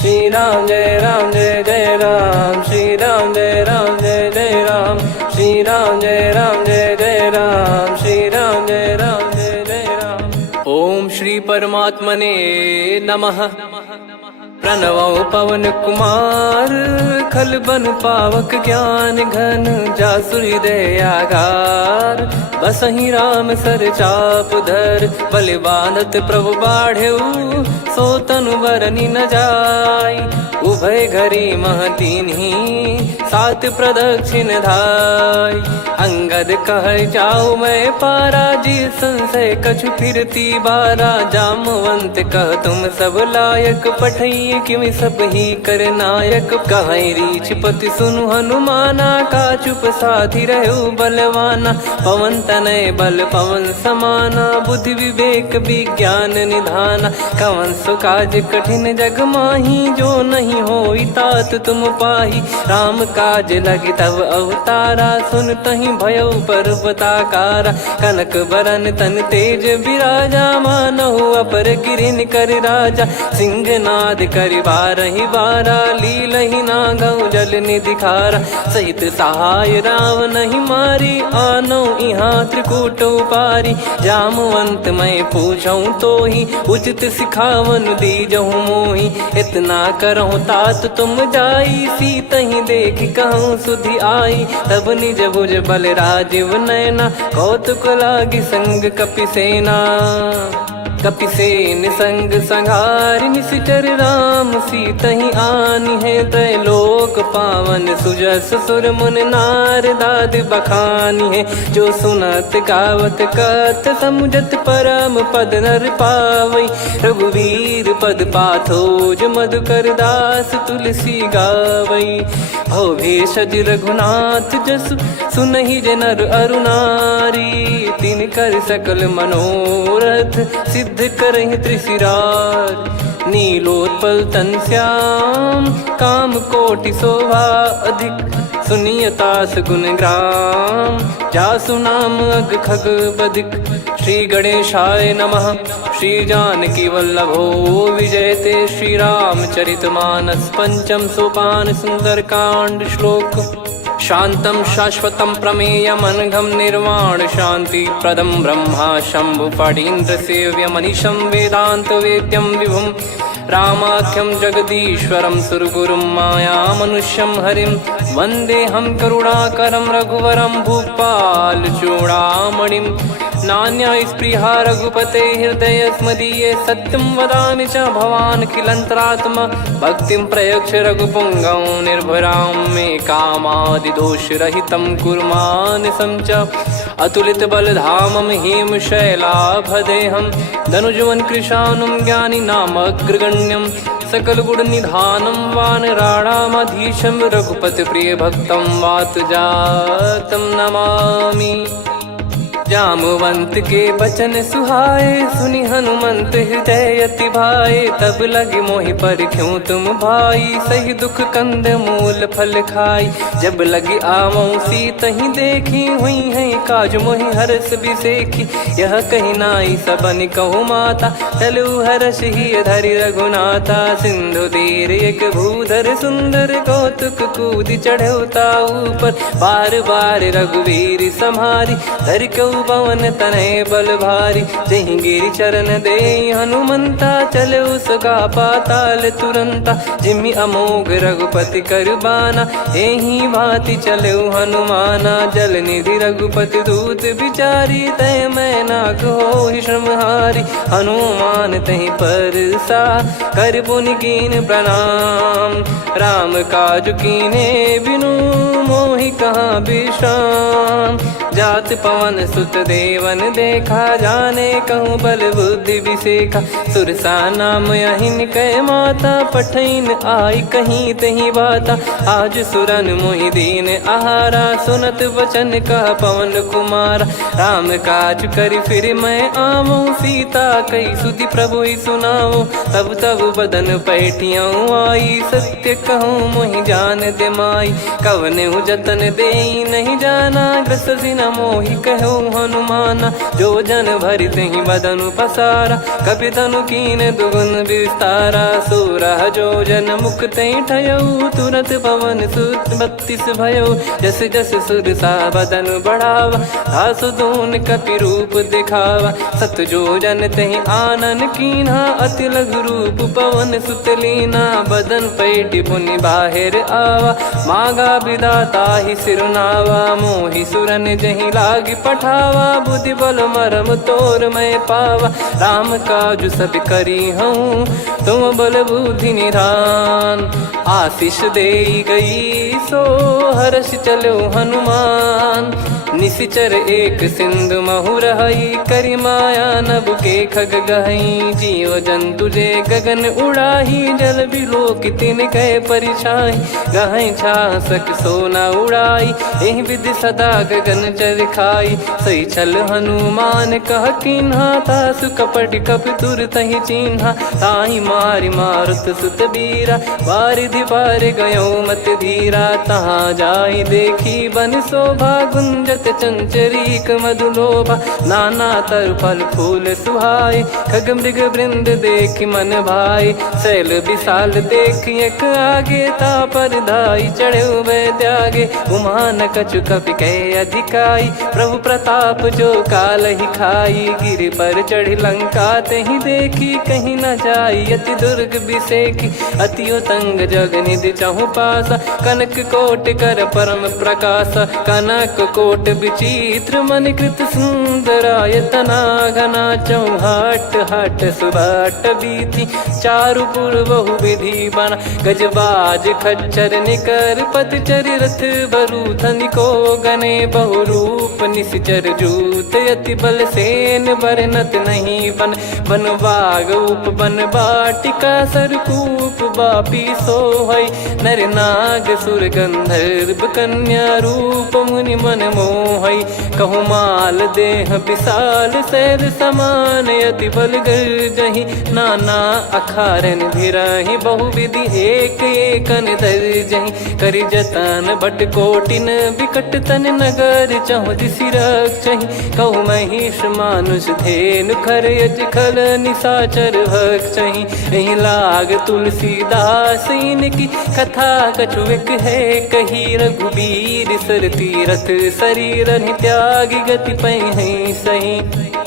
श्री राम जय जय राम, श्री राम जय जय राम, श्री राम जय जय राम, श्री राम जय जय राम। ओम श्री परमात्मने नमः। प्रणवो पवन कुमार, खल बन पावक ज्ञान घन, जासु हृदय आगार। बसहि राम सर चाप धर, बलि बांधत प्रभु बाढ़ेऊ, सो तनु बरनि न जाय। उभय घरी महतीन्ही, सात प्रदक्षिण धाय। अंगद कह जाऊ मैं पारा, जी संशय कछु फिरती बारा। जामवंत कह तुम सब लायक, पठई किमि सब ही कर नायक। कहीं रीछ पति सुनु हनुमाना, का चुप साधि रहु बलवाना। पवन तनय बल पवन समाना, बुद्धि विवेक विज्ञान निधाना। कवन सो काज कठिन जग माही, जो नहीं होई तात तुम पाही। राम काज लगी तब अवतारा, सुन तहि भयउ पर्वताकारा। कनक बरन तन तेज बिराजा, मानहु अपर गिरिन कर राजा। सिंहनाद करि बारहि बारा, लीलहि नागौ जल निधि खारा। सहित सहाय राम नहीं मारी, आनो इहाँ त्रिकूट उपारी। जामवंत मैं पूछऊँ तोहि, उचित सिखावन दीजहु मोहि। इतना करहु तात तुम जाई, सीतहि देख कहूँ सुधि आई। तब निज भुज बल राजीव नयना, कौतुक लागी संग कपिसेना। कपिसेन संग संघारि, निशिचर राम सीतहि आनी है। त्रैलोक पावन सुजस सुर मुन नार, दाद बखानी है। जो सुनत गावत कथ, समुझत परम पद नर पावई। रघुवीर पद पाथोज, मधुकर दास तुलसी गावई। भव भेषज रघुनाथ जसु, सुनहि जे नर अरु नारी। तिन कर सकल मनोरथ, सिद्ध करहि त्रिशिरार। नीलोत्पल तन श्याम, काम कोटि शोभा अधिक। सुनियतास गुण ग्राम, जासु नाम अग खग बदिक। श्री गणेशाय नमः। श्री जानकी वल्लभो विजयते, श्री रामचरित मानस। पंचम सोपान सुंदर कांड श्लोक। शांतं शाश्वतं प्रमेयमनघं, निर्वाण शांति प्रदं ब्रह्मा शंभु फणीन्द्र सेव्यमनिशं। वेदांत वेद्यं विभुं रामाख्यं जगदीश्वरं, सुरगुरुं माया मनुष्यं हरिं। वन्देऽहं करुणाकरं रघुवरं, भूपाल चूडामणिं। नान्या स्पृहा रघुपते हृदय स्मदीये, सत्यं वदामि च भवान् खिलन्तरात्मा। भक्तिं प्रयच्छ रघुपुङ्गं, निर्भरां मे कामादिदोषरहितं कुर्मानिसं च। अतुलित बलधामं हेमशैलाभदेहं, धनुजवन कृशानुं ज्ञानी नामग्रगण्यं। सकल गुण निधानं वानराणामधीशं, रघुपति प्रिय भक्तं वातजातं नमामि। जामवंत के बचन सुहाए, सुनि हनुमंत हृदय अति भाए। तब लगे मोहि पर क्यों तुम भाई, सही दुख कंद मूल फल खाई। जब लगे आवऊं सीतहि देखी, हुई है काज मोहि हरस बिसेखी। यह कही नाई सबन कहु माता, चलु हरष ही धरि रघुनाथा। सिंधु तीर एक भूधर सुंदर, कौतुक कूद चढ़ौता ऊपर। बार बार रघुवीर सम्हारी, धर कऊ पवन तनय बल भारी। जहि गिरि चरण दे हनुमंता, चले उसका पाताल तुरंता। जिमि अमोघ रघुपति कर बाना, एहि भांति चले हनुमाना। जल निधि रघुपति दूत बिचारी, तय मैं नाग होहि श्रमहारी। हनुमान तहि परसा, कर पुनि कीन प्रणाम। राम काज कीने बिनु, मोहि कहाँ विश्राम। जात पवन सुत देवन देखा, जाने कहूँ बल बुद्धि विसेखा। सुरसा नाम अहिन कै माता, पठैन आई कहीं तही बाता। आज सुरन मोहि दीन आहारा, सुनत वचन कह पवन कुमारा। राम काज करि फिर मैं आवऊं, सीता कई सुधि प्रभु ही सुनाओ। तब तब बदन पैठियाँ आई, सत्य कहूँ मोहि जान दे माई। कवने जतन दे नहीं जाना, ग्रसि न मोहि कहो हनुमाना। जो जन भरि तेहि बदनु पसारा, कपि तनु कीन दुगुन विस्तारा। सोरा जो जन मुख तेहि ठयऊ, तुरत पवन सुत 32 भयऊ। जस जस सुरसा बदन बढ़ावा, आसु दून कपि रूप दिखावा। सत जो जन तेहि आनन कीन्हा, अति लघु रूप पवन सुत लीना। बदन पैटि पुनि बाहिर आवा, मागा विधाता ही सिरुनावा। मोहि सुरन जहि लागी पठावा, बुद्धि बल मरम तोर मैं पावा। राम काजु सब करी हूँ, तुम बल बुद्धि निधान। आशीष देई गई सो हर्ष चलो हनुमान। निशिचर एक सिंधु महु रहई, करी माया नभ के खग गहई। जीव जंतु जे गगन उड़ाही, जल बिलोक तिन कह परिछाई। गहई छासक सोना उड़ाई, एहि विधि सदा गगन चर खाई। सही छल हनुमान कह कीन्हा, तासु कपट कप तुर तहि चिन्हा। ताहि मारि मारुत सुत बीरा, वारिधि पार गयो मत धीरा। तहाँ जाई देखी बन शोभा, गुंजत चंचरीक मधुलोभा। नाना तर फल फूल सुहाए, खग मृग वृंद देख मन भाई। शैल विशाल देख एक आगे, तापर धाई चढ़े वै त्यागे। उमान कछु कपि कह अधिकाई, प्रभु प्रताप जो काल ही खाई। गिर पर चढ़ी लंका तेहि देखी, कहीं न जाई अति दुर्ग बिसेकी। अति उतंग जग निधि चहु पासा, कनक कोट कर परम प्रकाश। कनक कोट विचित्र मन कृत सुंदरायतना। घना चौहाट हाट सुबाट बीती, चारु पुर बहु विधि बना। गजबाज खच्चर निकर पतचर, रथ बरु धनिको गने। बहु रूप निशिचर जूत, अति बल सेन बरनत नहीं बन। बन बाग उप बन बाटिका, सरकूप बापी सोहई। नर नाग सुर गंधर्व कन्या, रूप मुनि मन मोहई। कहु माल देह विशाल, शैल समान अति बल गर्जहि। नाना अखारन भिरहि, बहु विधि एक एकन दर्जहि। करि जतन बट कोटिन, बिकट तन नगर चहु दिसि रक्षहि। कहु महिष मानुष धेनु, खर यज खल निशाचर भक्षहि। एहि लाग तुलसीदास इनकी, कथा कछु एक है कही। रघुबीर सर तीरथ शरीर, त्यागी गति पै सही।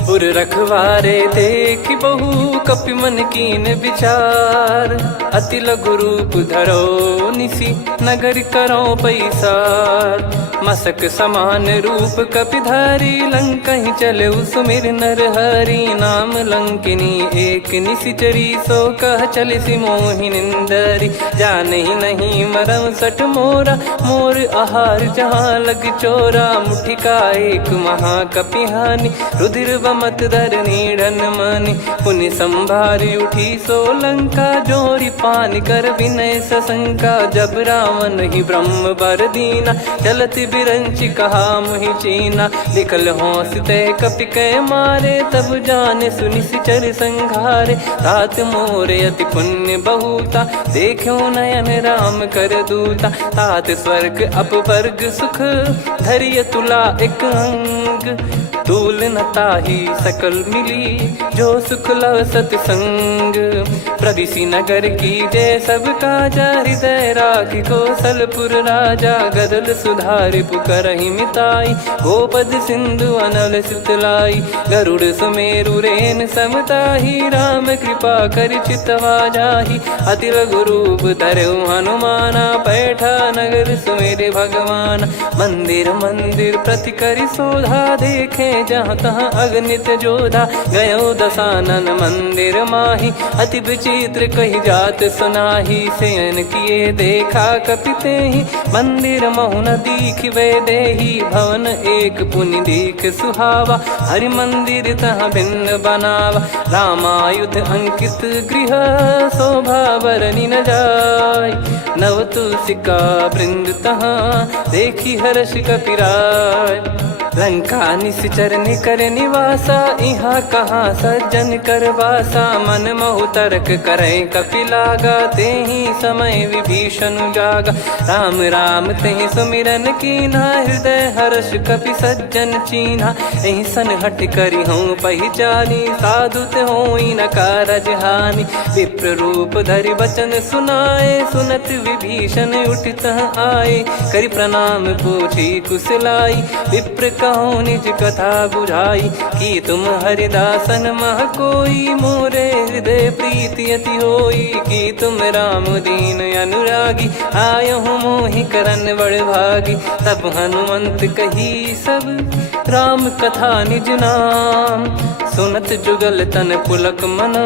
पुर रखवारे देख बहु, कपि मन कीन विचार। अति लघु रूप धरो निसी, नगर करो पैसार। मसक समान रूप कपि धारी, लंकहि चले सुमिर नर हरि। नाम लंकिनी एक निशिचरी, सो कह चलिसि मोहि निंदरी। जानहि नहीं मरम सठ मोरा, मोर आहार जहाँ लग चोरा। मुठिका एक महाकपिहानि, रुधिर बमत धरनी ढन मानि। पुनि संभारी उठी सो लंका, जोरी पान कर विनय सशंका। जब रावण ही ब्रह्म बर दीना, चलत बिरंचि कहा मुहि चीना। लिखल होंस ते कपि कै मारे, तब जाने सुनिशिचर संघारे। तात मोरे अति पुण्य बहुता, देखो नयन राम कर दूता। तात स्वर्ग अपवर्ग सुख, धरिय तुला एक अंग। तूल न ताहि सकल मिली, जो सुख लव सतसंग। प्रविशि नगर की जय सब काजा, हृदय राखि कौशलपुर राजा। गदल सुधारि पुकरहि मिताई, गोपद सिंधु अनल सितलाई। गरुड़ सुमेरु रेन समताहि, राम कृपा करि चितवा जाहि। अति लघु रूप धरऊ हनुमाना, पैठा नगर सुमेरे भगवान। मंदिर मंदिर प्रति करि शोधा, देखे जहाँ तहाँ अगणित जोधा। गयो दशानन मंदिर माही, अति विचित्र कही जात सुनाही। शयन किए देखा कपि तेहि, मंदिर महु न दीखिबे देहि। भवन एक पुनि दीख सुहावा, हरि मंदिर तहाँ भिन्न बनावा। रामायुध अंकित गृह, शोभा बरनि न जाय। नव तुलसी का वृंद तहाँ, देखी हर्ष कपिराय। लंका निश्चर निकर निवासा, इहा कहाँ सज्जन कर वासा। मन महु तर्क करे कपिलागा, तेहि समय विभीषण जागा। राम राम तेहि सुमिरन कीन्हा, हृदय हर्ष कपि सज्जन चीन्हा। एहि सन हट करि हूँ पहिचानी, साधु ते होई न कारज हानि। विप्र रूप धरि वचन सुनाए, सुनत विभीषण उठित आए। करि प्रणाम पूछी कुशलाई, विप्र कहो निज कथा बुझाई। कि तुम हरिदासन मह कोई, मोरे हृदय प्रीति अति होई। कि तुम राम दीन अनुरागी, आयहु मोहि करन बड़ भागी। तब हनुमंत कही सब राम कथा निज नाम, सुनत जुगल तन पुलक मना,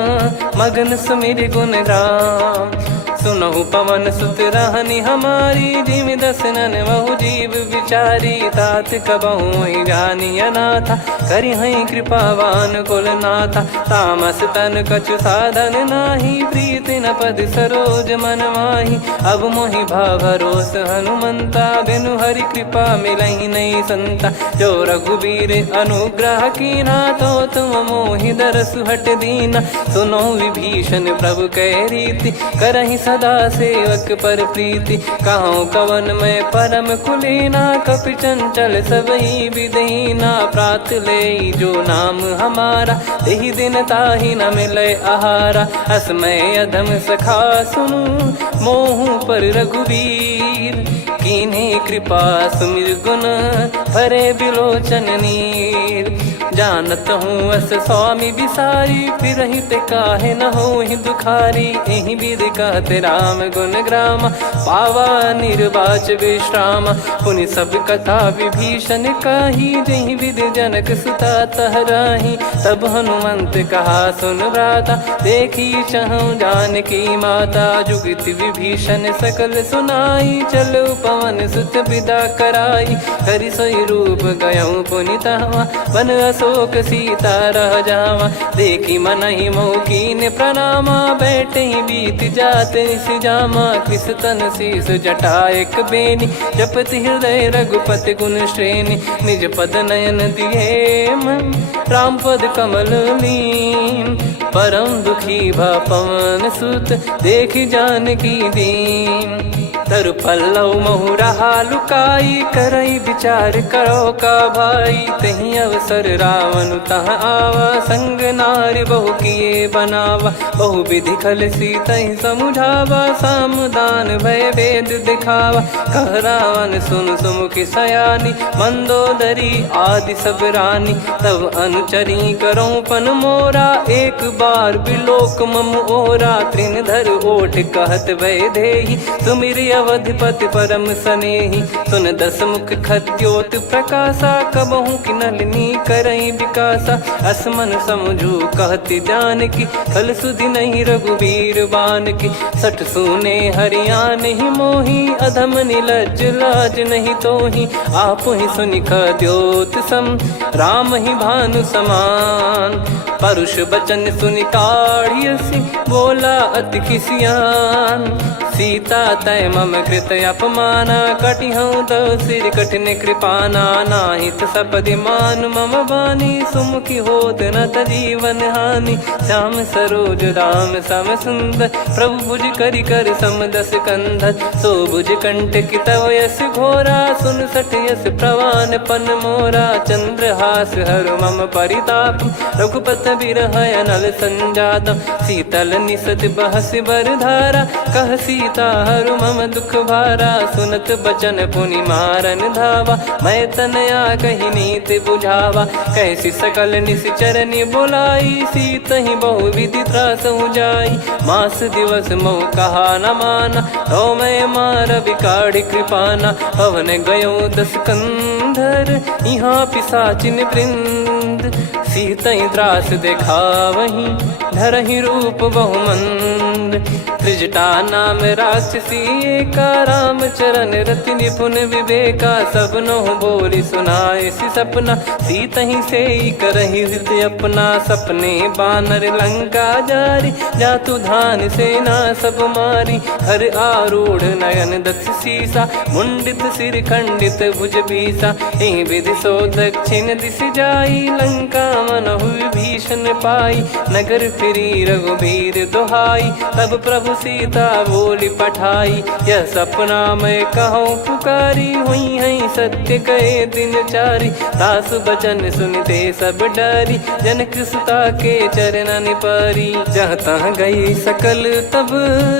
मगन सुमिर गुण राम। सुनहु पवन सुत रहनी हमारी, जिमि दसनन महु जीव विचारी। तात कबहु ही जानी अनाथा, करि हई कृपावान कुल नाथा। तामस तन कछु साधन नाही, प्रीति न पद सरोज मन माही। अब मोहि भरोस हनुमंता, बिनु हरि कृपा मिलहि नहीं संता। जो रघुबीर अनुग्रह कीन्हा, तो तुम मोहि दरसु हट दीना। सुनो विभीषण प्रभु कह रीति, करहि सदा सेवक पर प्रीति। कहूँ कवन में परम कुलीना, कपि चंचल सबही विदहीना। प्रात ले जो नाम हमारा, तेहि दिन ताहि न मिले आहारा। असमय अधम सखा सुनु, मोहु पर रघुवीर। कीन्हे कृपा सुमिर गुण, भरे बिलोचन नीर। जानत हूँ अस स्वामी बिसारी, फिरहि ते काहे न होहि दुखारी। एहि विधि कहते राम गुण ग्राम, पावा निर्वाच विश्राम। पुनि सब कथा विभीषण काही, जहि विधि जनक सुता तहराही। तब हनुमंत कहा सुन भ्राता, देखी चहु जानकी माता। जुगति विभीषण सकल सुनाई, चलो पवन सुत विदा कराई। करि सोई रूप गयऊँ पुनि तहवा, वन अशोक सीता रह जावा। देखी मनहि मोह कीन्ह प्रणामा, बैठे ही बीत जात निस जामा। कृस तन शीस जटा एक बेनी, जपति हृदय रघुपति गुण श्रेणी। निज पद नयन दिए मन, राम पद कमल लीन। परम दुखी भा पवन सुत, देखि जानकी दीन। तरु पल्लव महु रहा लुकाई, करई विचार करो का भाई। तहि अवसर रावण तह आवा, संग नारी बहु किए बनावा। बहु विधि खल सीतहि समुझावा, सामदान भय वेद दिखावा। कह रावण सुन सुमुखि सयानी, मंदोदरी आदि सब रानी। तब अनुचरी करो पन मोरा, एक बार बिलोक मम ओरा। तृण धर ओठ कहत भय देहि, सुमिर अवधिपति परम सनेहि। सुन दस मुख खद्योत प्रकाशा, कबहु कि नलिनी करई विकासा। असमन समझू कहति जानकी, खल सुधि नहीं रघुवीर बानकी। सठ सुने हरियाण ही मोही, अधम निलज्ज लाज नहीं तोही। आप ही सुनि खद्योत सम, राम ही भानु समान। परुष बचन सुनि काढ़ियसि, बोला अति किसियान। सीता तय मम कृत अपमाना, कटिहऊँ तो सिर कठिन कृपाना। नाहित सपदि मान मम बानी, सुमुखी होत न जीवन हानि। श्याम सरोज राम सम सुंदर, प्रभु भुज करि कर सम दस कंधर। सो भुज कंठ की तव यस घोरा, सुन सठ यस प्रवान पन मोरा। चंद्रहास हर मम परिताप, रघुपत बिरह अनल संजात। शीतल निसत बहस बर धारा, कह सीता हरु मम दुख भारा। सुनत बचन पुनि मारन धावा, मैं तनया कही नीति बुझावा। कैसी सकल निश्चरनि बुलाई, सीतहि बहु विधि त्रासहु जाई। मास दिवस मोह कहा न माना, तो मैं मार बिकाढ़ि कृपाना। पवन गयो दस कंधर, यहाँ पिशाचिन वृंद। मंद, सीतई त्रास देखावहीं धरहि रूप बहुमंद। त्रिजटा नाम राक्षसी एका, राम चरण रति निपुण विवेका। सबनो बोली सुनाए सि सपना, सीतहि से करहि हृत अपना। सपने बानर लंका जारी, जातु धान सेना सब मारी। हर आरूढ़ नयन दक्ष सीसा, मुंडित सिर खंडित भुज बीसा। ए विधि सो दक्षिण दिश जाई, लंका मनहु भीषण पाई। नगर फिरी रघुबीर दुहाई, तब प्रभु सीता बोली पठाई। यह सपना मैं कहूँ पुकारी, हुई है सत्य कहे दिन चारी। दास बचन सुनते सब डरी, जनक सुता के चरण परी। जहाँ तहाँ गई सकल तब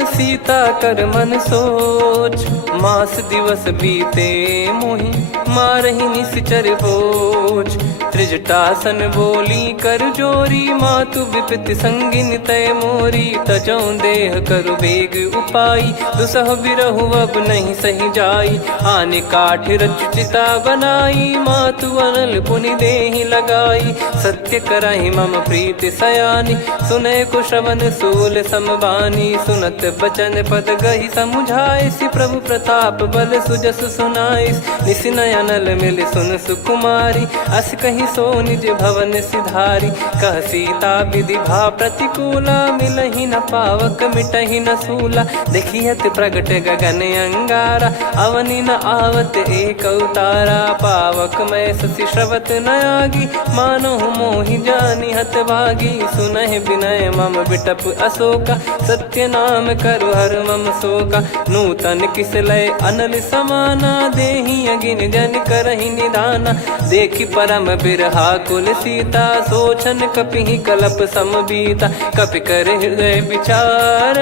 सीता कर मन सोच। मास दिवस बीते मोहि मारहि निश्चर बोझ। त्रिजटासन बोली कर जोरी, मातु विपत्ति संगिन तय मोरी। तजौ देह करु बेग उपाई, दुसह बिरहु अब नहीं सही जाई। आने काठ रचिता बनाई, मातु अनल पुनि देहि लगाई। सत्य करहि मम प्रीति सयानी, सुनय को श्रवण सूल समबानी। सुनत बचन पद गहि समुझाए, सि प्रभु प्रताप बल सुजस सुनाइस। निस नयनल मिल सुन सुकुमारी, अस कहि सो निज भवन सिधारी। कह सीता विधि भा प्रतिकूला, मिलहि न पावक मिटहि न सूला। देखियत प्रगट गगन अंगारा, अवनि न आवत एक अवतारा। पावक मैं शशि श्रवत न आगी, मानो मोहि जानि हत भागी। सुनहि विनय मम बिटप अशोका, सत्य नाम करु हर मम शोका। नूतन किस लय अनल समाना, देहि अगिन जन करहि निदाना। देखि परम बिरहा कुल सीता, सोचन कपिहि कलप समबीता। कपि कर हृदय विचार,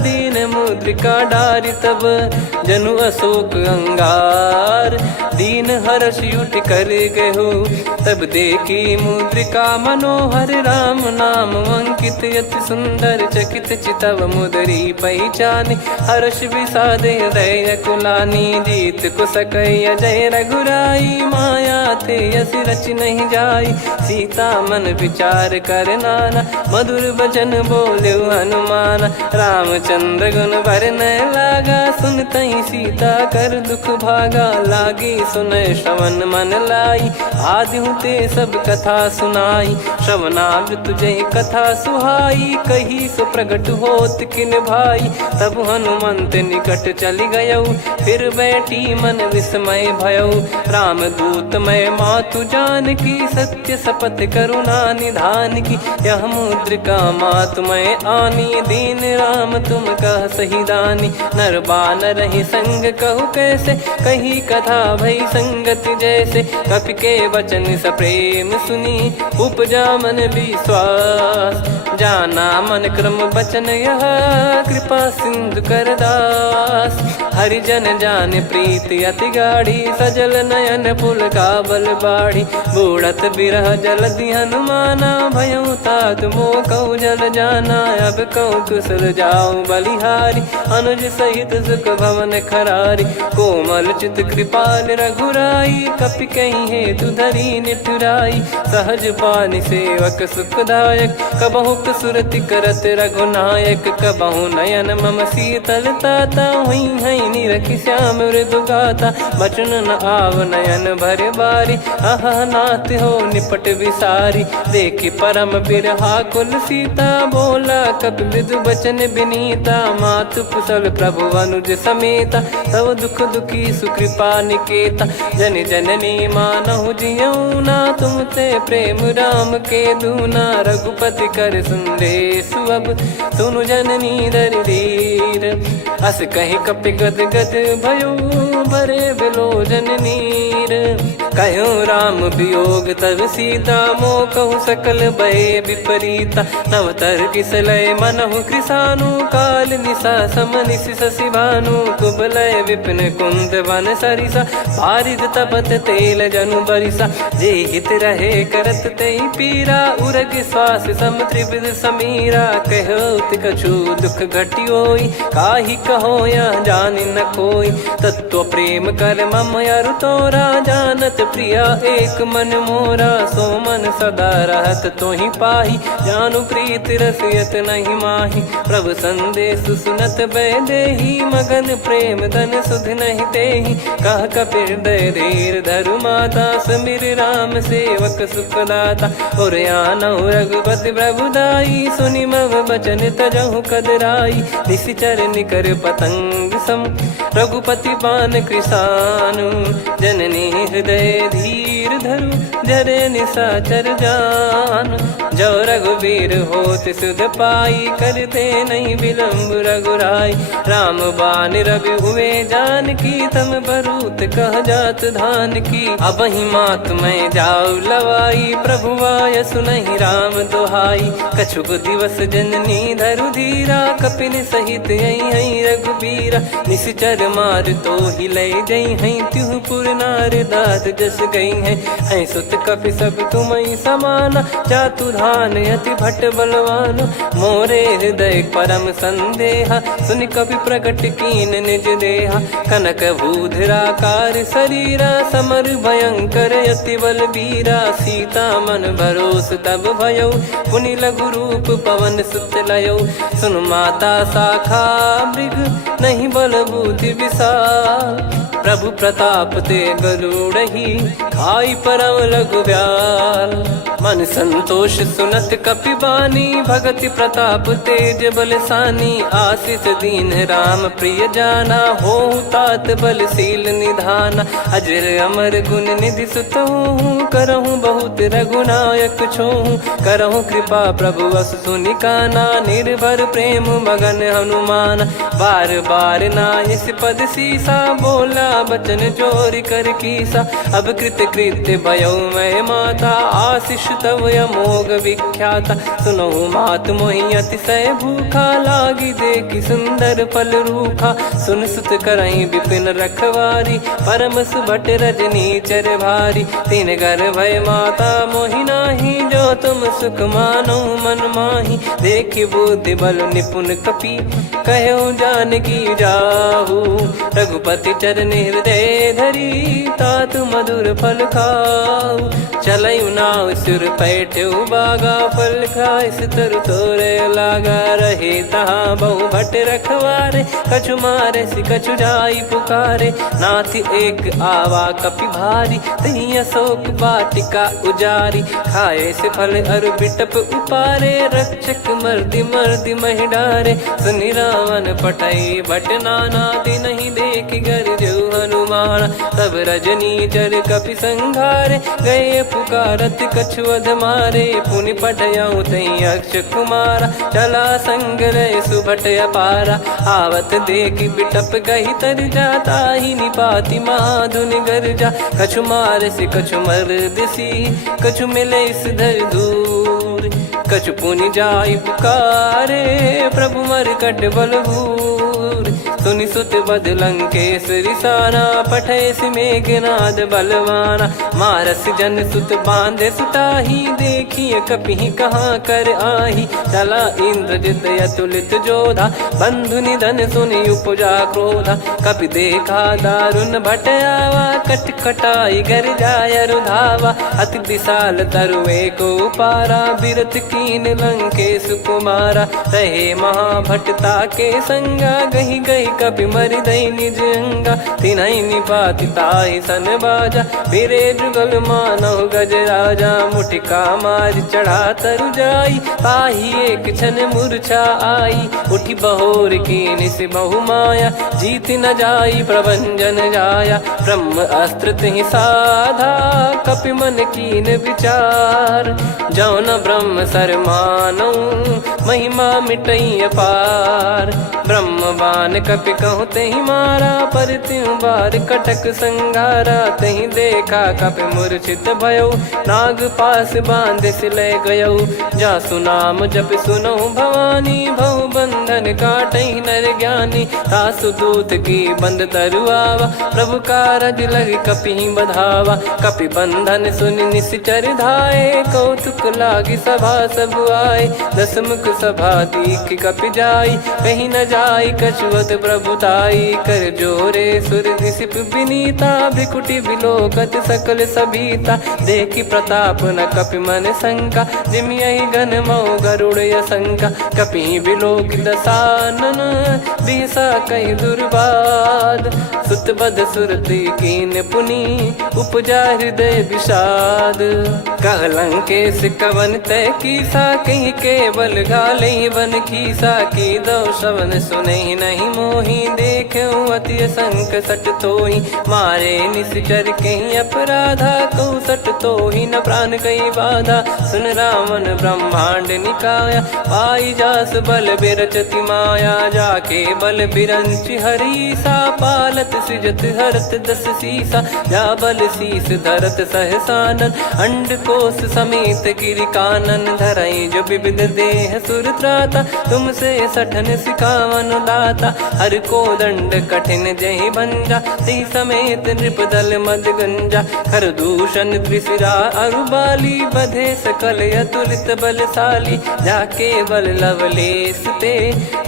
दीन मुद्रिका डारि तब जनु अशोक अंगार। दीन हर्ष उठ कर गहु, तब देखी मुद्रिका मनोहर। राम नाम अंकित अति सुंदर, चकित चितव मुदरी पहचान। हर्ष विषाद हृदय कुलानी, जीत को सकय जय रघुराई। माया थे यस रच नहीं जाई, सीता मन विचार कर नाना। मधुर बचन बोले हनुमान, रामचंद्र गुण बरनै लागा। सुनतहि सीता कर दुख भागा, लागी सुनय श्रवण मन लाई। आदिहु ते सब कथा सुनाई, श्रवणामृत जय कथा सुहाई। कही सो प्रगट होत किन भाई, तब हनुमंत निकट चली गयौ। फिर बैठी मन विस्मय भयौ, राम दूत मैं मातु जानकी। सत्य शपथ करुणा निधान की, यह मुद्रिका मातु मैं आनी। दीन राम तुम कह सही दानी, नर बानर ही संग कहु कैसे। कही कथा भई संगति जैसे, कपि के वचन सप्रेम सुनी। उपजा मन विश्वास, जाना मन क्रम बचन यह। कृपा सिंधु कर दास, हरिजन जान प्रीति अति गाढ़ी। सजल नयन पुल काबल बाढ़ी, बूढ़त बिरह जल दी हनुमाना। भयउ तात मोह कहु जल जाना, अब कहु कुशल जाऊं बलिहारी। अनुज सहित सुख भवन खरारी, कोमल चित कृपाल रघुराई। कपि कहीं हेतु धरी निठुराई, सहज पानि सेवक सुखदायक। कबहु सुरति करत रघुनायक, कबहु नयन मम शीतल ताता। हुई है निरखि श्याम मृदु गाता, बचन न आव नयन भर बारी। आहा नाथ हो निपट विसारी, देखि परम बिरहा कुल सीता। बोला कपि मृदु बचन बिनीता, मातु कुशल प्रभु अनुज समेता। तव दुख दुखी सुकृपा निकेता, जन जननी मानहु जियऊ ना। तुम ते प्रेम राम के दूना, रघुपति कर संदेश अब सुनु जननी दर धीर। अस कहि कपि गद गद भयो, भरे बिलोचन नीर। कहो राम वियोग तब सीता, मोह कहु सकल भय विपरीता। नवतर किसलय मनहु कृसानु, काल निशा समनिशि शशि भानु। कुबलय विपिन कुंद वन सरिसा, पारिद तपत तेल जनु बरिसा। जे हित रहे करत तेहि पीरा, उरग श्वास सम त्रिविध समीरा। कहो कछु दुख घटियोई, काहि कहो या जान न कोई। तत्व प्रेम कर मम अरु तोरा, जानत प्रिया एक मन मोरा। सो मन सदा रहत तो ही पाही, जानु प्रीत रसियत नहीं माही। प्रभु संदेश सुनत बैदेही, मगन प्रेम धन सुध नहीं तेही। कह कपिर दय धीर धरु माता, समिर राम सेवक सुखदाता। और आनौ रघुपति प्रभुदाई, सुनि मव बचन तजहु कदराई। निशिचर निकर पतंग सम, रघुपति पान कृसानु। जननी हृदय धीर धरु, जरे निशाचर जान। जो रघुवीर होत सुध पाई, करते नहीं विलम्ब रघुराई। राम बान रवि हुए जानकी, तम बरूत कह जात धान की। अब ही मात मैं जाऊ लवाई, प्रभु आय सुनहि राम दोहाई। कछुक दिवस जननी धरु धीरा, कपिन सहित यही रघुबीरा। निशिचर मार तो ही ले जई हैं, त्युह पुर नार दाद जस गई हैं। सुत कपि सब तुमहि समाना, जातु धान अति भट बलवान। मोरे हृदय परम संदेहा, सुनि कपि प्रकट कीन निज देहा। कनक भूधराकार शरीरा, समर भयंकर अति बलबीरा। सीता मन भरोस तब भयउ, पुनि लघु रूप पवन सुत लयउ। सुन माता शाखा मृग, नहीं बल बुद्धि विशाल। प्रभु प्रताप ते गरुड़ही, खाई परम लघु ब्याल। मन संतोष सुनत कपि बानी, भगति प्रताप तेज बलसानी। आशीष दीन राम प्रिय जाना, होहु तात बलशील निधाना। अजर अमर गुण निधि सुतहु, करहु बहुत रघुनायक छोहु। करहु कृपा प्रभु अस सुनि काना, निर्भर प्रेम मगन हनुमान। बार बार नायस पद सीसा, बोला बचन चोरी कर कीसा। अब कृत कृत्य भयउ मैं माता, आशीष तव अमोघ विख्याता। सुनहु मात मोहि अतिशय भूखा, लागी देखि सुंदर फल रूखा। सुन सुत करहि विपिन रखवारी, परम सुभट रजनी चर भारी। तीन घर भय माता मोहि नाही, जो तुम सुख मानो मन माही। देखि बुद्धि बल निपुण कपि, कहु जानकी जाहु। रघुपति चरण हृदय धरी, तात मधुर फल खाऊ। चलयु नाव सुर पैठ्यु बागा, फल खाइस तरु तोरे लागा। रहे तहाँ बहु भट रखवारे, कछु मारे सि कछु जाई पुकारे। नाथ एक आवा कपि भारी, तही अशोक वाटिका उजारी। खाए से फल अरु बिटप उपारे, रक्षक मर्दि मर्दि महि डारे। सुनि रावण पटई भट नाना, तिनहि देखि गरजु हनुमान। तब रजनी चर कपि संघारे, गए पुकारत कछु अध मारे। पुनि पटयउ तई अक्ष कुमारा, चला संग रहे सुभट अपारा। आवत देखि बिटप गही तर जाता, ही निपाति महाधुनि गर्जा। कछु मार से कछु मर्दिसी, कछु मिले इस धर दूर। कछु पुनि जाई पुकारे, प्रभु मरकट बलभूर। सुनि सुत बद लंकेश्वरी साना, पठय मेघनाद बलवाना। मारस जन सुत बांधे सुताही, देखिए कपि कहाँ कर आही। चला इंद्रजित अतुलित जोधा, बंधु निधन सुनि उपजा क्रोधा। कपि देखा दारुण भट आवा, कट कटाई गर जाय रुधावा। अति विशाल तरुए को पारा, बिरत कीन लंकेश कुमारा। रहे महाभटता के संगा, गही गही कपि मरि दई निज अंगा। तिन्हि निपाति ताहि सन बाजा, फिरे जुगल मानव गज राजा। मुटिका मार चढ़ा तरु जाई, ताहि एक क्षण मूर्छा आई। उठि बहोर कीन से बहु माया, जीत न जाई प्रभंजन जाया। ब्रह्म अस्त्र तिहि साधा, कपि मन कीन विचार। जौ न ब्रह्म सर मानौ, महिमा मिटई अपार। ब्रह्म बान कपि कहु तहि मारा, पर त्यों बार कटक संगारा। तहि देखा कपि मूर्छित भयउ, नाग पास बांध सिले गयउ। जासु नाम जप सुनहु भवानी, भव बंधन काटहि नर ज्ञानी। तासु दूत की बंद तरुआवा, प्रभु कारज लग कपि बधावा। कपि बंधन सुनि निश्चर धाये, कौतुक लागी सभा सब आए। दस मुख सभा दीख कपि जाई, कहीं न जाई कछुवत प्रभुताई। कर जोरे सुर दिसिप विनीता, भ्रिकुटि बिलोकत सकल सबीता। देखि प्रताप न कपि मन शंका, जिमियहि गन मऊ गरुड़ असंका। कपि बिलोक दसानन, बिहसा कहि दुर्वाद। सुत बध सुरति कीन पुनि, उपजा हृदय विषाद। कहलंकेश कवन तय कीसा, कहीं केवल गाले बन खीसा। की दो श्रवण सुने नहीं मोही, देखे अति संक सट तोही। मारे निश्चर कहीं अपराधा, कहूँ सट तोही न प्राण कहीं बाधा। सुन रावण ब्रह्मांड निकाया, पाई जास बल बिरचति माया। जाके बल बिरंच हरीसा, पालत सृजत हरत दस सीसा। जा बल शीस धरत सहसानन, अंड कोश समेत गिरि कानन। धरई जो विविध देह सुर त्राता, तुमसे सठन सिखावन दाता। हर को दंड कठिन जहि भंजा, ती समेत नृप दल मद गंजा। खर दूषण त्रिशिरा अरुबाली, बधे सकल अतुलित बलशाली। जाके बल लवलेस ते,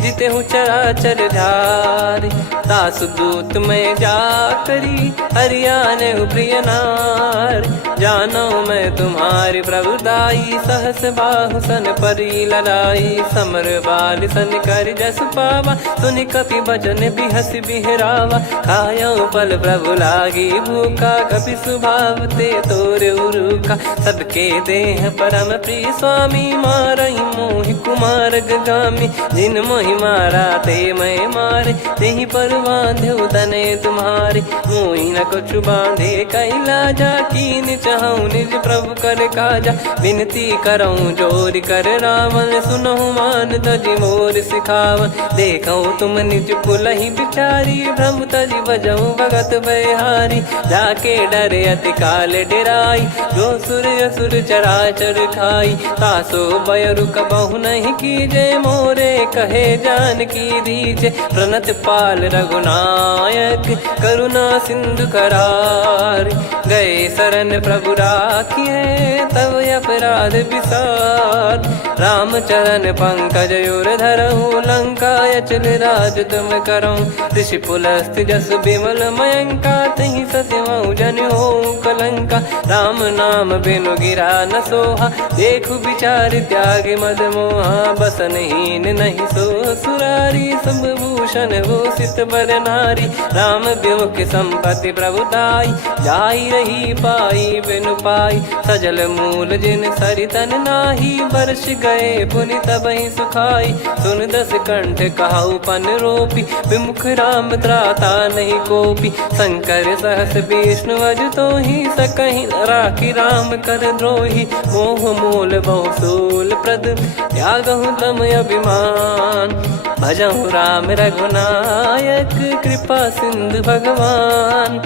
जिते हूँ चराचर धारी। दास दूत में जा करी, हरियाने प्रिय नार। जानो मैं तुम्हारी प्रभुताई, सहस बाहु सन परी लड़ाई। समर बाल सन कर जस पावा, सुनि कपि भजन बिहस बिहरावा। खायो पल प्रभु लागी भूखा, कपि स्वभाव ते तोर उरुखा। सबके देह परम प्रिय स्वामी, मारई मोहि कुमार गगामी। जिन मोहि मारा ते मैं मारे, तेहि पर बांधो तने तुम्हारे। मोहि न कुछ बांधे कैलाजा, कीन चाहूँ निज प्रभु कर काजा। विनती करऊँ जोर कर रावण, सुनहु मान तजि मोर सिखावन। देखऊँ तुम निज पुलहि बिचारी, भ्रम तजि बजऊँ भगत बहारी। जाके डरे अति काल डेराई, जो सुर असुर चराचर खाई। तासो बयरु कबहु नहीं कीजे, मोरे कहे जान की दीजे। प्रणत पाल रघुनायक, करुणा सिंधु करार। गए शरण प्रभु राखिए, तब अपराध विसार। राम चरण पंकज उर धरऊँ, लंका अचल राज तुम करऊँ। ऋषि पुलस्त जस विमल मयंका, तहि सत्यमऊ जन हो कलंका। राम नाम बिनु गिरा न सोहा, देखु विचार त्याग मद मोहा। बसनहीन नहीं सो सुरारी, सब भूषण भूषित बर नारी। राम विमुख संपत्ति प्रभुताई, जाई रही पाई बिनु पाई। सजल मूल जिन सरितन नाही, वर्ष गए पुनि तबहि सुखाई। सुन दस कंठ कहाऊ पन रोपी, विमुख राम त्राता नहीं कोपी। शंकर सहस विष्णु अज तोहि, सकहि न राखी राम कर द्रोही। मोह मूल बहु सूल प्रद, त्यागहु तम अभिमान। भजहु राम रघुनायक, कृपा सिंधु भगवान।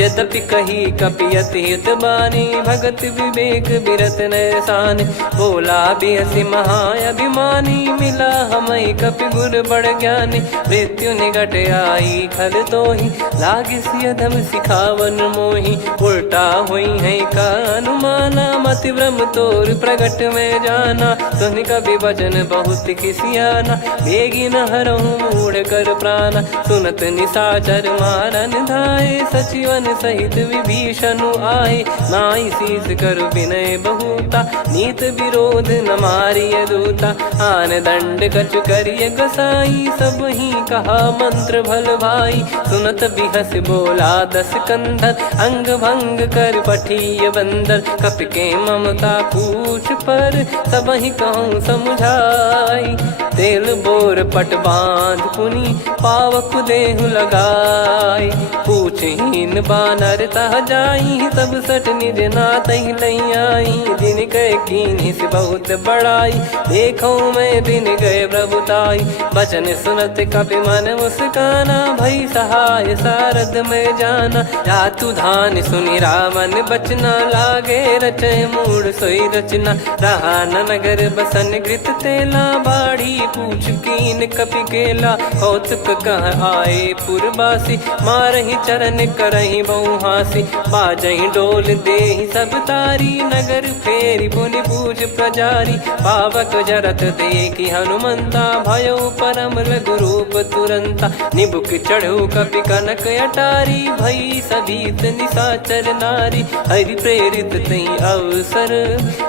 यद्यपि कही कपियति हित बानी, भगत विवेक बिरत नैसान। बोला बिहसि महाअभिमानी, मिला हमई कपि गुर बड़ ज्ञानी। मृत्यु निकट आई खल तोहि, लागिसि अधम सिखावन मोहि। उल्टा हुई है का अनुमाना, मति भ्रम तोर प्रगट में जाना। सुन कवि वचन बहुत खिसियाना, बेगी न हरहु मूढ़ कर प्राणा। सुनत निशाचर मारन धाये, सचिवन सहित विभीषणु आए। नाई शीस कर विनय बहुता, नीत विरोध न मारिय दूता। आन दंड कछु करिय गसाई, सब ही कहा मंत्र भल भाई। सुनत बिहस बोला दस कंधर, अंग भंग कर पठिय बंदर। कपि के ममता पूछ पर, सब ही कहूँ समुझाई। तेल बोर पट बांध पुनि, पावक देहु लगाई। पूछहीन बानर तह जाई, सब सट निज नातहि लई आई। दिन गए कीन्ही से बहुत बड़ाई, देखो मैं दिन गए प्रभुताई। बचन सुनत कपि मन मुस्काना, भई सहाय सारद में जाना। जातु धान सुनि रावण बचना, लागे रचय मूढ़ सोई रचना। रहा न नगर बसन घृत तेला, बाढ़ी पूछ कीन कपि केला कौतुक कह आए पुरबासी मारही चरण करही बहु हासी बाजही डोल देहि सब तारी नगर फेरी पुनि पूज प्रजारी पावक जरत देखी हनुमंता भयो परम लघु रूप तुरंता निबुक चढ़ू कपि कनक अटारी भई सभीत निशाचर नारी हरि प्रेरित तई अवसर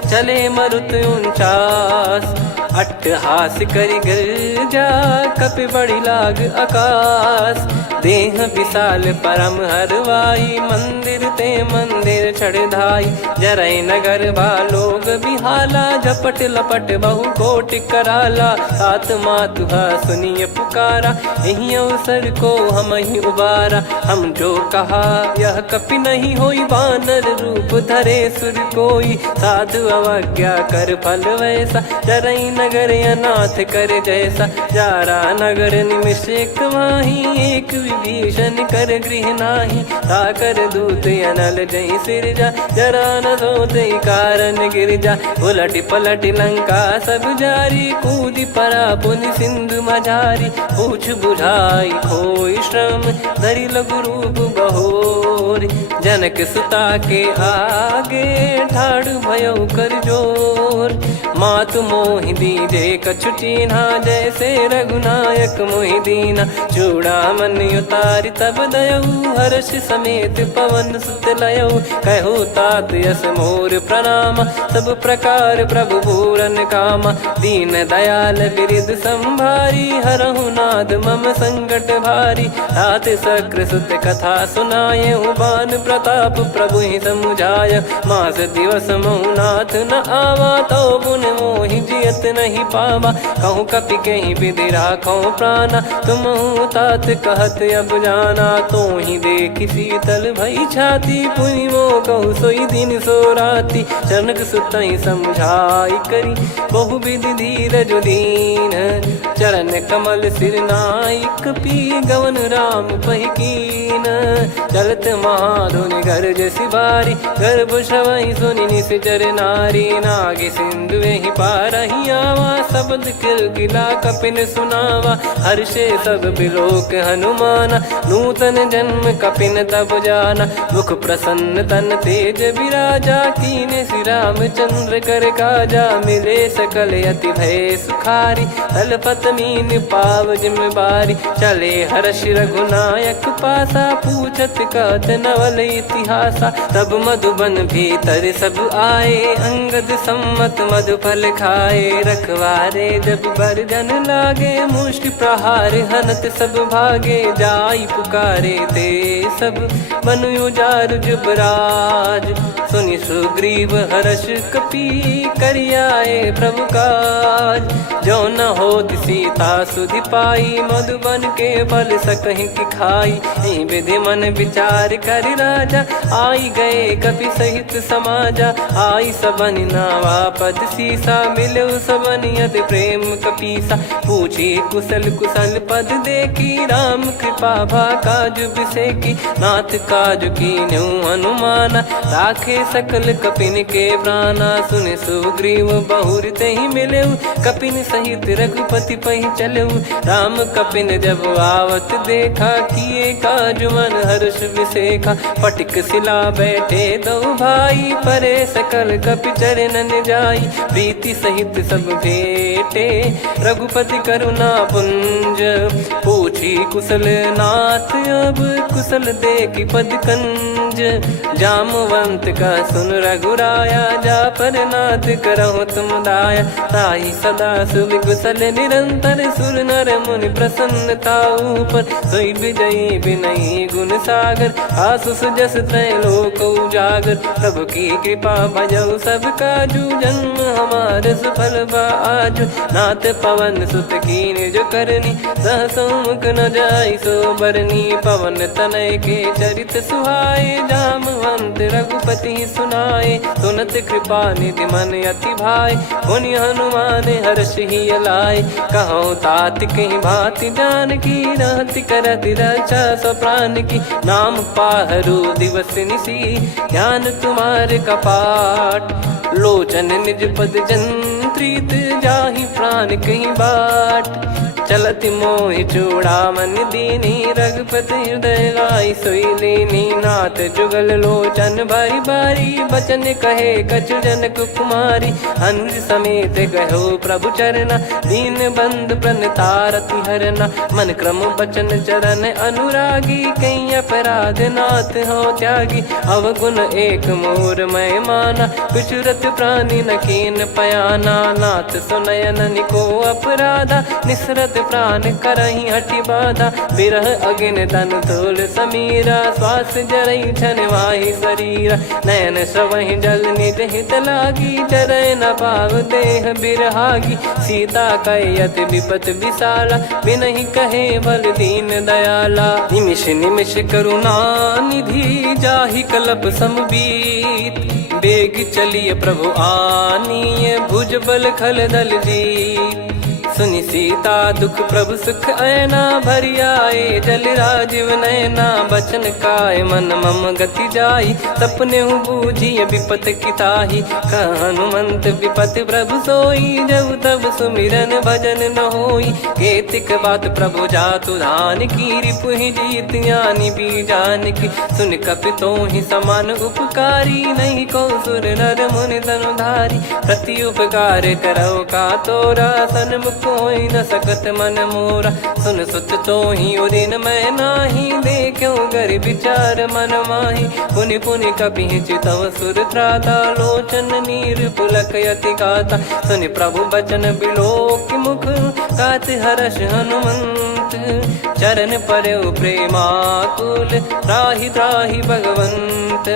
चले मरुत 49 अट्टहास करि गिरजा कपि बड़ी लाग आकाश देह विशाल परम हरवाई मंदिर ते मंदिर चढ़ाई जरई नगर बालोग बिहाला झपट लपट बहु कोट कराला सात मातुहा सुनिय पुकारा यही अवसर को हम ही उबारा हम जो कहा यह कपि नहीं होई बानर रूप धरे सुर कोई साधु अवज्ञा कर फल वैसा जरई नगर अनाथ कर जैसा जारा नगर निमिष एक माही एक विभीषण कर गृह नाही ताकर दूत अनल जय सिरजा जरा न सोते कारण गिरजा उलट पलट लंका सब जारी कूदी परा पुनि सिंधु मझारी पूछ बुझाई खोई श्रम धरि लघु रूप बहोरी जनक सुता के आगे ठाड़ भयो कर जोर मातु मोहि दीजे कछु चीन्हा जैसे रघुनायक मोहि दीना चूड़ामन उतारि तब दयऊ हर्ष समेत पवन सुत लयऊ कहु तात यस मोर प्रणाम सब प्रकार प्रभु पूरन कामा दीन दयाल बिरिद संभारी हरहु नाद मम संकट भारी तात सक्र सुत कथा सुनाये बान प्रताप प्रभु ही समुझाय मास दिवस महु नाथ न आवा तो पुन मोहि जियत नहीं पावा कहूँ कपि कहीं विधि राखो प्राणा तुम तात कहत अब जाना तो ही देख शीतल भई छाती पुनि मो कहु सोई दिन सो राती जनक सुतई समझाई करी बहु विधि धीरज दीन चरण कमल सिर नाइक पी गवन राम पहिकीन चलत महाधुनि गर्ज सिबारी गर्भ श्रवहि सुनि निश्चर नारी नागे सिंधु ही पारही आवा शब्द किलकिला कपिन सुनावा हर्षे सब बिलोक हनुमाना नूतन जन्म कपिन तब जाना मुख प्रसन्न तन तेज विराजा कीने श्री रामचंद्र कर काजा मिले सकल अति भय सुखारी तलपत मीन पाव जिम्मेवारी चले हर्ष रघुनायक पासा पूछत कहत नवल इतिहासा तब मधुबन भीतर सब आए अंगद सम्मत मधुफल खाए रखवारे जब बरजन लागे मुष्टि प्रहार हनत सब भागे जाई पुकारे ते सब मनु उजार जुबराज सुनि सुग्रीव हर्ष कपि करियाए प्रभु काज जो न हो सीता सुधि पाई मधुबन के फल सकहि की खाई विधि मन विचार कर राजा आई गए कपि सहित समाजा आई सबन नावा पद सीसा मिलो सबनियत प्रेम कपीसा पूछी कुशल कुशल पद देखी राम कृपा भा काज बिसेकी नाथ काज की न्यू हनुमाना राखे सकल कपिन के प्राणा सुन सुग्रीव बहुर ते ही मिले कपिन सहित रघुपति पही चले राम कपिन जब आवत देखा किए काज मन हर्ष विसेखा पटिक सिला बैठे दो भाई परे सकल कपि चरणन जाई प्रीति सहित सब भेटे रघुपति करुणा पुंज पूछी कुशल नाथ अब कुशल देखी पद कंज जामवंत का सुन रघुराया जा पर नाथ करहु तुम दाया ताई सदा सुभि कुशल निरंतर सुर नर मुनि प्रसन्नता ऊपर सोई विजयी विनयी गुण सागर आसु सुजस त्रैलोक उजागर प्रभु की कृपा भजऊ सब काजू जन्म हमार सफल बाजू नाथ पवन सुत कीन जो करनी सहसो मुख न जाई सो बरनी पवन तनय के चरित सुहाए जामवंत रघुपति सुनाए सुनत कृपा निधि मन अति भाई पुनि हनुमान हर्ष ही लाए कहो तात कहीं भांति जान की रहति करति रक्षा सो प्राण की नाम पाहरू दिवस निसी ध्यान तुम्हारे कपाट लोचन निज पद जन प्रीत जाहि प्राण कहीं बाट। चलत मोहि चूड़ामन दीनी रघुपति हृदय लाई सोई लीनी। नाथ जुगल लोचन बारी बारी बचन कहे कछु जनक कुमारी। हंस समेत गहो प्रभु चरना दीन बंद प्रणतारति हरना। मन क्रम बचन चरण अनुरागी कहीं अपराध नाथ हो त्यागी। अवगुण एक मोर मैं माना विचुरत प्राणी न कीन पयाना। नाथ सुनयन निको अपराधा निसरत प्राण करही हटि बाधा। बिरह अगिन तन तोल समीरा श्वास जरई छन वाहि शरीरा। नयन सवहि जल निज हित लागी चरय न पाव देह बिरहागी। सीता कयत विपत विशाला बिनहि कहे बल दीन दयाला। निमिष निमिष करुणा निधि जाहि कलप समबीत। बेग चलिए प्रभु आनीय भुज बल खल दल जीत। सुनि सीता दुख प्रभु सुख ऐना भरि आए जल राजीव नैना। बचन काय मन मम गति जाई सपने बूझी विपत किताही। हनुमंत विपत प्रभु सोई जब तब सुमिरन भजन न होई। केतिक बात प्रभु जातु धान की रिपुहि जीत ज्ञानी बीजान की। सुन कपितो ही समान उपकारी नहीं को सुर नर मुनि तनुधारी। प्रति उपकार करो का तोरा सन्मुख कोई न सकत मन मोरा। सुन सुत तो ही उदिन मैं नाही देखो गर विचार मन माही। पुनि पुनि कपि चितव सुर त्राता लोचन नीर पुलक यति गाता। सुनि प्रभु बचन बिलोक मुख गात हर्ष हनुमंत। चरण परयो प्रेमाकुल त्राहि त्राहि भगवंत।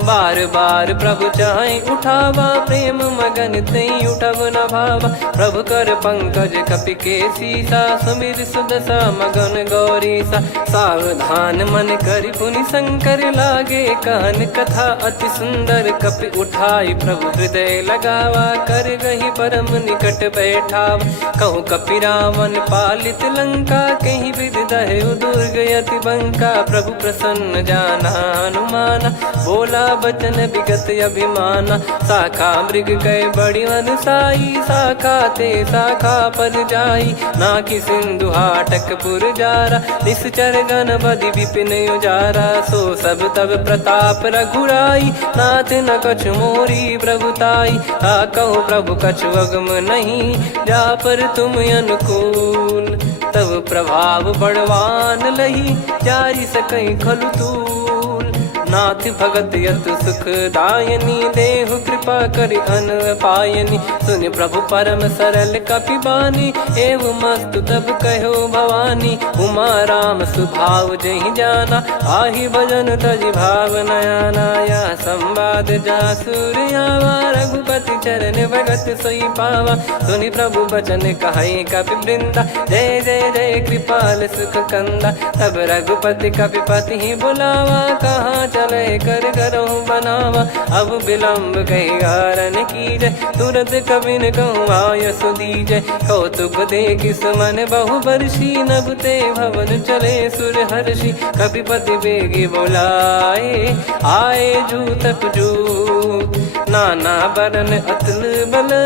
बार बार प्रभु चाहे उठावा प्रेम मगन तई उठब न भावा। प्रभु कर पंकज कपि के सीसा सुमिर सुदशा मगन गौरीसा। सावधान मन करि पुनि शंकर लागे कहन कथा अति सुंदर। कपि उठाई प्रभु हृदय लगावा कर गही परम निकट बैठावा। कहूँ कपि रावण पालित लंका कहीं विधि दहु दुर्ग यति बंका। प्रभु प्रसन्न जाना हनुमाना बोला बचन विगत अभिमाना। शाखा मृग गए बड़ी अनुसाई शाखा ते शाखा पर जाई। ना कि सिंधु हाटक पुर जारा निश्चर गण बदि विपिन उजारा। सो सब तब प्रताप रघुराई नाथ न कछु मोरी प्रभुताई। कहूँ प्रभु कछु अगम नहीं जा पर तुम अनुकूल। तब प्रभाव बड़वान लही जारी सकई खलु तूल। नाथ भगत यत सुख दायनी देहु कृपा करि अन पायनी। सुन प्रभु परम सरल कपि बानी एवं मस्तु तब कहो भवानी। उमा राम सुभाव जहि जाना आहि भजन तजि भाव नयाना। या संवाद जासुर आवा रघुपति चरण भगत सोई पावा। सुनि प्रभु बचन कहे कपि वृंदा जय जय जय कृपाल सुख कंदा। तब रघुपति कपि पति ही बुलावा कहाँ चले कर करहु बनावा। अब विलम्ब कही कारण कीजय तुरंत कबिन कहूँ आयस दीजय। कौतुक देख सुमन बहु बरसी नभ ते भवन चले सुर हर्षि। कपिपति बेगी बोलाए आए जूतक जूत। नाना बरन अतुल बल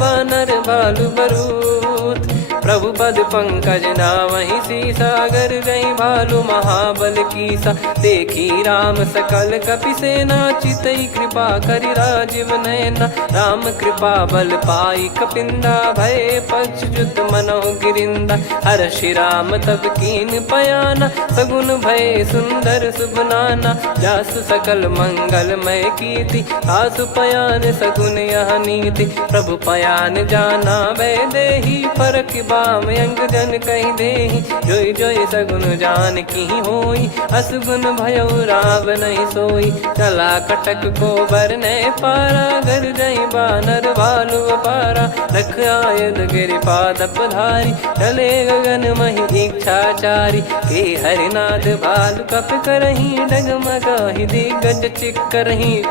बानर भालु बरूत। प्रभु पद पंकज नावहि सीसागर गई भालु महाबल कीसा। देखी राम सकल कपि सेना चितई कृपा करि राजीव नयना। राम कृपा बल पाई कपिंदा भय पक्ष जुत मनो गिरिंदा। हर्षि राम तब कीन पयाना सगुन भय सुंदर सुभनाना। जासु सकल मंगलमय कीर्ति आसु पयान सगुन यह नीति। प्रभु पयान जाना वै देही फरक बाम अंग जन कहीं देही। जोई जोई सगुन जान की होई असगुन भयो राव नहीं सोई। चला कटक को बरने पारा घर जई बानर भालु पारा। रख आयद गिरि पाद पधारी चले गगन मही इच्छाचारी। के हरिनाथ भालु कप करही डगमगाहि दिग्गज चिक्करही।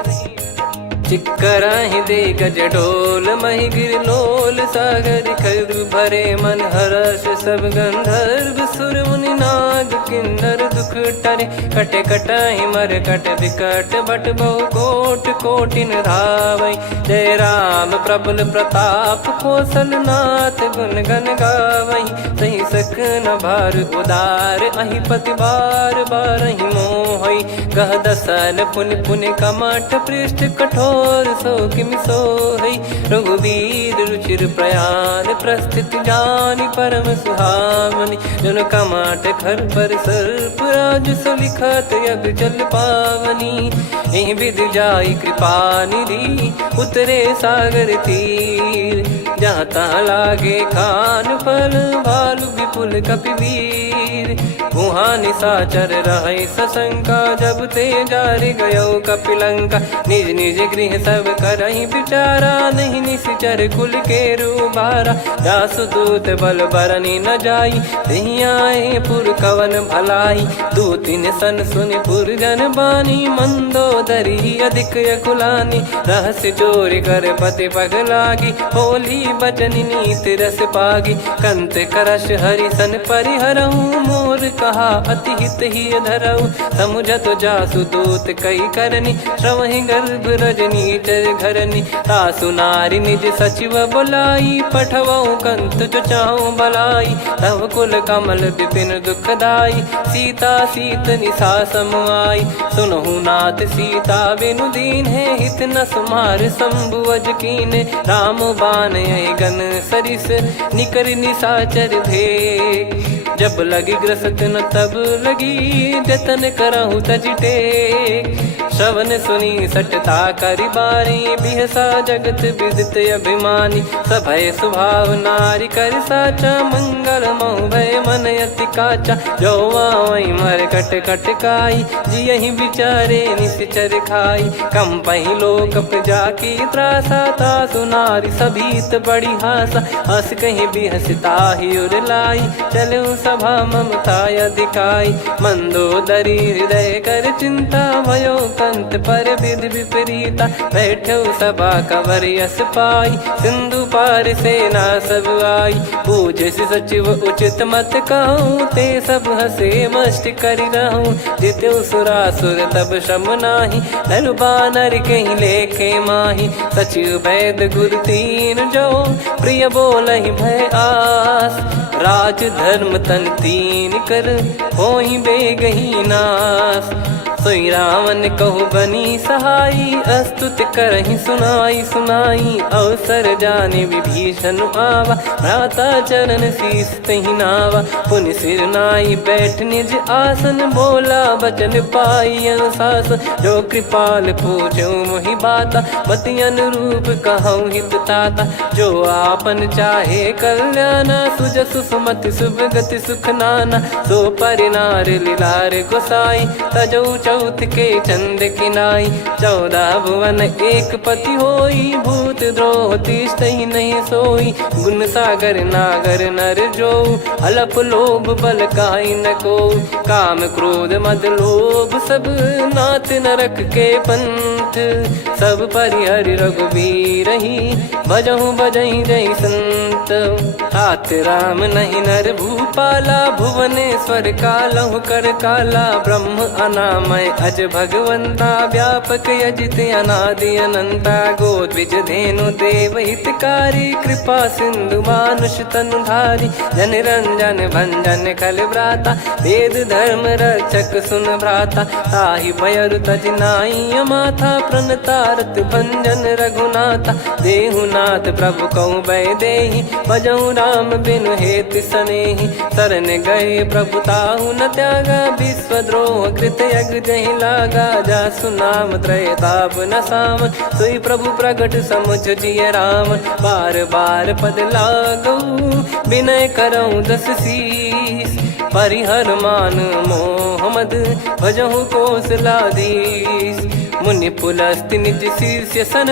चिक्कराहि दे गज डोल मही गिर लोल सागर खर भरे मन हर्ष सब गंधर्व सुर मुनि नार माग किन्नर दुख टरे। कटे कटहि मर कट विकट बट बहु कोट कोटिन धावै। जय राम प्रबल प्रताप कौशल नाथ गुण गण गावै। सही सकन भार उदार अहि पति बार बारहि मोहै। गह दसल पुन पुन कमठ पृष्ठ कठोर सो किमि सोहै। रघुवीर रुचिर प्रयाण प्रस्थित जानि परम सुहावनि। जन कमठ खर पर सर्प राज सलिखत यग जल पावनी। एहि विधि जाई कृपा निधि उतरे सागर तीर। जहाँ तहाँ लागे खान फल भालु विपुल कपिवीर। वहाँ निशाचर रहै सशंका जब ते जारि गयो कपिलंका। निज निज गृह सब करहि विचारा नहीं निश्चर कुल के रूबारा। जासु दूत बल बरनि न जाई तेहि आए पुर कवन भलाई। दूतिन सन सुनि पुर जन बानी मंदोदरी अधिक यकुलानी। रहस्य चोरी कर पति पग लागी होली बचन नीति रस पागी। कंत करश हरिसन परिहरहु मोर कहा अति हित ही धरऊ। समुझत जासु दूत कई करनी श्रवहि गर्भ रजनी चर घरनी। तासु नारी निज सचिव बुलाई पठवऊ कंत जो चाहूं बलाई। तव कुल कमल विपिन दुखदाई सीता सीत निशा समाई। सुनहु नाथ सीता बिनु दीन है हित न सुमार शंभु अज कीने। राम बाण गन सरिस निकर निशाचर भेग। जब लगी ग्रसत न तब लगी जतन करहु तज टेक। श्रवण सुनी सटता करि बारी बिहसा जगत विदित अभिमानी। सभय स्वभाव नारी कर साचा मंगल मऊ भय मन अति काचा। जो आवै मर कट कट काई जियहि विचारे निश्चर खाई। कम पहि लोक जाकी त्रासा तासु नारी सभीत बड़ी हासा। हस कहीं बिहसता ही उर लाई चलऊ सभा ममता अधिकाई। मंदोदरी हृदय कर चिंता भयो कंत पर विधि विपरीता। बैठो सभा कवर यस पाई सिंधु पार सेना सब आई। पूज्य सचिव उचित मत कहूँ ते सब हसे मष्ट करि रहूँ। जित्यु सुरासुर तब श्रम नाही नर बानर कहीं लेखे माही। सचिव वैद गुरु तीन जो प्रिय बोलहि भय आस। राज धर्म तन तीन कर होई बेगही नास। सोई रावण कहु बनी सहाई अस्तुत करहि सुनाई सुनाई। अवसर जाने विभीषण आवा भ्राता चरण शीस तहि नावा। पुनि सिर नाई बैठ निज आसन बोला बचन पाई अनुशासन। जो कृपाल पूछो मोहि बाता मति अनुरूप कहूँ हित ताता। जो आपन चाहे कल्याणा सुजसु सुमति सुभगति सुख नाना। सो परिनार लीलार गोसाई तजौ चौथ के चंद किनाई। 14 भुवन एक पति होई भूत द्रोह तिष्ठहि नहीं सोई। गुण सागर नागर नर जो अलप लोभ बल काई न को। काम क्रोध मद लोभ सब नाथ नरक के पंथ। सब परिहरि रघुबीर ही भजहु भजहि जय संत। तात राम नहीं नर भूपाला भुवनेश्वर कालहु कर काला। ब्रह्म अनामय अज भगवंता व्यापक यजित अनादि अनंता। गोद्विज धेनु देव हितकारी कृपा सिंधु मानुष तनुधारी। जन रंजन भंजन खल भ्राता वेद धर्म रक्षक सुन भ्राता। ताहि भयरु तज नाई माथा प्रणतारत भंजन रघुनाथा। देहुनाथ प्रभु कहु भय देहि भजहु राम बिनु हेत सनेहि। शरण गए प्रभु ताहु न त्यागा विश्वद्रोह कृत यज्ञ जहि लागा। जासु नाम त्रय ताप न सामन सोई प्रभु प्रगट समुझ जिय राम। बार बार पद लागऊ विनय करऊँ 10 शीस। परिहर मान मोह मद भजहु कौशलाधीश। मुनि पुलस्त्य निज शिष्य सन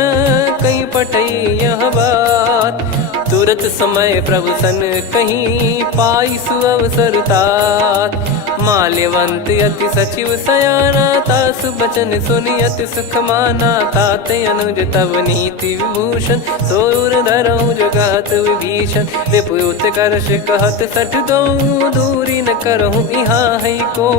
कहीं पठई यह बात। तुरत समय प्रभु सन कहीं पाई सुअवसर तात। माल्यवंत अति सचिव सयाना तासु बचन सुनि अति सुख माना। ताते अनुज तव नीति विभूषण सोर धरऊ जगत विभीषण। विपुत करश कहत सठ दो दूरी न करहु यहाँ है को।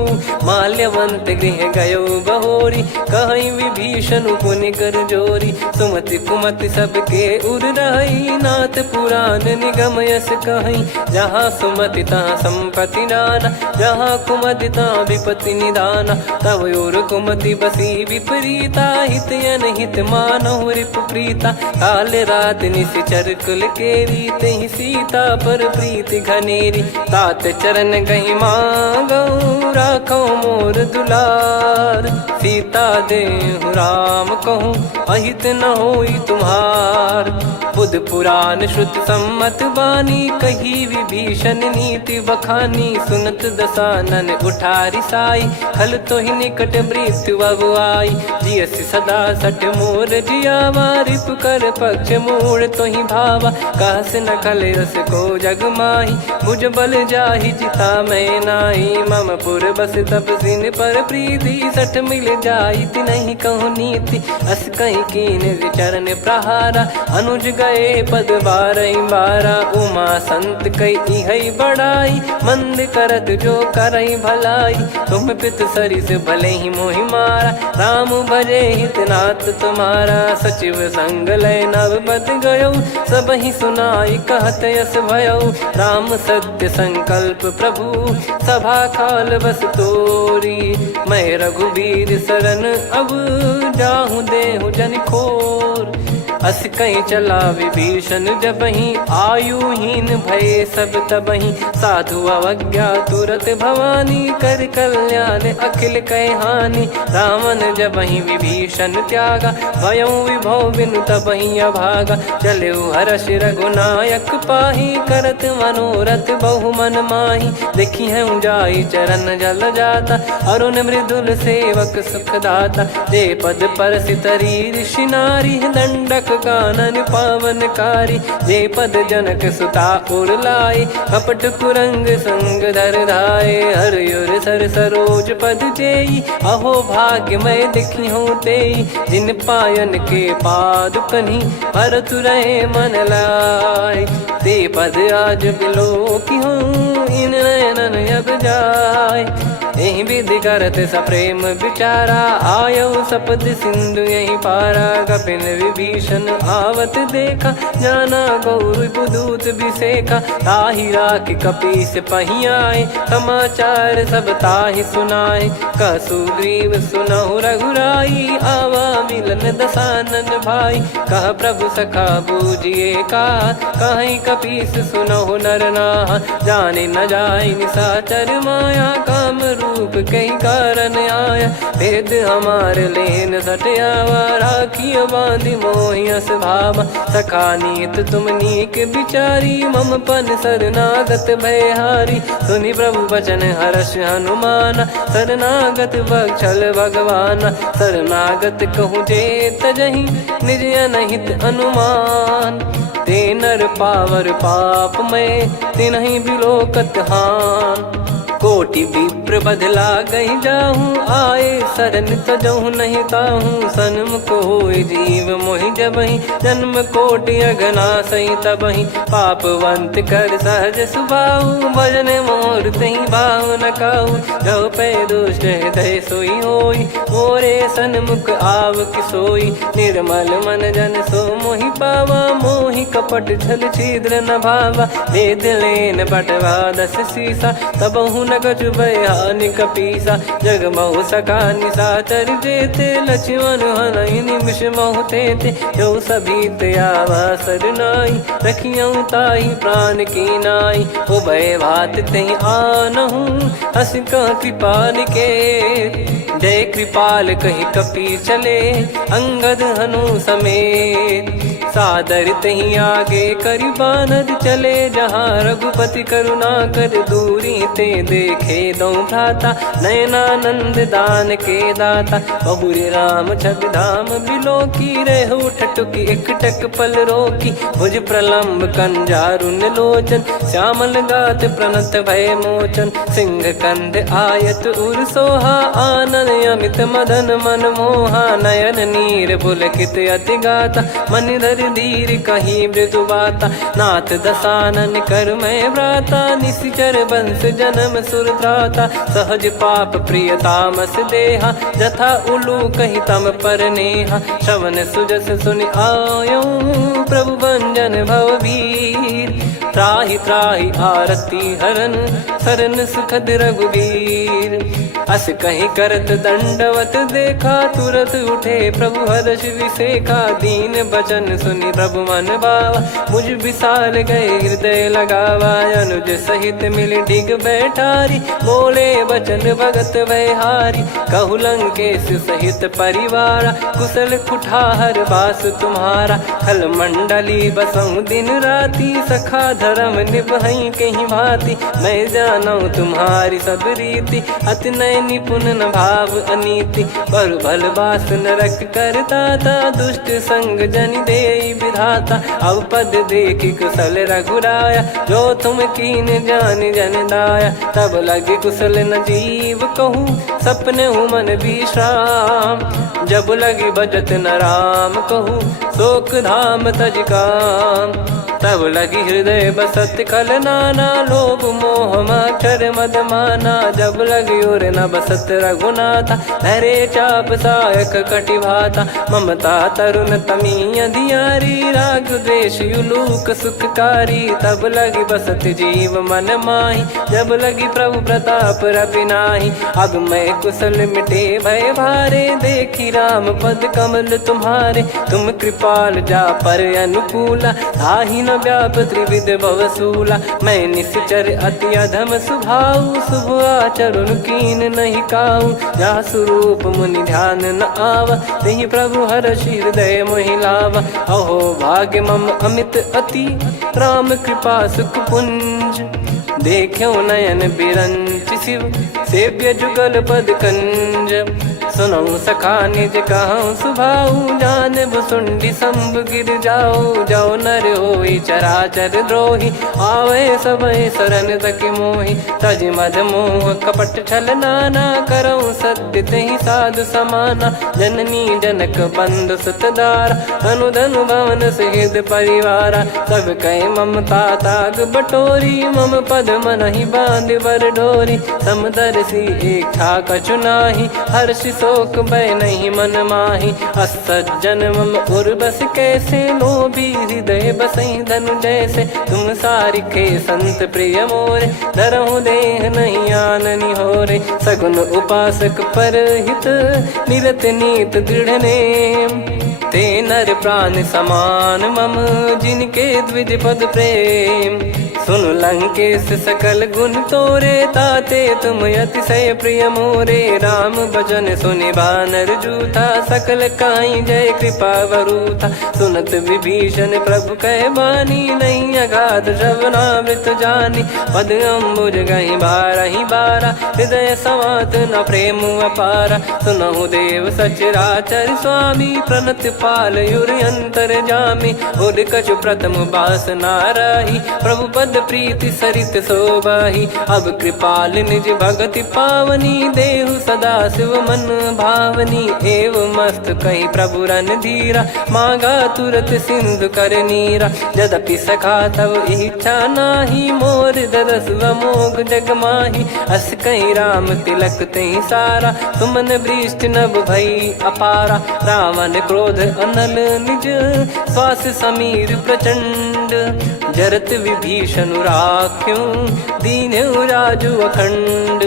माल्यवंत गृह गयो बहोरी, कहीं विभीषण पुनि कर जोरी। सुमति कुमति सबके उर रही, नाथ पुराण निगम यस कहीं। जहाँ सुमति तहाँ संपत्ति नाना, जहाँ कुमति तहाँ विपत्ति निदाना। तब और कुमति बसी विपरीता, हित अनहित मानहु रिपु प्रीता। काल रात निश्चर कुल केरी, तहि सीता पर प्रीति घनेरी। तात चरण गही मांगऊ, राखो मोर दुलार। सीता देहु राम कहूँ, अहित न होई तुम्हार। बुध पुराण श्रुत सम्मत बानी, कही विभीषण नीति बखानी। सुनत दसानन उठारी साई, खल तो ही निकट मृत्यु अब आई। जियसि सदा सठ मोर जियावा, रिप कर पक्ष मूड़ तो ही भावा। कहस न खल रस को जग माही, मुझ बल जाहि जिता मैं नाई। मम पुर बस तपसिन पर प्रीति, सठ मिल जाई नहीं कहूँ नीति। अस कहीं कीन चरण प्रहारा, अनुज गए पद बारई बारा। उमा संत कई है बड़ाई, मंद करत जो करई भलाई। तुम पित सरिस भले ही मोहि मारा, राम भजे हित नाथ तुम्हारा। सचिव संग लय नव बद गयो, सब ही सुनाई कहत यस भयो। राम सत्य संकल्प प्रभु, सभा काल बस तोरी। मैं रघुबीर शरण अब, जाहूँ देहु जन खोर। अस कहीं चला विभीषण जबहि, आयुहीन भय सब तबहि। साधु अवज्ञा तुरत भवानी, कर कल्याण अखिल कह हानि। रावण जबहि विभीषण त्यागा, भयउ विभव बिनु तबहि अभागा। चलऊ हर्ष रघुनायक पाही, करत मनोरथ बहु मन माही। देखी है जाई चरण जल जाता, अरुण मृदुल सेवक सुखदाता। जे पद पर सितरी ऋषि नारी, दंडक कानन पावनकारी। जे पद जनक सुता उर लाए, कपट कुरंग संग धर धाये। हरियुर सर सरोज पद जेई, अहो भाग्य मैं दिखी हूँ तेई। जिन पायन के पाद कन्ही, भरत रहे मन लाए। ते पद आज बिलो की हूँ, इन नयनन अब जाय। यही विधि करत सप्रेम विचारा, आयऊ सपद सिंधु यही पारा। कपिन विभीषण आवत देखा, जाना गौर बुदूत बिसेखा। ताहि राख कपीस पही आए, समाचार सब ताहि सुनाए। कह सुग्रीव सुनहु रघुराई, आवा मिलन दसानन भाई। कह प्रभु सखा बूझिए का, कहीं कपीस सुनहु नर नाहा। जाने न जाय निशाचर माया, काम रूप कई कारण आया। भेद हमार लेन सटयावा, राखियो बांधि मोहियस भावा। सखा नीत तुम नीक बिचारी, मम पन शरणागत भयहारी। सुनि प्रभु वचन हर्ष हनुमाना, शरणागत बक्षल भगवाना। शरणागत कहूँ जे तजहि, निज अनहित अनुमान। ते नर पावर पाप में, तिन्हि बिलोकत हान। कोटि विप्र बदला गई जाहूँ, आए शरण तजहु नहीं ताहूँ। सन्मुख होय जीव मोहि जबहि, जन्म कोटि अगना सही तबहि। पापवंत कर सहज सुभाऊ, भजन मोर तहि भाव न काहू। जो पै दुष्ट हृदय सोई होई, मोरे सन्मुख आव किसोई। निर्मल मन जन सो मोहि पावा, मोहि कपट छल छिद्र न भावा। वेद लेन बटवा दस सीसा, तबहु न कछु भयानि कपीसा। जग महु सखा निशाचर जेते, लक्ष्मण हनहि निमिष महु तेते। जो सभी त्यावा सरनाई, रखियऊ ताहि प्राण की नाई। उभय भात तहि आनहु, हस कह कृपाल के। जय कृपाल कहि कपी चले, अंगद हनु समेत। सादर तही आगे करि बानर चले, जहाँ रघुपति करुणा कर दूरी ते देखे दो भ्राता। नयनानंद दान के दाता, बहुरी राम छग धाम बिलो की। रेहु ठटुकी एकटक पल रोकी, भुज प्रलम्ब कंजारुन लोचन। श्यामल गात प्रणत भय मोचन, सिंह कंध आयत उर सोहा। आनन अमित मदन मन मोहा, नयन नीर पुलकित अति गाता। मनिधर कर धीर कहीं मृदु बाता। नाथ दसानन कर मैं व्राता, निशिचर बंस जन्म सुर त्राता। सहज पाप प्रिय तामस देहा, जथा उलू कही तम पर नेहा। श्रवण सुजस सुनि आयो, प्रभु भंजन भवबीर। त्राहि त्राहि आरती हरन, सरन सुखद रघुबीर। अस कहीं करत दंडवत देखा, तुरत उठे प्रभु हर्ष विसेखा। दीन बचन सुनि प्रभु मन भावा, मुझ विसाल गए हृदय लगावा। अनुज सहित मिल डिग बैठारी, बोले बचन भगत वैहारी। कहु लंकेश सहित परिवारा, कुशल कुठार बास तुम्हारा। खल मंडली बसऊं दिन राती, सखा धर्म निभई कहीं भांति। मैं जानू तुम्हारी सब रीति, अति नय निपुण न भाव अनीति। पर भल बास नरक करता था, दुष्ट संग जन दे विधाता। अब पद देखी कुशल रघुराया, जो तुम कीन जान जन दाया। तब लगे कुशल न जीव कहूँ, सपने हूँ मन विश्राम। जब लगी बजत न राम कहूँ, शोक धाम तज काम। तब लगी हृदय बसत खल नाना, लोभ मोह मक्षर मद माना। जब लगी उर न बसत रघुनाथा, धरे चाप सायक कटि भाता। ममता तरुण तमी अधियारी, राग द्वेष युलूक सुखकारी। तब लगी बसत जीव मन माही, जब लगी प्रभु प्रताप रवि नाही। अब मैं कुशल मिटे भय भारे, देखी राम पद कमल तुम्हारे। तुम कृपाल जा पर अनुकूला, ताहि न व्याप त्रिविध भवसूला। मैं निश्चर अति अधम सुभाऊ, शुभ आचरण कीन नहीं काऊ। जा स्वरूप मुनि ध्यान न आवा, तेहि प्रभु हर्ष हृदय मोहि लावा। अहो भाग्य मम अमित अति, राम कृपा सुख पुंज। देखो नयन बिरंच शिव, सेव्य जुगल पद कंज। सुनऊ सखा निज कहूँ सुभाऊ, जान भुसुंडी संभ गिर जाओ। जाओ नर होई चराचर द्रोही, आवे सबय शरण तक मोहि। तज मद मोह कपट छल नाना, करऊँ सत्य तेहि साधु समाना। जननी जनक बंधु सुतदारा, धनु धनु भवन सहित परिवारा। सब कहे ममता ताग बटोरी, मम पद मनहि बांध बर डोरी। समदर्शी इच्छा कछु नाही, हर्ष शोक भय नहीं मन माही। असज्जन मम उर्वश कैसे, लोभी हृदय बसई धनु जैसे। तुम सारिखे संत प्रिय मोरे, धरहु देह नहीं आननि होरे। सगुन उपासक परहित, निरत नीत दृढ़ नेम। ते नर प्राण समान मम, जिनके द्विज पद प्रेम। सुन लंकेश सकल गुण तोरे, ताते तुम अतिशय प्रिय मोरे। राम भजन सुनि बानर जूथा, सकल काई जय कृपा वरूथा। सुनत विभीषण प्रभु कह बानी, नहीं अगाध श्रवणामृत जानी। पद अम्बुज गहि बारहि बारा, हृदय समात न प्रेम अपारा। सुनहु देव सचराचर स्वामी, प्रणत पाल युर अंतर जामी। उद कछु प्रथम बास नाराही, प्रभु पद प्रीति सरित शोभाही। अब कृपाल निज भगति पावनी, देहु सदा शिव मन भावनी। एव मस्त कही प्रभु रन धीरा, मांगा तुरत सिंधु कर नीरा। यद्यपि सखा तब इच्छा नाही, मोर दरस अमोघ जग माही। अस कहीं राम तिलक तहि सारा, सुमन वृष्ट नभ भई अपारा। रावण क्रोध अनल निज, श्वास समीर प्रचंड। जरत विभीषण राख्यों, दीन्हु राजु अखंड।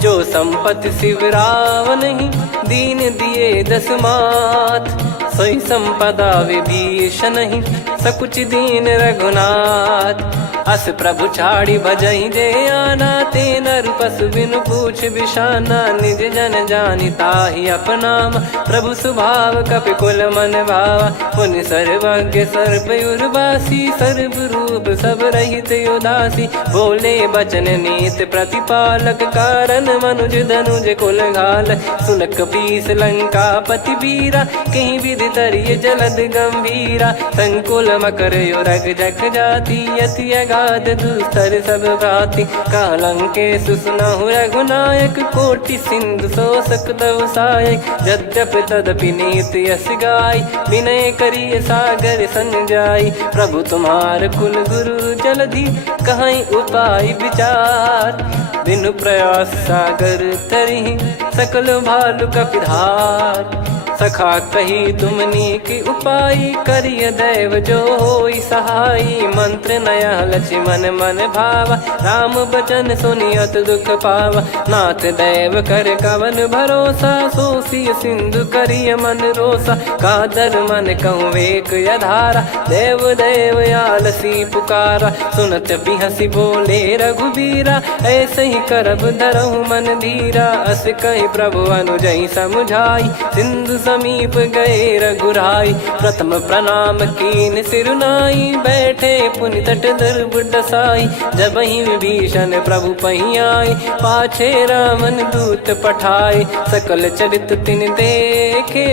जो संपत्ति शिव रावण ही, दीन दिए दस मात। सोई संपदा विभीषण ही, सकुच दीन रघुनाथ। अस प्रभु छाड़ी भजई जे आना, ते नर पशु बिनु पूछ बिशाना। निज जन जानि ताहि अपनाम, प्रभु स्वभाव कपि कुल मन भावा। मुनि सर्वज्ञ सर्वयुर्वासी, सर्व रूप सब रहित उदासी। बोले बचन नीत प्रतिपालक, कारण मनुज धनुज कुल घाल। सुन कपीस लंका पति वीरा, कहीं विधि तरिय जलद गंभीरा। संकुल मकर युरग जख जाति, यति गाद दुस्तर सब भांति कालंके सुसुनाहु रघुनायक कोटि सिंधु शोषक तव सहायक यद्यपि तदपि नीत यस गाय विनय करिय सागर सन जाई प्रभु तुम्हार कुल गुरु जलधि कहीं उपाय विचार बिनु प्रयास सागर तरिहि सकल भालु कपिधार सखा कही तुमनी की उपाय करिय दैव जो होई सहाई मंत्र नया लक्ष्मण मन भावा राम बचन सुनियत दुख पावा नाथ दैव कर कवन भरोसा सोसिय सिंधु करिय मन रोसा कादर मन कहूँ वेक यधारा देव देव आलसी पुकारा सुनत बिहसी बोले रघुबीरा ऐसे ही करब धरहु मन धीरा अस कही प्रभु अनुजई समुझाई सिंधु समीप गए रघुराई प्रथम प्रणाम कीन सिरुनाई बैठे पुनि तट दर्भ डसाई जब ही विभीषण प्रभु पही आए पाछे रामन दूत पठाए सकल चरित तिन देखे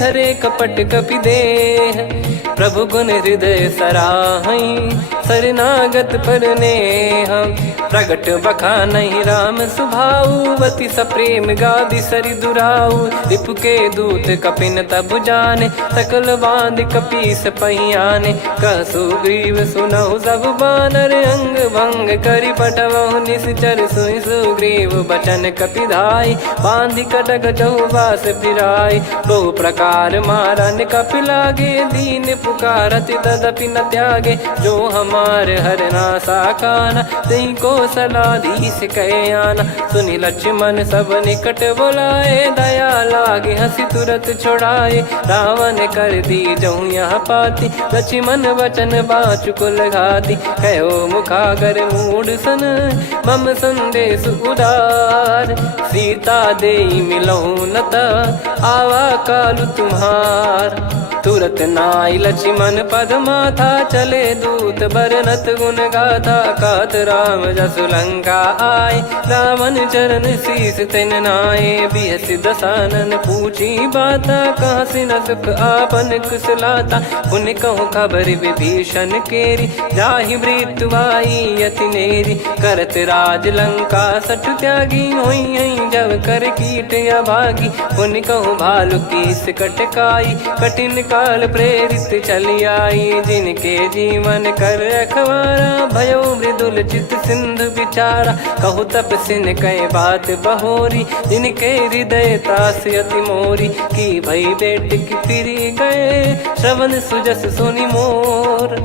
धरे कपट कपि देह प्रभु गुण हृदय सराहई शरणागत पर नेह प्रगट बखानहि राम सुभाऊ वति सप्रेम गादि सरि दुराऊ रिपु के दूत कपिन तब जाने सकल बांध कपीस पहियाने कह सुग्रीव सुनहु सब बानर अंग भंग करि पटवहु निश्चर सुनि सुग्रीव बचन कपिधाई बांधि कटक चहुबास फिराई बहु प्रकार मारन कपि लागे दीन पुकारति तदपि न त्यागे जो हमार हरना साकाना तही को सलाधीश कहे आना सुनि लक्ष्मण सब निकट बुलाए दया लागे हंसी तुरत छोड़ाए रावण कर दी जहूँ यहाँ पाती लक्ष्मण वचन बाचु कुल घाती कहो मुखागर मूड सन मम संदेश उदार सीता देई मिलहु नता आवा कालु तुम्हार तुरत नाई लक्ष्मण पद माथा चले दूत बरनत गुण गाथा कात राम जसु लंका आए रावण चरण शीस तिन नाये बिहसि दसानन पूछी बाता कहाँ से न सुख आपन कुशलाता पुन कहूँ खबर विभीषण केरी जाहि मृत्यु आई यति नेरी करत राज लंका सठ त्यागी होई जब कर कीट अभागी पुन कहूँ भालु कीस कटकाई कठिन काल प्रेरित चली आई जिनके जीवन कर रखवारा भयो मृदुल चित सिंधु विचारा कहु तप सिन कई बात बहोरी जिनके हृदय तास अति मोरी की भई बेट की फिरी गए श्रवण सुजस सुनि मोर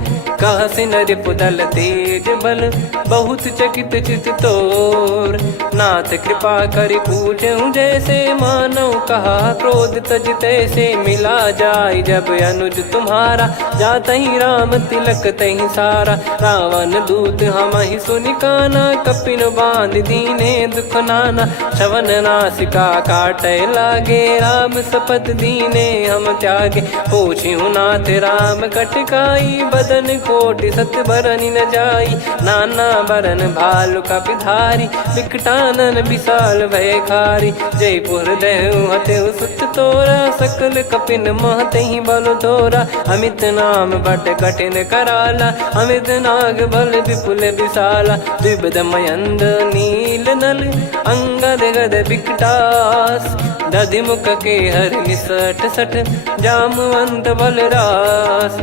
कह सिन रिपुदल तेज बल बहुत चकित चित तोर नाथ कृपा करि पूछूं जैसे मानव कहा क्रोध तज तैसे मिला जाय जब अनुज तुम्हारा जात ही राम तिलक तही सारा रावण दूत हम ही सुनि काना कपिन बांध दीने दुख नाना श्रवण नासिका काटे लागे राम सपत दीने हम त्यागे पूछ्यू नाथ राम कटकाई बदन कोटि सत बरनि न जाई नाना बरन भालु कपिधारी विकटानन विशाल भय खारी जयपुर देहु हतेउ सुत तोरा सकल कपिन महतहि बल तोरा अमित नाम बट कठिन कराला अमित नाग बल विपुल विशाला द्विपद मयंद नील नल अंगद गद विकटास दधि मुख के हर निसठ सठ जामवंत बलरास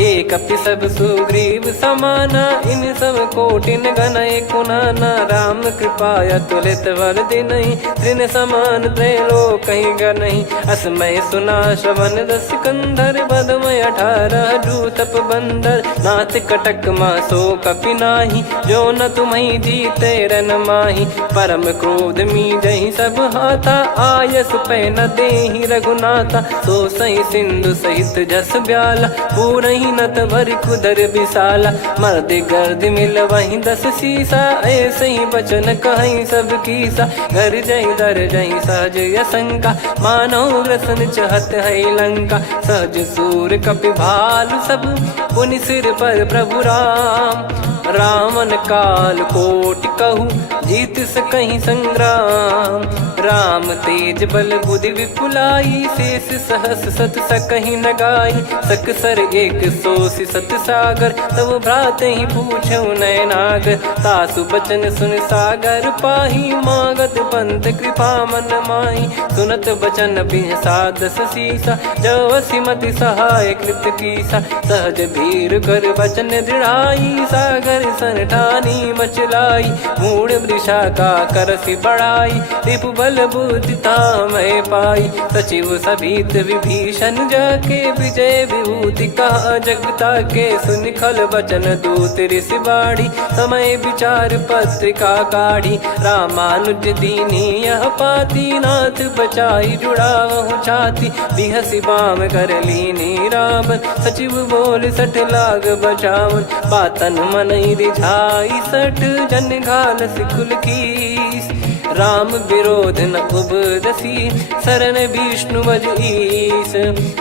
एक अपि सब सुग्रीव समाना इन सब कोटिन गनय कुनाना राम कृपा अतुलित बल दिनहि त्रिन समान त्रैलोक कहीं गनहि असमय सुना श्रवण दस कंधर बदमय 18 जूतप बंदर नाथ कटक मासो कपि नाही जो न तुम्हि जीते रन माही परम क्रोध मी जहि सब हाथा आयस पै न देहि रघुनाथा सो सही सिंधु सहित जस ब्याला पूरहि नत भरि कुदर विशाला मर्द गर्द मिल वहीं 10 सीसा ऐसे ही बचन कहीं सब कीसा घर जहि दर जहि सहज यसंका मानव रसन चहत है लंका सहज सूर कपि भालु सब पुनि सिर पर प्रभु राम रावण काल कोटि कहु जीत सकहीं संग्राम। राम तेज बल बुद्धि विपुलाई, शेष सहस सत सकहीं न गाई। सकसर एक सोसी सत सागर, तब भ्रात ही पूछो नयनागर। तासु बचन सुन सागर पाही, मागत पंथ कृपा मन माही। सुनत बचन बिहसादस सीसा, जव सिमति सहाय कृत कीसा। सहज भीर कर बचन दृढ़ाई, सागर सन ठानी मचलाई। मूढ़ वृषा का करसि बढ़ाई, रिपु बल बुद्धि तामय पाई। सचिव सभीत विभीषण जाके, विजय विभूति कहा जगता के। सुनि खल बचन दूत ऋषि बाड़ी, समय विचार पत्रिका काढ़ी। रामानुज दीनी यह पाती, नाथ बचाई जुड़ावहु छाती। बिहसि बाम कर लीनी रावण, सचिव बोल सठ लाग बचावन। बातन मनई रिझाई सठ, जन घाल सिकुल कीस। राम विरोध न उपदसी, शरण विष्णु बज ईस।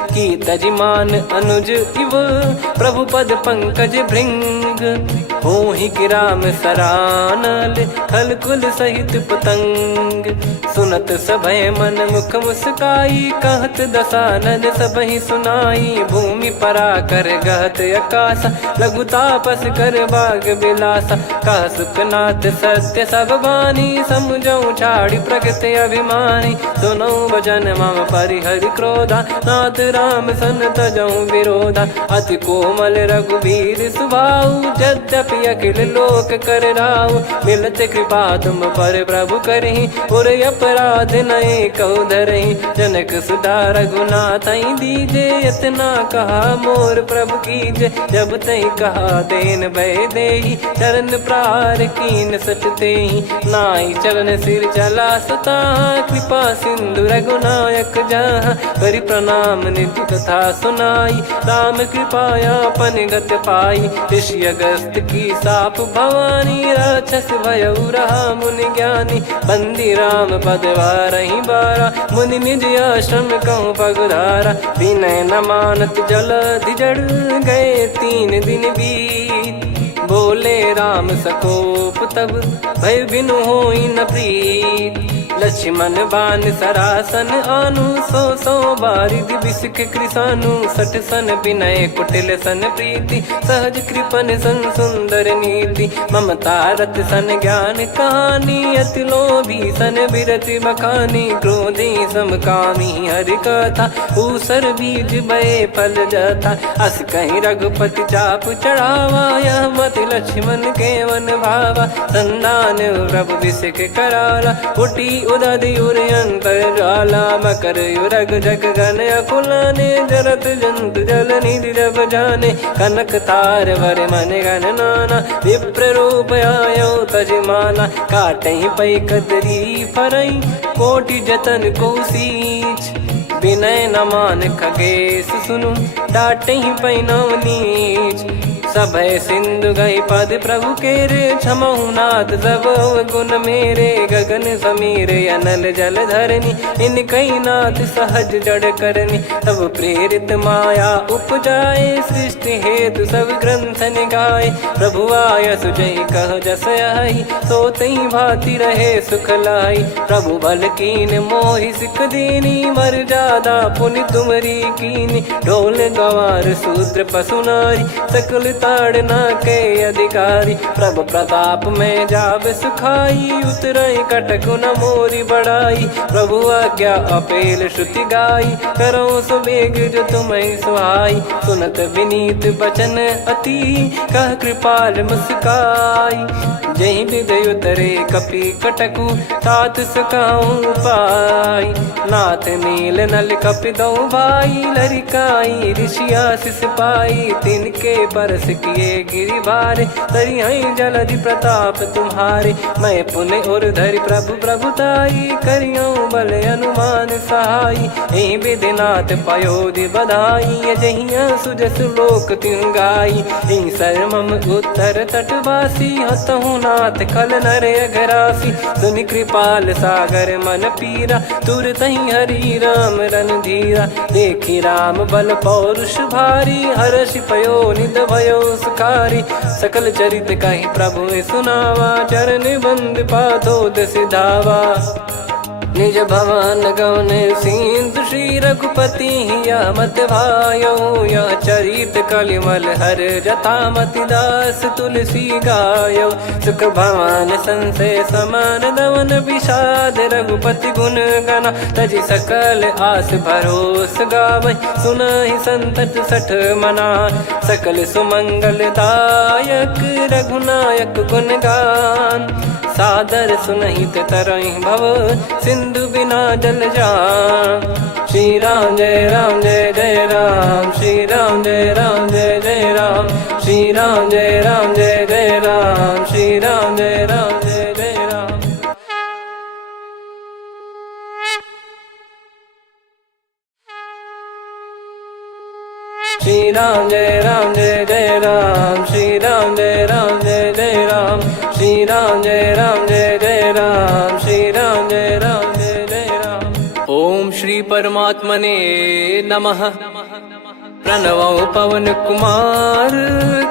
की तजिमान अनुज इव, प्रभु पद पंकज भृंग। होहि कि राम सरानल, खल कुल सहित पतंग। सुनत सभय मन मुख मुस्काई, कहत दसानन सबहि सुनाई। भूमि परा कर गहत आकाशा, लघु तापस कर बाग बिलासा। कह सुखनाथ सत्य सब बानी, समुझौ छाड़ी प्रगति अभिमानी। सुनो भजन मम परिहरि क्रोधा, नाथ राम सन तजौ विरोधा। अति कोमल रघुवीर सुभाऊ, यद्यपि अखिल लोक कर राऊ। मिलत कृपा तुम पर प्रभु करहि, पुर अपराध नए कौ धरहि। जनक सुधा रघुनाथ दीजे, इतना कहा मोर प्रभु कीजे। जब तई कहा देन भय देहि, चरण प्रार कीन सट तेहि। नाई चरण सिर चला सता, कृपा सिंधु रघुनायक जहाँ। करि प्रणाम निधि कथा सुनाई, राम कृपाया पन गत पाई। ऋषि अगस्त की साप भवानी, राक्षस भयउ रहा मुनि ज्ञानी। बंदी राम पद वारहि बारा, मुनि निज आश्रम कहूँ पगधारा। विनय न मानत जलधि जड़, गए 3 दिन बीत। बोले राम सकोप तब, भय बिनु होई न प्रीत। लक्ष्मण बान सरासन आनु, 100 बारिधि बिसक कृसानु। 60 सन विनय कुटिल सन प्रीति, सहज कृपन सन सुंदर नीति। ममता रत सन ज्ञान कहानी, अति लोभी सन बिरति बखानी। क्रोधी समकामी हरि कथा, ऊसर बीज बये फल जथा। अस कहीं रघुपति चाप चढ़ावा, यह मत लक्ष्मण के मन भावा। संदान प्रभु बिसक कराला, उठी उदधि उर अंतर ज्वाला। मकर युरग जग गण अकुलाने, जरत जंतु जल निधि जब जाने। कनक तार वर मन गण नाना, विप्र रूप आयो तजमाना। काटहि पै कदरी फरई, कोटि जतन को सींच। विनय न मान खगेश सुनु, डांटहि पै नव नीच। सभय सिंधु गई पद प्रभु केरे, क्षमहु नाथ सब गुण मेरे। गगन समीरे अनल जल धरनी, इन कई नाथ सहज जड़ करनी। तब प्रेरित माया उपजाए, सृष्टि हेतु सब ग्रंथ निगाए। प्रभु आय सुजई कह जस आई, सोतई भांति रहे सुख लाई। प्रभु बल कीन मोहि सिख दीनी, मर्यादा पुनि तुमरी कीनी। ढोल गवार शूद्र पशु नारी, सकल ताड़ना के अधिकारी। प्रभु प्रताप में जाब सुखाई, उतरई कटक न मोरी बढ़ाई। प्रभु आज्ञा अपेल श्रुति गाई, करो सुबेग जो तुम्हें सुहाई। सुनत विनीत बचन अति, कह कृपाल मुस्काई। जहि हृदय उतरे कपि कटकु, तात सकाऊं पाई। नाथ नील नल कपि दो भाई, लरिकाई ऋषि आशीष पाई। तिनके परस किए गिरि भारे, तरिहै जलधि प्रताप तुम्हारे। मैं पुण्य और धरि प्रभु प्रभुताई, करियौ बल अनुमान सहाई। एहि विधिनाथ पयोधि बधाई, जहिया सुजस लोक तिहुँ गाई। एहि सरमम उत्तर तटवासी, हतहु रघुनाथ खल नर अघरासी, सुनि कृपाल सागर मन पीरा, तुरतहि हरि राम रणधीरा। देखि राम बल पौरुष भारी, हर्षि पयो निध भयो सुखारी। सकल चरित कहि प्रभु सुनावा, चरण बंद पादोद सिधावा। निज भवन गौन सिंधु श्री रघुपति हिया मत भायो, यह चरित कलिमल हर जथा मति दास तुलसी गायो। सुख भवन संशय समान दवन विषाद, रघुपति गुण गना तजि सकल आस भरोस गावै। सुनहि संतत सठ मना, सकल सुमंगल दायक रघुनायक गुण गान। सादर सुनहित तरहि भव, सिंधु बिना जल जान। श्री राम जय जय राम, श्री राम जय जय राम, श्री राम जय जय राम, श्री राम जय जय राम। श्री राम जय जय राम, श्री राम जय जय राम, श्री राम जय जय राम, श्री राम जय जय राम। ओम श्री परमात्मने नमः। प्रणवौ पवन कुमार,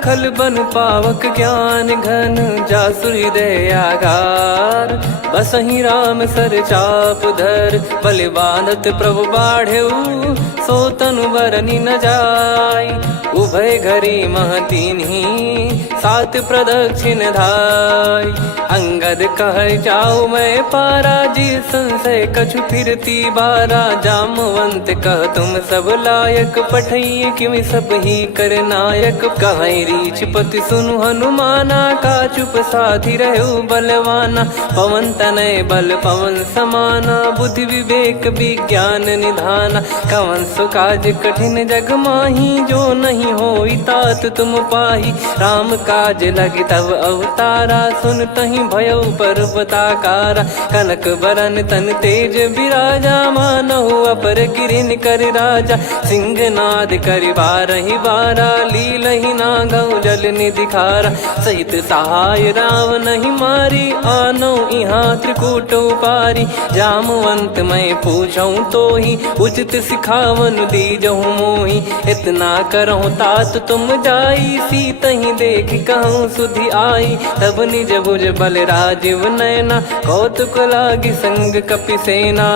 खल बन पावक ज्ञान घन, जासु हृदय आगार। बसहि राम सर चाप धर, बलि बांधत प्रभु बाढ़ऊ, सो तनु बरनि न जाय। उभय घरी महतीन्ही, सात प्रदक्षिण धाय। अंगद कह जाऊ मैं पारा, जी संशय कछु फिरती बारा। जामवंत कह तुम सब लायक, पठई किमि सब ही कर नायक। कहै रीछ पति सुनु हनुमाना, का चुप साधि रहु बलवाना। पवन तनय बल पवन समाना, बुद्धि विवेक विज्ञान निधाना। कवन सो काज कठिन जग माही, जो नहीं होई तात तुम पाही। राम काज लगी तब अवतारा, सुन तहि भयउ पर्वताकारा। कनक बरन तन तेज बिराजा, मानहु अपर गिरिन कर राजा। सिंहनाद करि बारहि बारा, लीलहि नागौ जल निधि खारा। सहित सहाय राम नहीं मारी, आनौ इहाँ त्रिकूट उपारी। जामवंत मैं पूछऊँ तोहि, उचित सिखावन दीजहु मोहि। इतना करहु तात तुम जाई, सीतहि देख कहूँ सुधि आई। तब निज भुज बल राजीव नयना, कौतुक लागी संग कपिसेना।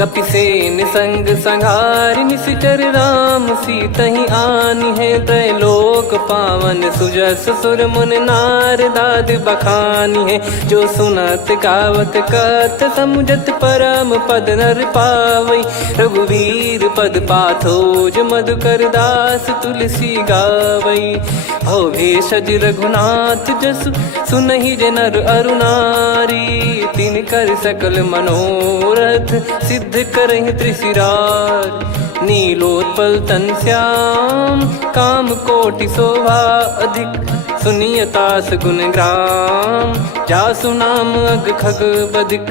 कपिसेन संग संघारि निशिचर राम, सीतहि आनि है त्रैलोक पावन। सुजस सुर मुन नार दाद बखानी है, जो सुनत गावत कथ समुझत परम पद नर पावै। रघुवीर पद पाथोज मधुकर दास तुलसी गावै। भव भेषज रघुनाथ जसु, सुनहि जे नर अरु नारी। तिन कर सकल मनोरथ, सिद्ध करहि त्रिशिरार। नीलोत्पल तन श्याम, काम कोटि शोभा अधिक। सुनियतास गुण ग्राम, जासु नाम अग खग बधिक।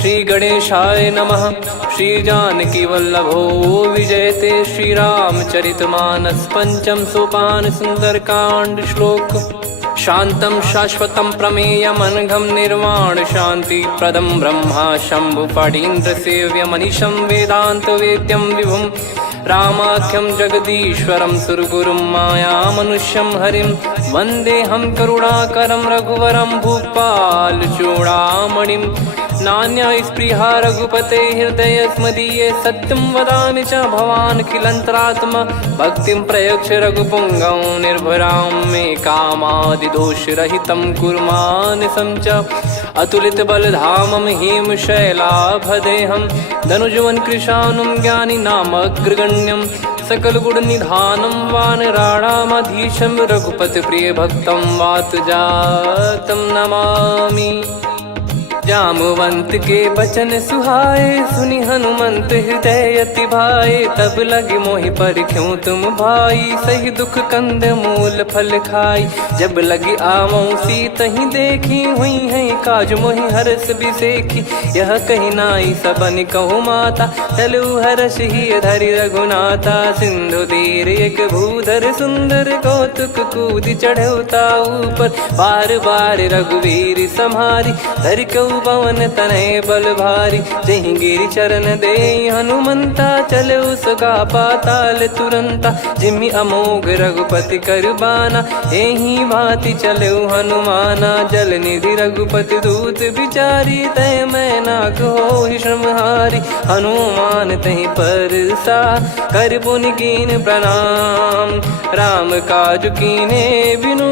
श्री गणेशाय नमः। श्री जानकी वल्लभो विजयते, श्री रामचरित मानस पंचम सोपान सुंदरकांड श्लोक। शांतं शाश्वतं प्रमेयमनघं निर्वाण शांति प्रदं ब्रह्मा शंभु फणीन्द्र सेव्य मनीषं वेदांत वेद्यं विभुं। रामाख्यं जगदीश्वरं सुरगुरुं माया मनुष्यं हरिं। वन्देऽहं करुणाकरं रघुवरं भूपाल चूडामणिं। नान्या स्पृहा रघुपते हृदय स्मदीये, सत्यं वदामि च भवान् खिलन्तरात्मा। भक्तिं प्रयच्छ रघुपुङ्गं निर्भरां मे कामादिदोषरहितं कुर्मानसं च। अतुलित बलधामं हेमशैलाभदेहं, धनुजवन कृशानुं ज्ञानिनामग्रगण्यं। सकल गुण निधानं वानराणामधीशं, रघुपति प्रिय भक्तं वातजातं नमामि। जामवंत के बचन सुहाए, सुनि हनुमंत हृदय अति भाए। तब लगे मोहि पर क्यों तुम भाई, सही दुख कंद मूल फल खाई। जब लगी आवऊं सीत ही देखी, हुई है काज मोहि हरस बिसेखी। यह कही नाई सबन कहु माता, चलू हरष ही धरि रघुनाथा। सिंधु तीर एक भूधर सुंदर, कौतुक कूद चढ़ौता ऊपर। बार बार रघुवीर सम्हारी, धरि कहु पवन तनय बल भारी। जहि गिरि चरण दे हनुमंता, चलो सगा पाताल तुरंता। जिमि अमोघ रघुपति कर बाना, एहि भांति चलो हनुमाना। जल निधि रघुपति दूत बिचारी, तय मैं नाग होहि श्रमहारी। हनुमान तहि परसा, कर पुनि कीन प्रणाम। राम काज कीने बिनु,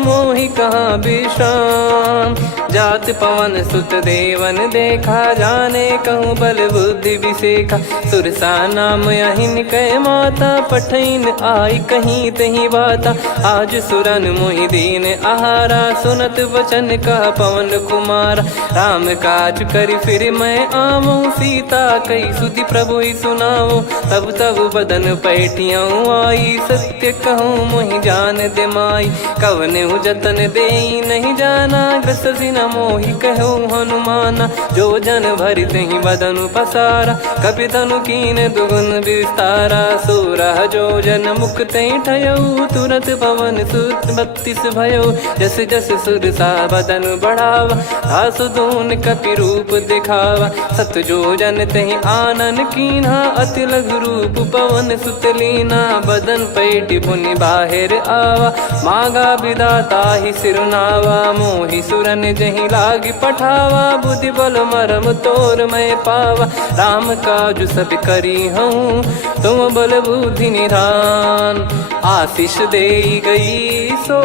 मोहि कहाँ विश्राम। जात पवन सुत देवन देखा, जाने कहूँ बल बुद्धि विसेखा। सुरसा नाम अहिन कै माता, पठैन आई कहीं तहीं बाता। आज सुरन मोहि दीन आहारा, सुनत वचन कह पवन कुमारा। राम काज करि फिर मैं आवऊं, सीता कई सुधि प्रभु ही सुनाओ। तब तब बदन पैठियाँ आई, सत्य कहूँ मोहि जान दे माई। कवने जतन दे नहीं जाना, ग्रसि न मोहि कहूँ हनुमाना। जो जन भरि तहि बदनु पसारा, कपि तनु कीन दुगुन विस्तारा। सोरह जो जन मुख तहि ठयऊ, तुरत पवन सुत 32 भयऊ। जस जस सुरसा बदन बढ़ावा, आसु दून कपि रूप दिखावा। सत जो जन तहि आनन कीन्हा, अति लघु रूप पवन सुत लीना। बदन पैठि पुनि बाहिर आवा, मांगा विधाता ही सिरुनावा। मोहि सुरन जहि लागी पठावा, बुद्धि बल मरम तोर मैं पावा। राम काज सब करी हूँ, तुम बल बुद्धि निधान। आशीष दे गई सो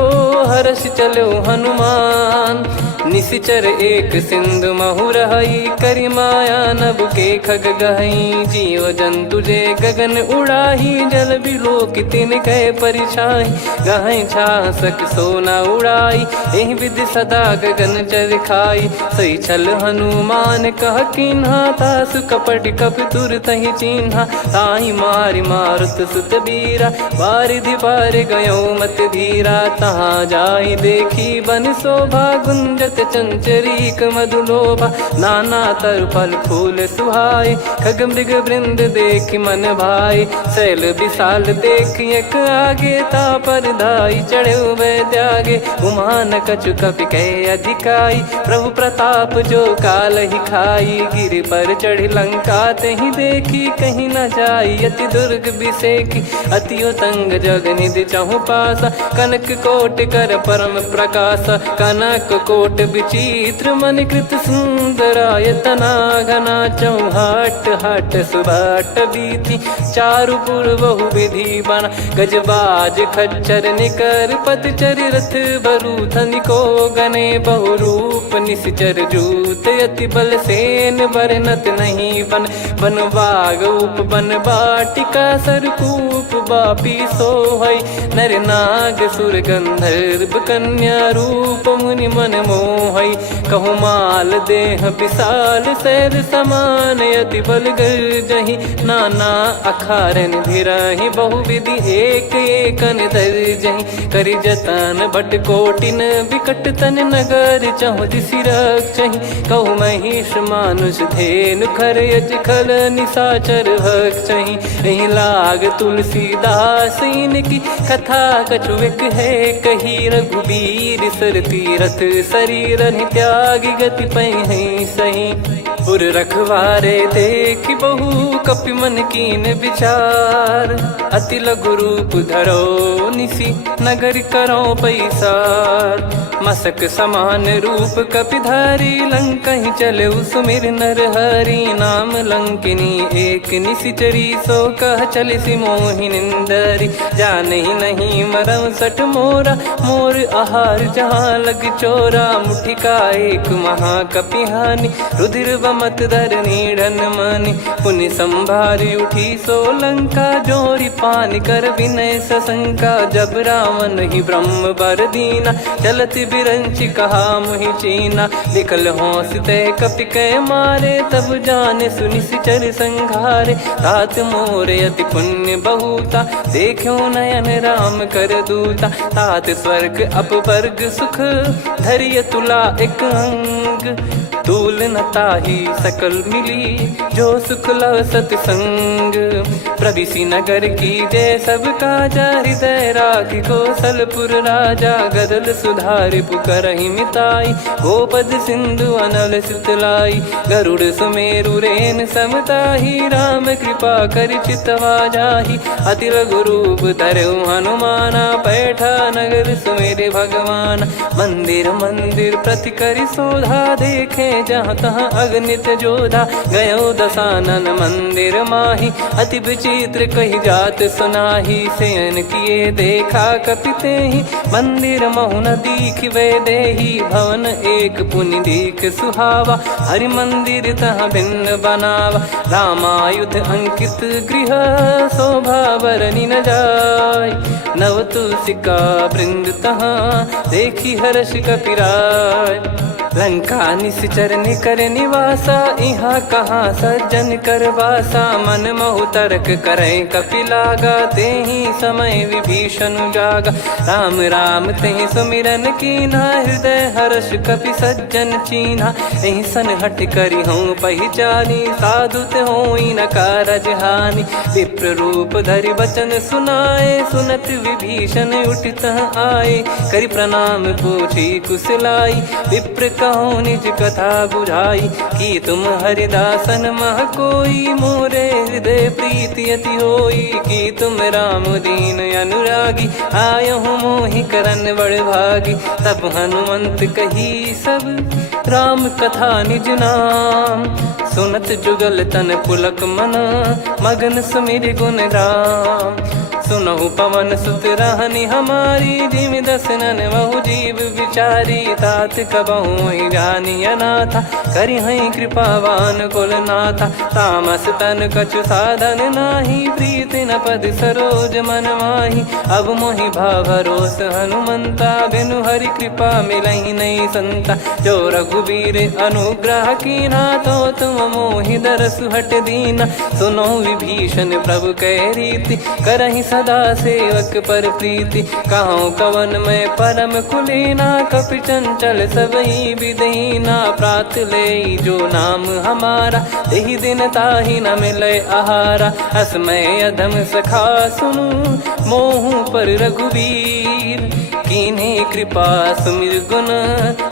हर्ष चलो हनुमान। निशिचर एक सिंधु महु रहई, करि माया नभ के खग गहई। जीव जंतु जे गगन उड़ाही, जल बिलोक तिन कह परिछाई। गहई छासक सोना उड़ाई, एहि विधि सदा गगन चर खाई। सही छल हनुमान कह कीन्हा, तासु कपट कपि तुर तहि चिन्हा। ताहि मारि मारुत सुत बीरा, बारिधि पार गयो मत धीरा। तहाँ जाई देखी बन शोभा, गुंजत चंचरीक मधुलोभा। नाना तरु फल फूल सुहाए, खग मृग वृंद देख मन भाई। शैल विशाल देख एक आगे, तापर धाई चढ़े वै त्यागे। उमान कछु कपि कह अधिकाई, प्रभु प्रताप जो काल ही खाई। गिर पर चढ़ी लंका तहि देखी, कहीं न जाई अति दुर्ग बिसेखी। अति उतंग जग निधि चहु पासा, कनक कोट कर परम प्रकाशा। कनक कोट विचित्र मन कृत सुंदरायतना। घना चौहाट हाट सुबाट बीथी, चारु पुर बहु विधि बना। गजबाज खच्चर निकर पतचर, रथ बरु धनिको गने। बहु रूप निश्चर जूत, अति बल सेन बरनत नहीं बन। बन बाग उप बन बाटिका, सरकूप बापी सोहई। नर नाग सुर गंधर्व कन्या, रूप मुनि मन मोहई। कहु माल देह विशाल, शैल समान अति बल गर्जहि। नाना अखारन भिरहि, बहु विधि एक एकन दर्जहि। करि जतन भट कोटिन, विकट तन नगर चहु दिसि रक्षहि। कहु महिष मानुष धेनु, खर यज खल निशाचर भक्षहि। एहि लाग तुलसीदास इनकी, कथा कछु एक है कही। रघुबीर सर तीरथ शरीर, त्यागी गति पै सही। पुर रखवारे देख बहु, कपि मन कीन विचार। अति लघु रूप धरो निसी, नगर करो पैसार। मसक समान रूप कपि धारी, लंकहि चले सुमिर नर हरि। नाम लंकिनी एक निशिचरी, सो कह चलिसि मोहि निंदरी। जानहि नहीं मरम सठ मोरा, मोर आहार जहाँ लग चोरा। मुठिका एक महाकपि हानि, रुधिर बमत धरनी ढन मनि पुनि संभारी उठी सोलंका जोरी पानी कर विनय सशंका जब रावण ही ब्रह्म बर दीना चलत बिरंची कहा मुहि चीना निकल होंस ते कपि कै मारे तब जाने सुनि सिचर संघारे तात मोरे अति पुण्य बहुता देखो नयन राम कर दूता तात स्वर्ग अपवर्ग सुख धरिय तुला एक अंग तूल न ताही सकल मिली जो सुख लव सतसंग प्रविसी नगर की जय सब काजा हृदय राखी कौशलपुर राजा गदल सुधारि पुकरहि मिताई गोपद सिंधु अनल सितलाई गरुड़ सुमेरु रेन समताही राम कृपा कर चितवा जाही अति लघु रूप धरऊ हनुमाना बैठा नगर सुमेरे भगवान मंदिर मंदिर प्रति करि शोधा देखे जहाँ तहाँ अगणित जोधा गयो दशानन मंदिर माही अति विचित्र कही जात सुनाही सेन किए देखा कपिते ही मंदिर महु न दीख वे देही भवन एक पुनि दीख सुहावा हरि मंदिर तहाँ भिन्न बनावा रामायुध अंकित गृह शोभा बरनी न जाय नव तुलसी का वृंद तहाँ देखी हर्ष कपिराय लंका निश्चर निकर निवासा यहाँ कहाँ सज्जन कर वासा मन महु तर्क करे कपिलागा ते ही समय विभीषण जागा राम राम ते सुमिरन कीना हृदय हर्ष कपि सज्जन चीन्हा यही सन हट करी हूँ पहचानी साधु ते होई न कारज हानि विप्र रूप धरि वचन सुनाए सुनत विभीषण उठित आए करि प्रणाम पूछी कुशलाई विप्र कहो निज कथा बुझाई कि तुम हरिदासन मह कोई मोरे हृदय प्रीति अति होई कि तुम राम दीन अनुरागी आयहु मोहि करन बड़ भागी तब हनुमंत कही सब राम कथा निज नाम सुनत जुगल तन पुलक मन मगन सुमिर गुण राम सुनहु पवन सुत रहनी हमारी जिमि दसनन बहु जीव विचारी तात कबहु ही जानी अनाथा करि हई कृपावान कुल नाथा तामस तन कछु साधन नाही प्रीति न पद सरोज मन माही अब मोहि भाव भरोस हनुमंता बिनु हरि कृपा मिलहि नहीं संता जो रघुबीर अनुग्रह कीना तो तुम मोहि दरस हट दीना सुनो विभीषण प्रभु कह रीति करहि सदा सेवक पर प्रीति कहूँ कवन में परम कुलीना कपि चंचल सबही विदहीना प्रात ले जो नाम हमारा यही दिन ताहि न मिले आहारा असमय अधम सखा सुनु मोहु पर रघुवीर कीन्हे कृपा सुमिर गुण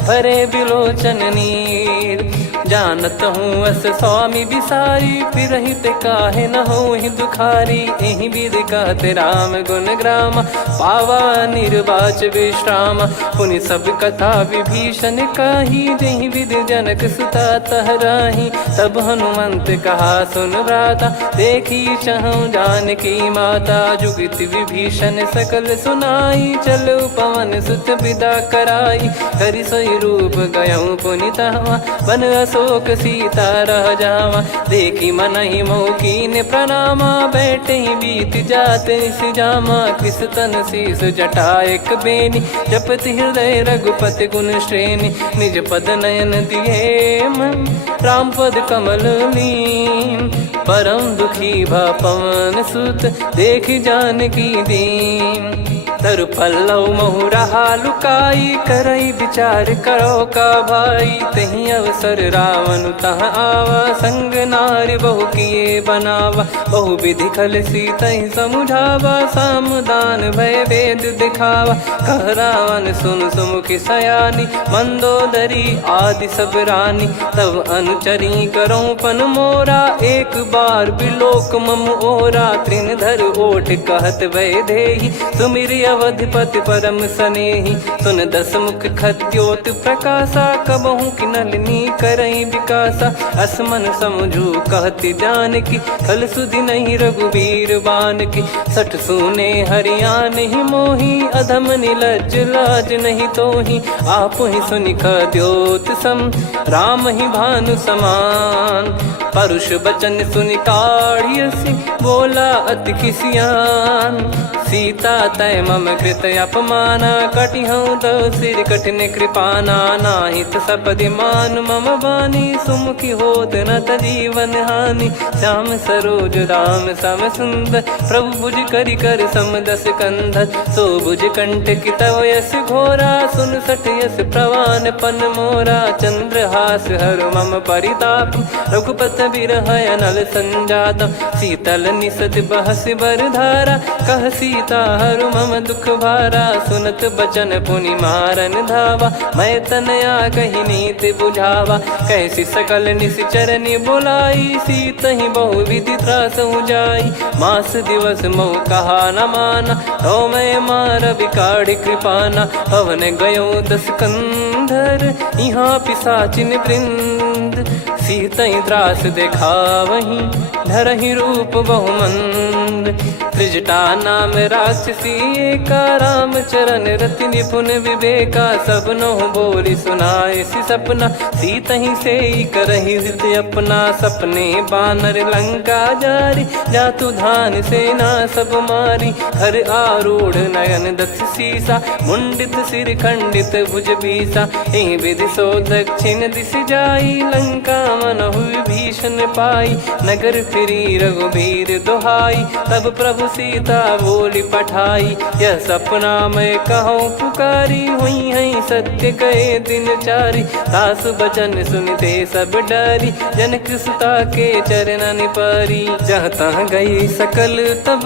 भरे बिलोचन नीर जानत हूँ अस स्वामी बिसारी फिर हित काहे न हो ही दुखारी यही विध कहते राम गुण ग्राम पावा निर्वाच विश्राम पुनि सब कथा विभीषण काही जही विध जनक सुता तहराही तब हनुमंत कहा सुन भ्राता देखी चहु जानकी माता जुगित विभीषण सकल सुनाई चलो पवन सुत विदा कराई करि सोई रूप गयऊँ पुनि तहवा बन अशोक सीता रह जावा देखी मन ही मौकीन प्रणामा बैठे ही बीत जाते जामा कृष तन शीस जटा एक बेनी जपति हृदय रघुपति गुण श्रेणी निज पद नयन दिए मन राम पद कमल लीन परम दुखी भा पवन सुत देखी जानकी दीन तरु पल्लव महु रहा लुकाई करई विचार करो का भाई तही अवसर रावण तह आवा संग नारी बहु किए बनावा बहु विधि खल सीतहि समुझावा सामदान भय वेद दिखावा कह रावण सुन सुमुखी सयानी मंदोदरी आदि सब रानी तब अनुचरी करो पन मोरा एक बार बिलोक मम ओरा तृण धर ओट कहत वै देहि सुमिर अवधिपति परम सनेही। सुन दस मुख खद्योत प्रकाशा, कबहू की नलिनी करई विकासा। असमन समझू कहती जान की, खल सुधि नहीं रघुबीर बान की। सठ सुने हरियाण ही मोही, अधम निलज लाज नहीं तोही। आप ही सुनि खद्योत सम, राम ही भानु समान। परुष बचन सुनि काढ़ियसि, बोला अति किसियान। सीता तय मम कृत अपमाना, कटिहऊँ तो सिर कठिन कृपाना। नाहित सपदि मान मम बानी, सुमुखी होत न जीवन हानि। श्याम सरोज राम सम सुंदर, प्रभु भुज करि कर सम दस कंधर। सो भुज कंठ की तव यस घोरा, सुन सठ यस प्रवान पन मोरा। चंद्रहास हर मम परिताप, रघुपत बिरह अनल संजात। शीतल निसत बहस बर धारा, कह सीता हरु मम दुख भारा। सुनत बचन पुनि मारन धावा, मैं तनया कही नीति बुझावा। कैसी सकल निश्चरनि बुलाई, सीत ही बहु विधि त्रास जाई। मास दिवस मोह कहा न माना, तो मैं मार बिकाढ़ी कृपाना। पवन गयो दस कंधर, यहाँ पिशाचिन वृंद। सीतहि त्रास देखावहीं, धरहि रूप बहुमंद। त्रिजटा नाम राक्षसी एका, राम चरण रति निपुण विवेका। सबनो बोली सुनाए सि सपना, सीतहि सेई करहि हृद अपना। सपने बानर लंका जारी, जातु धान सेना सब मारी। हर आरूढ़ नयन दस सीसा, मुंडित सिर खंडित भुज बीसा। एहि विधि सो दक्षिण दिश जाई, लंका मनहु भीषण पाई। नगर फिरी रघुबीर दुहाई, तब प्रभु सीता बोली पठाई। यह सपना मैं कहूँ पुकारी, हुई है सत्य कहे दिन चारी। सासु बचन सुनते सब डरी, जनक सुता के चरण परी। जहाँ तहाँ गई सकल तब,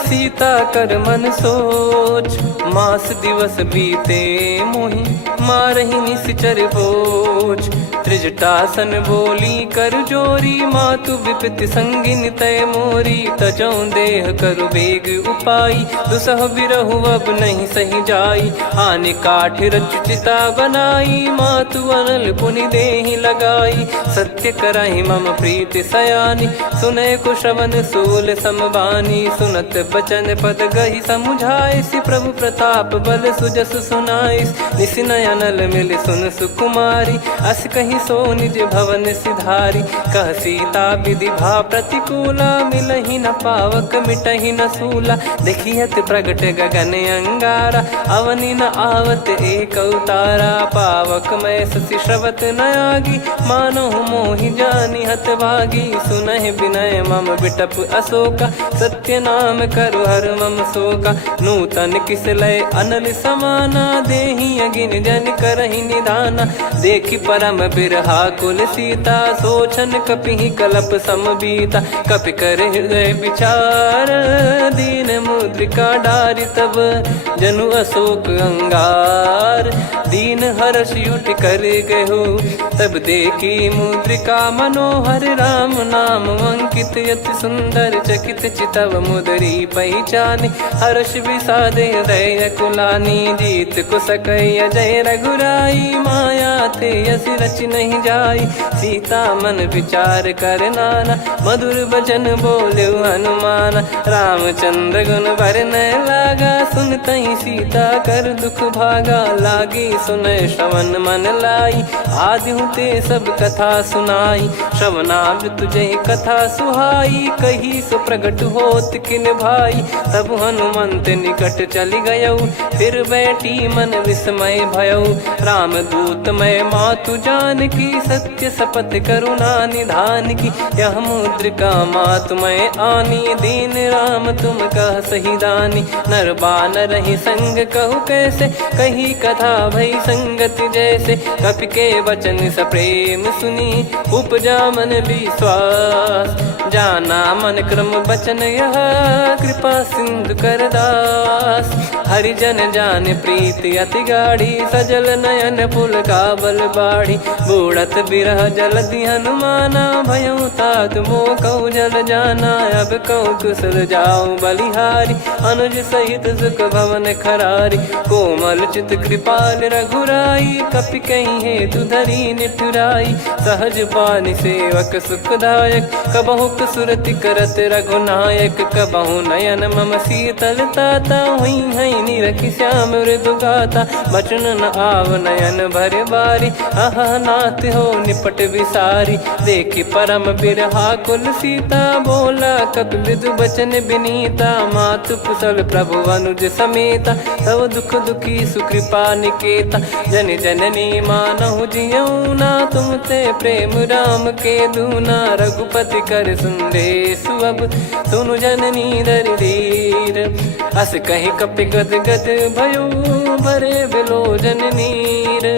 सीता कर मन सोच। मास दिवस बीते मोहि, मारहि निश्चर बोझ। त्रिजटासन बोली कर जोरी, मातु विपति संगिन तय मोरी। तजौ देह करु बेग उपाई, दुसह बिरहु अब नहीं सही जाई। आने काठ रचु चिता बनाई, मातु अनल पुनि देहि लगाई। सत्य करहि मम प्रीति सयानी, सुनय को श्रवण सूल समबानी। सुनत बचन पद गहि समुझाइसि, प्रभु प्रताप बल सुजस सुनाइस। निसिनय अनल मिल सुन सुकुमारी, अस कहि सो निज भवन सिधारी। कह सीता विधि भा प्रतिकूला, मिलहि न पावक मिटहि न सूला। देखियत प्रगट गगन अंगारा, अवनि न आवत एक अवतारा। पावक मैं ससि श्रवत न आगी, मानो मोहि जानि हत भागी। सुनहि विनय मम बिटप अशोका, सत्य नाम करु हर मम शोका। नूतन किस लय अनल समाना, देहि अगिन जन करहि निधाना। देखि परम बिरहा कुल सीता, सोचन कपिहि कलप समबीता। कपि कर हृदय विचार, दीन मुद्रिका डारि तब। जनु अशोक अंगार, दीन हर्ष उठ कर गहु। तब देखी मुद्रिका मनोहर, राम नाम अंकित अति सुंदर। चकित चितव मुदरी पहचानी, हर्ष विषाद हृदय कुलानी। जीत को सकय जय रघुराई, माया थे यसी रच नहीं जाई। सीता मन विचार कर नाना, मधुर बचन बोले हनुमान। रामचंद्र गुण बरनय लागा, सुनतहि सीता कर दुख भागा। लागी सुनय श्रवण मन लाई, आदिहु ते सब कथा सुनाई। श्रवणाब तुझे कथा सुहाई, कही सो प्रगट होत किन भाई। तब हनुमंत निकट चली गयौ, फिर बैठी मन विस्मय भयौ। राम दूत मैं मातु जान की, सत्य शपथ करुणा निधान की। यह मुद्रिका मातु मैं आनी, दीन राम तुम कह सही दानी। नर बानर ही संग कहु कैसे, कही कथा भई संगति जैसे। कपि के वचन सप्रेम सुनी, उपजा मन विश्वास। जाना मन क्रम बचन यह, कृपा सिंधु कर दास। हरिजन जान प्रीति अति गाढ़ी, सजल नयन पुल काबल बाढ़ी। बूढ़त बिरह जलधि हनुमाना, भयउ तात मोह कहु जल जाना। अब कहु कुशल जाऊं बलिहारी, अनुज सहित सुख भवन खरारी। कोमल चित कृपाल रघुराई, कपि कहीं हेतु धरी निठुराई। सहज पानि सेवक सुखदायक, कबहु सुरति करत रघुनायक। कबहु नयन मम शीतलता, हुई हई निरखि श्याम मृदु गाता। बचन न आव नयन भर बारी, आहा नाथ हो निपट विसारी। देखि परम बिरहा कुल सीता, बोला कपि मृदु बचन बिनीता। मातु कुशल प्रभु अनुज समेता, तव दुख दुखी सुकृपा निकेता। जन जननी मानहु जियऊ ना, तुम ते प्रेम राम के दूना। रघुपति कर संदेशु अब, सुनु जननी दर धीर। अस कहि कपि गद गद भयो, भरे बिलोचन नीर।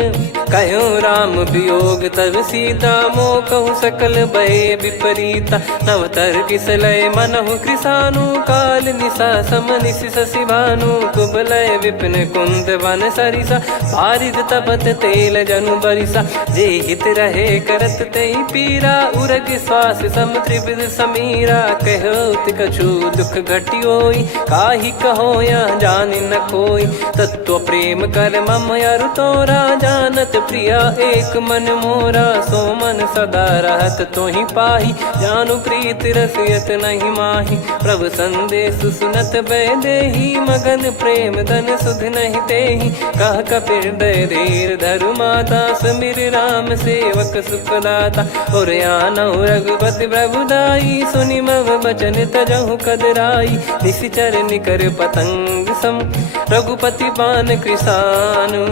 कहूँ राम वियोग तब सीता, मोह कहूँ सकल भय विपरीता। नवतर किसलय मनहु कृसानु, काल निशा समनिशि शशि भानु। कुबलय विपिन कुंद वन सरिसा, पारिद तपत तेल जनु बरिसा। जे हित रहे करत तेहि पीरा, उरग श्वास सम त्रिविध समीरा। कहत कछु दुख घटियोई, काहि कहो या जानि न कोई। तत्व प्रेम कर मम अरु तोरा, जानत प्रिया एक मन मोरा। सो मन सदा रहत तोहि पाही, जानु प्रीत रसियत नहीं माही। प्रभु संदेश सुनत बैदेही, मगन प्रेम धन सुध नहीं तेहि। कह कपिर दय धीर धरु माता, सुमिर राम सेवक सुखदाता। और आनहु रघुपति प्रभु दाई, सुनि मव बचन तजहु कदराई। निशिचर निकर पतंग सम, रघुपति पान कृसानु।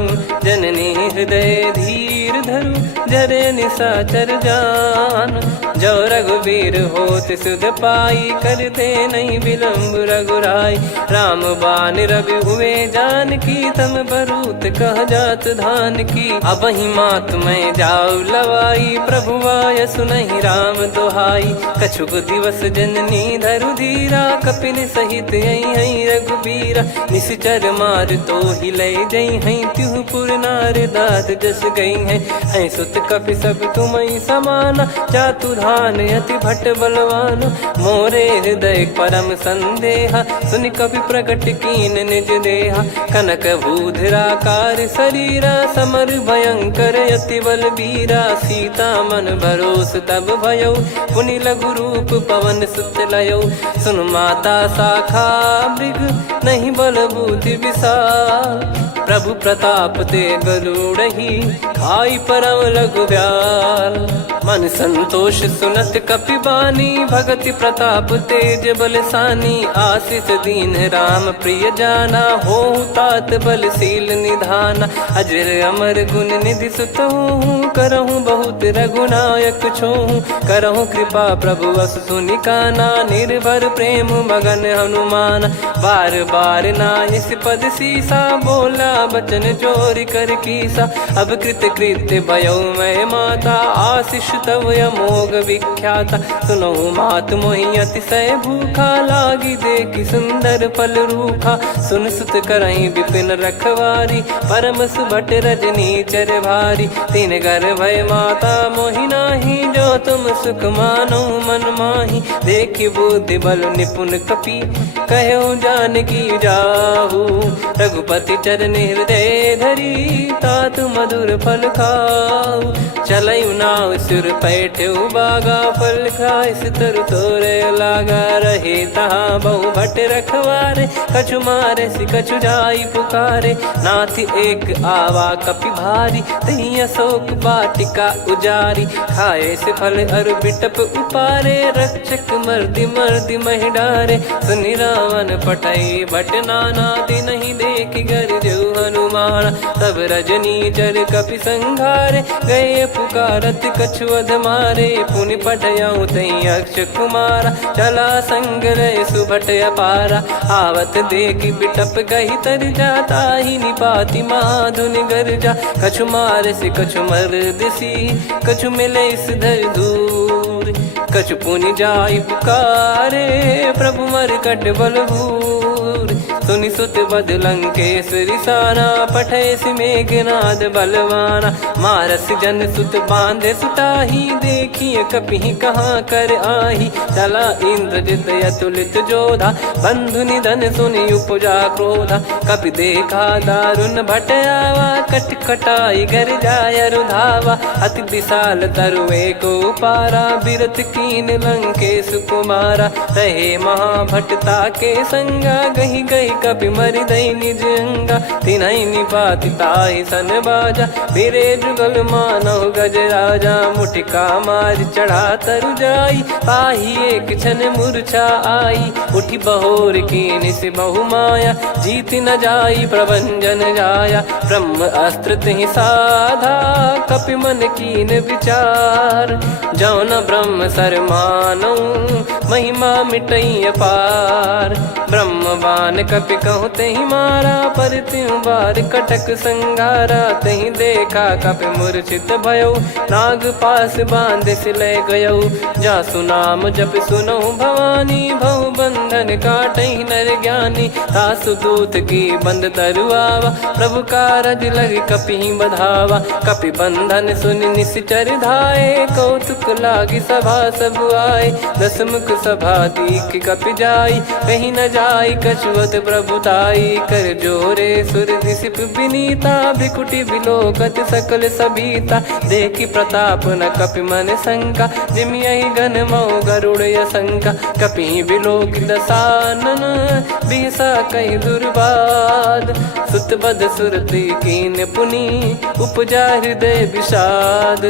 जननी हृदय धीर धरु, जरे निशाचर जान। जो रघुवीर होत सुध पाई, करते नहीं विलम्ब रघुराई। राम बान रवि हुए जानकी, तम बरूत कह जात धान की। अब ही मात मैं जाऊ लवाई, प्रभु आय सुनहि राम दोहाई। कछुक दिवस जननी धरु धीरा, कपिन सहित यही रघुबीरा। निश्चर मार तो ही ले जई हैं, त्यों पुर नार दाद जस गई हैं। सुत कपि सब तुमहि समाना, चातुधान अति भट्ट बलवान। मोरे हृदय परम संदेहा, सुन कपि प्रकट कीन निज देहा। कनक भूधराकार शरीरा, समर भयंकर अति बलबीरा। सीता मन भरोस तब भयउ, पुनि लघु रूप पवन सुत लयउ। सुन माता शाखा मृग, नहीं बल बुद्धि विशाल। प्रभु प्रताप ते गरुड़हि, खाई परम लघु ब्याल। मन संतोष सुनत कपि बानी, भगति प्रताप तेज बलसानी। आशीष दीन राम प्रिय जाना, होहु तात बलशील निधाना। अजर अमर गुण निधि सुतहु, करहु बहुत रघुनायक छोहु। करहु कृपा प्रभु अस सुनि काना, निर्भर प्रेम मगन हनुमान। बार बार नायस पद सीसा, बोला बचन चोरी कर कीसा। अब कृत कृत्य भयो मैं माता, आशीष तव अमोघ विख्याता। सुनहु मात मोहि अतिशय भूखा, लागी देखि सुंदर फल रूखा। सुन सुत करहि विपिन रखवारी, परम सुभट रजनी चर भारी। तीन घर भय माता मोहि नाही, जो तुम सुख मानो मन माही। देखि बुद्धि बल निपुण कपि, कहु जानकी जाहु। रघुपति चरण हृदय धरी, तात मधुर फल खाऊ। चलऊ नाव सुर पैठऊ बागा, फल खाइस तरु तोरे लागा। रहे तहाँ बहु भट रखवारे, कछु मारे सि कछु जाई पुकारे। नाथ एक आवा कपि भारी, तही अशोक वाटिका उजारी। खाए से फल अरु बिटप उपारे, रक्षक मर्दि मर्दि महि डारे। सुनि रावण पटई भट नाना, तिनहि देखि गरजऊ हनुमान। तब रजनी चर कपि संघारे, गए पुकारत कछु अध मारे। पुनि पटयऊ तई अक्ष कुमारा, चला संग रहे सुभट अपारा। आवत देखि बिटप गही तर जाता, ही निपाति माधुन गर्जा। कछु मार से कछु मर्द सी, कछु मिले इस धर दूर। कछु पुनि जाई पुकारे, प्रभु मर कट बलभूर। सुनि सुत बद लंकेश्वरी साना, पठैसि मेघनाद बलवाना। मारस जन सुत बांधे सुताही, देखिए कपिहि कहाँ कर आही। चला इंद्रजित अतुलित जोधा, बंधु निधन सुनि उपजा क्रोधा। कपि देखा दारुण भट आवा, कट कटाई घर जाय रुधावा। अति विशाल तरुए को पारा, बिरत कीन लंकेश कुमारा। रहे महाभटता के संगा, गही गही कपि मरि दई निज अंगा। तिन्हि निपाति ताहि सन बाजा, बिरे जुगल मानव गज राजा। मुटिका मार चढ़ा तरु जाई, पाही एक क्षण मूर्छा आई। उठी बहोर कीन से बहु माया, जीत न जाई प्रभंजन जाया। ब्रह्म अस्त्र तिहि साधा, कपि मन कीन विचार। जौ न ब्रह्म सर मानौ, महिमा मिटई अपार। ब्रह्म बान कपि कहु तेहि मारा, पर त्यों बार कटक संगारा। तेहि देखा कपि मूर्छित भयौ, नाग पास बांध सिले गयौ। जासु नाम जप सुनौ भवानी, भव बंधन काटहि नर ज्ञानी। तासु दूत की बंद तरुआवा, प्रभु कारज लग कपि बधावा। कपि बंधन सुनि निश्चर धाये, कौतुक लागी सभा सब आए। दस मुख सभा दीख कपि जाई, कहीं न जाई कछुवत प्रभुताई। कर जोरे सुर दिसिप विनीता, भ्रिकुटि बिलोकत सकल सबीता। देखि प्रताप न कपि मन शंका, जिमि यही घन मऊ गरुड़ असंका। कपि बिलोक दसानन, बिहसा कई दुर्बाद। सुत बद सुरति कीन पुनि, उपजा हृदय विषाद।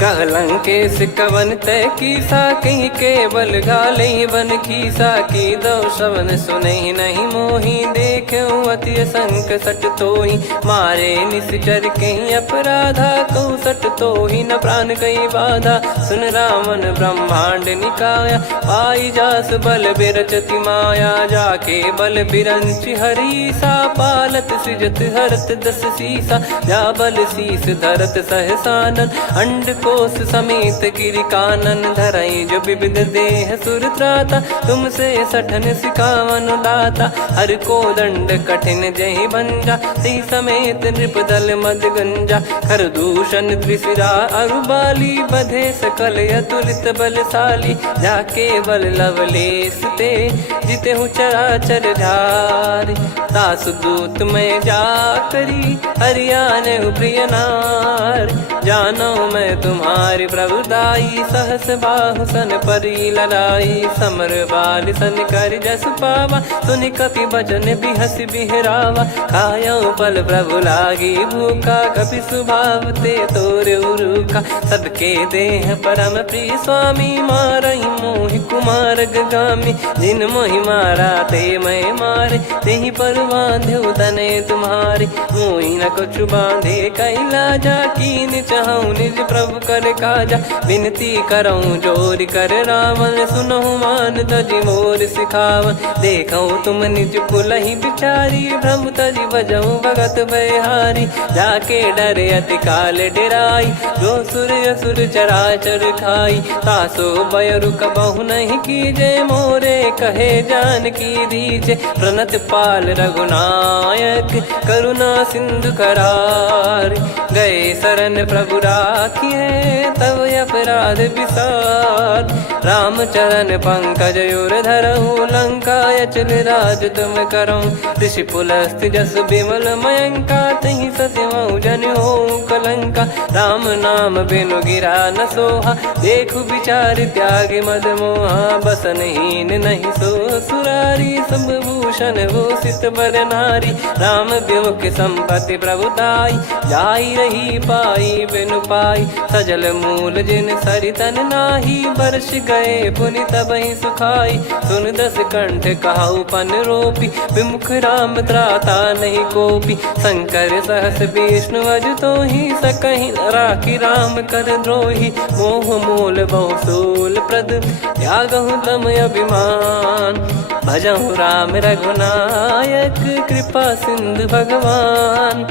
कहलंकेश कवन तय कीसा, कहीं केवल घाले बन खीसा। की दो श्रवण सुनहि नहीं मोही, देखऊं अति संक सट तोहि। मारे निश्चर कहीं अपराधा, कहूँ सट तोहि न प्राण कहीं बाधा। सुन रावण ब्रह्मांड निकाया, पाई जास बल बिरचति माया। जाके बल बिरंच हरीसा, पालत सृजत हरत दस सीसा। जा बल शीस धरत सहसानन, अंड कोश समेत गिरि कानन। धरई जो विविध देह सुर त्राता, तुमसे सठन सिखावन दाता। हर को दंड कठिन जहि भंजा, ती समेत नृप दल मद गंजा। कर दूषण त्रिशिरा अरुबाली, बधे सकल अतुलित बलशाली। जाके बल लवलेस ते, जिते हूँ चराचर झारी। दास दूत में जा करी, हरियाने प्रिय नार। जानो मैं तुम्हारी प्रभुताई, सहस बाहु सन परी लड़ाई। समर बाल सन कर जस पावा, सुनि कपि बचन बिहस बिहरावा। खायो पल प्रभु लागी भूखा, कपि स्वभाव ते तोर उरुखा। सबके देह परम प्रिय स्वामी, मारहि मोहि कुमार गगामी। जिन मोहि मारा ते मैं मारे, तेहि पर बांध्यो तने तुम्हारे। मोहि न कछु बांधे कैलाजा, कीन चाहूं निज प्रभु कर काजा। विनती करऊं जोरि कर रावण, सुनहु मान तजि मोर सिखावन। देखऊं तुम निज कुलहि बिचारी, भ्रम तजि बजऊं भगत बयहारी। जाके डरे अति काल डेराई, जो सुर असुर चराचर खाई। तासो बयरु कबहु नहीं कीजे, मोरे कहे जान की दीजे। प्रणत पाल रघुनायक, करुणा सिंधु करार। गए शरण प्रभु राखिए, तब अपराध विसार। राम चरण पंकज उर धरऊं, लंका अचल राज तुम करऊं। ऋषि पुलस्त्य जस विमल मयंका, तहि ससिमऊ जन होऊं कलंका। राम नाम बिनु गिरा न सोहा, देखु विचार त्याग मद मोहा। बसनहीन नहीं सो सुरारी, सब भूषण भूषित बर नारी। राम विमुख संपत्ति प्रभुताई, जाई रही पाई बिनु पाई। सजल मूल जिन सरितन नाही, बरस गए पुनि तबहि सुखाई। सुन दस कंठ कहाऊ पन रोपी, विमुख राम त्राता नहीं कोपी। शंकर सहस विष्णु अज तोहि, सकहि न राखी राम कर द्रोही। मोह मूल बहु सूल प्रद, त्यागहु तम अभिमान। भजहु राम रघुनायक, कृपा सिंधु भगवान।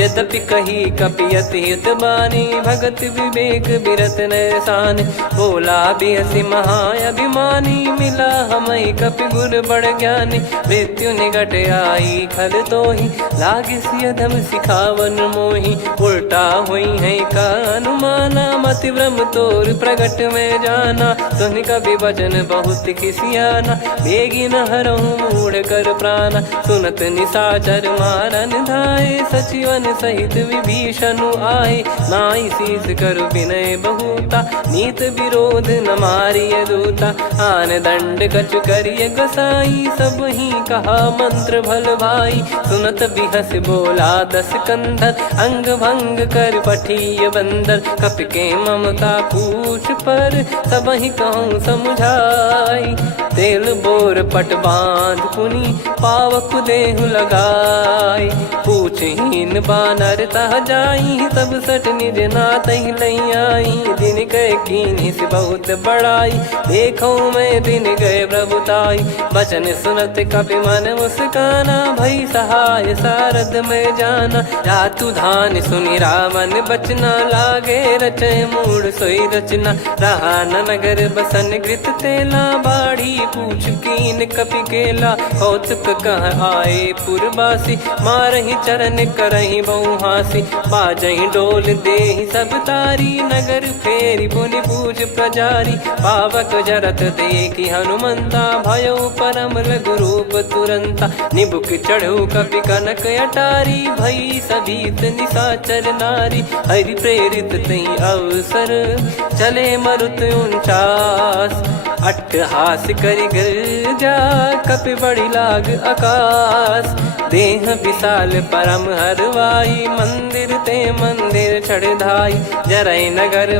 यद्यपि कही कपियत हित बानी भगत विवेक बिरत नैसान बोला बियसि महाअभिमानी मिला हमई कपि गुर बड़ ज्ञानी मृत्यु निकट आई खल तो ही लागिस अधम सिखावन मोही उल्टा हुई है का अनुमाना मति भ्रम तोर प्रगट में जाना सुन कवि वचन बहुत खिसियाना बेगी न हरहूँ मूढ़ कर प्राण सुनत निशाचर मारन धाये सचिवन सहित विभीषण आए नाई शीस कर विनय बहुता नीत विरोध न मारिय दूता आन दंड कछु करिय गोसाई सब ही कहा मंत्र भल भाई सुनत बिहस बोला दस कंधर अंग भंग कर पठिय बंदर कपि के ममता पूछ पर सब ही कहूँ समझाई तेल बोर पट बांध पुनी पावक देहु लगाई पूछहीन बानर तह जाई तब सट निज नाथ लई आई दिन गए कीनी से बहुत बड़ाई देखो मैं दिन गए प्रभुताई बचन सुनत कपि मन मुस्काना भई सहाय सारद में जाना जातु धान सुनि रामन बचना लागे रचय मूड सोई रचना रहा न नगर बसन कृत तेला बाढ़ी पूछ कीन कपि केला कौतुक कह आए पुरबासी मारहि चरण करहि बहुहासी बाजहि डोल देहि सब तारी नगर फेरी पुनि पूज प्रजारी पावक जरत देखि हनुमंता भयो परम लघु रूप तुरंता निबुक चढ़ऊ कपि कनक अटारी भई सभीत निशाचर नारी हरि प्रेरित तई अवसर चले मरुत 49 अट्टहास करि गिरजा कपि बड़ी लाग आकाश देह विशाल परम हरवाई मंदिर ते मंदिर चढ़ाई जरई नगर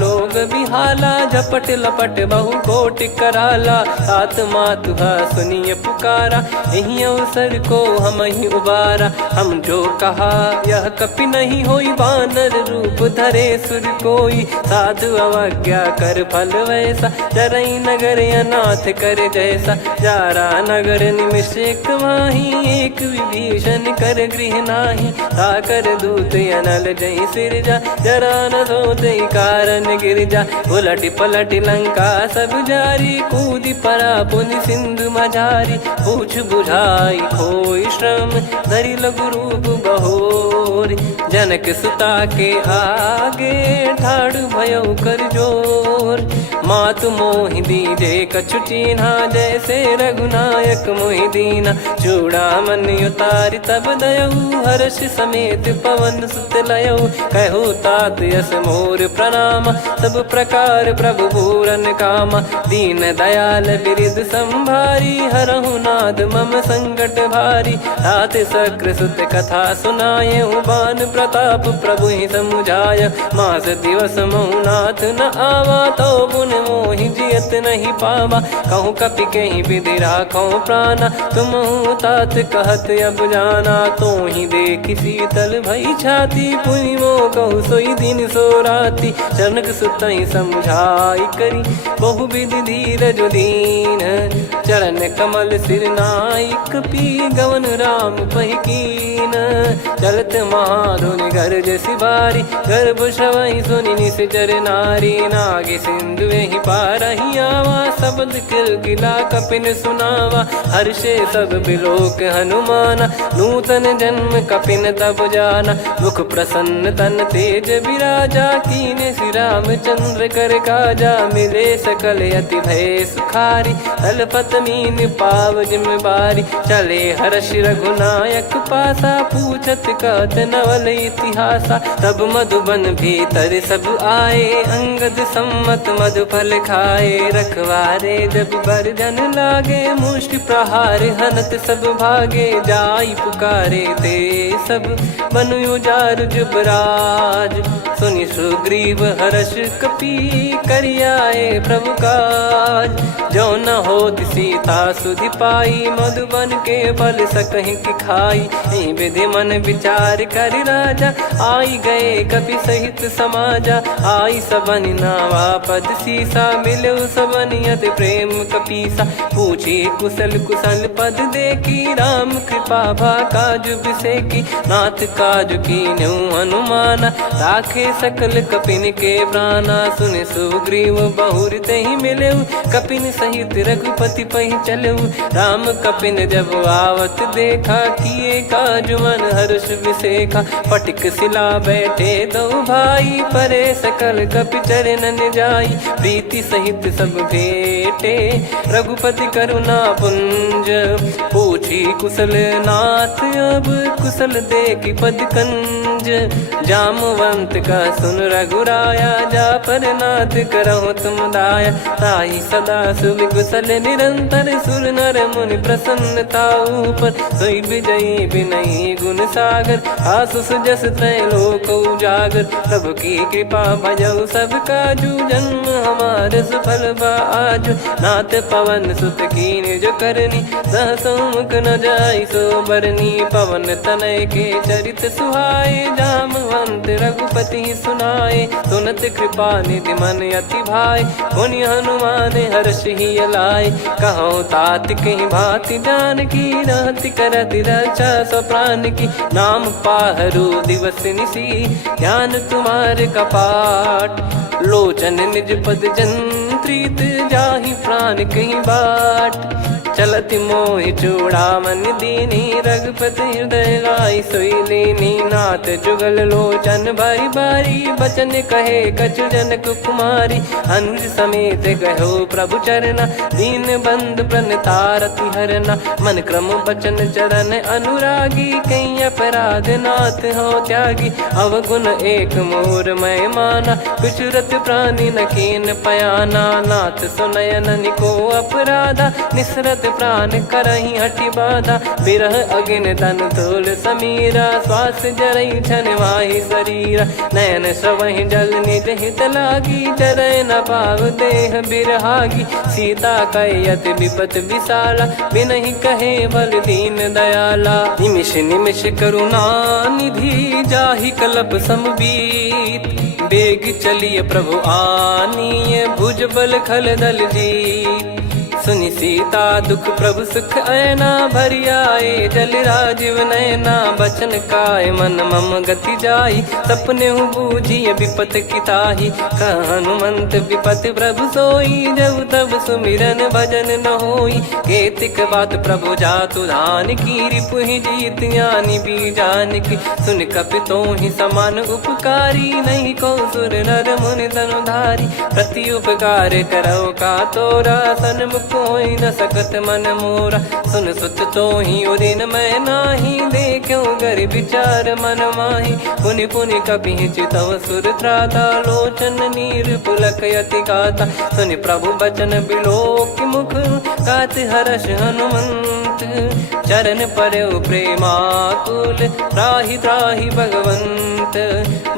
लोग बिहाला झपट लपट बहु कोट कराला सात मातुहा सुनिय पुकारा यही अवसर को हम ही उबारा हम जो कहा यह कपि नहीं होई वानर रूप धरे सुर कोई साधु अवज्ञा कर फल वैसा जरई नगर अनाथ कर जैसा जारा नगर निमिष एक माही एक विभीषण कर गृह नाही ताकर दूत अनल जय सिरजा जरा न सोते कारण गिरजा उलट पलट लंका सब जारी कूदी परा पुनि सिंधु मझारी पूछ बुझाई खोई श्रम धरि लघु रूप बहोरी जनक सुता के आगे ठाड़ भयो कर जोर मातु मोहि दीजे कछु चिन्हा जैसे रघुनायक मोहि दीना चूड़ामन उतारि तब दयऊ हर्ष समेत पवन सुत लयऊ कहु तात यस मोर प्रणाम सब प्रकार प्रभु पूरन कामा दीन दयाल बिरिद संभारी हरहु नाद मम संकट भारी तात सक्र सुत कथा सुनाये बान प्रताप प्रभु ही समुझाय मास दिवस मौनाथ न आवा तो पुन मोहि जियत नहीं पावा कहूँ कपि कहीं विधि राखो प्राणा तुम तात कहत अब जाना तो ही देख शीतल भई छाती पुनि मो कहु सोई दिन सो राती जनक सुतई समझाई करी बहु विधि धीरज दीन चरण कमल सिर नाइक पी गवन राम पहिकीन चलत महाधुनि गर्ज सिबारी गर्भ श्रवई सुनि निश्चर नारी नागे सिंधु ही पारही आवा शब्द किलकिला कपिन सुनावा हर्षे सब बिलोक हनुमाना नूतन जन्म कपिन तब जाना मुख प्रसन्न तन तेज विराजा कीने श्री रामचंद्र कर काजा मिले सकल अति भय सुखारी तलपत मीन पाव जिम्मेवारी चले हर्ष रघुनायक पासा पूछत कहत नवल इतिहासा तब मधुबन भीतर सब आए अंगद सम्मत मधु फल खाए रखवारे जब बरजन लागे मुष्टि प्रहार हनत सब भागे जाई पुकारे ते सब बनु उजार जुबराज सुनि सुग्रीव हर्ष कपि करियाए प्रभु काज जो न होत सीता सुधि पाई मधुबन के फल सकहि की खाई विधि मन विचार कर राजा आई गए कपि सहित समाजा आई सबन नावा पद सीसा मिलो सबन करत प्रेम कपीसा। पूछी कुशल कुशल पद देखी राम कृपा भा काज बिसेकी। नाथ काज कीन्हु हनुमाना राखे सकल कपिन के प्राणा। सुन सुग्रीव बहुर तेहि मिलेउ कपिन सहित रघुपति पहि चलेउ। राम कपिन जब आवत देखा किए काज मन हर्ष विसेखा। फटिक सिला बैठे दो भाई परे सकल कपि चरणन जाई। प्रीति सहित सब भेटे रघुपति करुणा पुंज। पूछी कुशल नाथ अब कुशल देखी पद कंज। जामवंत का सुन रघुराया जा पर नाथ करहु तुम दाया। ताई सदा सुविकुशल निरंतर सुर नर मुनि प्रसन्नता ऊपर। सोई विजयी विनयी गुण सागर आसु सुजस त्रैलोक उजागर। प्रभु की कृपा भजऊ सब काजू जन्म हमारे सफल बा आजु। नाथ पवन सुत कीन जो करनी सहसो मुख न जाई सो बरनी। पवन तनय के चरित सुहाए जामवंत रघुपति सुनाए। सुनत कृपा निधि मन अति भाई पुनि हनुमान हर्ष ही लाए। कहो तात कहीं भांति जान की रहति करति रक्षा सो प्राण की। नाम पाहरु दिवस निसी ध्यान तुम्हारे कपाट। लोचन निज पद जंत्रित जाहि प्राण कहीं बाट। चलति मोहि चूड़ामन दीनी रघुपति हृदय लाई सोई लीनी। नाथ जुगल लोचन बारी बारी बचन कहे कछु जनक कुमारी। अनुज समेत गहो प्रभु चरना दीन बंद प्रणतारति हरना। मन क्रम बचन चरण अनुरागी कहीं अपराध नाथ हो त्यागी। अवगुण एक मोर मैं माना कुछुरत प्राणी न कीन पयाना। नाथ सुनयन निको अपराधा निसरत प्राण करही हटि बाधा। बिरह अगिन तन तोल समीरा श्वास जरई छन वाहि शरीरा। नयन श्रवहि जल निज हित लागी चरय न पाव देह बिरहागी। सीता कयत विपत विशाला बिनहि कहे बल दीन दयाला। निमिष निमिष करुणा निधि जाहि कलप समबीत। बेग चलिए प्रभु आनीय भुज बल खल दल जीत। सुनि सीता दुख प्रभु सुख ऐना भरि आए। जल राजीव नयना बचन काय मन मम गति जाई। सपने हूँ बूझिए विपत किताही हनुमंत विपत प्रभु सोई। जब तब सुमिरन भजन न होई केतिक बात प्रभु जातु धान की। रिपु ही जीत ज्ञानी बीजान की सुन कपितो ही समान उपकारी। नहीं को सुर नर मुनि धनुधारी प्रति उपकार करो का तोरा। सन्मुख कोई न सकत मन मोरा सुन सुत तो ही उदिन मैं नाही। देखो गर विचार मन माही पुनि पुनि कपि चितव सुर त्राता। लोचन नीर पुलक यति गाता सुनि प्रभु बचन बिलोक मुख। गात हर्ष हनुमंत चरण परौ प्रेमाकुल। त्राहि त्राहि भगवंत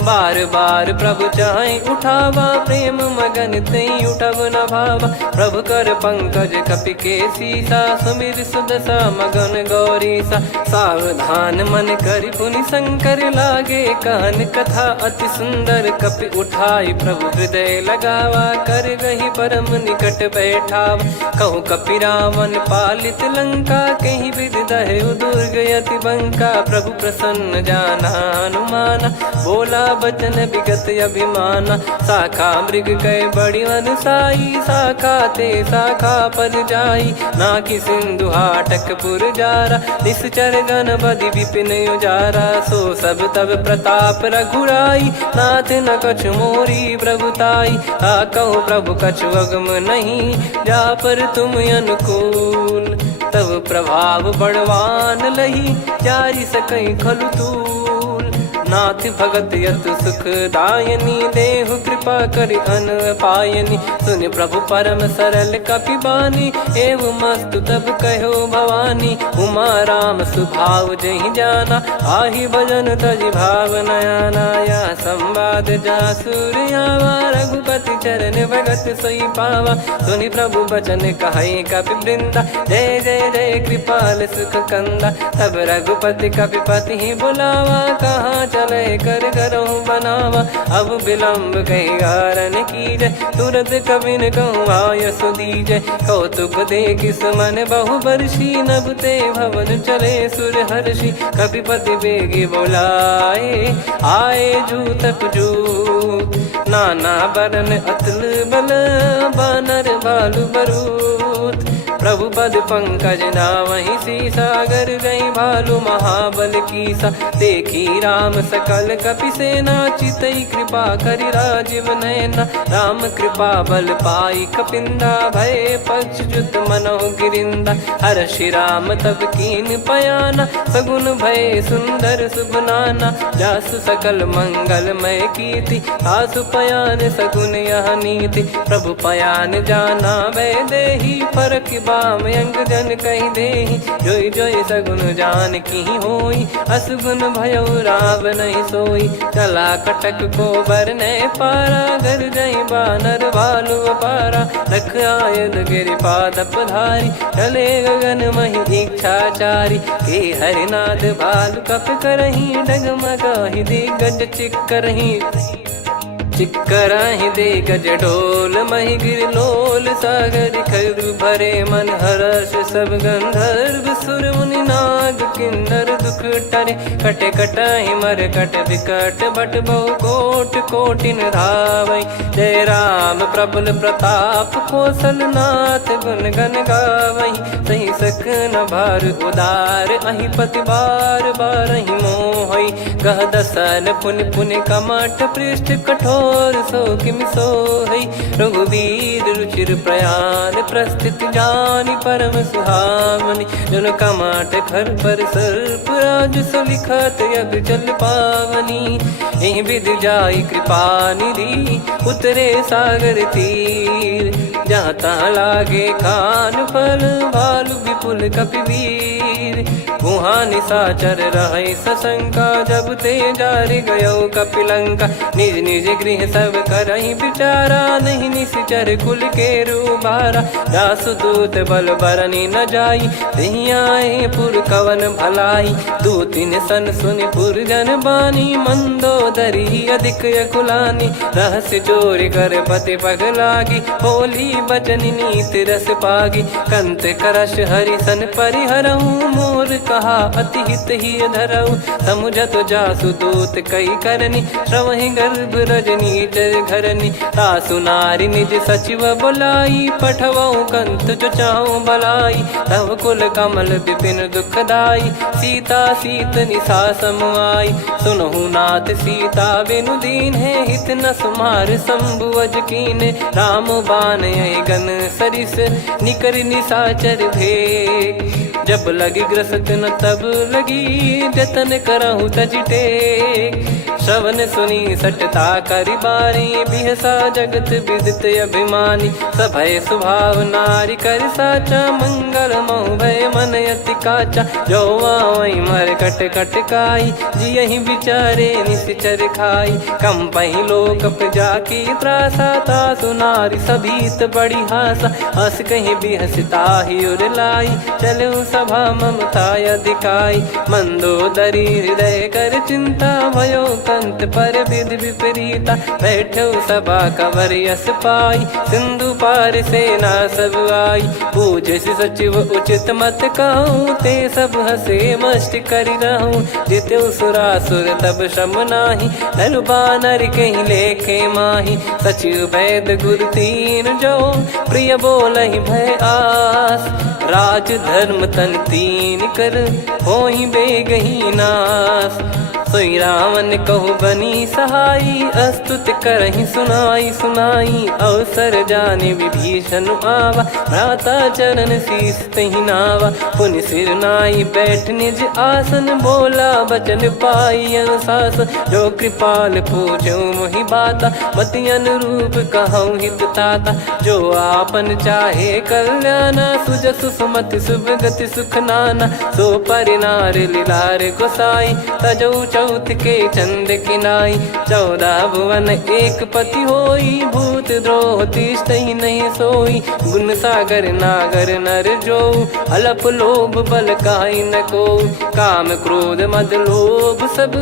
बार बार प्रभु चाहि उठावा। प्रेम मगन तई उठब न भावा। प्रभु कर पंकज कपि के सीसा सुमिर सुदशा मगन गौरीसा। सावधान मन करि पुनि शंकर लागे कहन कथा अति सुंदर। कपि उठाई प्रभु हृदय लगावा कर गही परम निकट बैठावा। कहु कपि रावण पालित लंका कहीं विधि दहु दुर्ग यति बंका। प्रभु प्रसन्न जाना हनुमाना बोला बचन विगत अभिमाना। शाखा मृग गए बड़ी अनुसाई शाखा ते शाखा पर जाई। नाकि सिंधु हाटक पुर जारा निश्चर गण बदि विपिन उजारा। सो सब तब प्रताप रघुराई नाथ न कछु मोरी प्रभुताई। कहो प्रभु कछु अगम नहीं जा पर तुम अनुकूल। तब प्रभाव बड़वान लही जारी सकई खलु तूल। नाथ भगत यतु सुख दायनी देहु कृपा करि अन पायनी। सुन प्रभु परम सरल कपि बानी एवं मस्तु तब कहो भवानी। उमा राम सुभाव जहि जाना आहि भजन तजि भाव नयाना। या संवाद जासुर आवा रघुपति चरण भगत सोई पावा। सुनि प्रभु बचन कहै कपि वृंदा जय जय जय कृपाल सुख कंदा। तब रघुपति कपिपति बुलावा कहाँ चले कर करहु बनावा। अब विलम्ब कही कारण कीजय, तुरत कबिन कहूँ आयस दीजय। कौतुक देखिस मन बहु बरसी, नभ ते भवन चले सुर हर्षि। कपिपति बेगी बोलाए, आए जूतक जूत। नाना बरन अतुल बल, बानर भालु बरूत। प्रभु पद पंकज नावहि सीसा, गर गई भालु महाबल कीसा। देखी राम सकल कपि सेना, चितई कृपा करि राजीव नयना। राम कृपा बल पाई कपिंदा, भय पक्षजुत मनोह गिरिंदा। हर्षि राम तब कीन पयाना, सगुन भय सुंदर शुभ नाना। जासु सकल मंगलमय कीर्ति, आसु पयान सगुन यह नीति। प्रभु पयान जाना वै देहि, फरक बाम अंग जन कहि देहि। जोई जोई सगुन जान की होई, असगुन भयो राव नहीं सोई। चला कटक को बरने पारा, घर जई बानर भालु अपारा। रख आयद गिरिपाद पधारी, चले गगन महि इच्छाचारी। के हरिनाथ भालु कप करही, डगमगाहि दिग्गज चिक्करही। चिक्कराहि दे गज ढोल, महि गिर लोल। सागर खर भरे मन हर्ष, सब गंधर्व सुर मुनि नाग किन्नर दुख टरे। कटे कटाहि मर कट विकट, बट बहु कोट कोटिन धावै। जय राम प्रबल प्रताप, कौशल नाथ गुण गन गावै। सही सकन भार उदार, अहि पति बार बारहि मोहै। गह दसन पुन पुन कमठ, पृष्ठ कठोर सो किमि सोहै। रघुवीर रुचिर प्रयाण, प्रस्थित जानि परम सुहावनि। जन कमाट खर पर सर्प, राज सलिखत अब जल पावनी। एहि विधि जाई कृपा निधि, उतरे सागर तीर। जहाँ तहाँ लागे खान फल, भालु विपुल कपिवीर। गुहा निशाचर रहै सशंका, जब ते जारि गयो कपिलंका। निज निज गृह सब करहि विचारा, नहीं निश्चर कुल के रूबारा। दासदूत बल बरनि न जाई, तेहि आए पुर कवन भलाई। दूतिन सन सुनि पुर जन बानी, मंदोदरी अधिक अकुलानी। रहस्य चोरी कर पति पग लागी, होली बचन नीत रस पागी। कंत करश हरिसन परिहरहु, मोर कहा अति हित ही धरऊ। समुझत जासु दूत कई करनी, श्रवहि गर्भ रजनी चर घरनी। तासु नारी निज सचिव बुलाई, पठवऊ कंत जो चाहूं बलाई। तव कुल कमल विपिन दुखदाई, सीता सीत निशा समाई। सुनहु नाथ सीता बिनु दीन है, हित न सुमार शंभु अज कीने। राम बान गन सरिस, निकर निशाचर भेग। जब लगी ग्रसत न तब लगी, जतन करहु तज टेक। श्रवण सुनी सटता करि बारी, बिहसा जगत विदित अभिमानी। सभय स्वभाव नारी कर साचा, मंगल महु भय मन अति काचा। जो आवै मर कट कट काई, जियहि विचारे निश्चर खाई। कम पहि लोक जाकी त्रासा, तासु नारी सभीत बड़ी हासा। हस कहीं बिहसता ही उर लाई, चलऊ सभा ममता अधिकाई। मंदोदरी हृदय कर चिंता, भयो कंत पर विधि विपरीता। बैठो सभा कवर यस पाई, सिंधु पार सेना सब आई। पूजे सचिव उचित मत कहूँ, ते सब हसे मस्त करि रहूं। जित्यु सुरासुर तब श्रम नाही, नर बानर कहीं लेखे माही। सचिव वैद गुरु तीन जो, प्रिय बोलहि भय आस। राज धर्म तन तीन कर, होहि बेगहि नास। सोई रावण कहु बनी सहाई, अस्तुत करहि सुनाई सुनाई। अवसर जाने विभीषण आवा, भ्राता चरण शीस तहि नावा। पुनि सिर नाई बैठ निज आसन, बोला बचन पाई अनुशासन। जो कृपाल पूछो मोहि बाता, मति अनुरूप कहूँ हित ताता। जो आपन चाहे कल्याणा, सुजसु सुमति शुभ गति सुख नाना। सो परिनार लीलार गोसाई, तजौ चौथ के चंद किनाई 14 भुवन एक पति होई भूत द्रोह तिष्ठ ही नहीं सोई गुण सागर नागर नर जो अलप लोभ बल काई न को काम क्रोध मद लोभ सब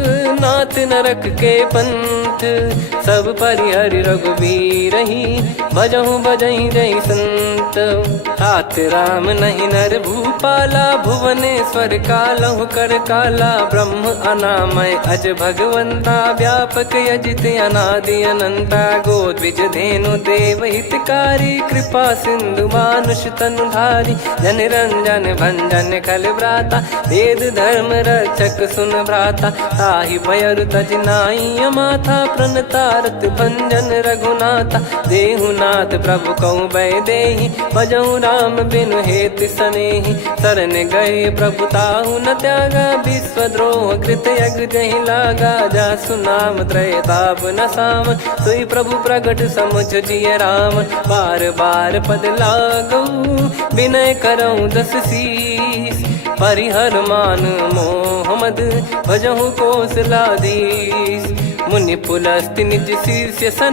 नाथ नरक के पंथ सब परिहरि रघुबीर ही भजहु भजहि जय संत तात राम नहीं नर भूपाला भुवनेश्वर कालहु कर काला ब्रह्म अनामय अज भगवंता व्यापक यजित अनादि अनंता गोद्विज धेनु देव हितकारी कृपा सिंधु मानुष तनुधारी जन रंजन भंजन खल भ्राता वेद धर्म रक्षक सुन भ्राता ताहि भयर तज नाई माथा प्रणतारत भंजन रघुनाथा देहुनाथ प्रभु कहु बै देहि भजहु राम बिनु हेत सनेहि शरण गए प्रभु ताहु न त्यागा विश्वद्रोह कृत यज्ञ जहि लागा जासु नाम त्रय ताप न साम सोई प्रभु प्रगट समुझ जिय राम बार बार पद लागऊ विनय करऊँ दस शीस परिहर मान मोह मद भजहु कौशलाधीश मुनि पुलस्ति निज शीर्ष सन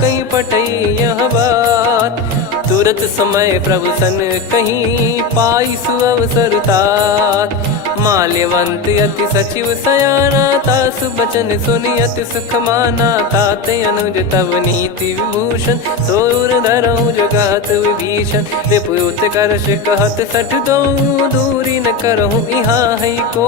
कहीं पटई यह बात तुरत समय प्रभु सन कहीं पाई सुअवसर तात माल्यवंत अति सचिव सयाना तासु बचन सुनि अति सुख माना ताते अनुज तव नीति विभूषण सोर धरहु जगत विभीषण रिपुत करश कहत सठ दो दूरी न करहु इहाँ है को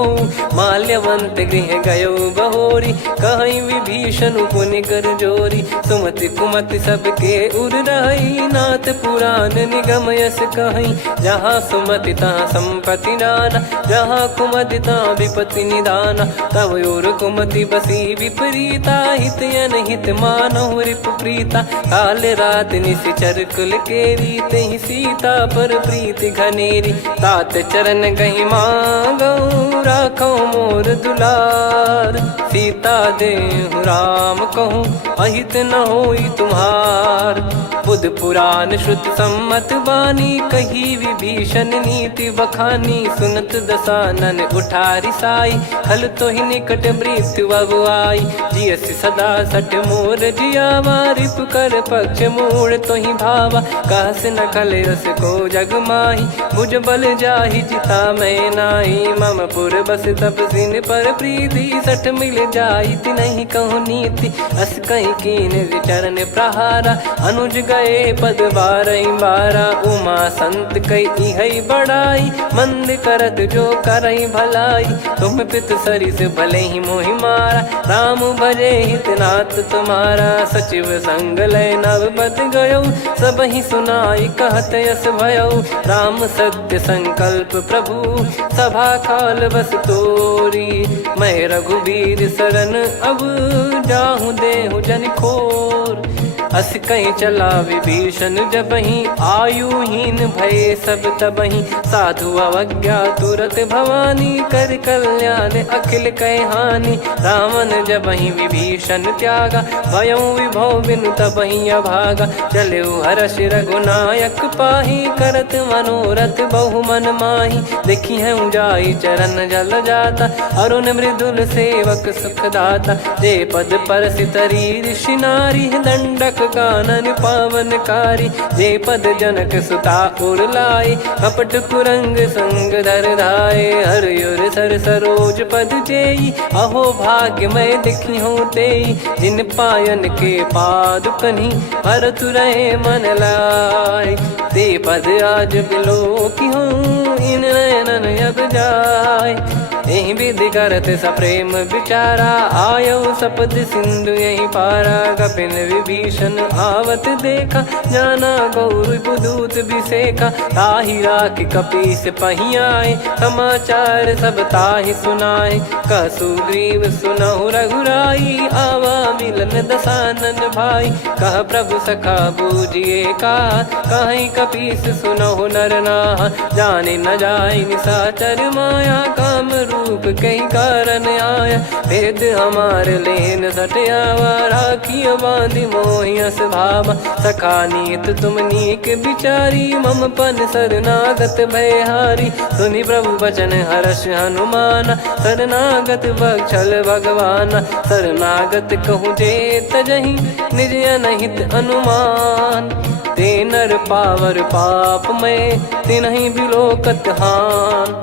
माल्यवंत गृह गयो बहोरी कहीं विभीषण पुनि कर जोरी सुमति कुमति सबके उर रही नाथ पुराण निगम यस कहीं जहाँ सुमति तहाँ संपत्ति नाना जहाँ कुमति तहाँ विपत्ति निदाना तव और कुमति बसी विपरीता हित अनहित मानहु रिप प्रीता काल रात निशिचर कुल केरी तेहि सीता पर प्रीति घनेरी तात चरण गहि मांगऊ राखो मोर दुलार सीता देहु राम कहूँ अहित न होई तुम्हार बुध पुराण श्रुत सम्मत वाणी कही विभीषण नीति बखानी सुनत दसानन उठारी साई खल तो ही निकट मृत्यु अब आई जियसि सदा सट मोर जियावा रिप कर पक्ष मूड़ तो ही भावा कहस न खल रस को जग माही मुझ बल जाहि जिता मैं नाही मम पुर बस तपसिन पर प्रीति सठ मिल जाई नहीं कहूँ नीति अस कहीं कीन चरण प्रहारा अनुज गए पद बारा उमा संत कई है बड़ाई मंद करत जो करई भलाई तुम पित सरिस भले ही मोहि मारा राम भजे हितनाथ तुम्हारा सचिव संग लय नवपत गयो सब ही सुनाई कहत यस भयो राम सत्य संकल्प प्रभु सभा काल बस तोरी मैं रघुबीर शरण अब जाहूँ देहु जन खोर अस कहीं चला विभीषण जबहि आयुहीन भय सब तबहि साधु अवज्ञा तुरत भवानी कर कल्याण अखिल कह हानि रावण जबहि विभीषण त्यागा भयउ विभव बिनु तबहि अभागा चलऊ हर्ष रघुनायक पाही करत मनोरथ बहु मन माही देखी है जाई चरण जल जाता अरुण मृदुल सेवक सुख दाता जे पद पर सितरी ऋषि नारी दंडक कानन पावनकारी जे पद जनक सुता उर लाई कपट कुरंग संग धर धाये हरियुर सर सरोज पद जेई अहो भाग्य मैं दिखी हूँ तेई जिन पायन के पाद कन्ही भरत रहे मन लाय ते पद आज बिलो की हूँ इन नयनन अब जाय यही विधि करत सप्रेम विचारा आयो सपद सिंधु यही पारा कपिन विभीषण आवत देखा जाना गौर बुदूत बिसेखा ताहि राख कपीस पहियाए समाचार सब ताहि सुनाए कसु ग्रीव सुनहु रघुराई आवा मिलन दसानन भाई कह प्रभु सखा बूझिए का कहीं कपीस सुनहु नर नाह जाने न जाय निशाचर माया काम रूप कई कारण आया, भेद हमारे लेन सटयावा, राखिया बांधी मोहियस भावा, सखा नीत तुम नीक बिचारी, मम पन शरणागत भयहारी, सुनि प्रभु वचन हर्ष हनुमाना, शरणागत बक्षल भगवाना, शरणागत कहूँ जे तजहि निज अनहित अनुमान, ते नर पावर पाप में तिन्हि बिलोकत हान,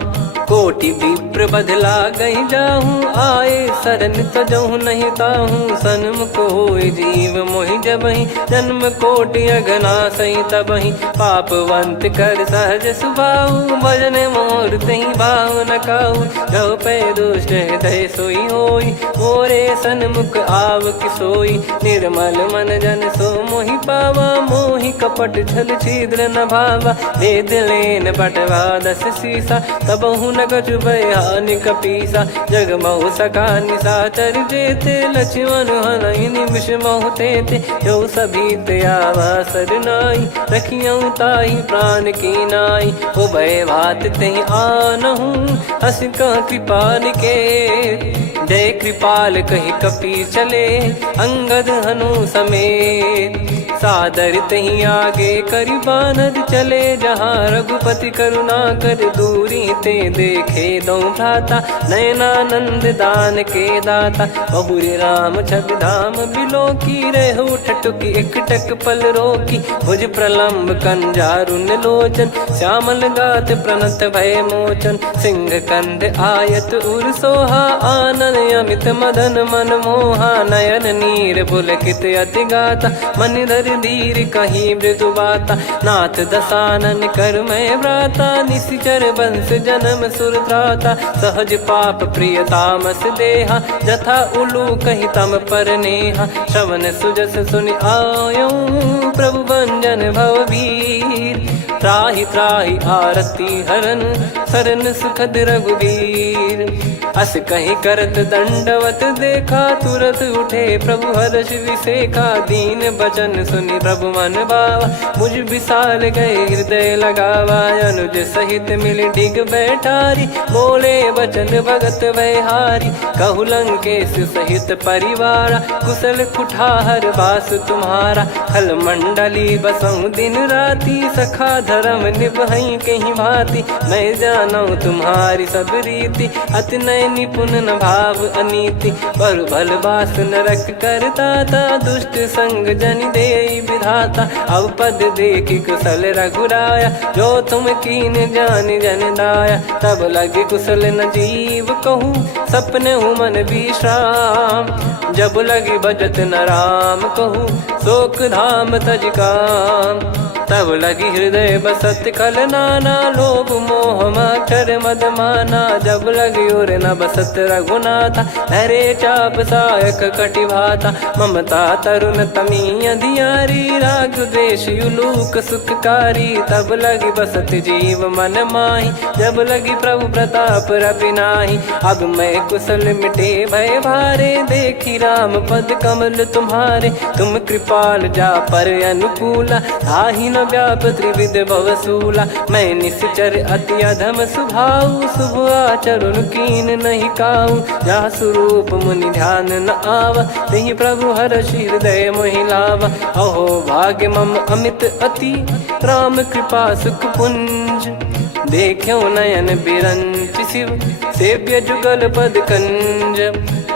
कोटि विप्र बदला गई जाहूँ, आए शरण तजहु नहीं ताहूँ, सन्मुख होय जीव मोहि जबहि, जन्म कोटि अगना सही तबहि, पापवंत कर सहज सुभाऊ, भजन मोर तहि भाव न काहू, जो पै दुष्ट हृदय सोई होई, मोरे सन्मुख आव किसोई, निर्मल मन जन सो मोहि पावा, मोहि कपट छल छिद्र न भावा, वेद लेन बटवा दस सीसा, तबहु न कछु बयान कपीसा, जग महु सका निशाचर जेते, लक्ष्मण हनहि निमिष महु तेते, जो सभी त्यावा सरनाई, रखियऊ ताहि प्राण की नाई, उभय भात तेहि आनहु, हस कह कृपाल के, जय कृपाल कहि कपि चले, अंगद हनु समेत, सादर तही आगे करि बानर चले, जहाँ रघुपति करुणा कर दूरी ते देखे दो भ्राता, नयनानंद दान के दाता, बहुरी राम छवि धाम बिलो की, रेहु ठटुकी एकटक पल रोकी, भुज प्रलम्ब कंजारुन लोचन, श्यामल गात प्रणत भय मोचन, सिंह कंद आयत उर सोहा, आनन अमित मदन मन मोहा, नयन नीर पुलकित अति गाता, मन धर धीर कहीं मृदु बाता, नाथ दसानन कर मैं भ्राता, निशिचर वंश जन्म सुर त्राता, सहज पाप प्रिय तामस देहा, जथा उलू कहि तम पर नेहा, श्रवण सुजस सुनि आयो, प्रभु भंजन भवभीर, त्राहि त्राहि आरती हरन, शरण सुखद रघुबीर, अस कहीं करत दंडवत देखा, तुरत उठे प्रभु हर्ष विसेखा, दीन बचन सुनि प्रभु मन भावा, मुझ विशाल गए हृदय लगावा, अनुज सहित मिल डिग बैठारी, बोले बचन भगत वैहारी, कहु लंकेश सहित परिवारा, कुशल कुठार बास तुम्हारा, खल मंडली बसऊं दिन राती, सखा धर्म निभई कहीं भांति, मैं जानू तुम्हारी सब रीति, अति नय निपुण न भाव अनीति, पर भल बास नरक करता था, दुष्ट संग जन दे विधाता, अब पद देखी कुशल रघुराया, जो तुम कीन जान जन दाया, तब लगे कुशल न जीव कहूँ, सपने हूँ मन विश्राम, जब लगी बजत न राम कहूँ, शोक धाम तज काम, तब लगी हृदय बसत खल नाना, लोभ मोह मक्षर मद माना, जब लगी उर न बसत रघुनाथा, हरे चाप सायक कटि भाता, ममता तरुण तमी अधियारी, राग द्वेष युलूक सुखकारी, तब लगी बसत जीव मन माही, जब लगी प्रभु प्रताप रवि नाही, अब मैं कुशल मिटे भय भारे, देखी राम पद कमल तुम्हारे, तुम कृपाल जा पर अनुकूला, आही न व्याप त्रिविध भवसूला, मैं निश्चर अति अधम सुभाऊ, शुभ आचरण कीन नहीं काऊ, जहाँ स्वरूप मुनि ध्यान न आवा, तहि प्रभु हर्ष हृदय मोहि लावा, अहो भाग्य मम अमित अति, राम कृपा सुख पुंज, देखो नयन बिरंच शिव, सेव्य जुगल पद कंज,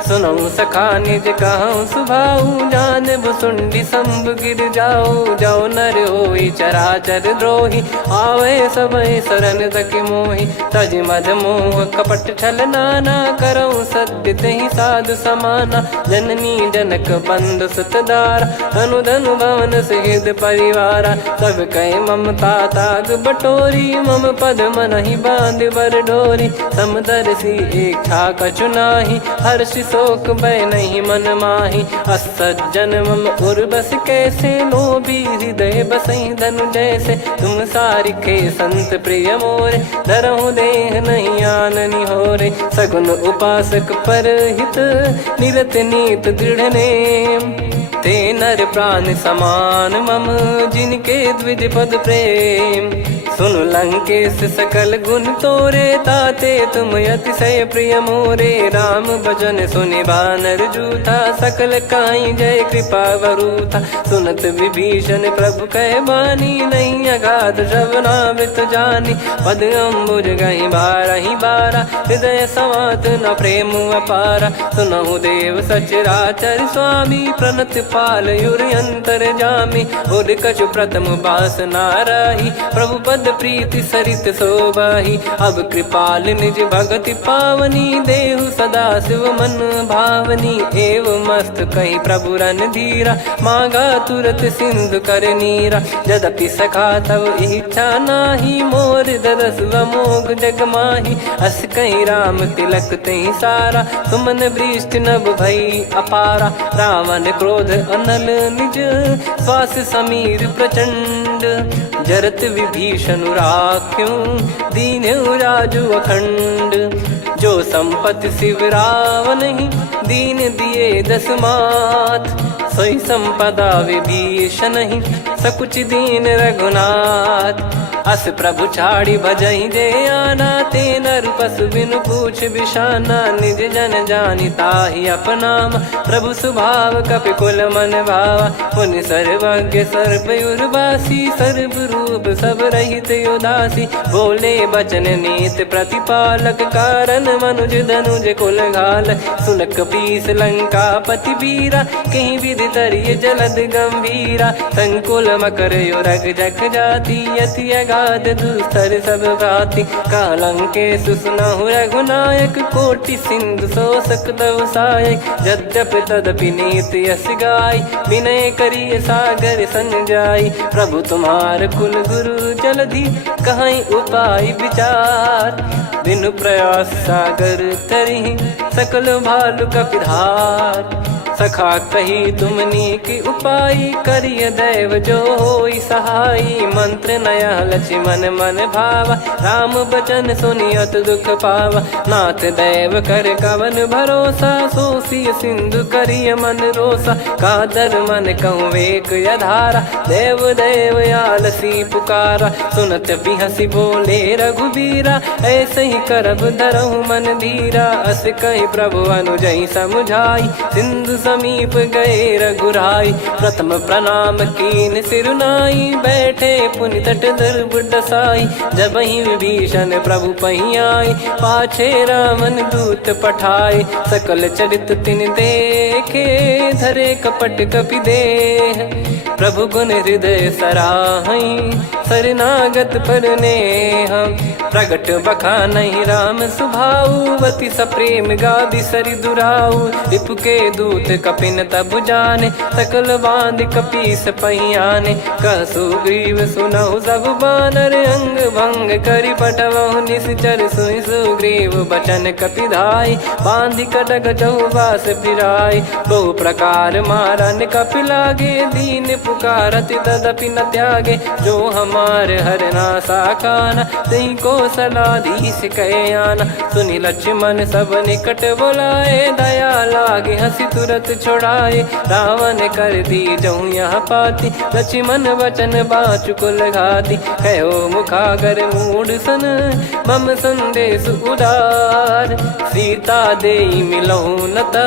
सुनऊ सखा निज कहूँ सुभाऊ, जान भुसुंडी शंभ गिर जाओ, जाओ नर होई चराचर द्रोही, आवे सबय शरण तक मोहि, तज मद मोह कपट छल नाना, करऊँ सत्य तहि साधु समाना, जननी जनक बंधु सुतदारा, धनु धनु भवन सहित परिवारा, सब कहे ममता ताग बटोरी, मम पद मनहि बांध बर डोरी, समदर्शी इच्छा कछु नाही, हर्ष शोक भय नहीं मन माही, असज्जन मम उर्वश कैसे, लोभी हृदय बसई धनु जैसे, तुम सारिखे संत प्रिय मोरे, धरहु देह नहीं आननि होरे, सगुन उपासक पर हित, निरत नीत दृढ़ नेम, ते नर प्राण समान मम, जिनके द्विज पद प्रेम, सुन लंकेश सकल गुण तोरे, ताते तुम अतिशय प्रिय मोरे। राम भजन सुनि बानर जूथा, सकल काई जय कृपा वरूथा। सुनत विभीषण प्रभु कह बानी, नहीं अगाध श्रवणामृत जानी। पद अम्बुज गहि बारहि बारा, हृदय समात न प्रेम अपारा। सुनहु देव सचराचर स्वामी, प्रणत पाल युर अंतर जामी। उर कछु प्रथम बास नाराही, प्रभु पद प्रीति सरित शोभाही। अब कृपाल निज भगति पावनी, देहु सदा शिव मन भावनी। एव मस्त कही प्रभु रन धीरा, मांगा तुरत सिंधु कर नीरा। यद्यपि सखा तब इच्छा नाही, मोर दरस मोग जग माही। अस कहीं राम तिलक तही सारा, सुमन वृष्टि नभ भई अपारा। रावण क्रोध अनल निज, श्वास समीर प्रचंड। जरत विभीषण राख्यों, दीन्हु राजु अखंड। जो संपत्ति शिव रावण ही, दीन दिए दस मात। सोई संपदा विभीषण ही, सकुच दीन रघुनाथ। अस प्रभु छाड़ी भजई जे आना, ते नर पशु बिनु पूछ बिशाना। निज जन जानि ताहि अपनाम, प्रभु स्वभाव कपि कुल मन भावा। मुनि सर्वज्ञ सर्वयुर्वासी, सर्व रूप सब रहित उदासी। बोले बचन नीत प्रतिपालक, कारण मनुज धनुज कुल घाल। सुन कपीस लंका पति वीरा, कहीं विधि तरिय जलद गंभीरा। संकुल मकर युरग जख जाति, यति अगाध दुस्तर सब भाति। कालंकेश सुनहु रघुनायक, कोटि सिंधु शोषक तव सहायक। यद्यपि तदपि नीति यस गाय, विनय करिय सागर सन जाई। प्रभु तुम्हार कुल गुरु जलधि, कहीं उपाय विचार। बिनु प्रयास सागर तरिहि, सकल भालु कपिधार। सखा कही तुमनी की उपाय, करिय दैव जो होई सहाई। मंत्र नया लक्ष्मण मन भावा, राम बचन सुनियत दुख पावा। नाथ दैव कर कवन भरोसा, सोसिय सिंधु करिय मन रोसा। कादर मन कहूँ वेक यधारा, देव देव आलसी पुकारा। सुनत बिहसी बोले रघुबीरा, ऐसे ही करब धरहु मन धीरा। अस कही प्रभु अनुजई समुझाई, सिंधु समीप गए रघुराई। प्रथम प्रणाम कीन सिरुनाई, बैठे पुनि तट दर्भ डसाई। जब ही विभीषण प्रभु पही आई, पाछे रामन दूत पठाए। सकल चरित तिन देखे, धरे कपट कपि देह। प्रभु गुण हृदय सराहई, शरणागत पर नेह। प्रगट बखानहि राम सुभाऊ, अति सप्रेम गादि सरि दुराऊ। रिपु के दूत कपिन तब जाने, सकल बांध कपीस पहियाने। कह सुग्रीव सुनहु सब बानर, अंग भंग करि पठवहु निश्चर। सुनि सुग्रीव बचन कपिधाई, बांधि कटक चहुबास फिराई। बहु प्रकार मारन कपि लागे, दीन पुकारति तदपि न त्यागे। जो हमार हरना साकाना, तई को सलाधीश कहे आना। सुनि लक्ष्मण सब निकट बुलाए, दया लागे हंसी तुरत छुड़ाए। रावण कर दी जऊँ यहाँ पाती, लक्ष्मण वचन बाचु कुल घाती। कहो मुखागर मूढ़ सन, मम संदेश उदार। सीता देई मिलहु नता,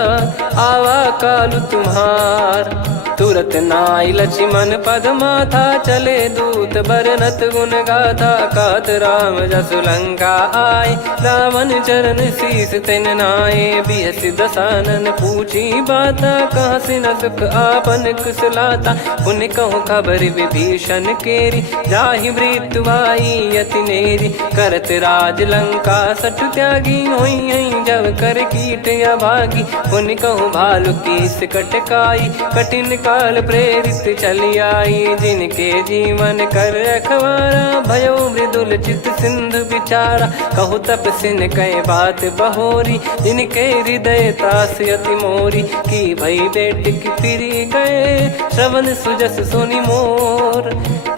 आवा कालु तुम्हार। तुरत नाई लक्ष्मण पद माथा, चले दूत बरनत गुण गाथा। कात राम जसु लंका आए, रावण चरण शीस तिन नाये। बिहसि दसानन पूछी बाता, कहाँ से न सुख आपन कुशलाता। पुन कहूँ खबर विभीषण केरी, जाहि मृत्यु आई अति नेरी। करत राज लंका सठ त्यागी, होई जब कर कीट अभागी। पुन कहूँ भालु कीस कटकाई, कठिन काल प्रेरित चली आई। जिनके जीवन कर रखवारा, भयो मृदुल चित सिंधु विचारा। कहु तपसिन कई बात बहोरी, जिनके हृदय तास अति मोरी। की भई बेट की फिरी गए, श्रवण सुजस सुनि मोर।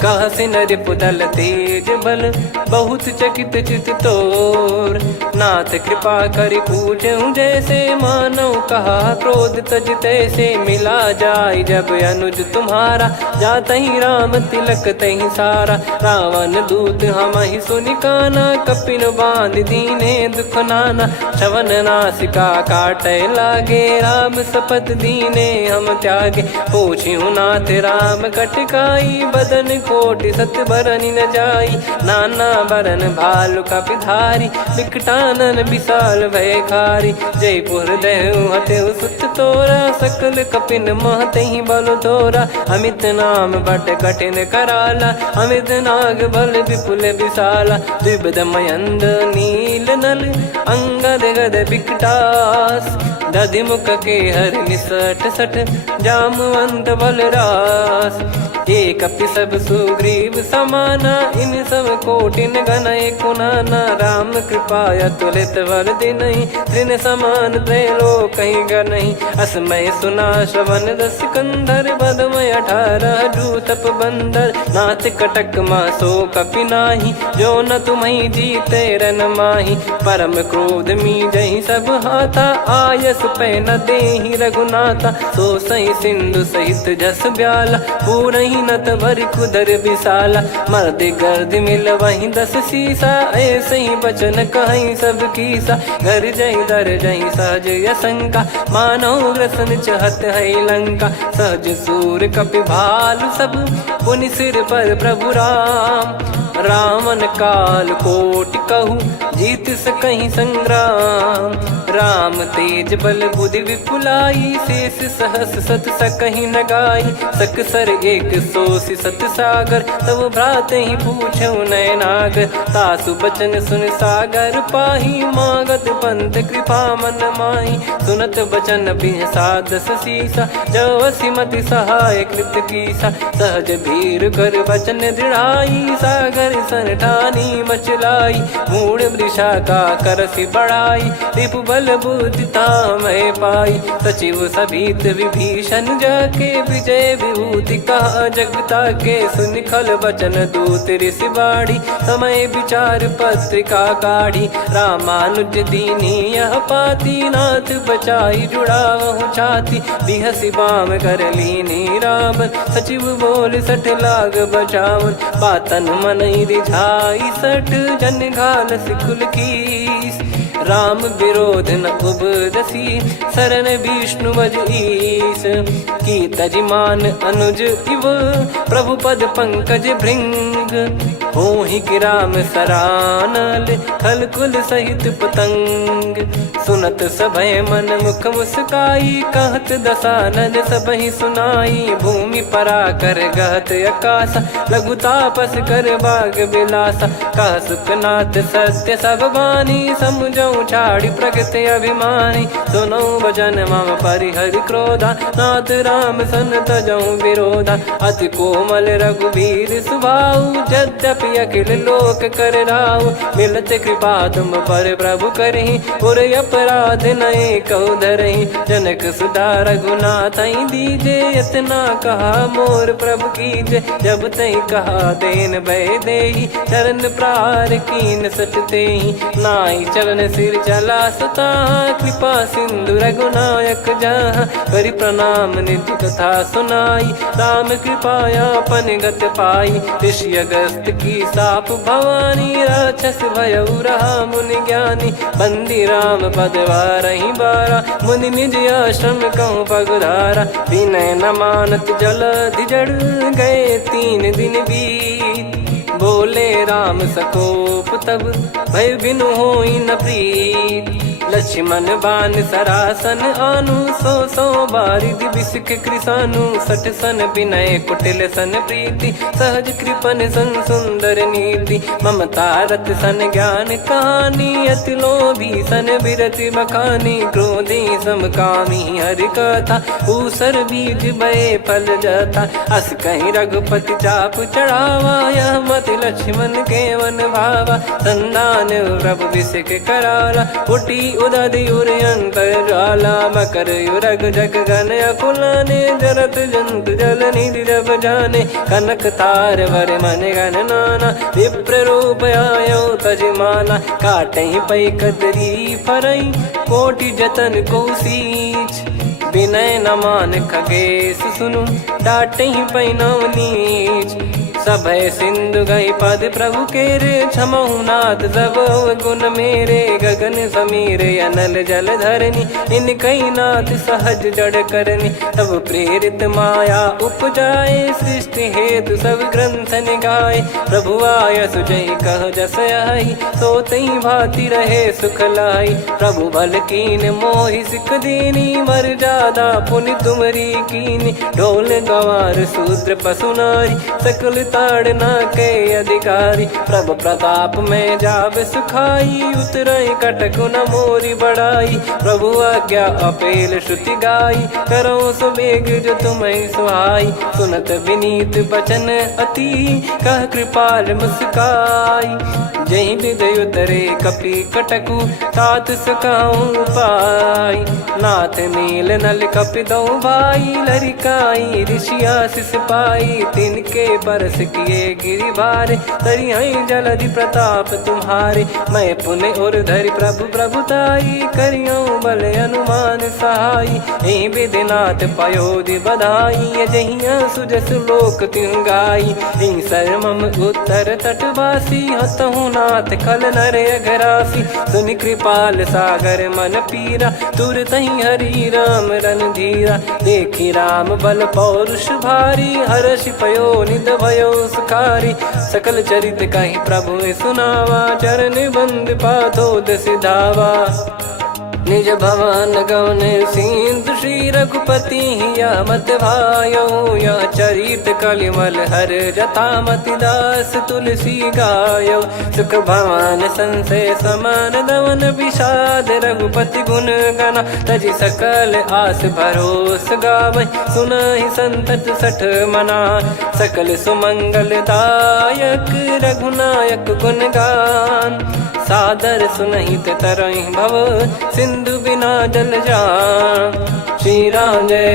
कह से नर पुदल तेज बल बहुत चकित चित तोर। नाथ कृपा कर पूछूं जैसे मानव कहा क्रोध तज तैसे मिला जाय जब अनुज तुम्हारा जात ही राम तिलक तही सारा। रावण दूत हम ही सुनि काना कपिन बांध दीने दुख नाना। श्रवण नासिका काटे लागे राम शपथ दीने हम त्यागे। पूछ्यू नाथ राम कटकाई बदन कोटि सत बरनि न जाई। नाना बरन भालु कपिधारी विकटानन विशाल भयखारी। जयपुर देहु हतेउ सुत तोरा सकल कपिन महतहि बल तोरा। अमित नाम बट कठिन कराला अमित नाग बल विपुल विशाला। द्विबद मयंद नील नल अंगद गद विकटास। दधि मुख के हर निसठ सठ जामवंत बलरास। एक कपि सब सुग्रीव समाना इन सब कोटिन गनय कुनाना। राम कृपा अतुलित बल दिनहि तृण समान त्रैलोक गनहि। असमय सुना श्रवण दस कंधर बदमय 18 जूतप बंदर। नाथ कटक मासो कपि नाही जो न तुम्हि जीते रन माही। परम क्रोध मी जहि सब हाथा आयस पै न देहि रघुनाथा। सो सही सिंधु सहित जस ब्याला पूरहि नत भर कुदर विशाला। मर्द गर्द मिल वहीं 10 सीसा ऐसे ही बचन कहीं सब कीसा। घर जय दर जय सहज यसंका मानव ग्रसन चहत है लंका। सहज सूर कपि भालु सब पुनि सिर पर प्रभु राम। रामन काल कोटि कहु जीत सकहि संग्राम। राम तेज बल बुद्धि विपुलाई शेष सहस सत सकहि न गाई। सकसर एक सोसि सत सागर तब भ्रात ही पूछौ नयनागर। तासु बचन सुन सागर पाही मागत पंथ कृपा मन माही। सुनत बचन बिहसा 10 सीसा जवसि मति सहाय कृत कीसा। सहज भीर कर बचन दृढ़ाई सागर सन ठानी मचलाई। मूढ़ वृषा का करसि बढ़ाई रिपु बल बुद्धि तामय पाई। सचिव सभीत विभीषण जाके विजय विभूति कहा जगता के। सुनि खल बचन दूत ऋषि बाड़ी समय विचार पत्रिका काढ़ी। रामानुज दीनी यह पाती नाथ बचाई जुड़ावहु छाती। बिहसि बाम कर लीनी राम सचिव बोल 60 लाग बचावन। बातन मन रिझाई 60 जन घाल सिकुल कीस। राम विरोध न उपदसी शरण विष्णु बज ईस। की तजिमान अनुज इव प्रभु पद पंकज भृंग। होहि कि राम सरानल खल कुल सहित पतंग। सुनत सभय मन मुख मुस्काई कहत दसानन सबहि सुनाई। भूमि परा कर गहत आकाशा लघु तापस कर बाग बिलासा। कह सुखनाथ सत्य सब बानी समुझौ छाड़ी प्रकृति अभिमानी। सुनो भजन मम परिहरि क्रोधा नाथ राम सन तजौ विरोधा। अति कोमल रघुवीर सुभाऊ यद्यपि अखिल लोक कर राऊ। मिलत कृपा तुम पर प्रभु करहि पुर अपराध नए कहु धरहि। जनक सुधा रघुनाथ दीजे इतना कहा मोर प्रभु कीजे। जब तई कहा देन भय देहि चरण प्रार कीन सटतेहि। नाई चरण सिर चला सता कृपा सिंधु रघुनायक जहाँ। करि प्रणाम नित्य कथा सुनाई राम कृपाया पन गत पाई। ऋषि अगस्त की साप भवानी राक्षस भयउ रहा मुनि ज्ञानी। बंदी राम पद वारहि बारा मुनि निज आश्रम कहूँ पगुधारा। विनय न मानत जल जड़ गए 3 दिन बीत। बोले राम सकोप तब भय बिनु होई न प्रीत। लक्ष्मण बान सरासन आनु 100 बारिधि बिसिख कृसानु। 60 सन विनय कुटिल सन प्रीति सहज कृपन सन सुंदर नीति। ममता रत सन ज्ञान कहानी अति लोभी सन बिरति बखानी। क्रोधी समकामी हरि कथा ऊसर बीज भय फल जाता। अस कहीं रघुपति चाप चढ़ावा यह मत लक्ष्मण के वन भावा। संदान प्रभु बिसिख कराला उठी उदधियुर अंतर्ज्वाला मकर युरग जग गण अकुलाने जरत जंत जल निधि जब जाने कनक तार वर मन गण नाना विप्र रूप आयो तजमाना काटई पै कदरी फरई कोटि जतन को सींच विनय न मान खगेश सुनु डाटई पै नव नीच सभय सिंधु गई पद प्रभु केरे क्षमहु नाथ सब गुण मेरे गगन समीरे अनल जल धरनी इन कई नाथ सहज जड़ करनी तब प्रेरित माया उपजाए सृष्टि हेतु सब ग्रंथ निगाए प्रभु आय सुजय कह जस आई सो तई भांति रहे सुख लाई प्रभु बल कीन मोहि सिख दीनी मर जादा पुनि तुमरी कीनी ढोल गवार शूद्र पशु नारी सकल ताड़ना के अधिकारी प्रभु प्रताप में जाब सुखाई उतरई कटक न मोरी बढ़ाई प्रभु आज्ञा अपेल श्रुति गाई करो सुबेग जो तुम्हें सुहाई सुनत विनीत बचन अति कह कृपाल मुस्काई जय विदय उतरे कपि कटकु तात सकाऊं पाई नाथ नील नल कपि दो भाई लरिकाई ऋषिया शिष पाई तिनके परस किए गिरि भारे तरियाई जलधि प्रताप तुम्हारे मैं पुण्य और धरि प्रभु प्रभुताई करियो बल अनुमान सहाई ए विधिनाथ पयोधि बधाई जहिया सुजस लोक तिहु गाई सरमम उत्तर तटवासी हतहु नाथ खल नर अघरासी सुनि कृपाल सागर मन पीरा तुरत ही हरि राम रणधीरा देखी राम बल पौरुष भारी हर्षि पयो निध भयो सुखारी सकल चरित कहीं प्रभु सुनावा चरण बंद पाथोद सिधावा निज भवन गौन सिंधु श्री रघुपति या मत भायो या चरित कलिमल हर जता मति दास तुलसी गायो सुख भवन संशय समान दवन विषाद रघुपति गुण गना तजि सकल आस भरोस गावै सुनहि संतत सठ मना सकल सुमंगल दायक रघुनायक गुण गान सादर सुनहित तरहि भव सिंधु बिना जल जान श्री राम जय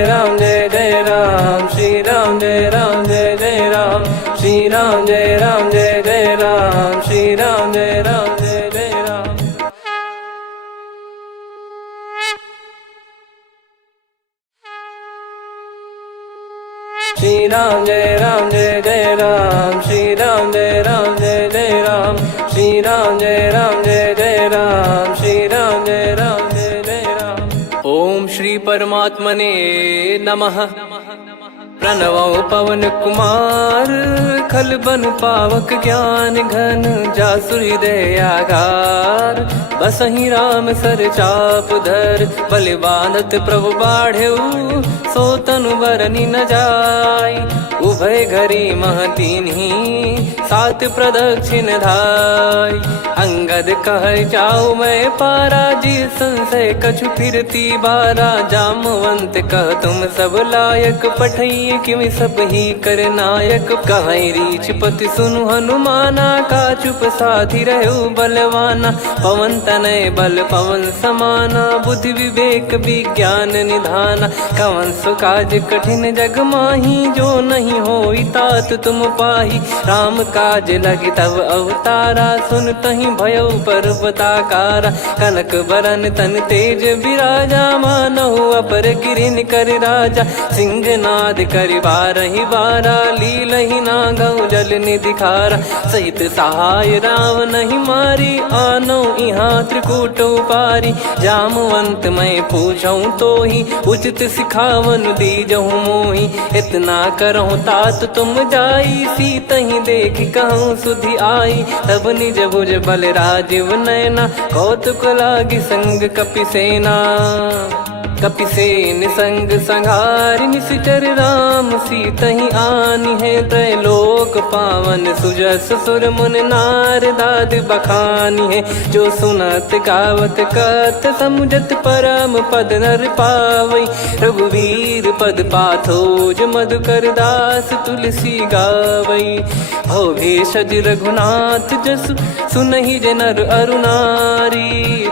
जय राम श्री राम जय जय राम श्री राम जय जय राम श्री राम जय जय राम श्री राम जय जय राम श्री राम जय जय राम श्री राम जय जय राम श्री राम जय जय राम। ओम श्री परमात्मने नमः। प्रणवो पवन कुमार खल बन पावक ज्ञान घन जासु हृदय आगार बसहि राम सर चाप धर बलि बांधत प्रभु बाढ़ेऊ सो तनु बरनि न जाय उभय घरी महतीन्ही सात प्रदक्षिण धाय अंगद कह जाऊ मैं पारा जी संशय कछु फिरती बारा जामवंत कह तुम सब लायक पठई किमि सब ही कर नायक कहीं रीछ पति सुनु हनुमाना का चुप साधि रहो बलवाना पवन तनय बल पवन समाना बुद्धि विवेक विज्ञान निधाना कवन सो काज कठिन जग माही जो नहीं होई तात तुम पाही राम काज लगी तब अवतारा सुन तही भयो पर्वताकारा कनक बरन तन तेज विराजा मानहु अपर गिरिन कर राजा सिंहनाद कर बारहि बारा लीलहि नागौ जल निधि खारा सहित सहाय राम नहीं मारी आनो इहाँ त्रिकूट पारी जामवंत मैं पूछऊं तो ही उचित सिखावन दीजहु मोही इतना करहु तात तुम जाई सीत ही देख कहूँ सुधि आई तब निज भुज बल राजीव नैना कौतुक लागी संग कपिसेना कपिसेन संग संहारि निशिचर राम सीतहि आनि है त्रैलोक पावन सुजस सुर मुन नार दाद बखानी है जो सुनत गावत कत समुझत परम पद नर पावई रघुवीर पद पाथोज मधुकर दास तुलसी गावई हो भेषज रघुनाथ जसु सुनहि जे नर अरु नारी।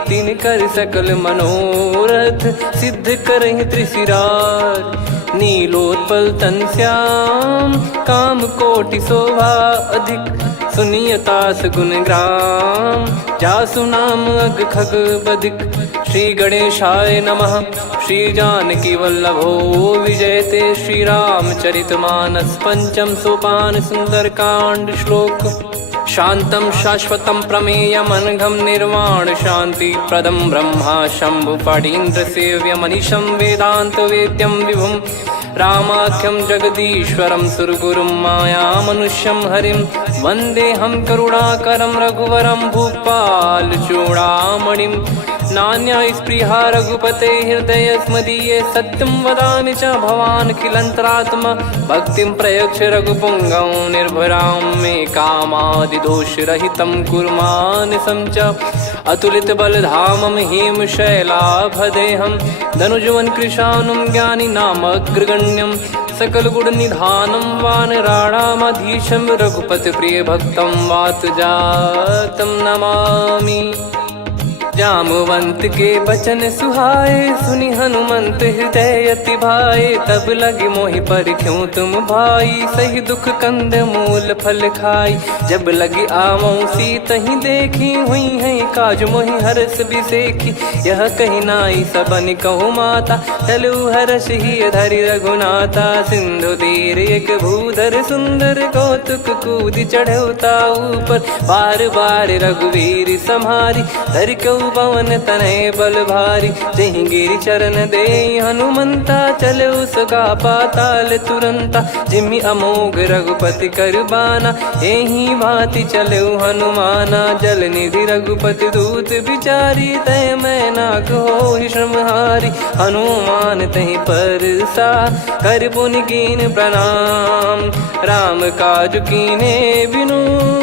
तिन कर सकल मनोरथ सिद्ध करहि त्रिशिरार। नीलोत्पल तन श्याम काम कोटि शोभा अधिक। सुनियतास गुण ग्राम जासु नाम अग खग बधिक। श्री गणेशाय नमः। श्री जानकी वल्लभो विजयते। श्री रामचरितमानस पंचम सोपान सुंदरकांड श्लोक। शांतं शाश्वतं प्रमेयम् अनघं निर्वाण शांति प्रदं ब्रह्मा शंभु फणीन्द्र सेव्य मनीषं वेदांत वेद्यं विभुं रामाख्यं जगदीश्वरं सुरगुरुं माया मनुष्यं हरिं वन्देऽहं करुणाकरं रघुवरं भूपाल चूडामणिं। नान्या स्पृहा रघुपते हृदय स्मदीये सत्यं वदामि च भवान् खिलन्तरात्मा। भक्तिं प्रयच्छ रघुपुङ्गं निर्भरां मे कामादिदोषरहितं कुर्मानसं च। अतुलित बलधामं हेमशैलाभदेहं धनुजवन कृशानुं ज्ञानिनामग्रगण्यं। सकल गुण निधानं वानराणामधीशं रघुपति प्रिय भक्तं वातजातं नमामि। जामवंत के बचन सुहाए सुनि हनुमंत हृदय अति भाए। तब लगे मोहि पर क्यों तुम भाई सही दुख कंद मूल फल खाई। जब लगी आवों सीत ही देखी हुई है काज मोहि हरस बिसेखी। यह कही नाई सबन कहु माता चलु हरष ही धरि रघुनाथा। सिंधु तीर एक भूधर सुंदर कौतुक कूद चढ़ौता ऊपर। बार बार रघुवीर सम्हारी धरि कऊ पवन तनय बल भारी। जहि गिरि चरण दे हनुमंता चले उसका पाताल तुरंता। जिमि अमोघ रघुपति कर बाना एहि भांति चले हनुमाना। जल निधि रघुपति दूत बिचारी तय मैं नाक होहि श्रमहारी। हनुमान तहि परसा कर पुनि कीन प्रणाम। राम काज कीने बिनु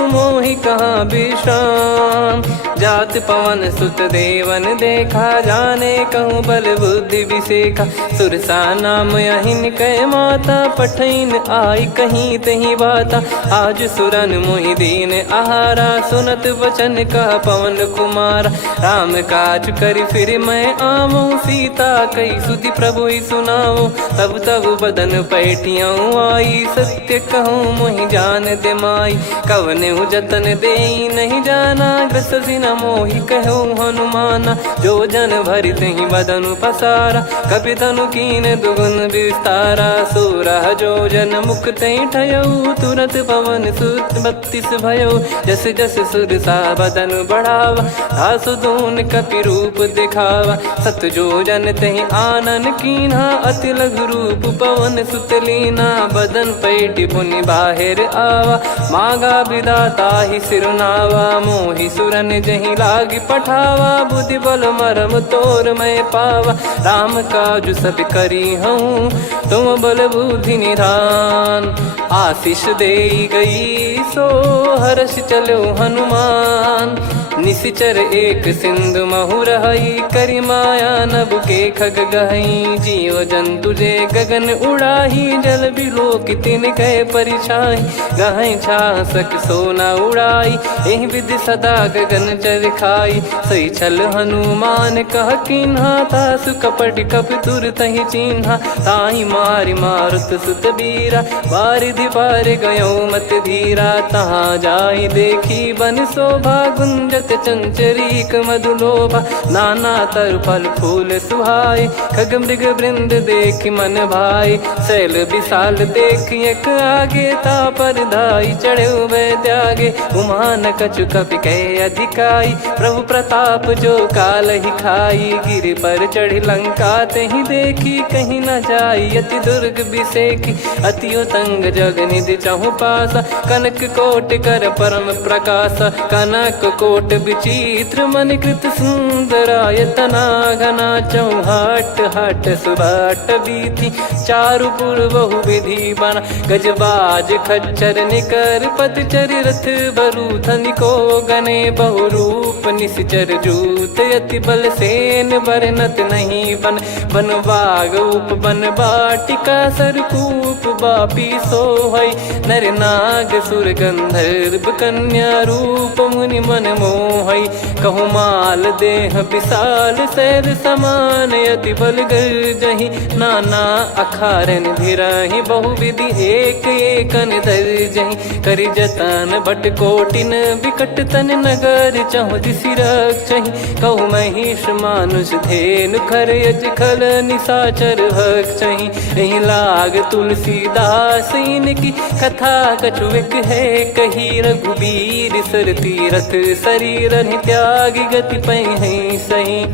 मोहि कहाँ विश्राम। जात पवन सुत देवन देखा जाने कहूँ बल बुद्धि विसेखा। सुरसा नाम यहिन कै माता पठैन आई कहीं तही बाता। आज सुरन मोहि दीन आहारा सुनत वचन कह पवन कुमारा। राम काज करि फिर मैं आवूं सीता कई सुधि प्रभु ही सुनाऊं। तब तब बदन पैठियाँ आई सत्य कहूँ मोहि जान दे माई। कवने जतन दे नहीं जाना ग्रसि न मोहि कहूँ हनुमाना। जो जन भरि तहि बदनु पसारा कपि तनु कीन दुगुन विस्तारा। सोरह जो जन मुख तहि ठयऊ तुरत पवन सुत 32 भयऊ। जस जस सुरसा बदनु बढ़ावा आसु दून कपि रूप दिखावा। सत जो जन तहि आनन कीन्हा अति लघु रूप पवन सुत लीना। बदन पैठि पुनि बाहिर आवा मांगा विधाता ही सिरुनावा। मोहि सुरन जहि लागी पठावा बुद्धि बल मरम तोर मैं पावा। राम काज सब करी हूँ तुम बल बुद्धि निधान। आशीष दे गई सो हर्ष चलो हनुमान। निशिचर एक सिंधु महु रहई करी माया नभ के खग गहई। जीव जंतु जे गगन उड़ाही जल बिलो कितिन गए परिछाई। गहई छासक सोना उड़ाई एहि विधि सदा गगन चर खाई। सही छल हनुमान कह कीन्हा तासु कपट कप तुर तहि चिन्हा। ताहि मारि मारुत सुत बीरा बारिधि पार गयो मत धीरा। तहाँ जाई देखी बन शोभा गुंजत चंचरीक मधुलोभा। नाना तर फल फूल सुहाए खग मृग वृंद देख मन भाई। शैल विशाल देख एक आगे तापर धाई चढ़े वै त्यागे। उमा न कछु कपि कह अधिकाई प्रभु प्रताप जो काल ही खाई। गिर पर चढ़ी लंका तहि देखी कहीं न जाई। अति दुर्ग बिसेखी अति उतंग जग निधि चहु पासा। कनक कोट कर परम प्रकाश कनक कोट विचित्र मन कृत सुंदरायतना घना चौहाट हाट सुबाट बीथी चारु पुर बहु विधि बना गजबाज खच्चर निकर पतचर रथ बरु धनिको गने बहु रूप निश्चर जूत अति बल सेन बरनत नहीं बन बन बाग उप बन बाटिका सरकूप बापी सोहई नर नाग सुर गंधर्व कन्या रूप मुनि मन मोहई कहु माल देह विशाल शैल समान अति बल गर्जहि नाना अखारन भिराहि बहुविधि एक एकन दर्जहि करि जतन भट कोटिन विकट तन नगर चहु दिसि रक्षहि कहु महिष मानुष धेनु खर यज खल निशाचर भक्षहि एहि लाग तुलसीदास इनकी कथा कछुक है कही रघुबीर सर तीरथ शरीर त्यागी गति पै सही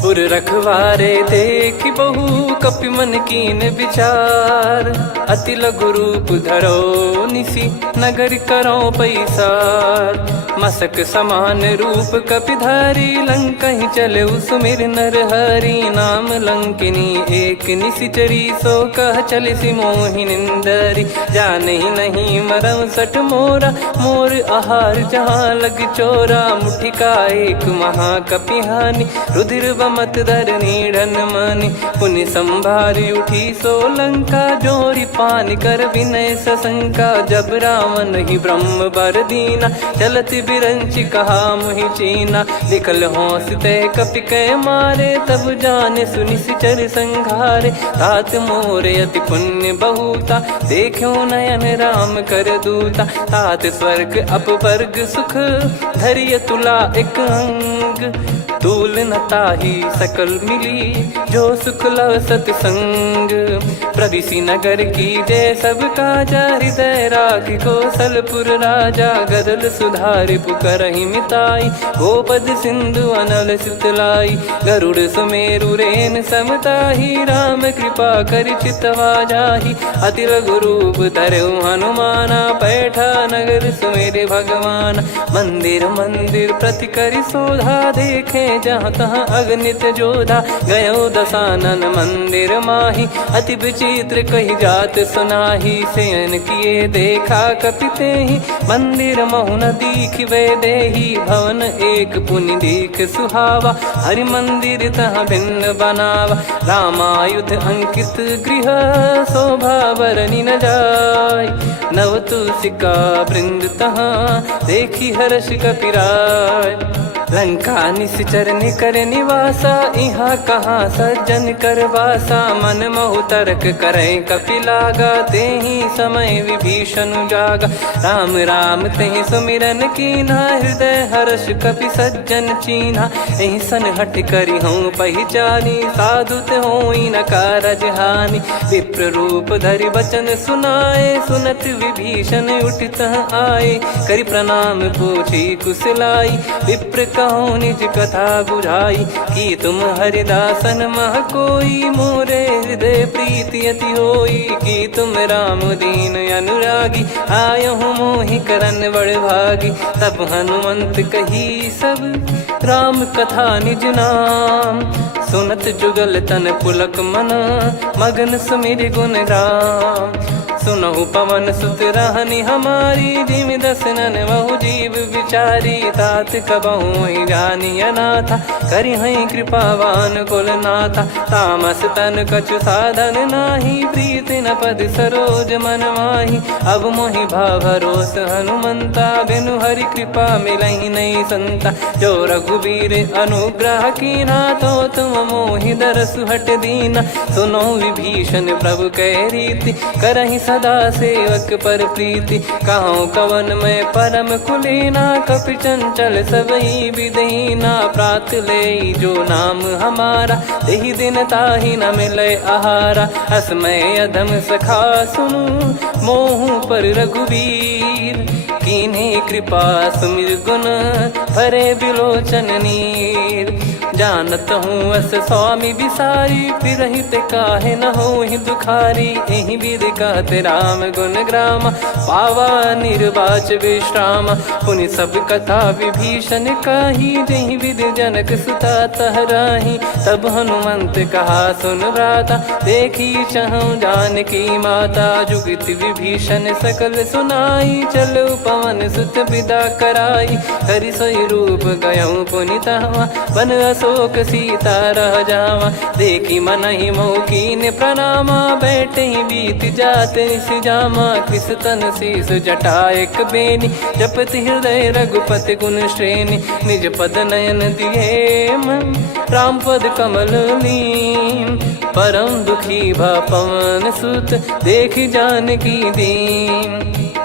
पुर रखवारे देख बहु कपि मन कीन विचार अति लघु रूप धरो निसी नगर करो पैसार मसक समान रूप कपिधारी लंकहि चले सुमिर नर हरि नाम लंकिनी एक निशिचरी सो कह चले सि मोहि निंदरी जानहि नहीं मरम सठ मोरा मोर आहार जहाँ लग चोरा मुठिका एक महाकपिहानि रुधिर बमत धरनी ढन मानि पुनि संभारी उठी सो लंका जोरी पान कर विनय सशंका जब रावण ही ब्रह्म बर दीना चलति बिरंचि कहा मुहि चीना निकल हौसते कपि कै मारे तब जाने सुनि सिचर संघारे तात मोरे अति पुण्य बहुता देखो नयन राम कर दूता तात स्वर्ग अपवर्ग सुख धरिय तुला एक अंग तूल न ताही सकल मिली जो सुख लव सतसंग प्रविसी नगर की जय सब काजा हृदय राख कौशलपुर राजा गदल सुधारि पुकरहि मिताई गोपद सिंधु अनल सितलाई गरुड़ सुमेरु रेन समताही राम कृपा कर चितवा जाहि अति लघु रूप धरऊ हनुमाना बैठा नगर सुमेरे भगवान मंदिर मंदिर प्रति करि शोधा देखे जहाँ तहाँ अगणित जोधा गयो दशानन मंदिर माही अति विचित्र कही जात सुनाही सेन किए देखा कपिते ही मंदिर महु न दीख वे देही भवन एक पुनि दीख सुहावा हरि मंदिर तहाँ भिन्न बनावा रामायुध अंकित गृह शोभा बरनी न जाय नव तुलसिका वृंद तहाँ देखी हर्ष कपिराय लंका निश्चर निकर निवासा इहाँ कहाँ सज्जन कर वासा मन महु तर्क करे कपिलागा तेहि समय विभीषण जागा राम राम तेहि सुमिरन कीना हृदय हर्ष कपि सज्जन चीन्हा एहि सन हट करी हूँ पहचानी साधु ते होई न कारज हानि विप्र रूप धरि वचन सुनाए सुनत विभीषण उठित आए करि प्रणाम पूछी कुशलाई विप्र कहो निज कथा बुझाई कि तुम हरिदासन मह कोई मोरे हृदय प्रीति अति होई कि तुम राम दीन अनुरागी आयहु मोहि करन बड़ भागी तब हनुमंत कही सब राम कथा निज नाम सुनत जुगल तन पुलक मन मगन सुमिर गुण राम सुनहु पवन सुत रहनी हमारी जिमि दसनन बहु जीव विचारी तात कबहु जानी अनाथा करि हई कृपावान कुल नाथा तामस तन कछु साधन नाही प्रीति न पद सरोज मन माही अब मोहि भाव भरोस हनुमंता बिनु हरि कृपा मिलहि नहीं संता जो रघुबीर अनुग्रह कीना तो तुम मोहि दरसु हट दीना सुनो विभीषण प्रभु कह रीति करहि सदा सेवक पर प्रीति कहूँ कवन में परम कुलीना कपि चंचल सबई विदहीना प्रात ले जो नाम हमारा तेहि दिन ताहि न मिले आहारा असमय अधम सखा सुनु मोहु पर रघुवीर कीन्हे कृपा सुमिर गुण भरे बिलोचन नीर जानत हूँ अस स्वामी बिसारी, फिर ही ते काहे न हो ही दुखारी। यही विधि कहते राम गुण ग्राम, पावा निर्वाच विश्राम। पुनि सब कथा विभीषण कही, जही विधि जनक सुता तहराही। तब हनुमंत कहा सुन भ्राता, देखी चहु जानकी माता। जुगित विभीषण सकल सुनाई, चलो पवन सुत विदा कराई। हरि सोई रूप गयऊँ पुनि तहवा, बन अशोक सीता रह जावा। देखी मनहि मौकीन प्रणामा, बैठे ही बीत जात निस जामा। कृस तन शीस जटा एक बेनी, जपति हृदय रघुपति गुण श्रेणी। निज पद नयन दिए मन, राम पद कमल लीन। परम दुखी भा पवन सुत, देखी जानकी दीन।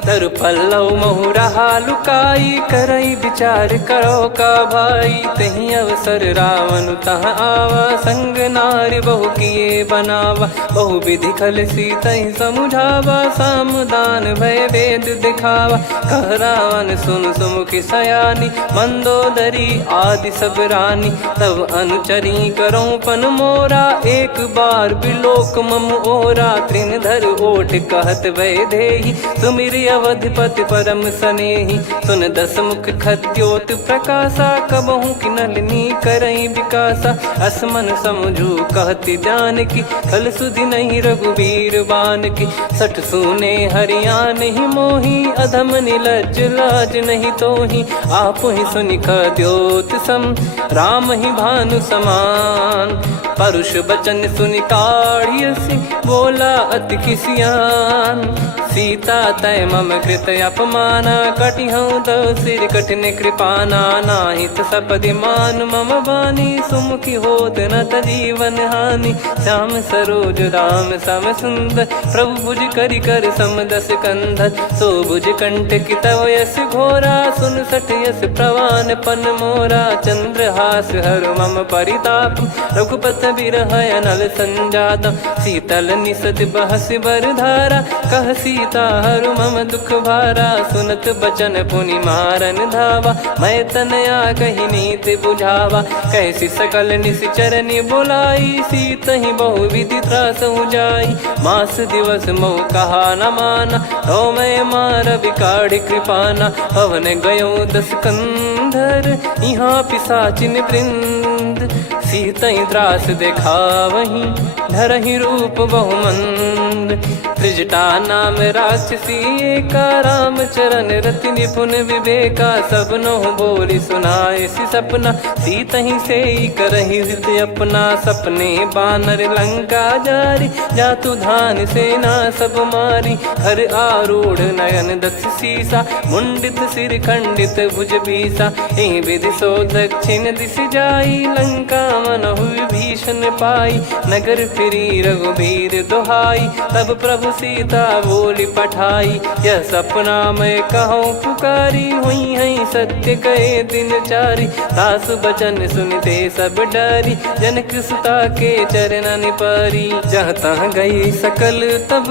तरु पल्लव महु रहा लुकाई, करई विचार करो का भाई। तही अवसर रावण तहाँ आवा, संग नारी बहु किए बनावा। बहु विधि खल सीतहि समुझावा, सामदान भय वेद दिखावा। कह रावण सुन सुमुखी सयानी, मंदोदरी आदि सब रानी। तब अनुचरी करो पन मोरा, एक बार बिलोक मम ओरा। तृण धर ओठ कहत भय देहि, सुमिर अवधिपति परम सनेहि। सुन दस मुख खद्योत प्रकाशा, कबहु की नलिनी करई विकासा। असमन समझू कहति जानकी, खल सुधि नहीं रघुवीर बान की। सठ सुने हरियाण ही मोही, अधम निलज्ज लाज नहीं तोही। आप ही सुनि खद्योत सम, राम ही भानु समान। परुष बचन सुनि काढ़ियसि, बोला अति किसियान। सीता तय मम कृत अपमाना, कटिहऊँ दो सिर कठिन कृपाना। नाहित सपदि मान मम बानी, सुमुखी होत न जीवन हानि। श्याम सरोज राम सम सुंदर, प्रभु भुज करि कर सम दस कंधर। सो भुज कंठ की तव यस घोरा, सुन सठ यस प्रवान पन मोरा। चंद्रहास हर मम परिताप, रघुपत बिरह अनल संजात। शीतल निसत बहस बर धारा, कह सीता हरु मम दुख भारा। सुनत बचन पुनि मारन धावा, मैं तनया कही नीति बुझावा। कैसी सकल निश्चरनि बुलाई, सीत ही बहु विधि त्रास जाई। मास दिवस मोह कहा न माना, तो मैं मार बिकाढ़ कृपाना। पवन गयो दस कंधर, यहाँ पिशाचिन वृंद। सीतहि त्रास देखावहीं, धरहि रूप बहुमंद। त्रिजटा नाम राक्षसी एका, राम चरण रति निपुण विवेका। सब नहुँ बोली सुनाए सि सपना, सीतहि सेई करहि हृद अपना। सपने बानर लंका जारी, जातु धान सेना सब मारी। हर आरूढ़ नयन दक्ष सीसा, मुंडित सिर खंडित भुज बीसा। एहि विधि सो दक्षिण दिश जाई, लंका मनहु विभीषण पाई। नगर फिरी रघुबीर दुहाई, तब प्रभु सीता बोली पठाई। यह सपना मैं कहूँ पुकारी, हुई है सत्य कहे दिन चारी। दास बचन सुनते सब डरी, जनक सुता के चरण पारी। जहाँ तहाँ गई सकल तब,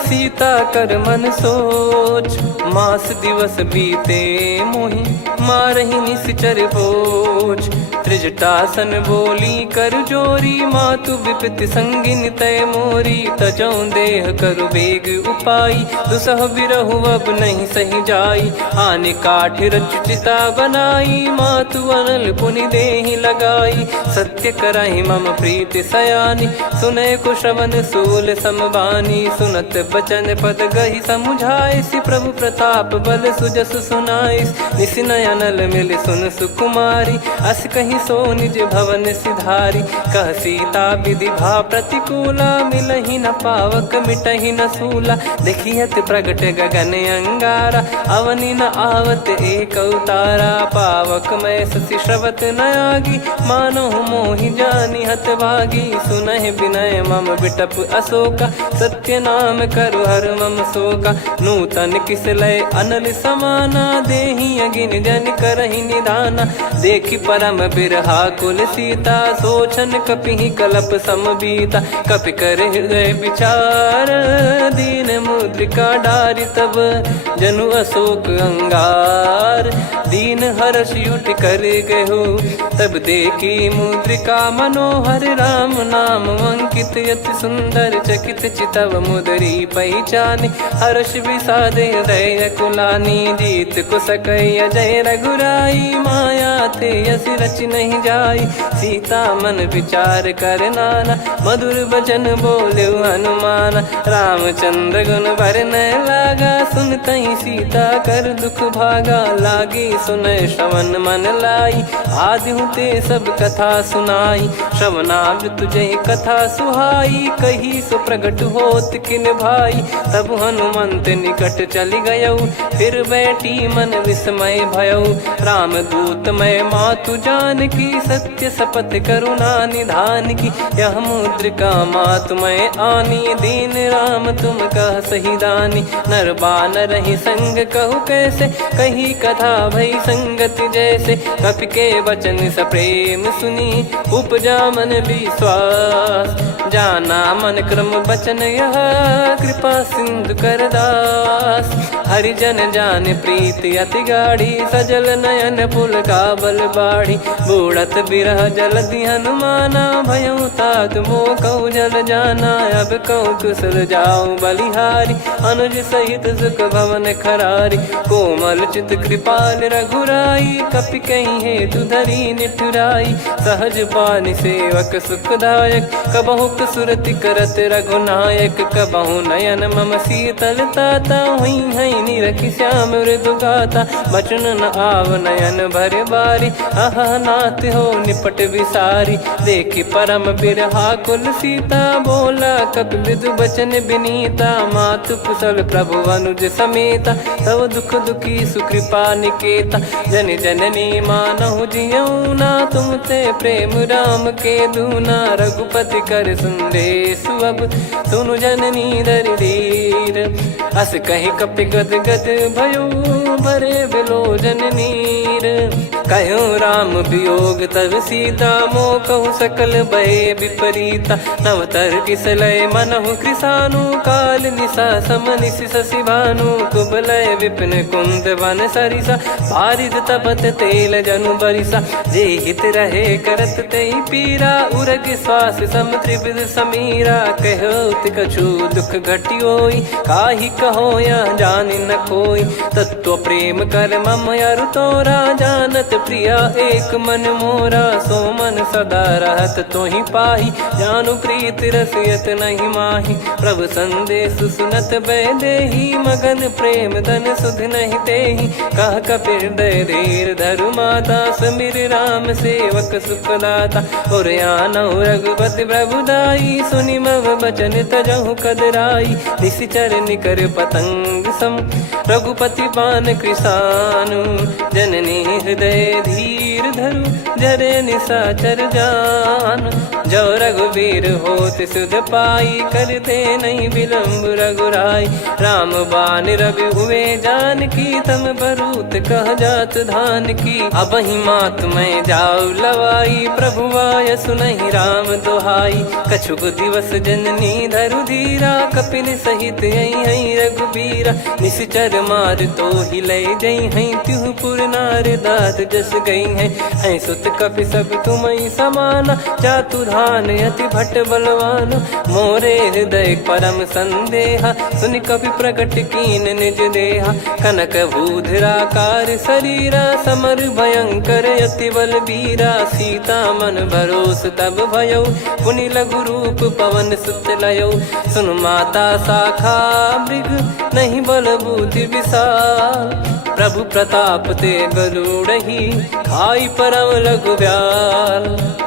सीता कर मन सोच। मास दिवस बीते मोहि, मारहि निश्चर बोझ। त्रिजटासन बोली कर जोरी, मातु विपति संगिन तय मोरी। तजौ देह करु बेग उपाई, दुसह बिरहु अब नहीं सही जाई। आने काठ रचिता बनाई, मातु अनल पुनि देहि लगाई। सत्य करहि मम प्रीति सयानी, सुनय को श्रवण सूल समबानी। सुनत बचन पद गहि समुझाइसि, प्रभु प्रताप बल सुजस सुनाइस। निस नयनल मिल सुन सुकुमारी, अस कहि सो निज भवन सिधारी। कह सीता विधि भा प्रतिकूला, मिलहि न पावक मिटहि न सूला। देखियत प्रगट गगन अंगारा, अवनि न आवत एक अवतारा। पावक मैं ससि श्रवत न आगी, मानो मोहि जानि हत भागी। सुनहि विनय मम बिटप अशोका, सत्य नाम करु हर मम शोका। नूतन किस लय अनल समाना, देहि अगिन जन करहि निधाना। देखि परम बिर बिरहा कुल सीता, सोचन कपि कलप सम बीता। कपि कर हृदय विचार, दीन मुद्रिका डारि तब जनु अशोक अंगार। दीन हर्ष उठ कर गयो, तब देखी मुद्रिका मनोहर। राम नाम अंकित अति सुंदर, चकित चितव मुदरी पहचानी। हर्ष विषाद हृदय कुलानी, जीत को सकय जय रघुराई। माया थे यस रच नहीं जाई, सीता मन विचार कर नाना। मधुर वचन बोले हनुमान, रामचंद्र गुण वरन लागा। सुनतहि सीता कर दुख भागा, लागी सुनय श्रवण मन लाई। आदि ते सब कथा सुनाई, श्रवणाव तुझे कथा सुहाई। कही सो प्रगट होत किन भाई, तब हनुमंत निकट चली गयौ। फिर बैठी मन विस्मय भयौ, राम दूत मैं मातु जानकी। सत्य शपथ करुणा निधान की, यह मुद्रिका मातु मैं आनी। दीन राम तुम कह सही दानी, नर बानर ही संग कहु कैसे। कही कथा भई संगति जैसे, कपि के वचन सप्रेम सुनी। उपजा मन विश्वास, जाना मन क्रम बचन यह। कृपा सिंधु कर दास, हरिजन जान प्रीति अति गाढ़ी। सजल नयन पुल काबल बाढ़ी, बूढ़त बिरह जलधि हनुमाना। भयउ तात मोह कहु जल जाना, अब कहु कुशल जाऊं बलिहारी। अनुज सहित सुख भवन खरारी, कोमल चित कृपाल रघुराई। कपि कहीं हेतु धरी निठुराई, सहज पानि सेवक सुखदायक। कबहु सुरति करत रघुनायक, कबहु नयन मम शीतलता। हुई हई निरखि श्याम मृदु गाता, बचन न आव नयन भर बारी। अह नाथ हो निपट विसारी, देखि परम बिरहा कुल सीता। बोला कपि मृदु बचन बिनीता, मातु कुशल प्रभु अनुज समेता। तव दुख दुखी सुकृपा निकेता, जन जननी मानहु जियऊ ना। तुम ते प्रेम राम के दूना, रघुपति कर संदेश अब सुनु जननी दर धीर। अस कहि कपि गद गद भयो, भरे विलोचन नीर। कहो राम वियोग तब सीता, मोह कहु सकल भय विपरीता। नव तर किसलय मनहु कृसानु, काल निशा सम निशि शशि भानु। कुबलय विपिन कुंद वन सरिसा, पारिद तपत तेल जनु बरिसा। जे हित रहे करत तेहि पीरा, उरग श्वास सम त्रिविध समीरा। कहो कछु दुख घटियोई, काहि कहो या जानि न कोई। तत्व प्रेम कर मम अरु तोरा, जानत प्रिया एक मन मोरा। सो मन सदा रहत तोहि पाही, जानु प्रीत रसियत नहीं माही। प्रभु संदेश सुनत बैदेही, मगन प्रेम धन सुध नहीं तेहि। कह कपि हृदय धीर धरु माता, समीर राम सेवक सुखदाता। और आनहु रघुपति प्रभु दाई, सुनि मव बचन तजहु कदराई। निशिचर निकर पतंग सम, रघुपति पान कृसानु। जननी हृदय धीर धरु, जरे निशाचर जान। जो रघुवीर होत सुध पाई, करते नहीं विलम्ब रघुराई। राम बान रवि हुए जानकी, तम बरूत कह जात धान की। अब ही मात मैं जाऊ लवाई, प्रभु आय सुनहि राम दोहाई। कछुक दिवस जननी धरु धीरा, कपिन सहित यही रघुबीरा। निश्चर मार तो ही ले जई हैं, त्यों पुर नार दात जस गई हैं। सुत कपि सब तुम समाना, जातु धान अति भट बलवान। मोरे हृदय परम संदेहा, सुन कपि प्रकट कीन निज देहा। कनक भूधराकार शरीरा, समर भयंकर अति बलबीरा। सीता मन भरोस तब भयौ, पुनि लघु रूप पवन सुत लयौ। सुन माता शाखा मृग, नहीं बल बुद्धि विशाल। प्रभु प्रताप ते गरुड़हि, खाई परम लघु ब्याल।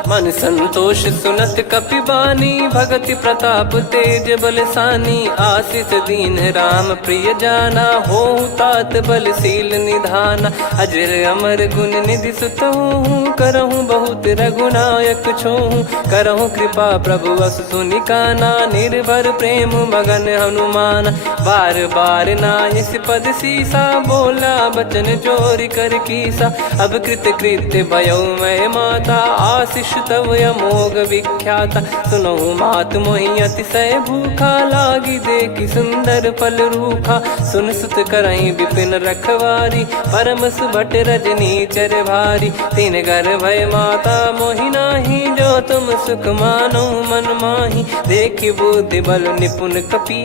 मन संतोष सुनत कपि बानी भगति प्रताप तेज बलसानी आशीष दीन राम प्रिय जाना हो तात बलशील निधाना अजर अमर गुण निधि सुत हूँ करहूँ बहुत रघुनायक छोहूँ करहूँ कृपा प्रभु अस सुनि काना निर्भर प्रेम मगन हनुमान बार बार नायस पद सीसा बोला बचन चोरी कर कीसा अब कृत कृत्य भयो मैं माता आशीष तव अमोघ विख्याता सुनो मात मोहि अतिशय भूखा लागी देखी सुंदर फल रूखा सुन सुत करई विपिन रखवारी परम सुभट रजनी चर भारी तीन घर भय माता मोहि नाही जो तुम सुख मानो मन माही देखी बुद्धि बल निपुण कपि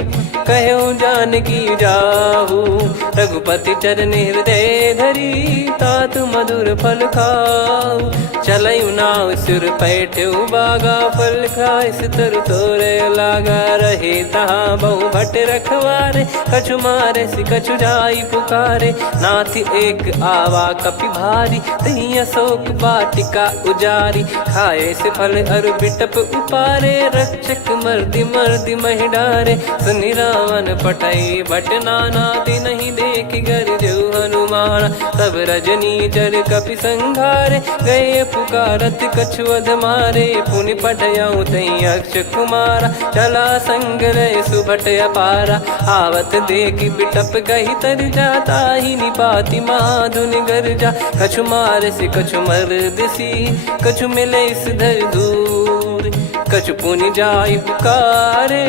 कहो जानकी जाहू रघुपति चरण हृदय धरी तात मधुर फल खाऊ चलऊ नाव सुर पैठऊ बागा फल खाइस तरु तोरे लागा रहे तहाँ बहु भट रखवारे कछु मारे सि कछु जाई पुकारे नाथ एक आवा कपि भारी तही अशोक वाटिका उजारी खाए से फल अरु बिटप उपारे रक्षक मर्दि मर्दि महि डारे सुनि रावण पटई भट नाना ति नहीं देख गर जो हनुमान तब रजनी चर कपि संघारे गए पुकारत कछु अध मारे पुनि पटयऊ तई अक्ष कुमारा चला संग रहे सुभट अपारा आवत देखी बिटप गही तर जाता ही निपाति माधुन गर्जा कछु मार से कछु मर्द सी कछु मिले इस धर दूर कछु पुनि जाई पुकारे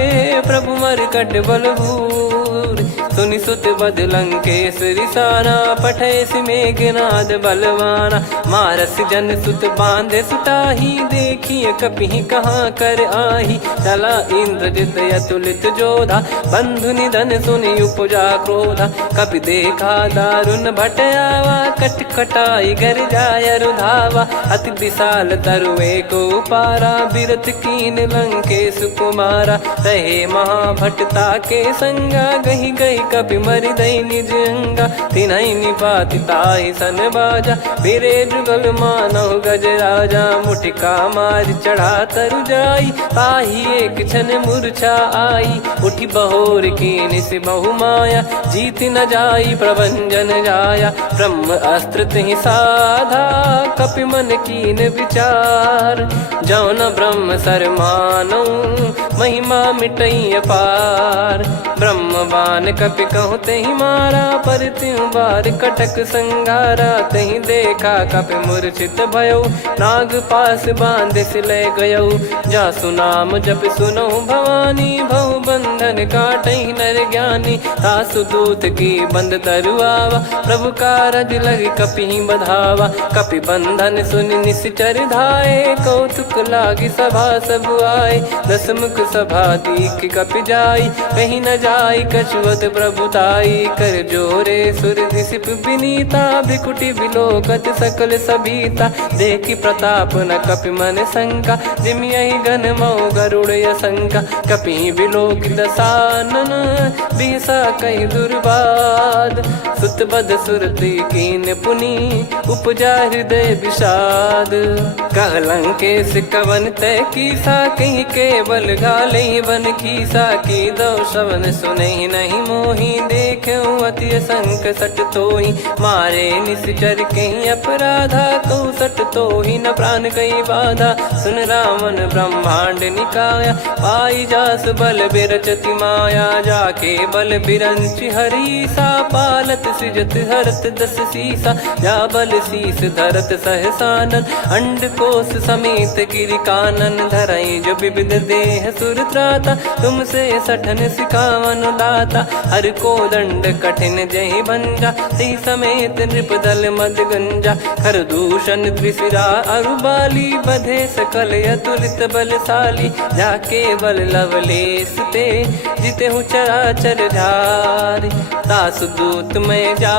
प्रभु मरकट बलभूर सुनि सुत बद लंकेश रिसाना पठेस मेघनाद बलवाना मारस जन सुत बांधे सुताही देखिए कपि कहाँ कर आही चला इंद्रजित अतुलित जोधा बंधु निधन सुनि उपजा क्रोधा कपि देखा दारुण भट आवा कट कटाई घर जाय रुधावा अति विशाल तरुए को पारा बिरत कीन लंकेश कुमारा रहे महाभटता के संगा गही गही कपि मरि दई निज अंगा तिन्हई निपाति ताहि सन बाजा बिरे जुगल मानव गज राजा मुटिका मार चढ़ा तरु जाई ताहि एक क्षण मूर्छा आई उठी बहोर कीन से बहु माया जीत न जाई प्रभंजन जाया ब्रह्म अस्त्र तिहि साधा कपि मन कीन विचार जौ न ब्रह्म सर मानौ महिमा मिटई अपार ब्रह्म बान कपि कहूँ तही मारा पर त्यों बार कटक संगारा तही देखा कपि मूर्छित भयो नाग पास बांध सिले गयो जा सुनाम जब सुनो भवानी भव बंधन काटहि नर ज्ञानी तासु दूत की बंद तरुआवा प्रभु कारज लग कपि बधावा कपि बंधन सुनि निश्चर धाये कौतुक लागी सभा सब आए दसमुख सभा दीख कपि जाई कहीं न जाई कछुवत प्रभुताई कर जोरे सुर दिसिप विनीता भिकुटी बिलोकत सकल सबीता देखी प्रताप न कपि मन शंका जिमियहि घन मऊ गरुड़ शंका कपि बिलोक दसानन बिहसा कई दुर्बाद सुत बद सुरति कीन पुनि उपजा हृदय विषाद कहलंकेश कवन तय कीसा कहीं केवल घाले बन खीसा की दो शवन सुनहि नहीं मोही देखूं अति संक सट तोहि मारे निश्चर कहीं अपराधा कहूँ सट तोहि न प्राण कहीं बाधा सुन रावण ब्रह्मांड निकाया पाई जास बल बिरचति माया जाके बल बिरंच हरीसा पालत सृजत हरत दस सीसा जा बल शीस धरत सहसानन अंड कोश समेत गिरि कानन धरई जो विविध देह सुर त्राता तुमसे सठन सिखावन दाता हर को दंड कठिन जहि भंजा ती समेत नृप दल मद गंजा खर दूषण त्रिशिरा अरुबाली बधे सकल अतुलित बलशाली जाके बल लवलेस ते जिते हूँ चराचर धारी दास दूत में जा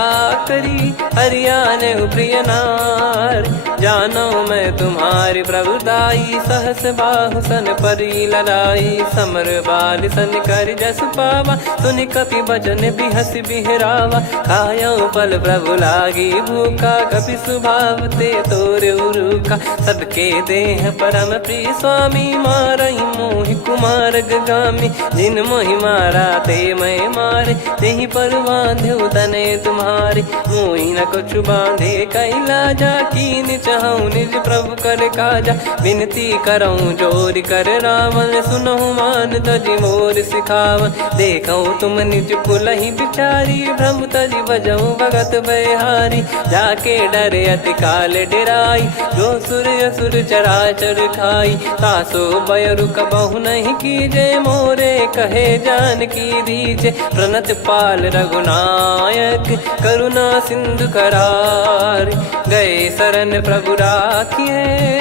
करी हरियाण प्रिय नार जानो मैं तुम्हारी प्रभुताई। सहस बाहु सन परी ललाई, समर बाल सन कर जस पावा। सुनि कपि भजन बिहस बिहरावा, खायो पल प्रभु लागी भूखा। कपि सुभाव ते तोर उरुका, सबके देह परम प्रिय स्वामी। मारहि मोहि कुमार गगामी, जिन मोहि मारा ते मैं मारे। तेहि पर बांध्यो तने तुम्हारे, मोहि न कुछ बांधे कैला जा। कीन चाहूं निज प्रभु कर काजा, विनती करऊं जोर कर रावण। सुनहु मान तजि मोर सिखावन, देखऊं तुम निज कुलहि बिचारी। भ्रम तजि भजऊं भगत बयहारी, जाके डरे अति काल डेराई। जो सुर असुर चराचर खाई, तासो बयरु कबहु नहीं कीजे। मोरे कहे जानकी दीजे, प्रणत पाल रघुनायक। करुणा सिंधु करार, गए शरण प्रभु राखिए।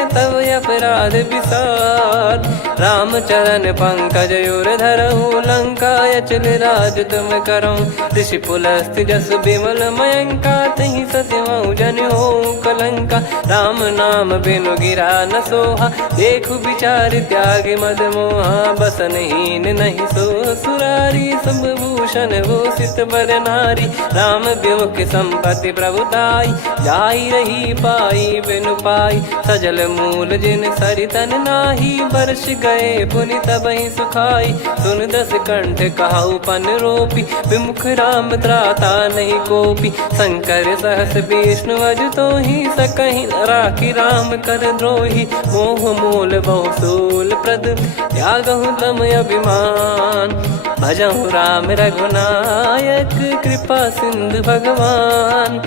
तब अपराध विसार, राम चरण पंकज उर धरऊं। लंका अचल राज तुम करऊं, ऋषि पुलस्त्य जस विमल मयंका। तहि ससिमऊ जन होऊं कलंका, राम नाम बिनु गिरा न सोहा। देखु विचार त्याग मद मोहा, बसनहीन नहीं सो सुरारी। सब भूषण भूषित बर नारी, राम विमुख संपत्ति प्रभुताई। जाई रही पाई बिनु पाई, सजल मूल जिन सरितन नाही। वर्ष गए पुनि तबहि सुखाई, सुन दस कंठ कहाऊ पन रोपी। विमुख राम त्राता नहीं कोपी, शंकर सहस विष्णु अज तोहि। सकहि न राखी राम कर द्रोही, मोह मूल बहु सूल प्रद। त्यागहु तम अभिमान, भजहु राम रघुनायक। कृपा सिंधु भगवान,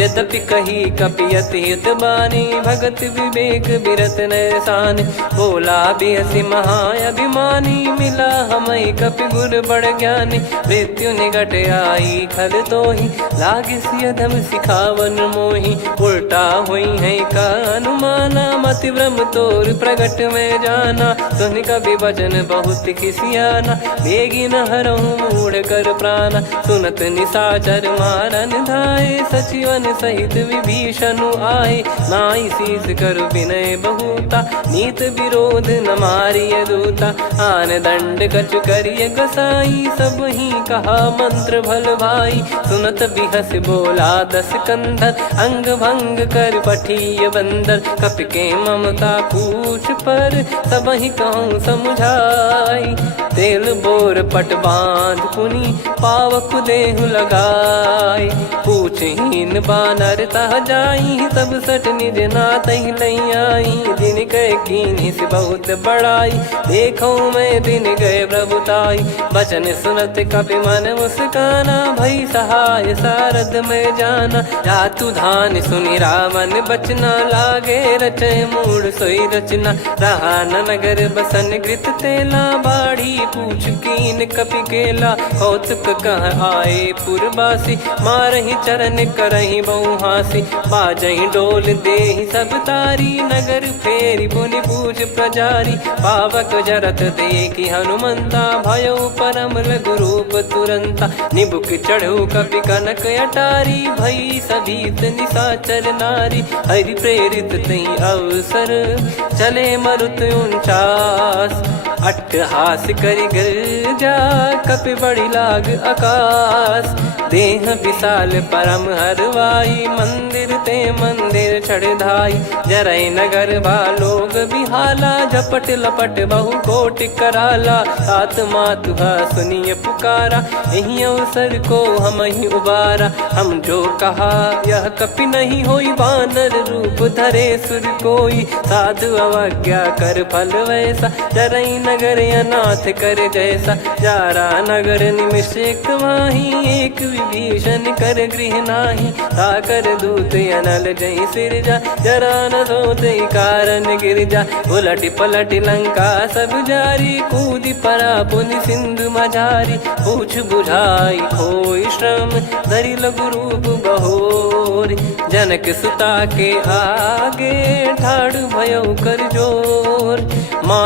यद्यपि कही कपियति हित बानी। भगत विवेक बिरत नैसान, बोला बिहसि महाअभिमानी। मिला हमई कपि गुर बड़ ज्ञानी, मृत्यु निकट आई खल तोहि। लागिसि अधम सिखावन मोहि, उल्टा हुई है का अनुमाना। मति भ्रम तोर प्रगट में जाना, सुन कवि वचन बहुत खिसियाना। बेगी न हरहु मूढ़ कर प्राणा, सुनत निशाचर मारन धाये। सचिवन सहित विभीषणु आए, नाई शीस कर विनय बहुता। नीत विरोध न मारिय दूता, आन दंड कछु करिय गसाई। सब ही कहा मंत्र भल भाई, सुनत बिहस बोला दस कंधर। अंग भंग कर पठिय बंदर, कपि के ममता पूछ पर। सब ही कहूँ समझाई, तेल बोर पट बांध पुनि। पावक देहु लगाई, पूछहीन बानर तह जाई। तब सट निज नातहि लई आई, दिन गए कीन्ही से बहुत बड़ाई। देखो मैं दिन गए प्रभुताई, बचन सुनत कपि मन मुस्काना। भई सहाय सारद में जाना, जातु धान सुनि रामन बचना। लागे रचय मूढ़ सोई रचना, रहा न नगर बसन कृत तेला। बाढ़ी पूछ कीन कपि केला, कौतुक कह आए पुरबासी। मारहि चरण करहि बहु हासी, बाजहि डोल देहि सब तारी। नगर फेरी पुनि पूज प्रजारी, पावक जरत देखि हनुमंता। भयो परम लघु रूप तुरंता, निबुक चढ़ऊ कपि कनक अटारी। भई सभीत निशाचर नारी, हरि प्रेरित तहि अवसर। चले मरुत 49, अट्टहास करि गिरजा। कपि बड़ी लाग आकाश, देह विशाल परम हरवाई। मंदिर ते मंदिर चढ़धाई, जरई नगर भालोग बिहाला। झपट लपट बहु कोट कराला, सात मातुहा सुनिय पुकारा। यही अवसर को हम ही उबारा, हम जो कहा यह कपि नहीं होई। वानर रूप धरे सुर कोई, साधु अवज्ञा कर फल वैसा। जरई नगर अनाथ कर जैसा, जारा नगर निमिष एक माही। एक विभीषण कर गृह नाही, ताकर दूत अनल जय सिरजा। जरा न सोते कारण गिर जा, उलट पलट लंका सब जारी। कूदी परा पुनि सिंधु मझारी, पूछ बुझाई खोई श्रम। धरि लघु रूप बहोर, जनक सुता के आगे। ठाड़ भयो कर जोर,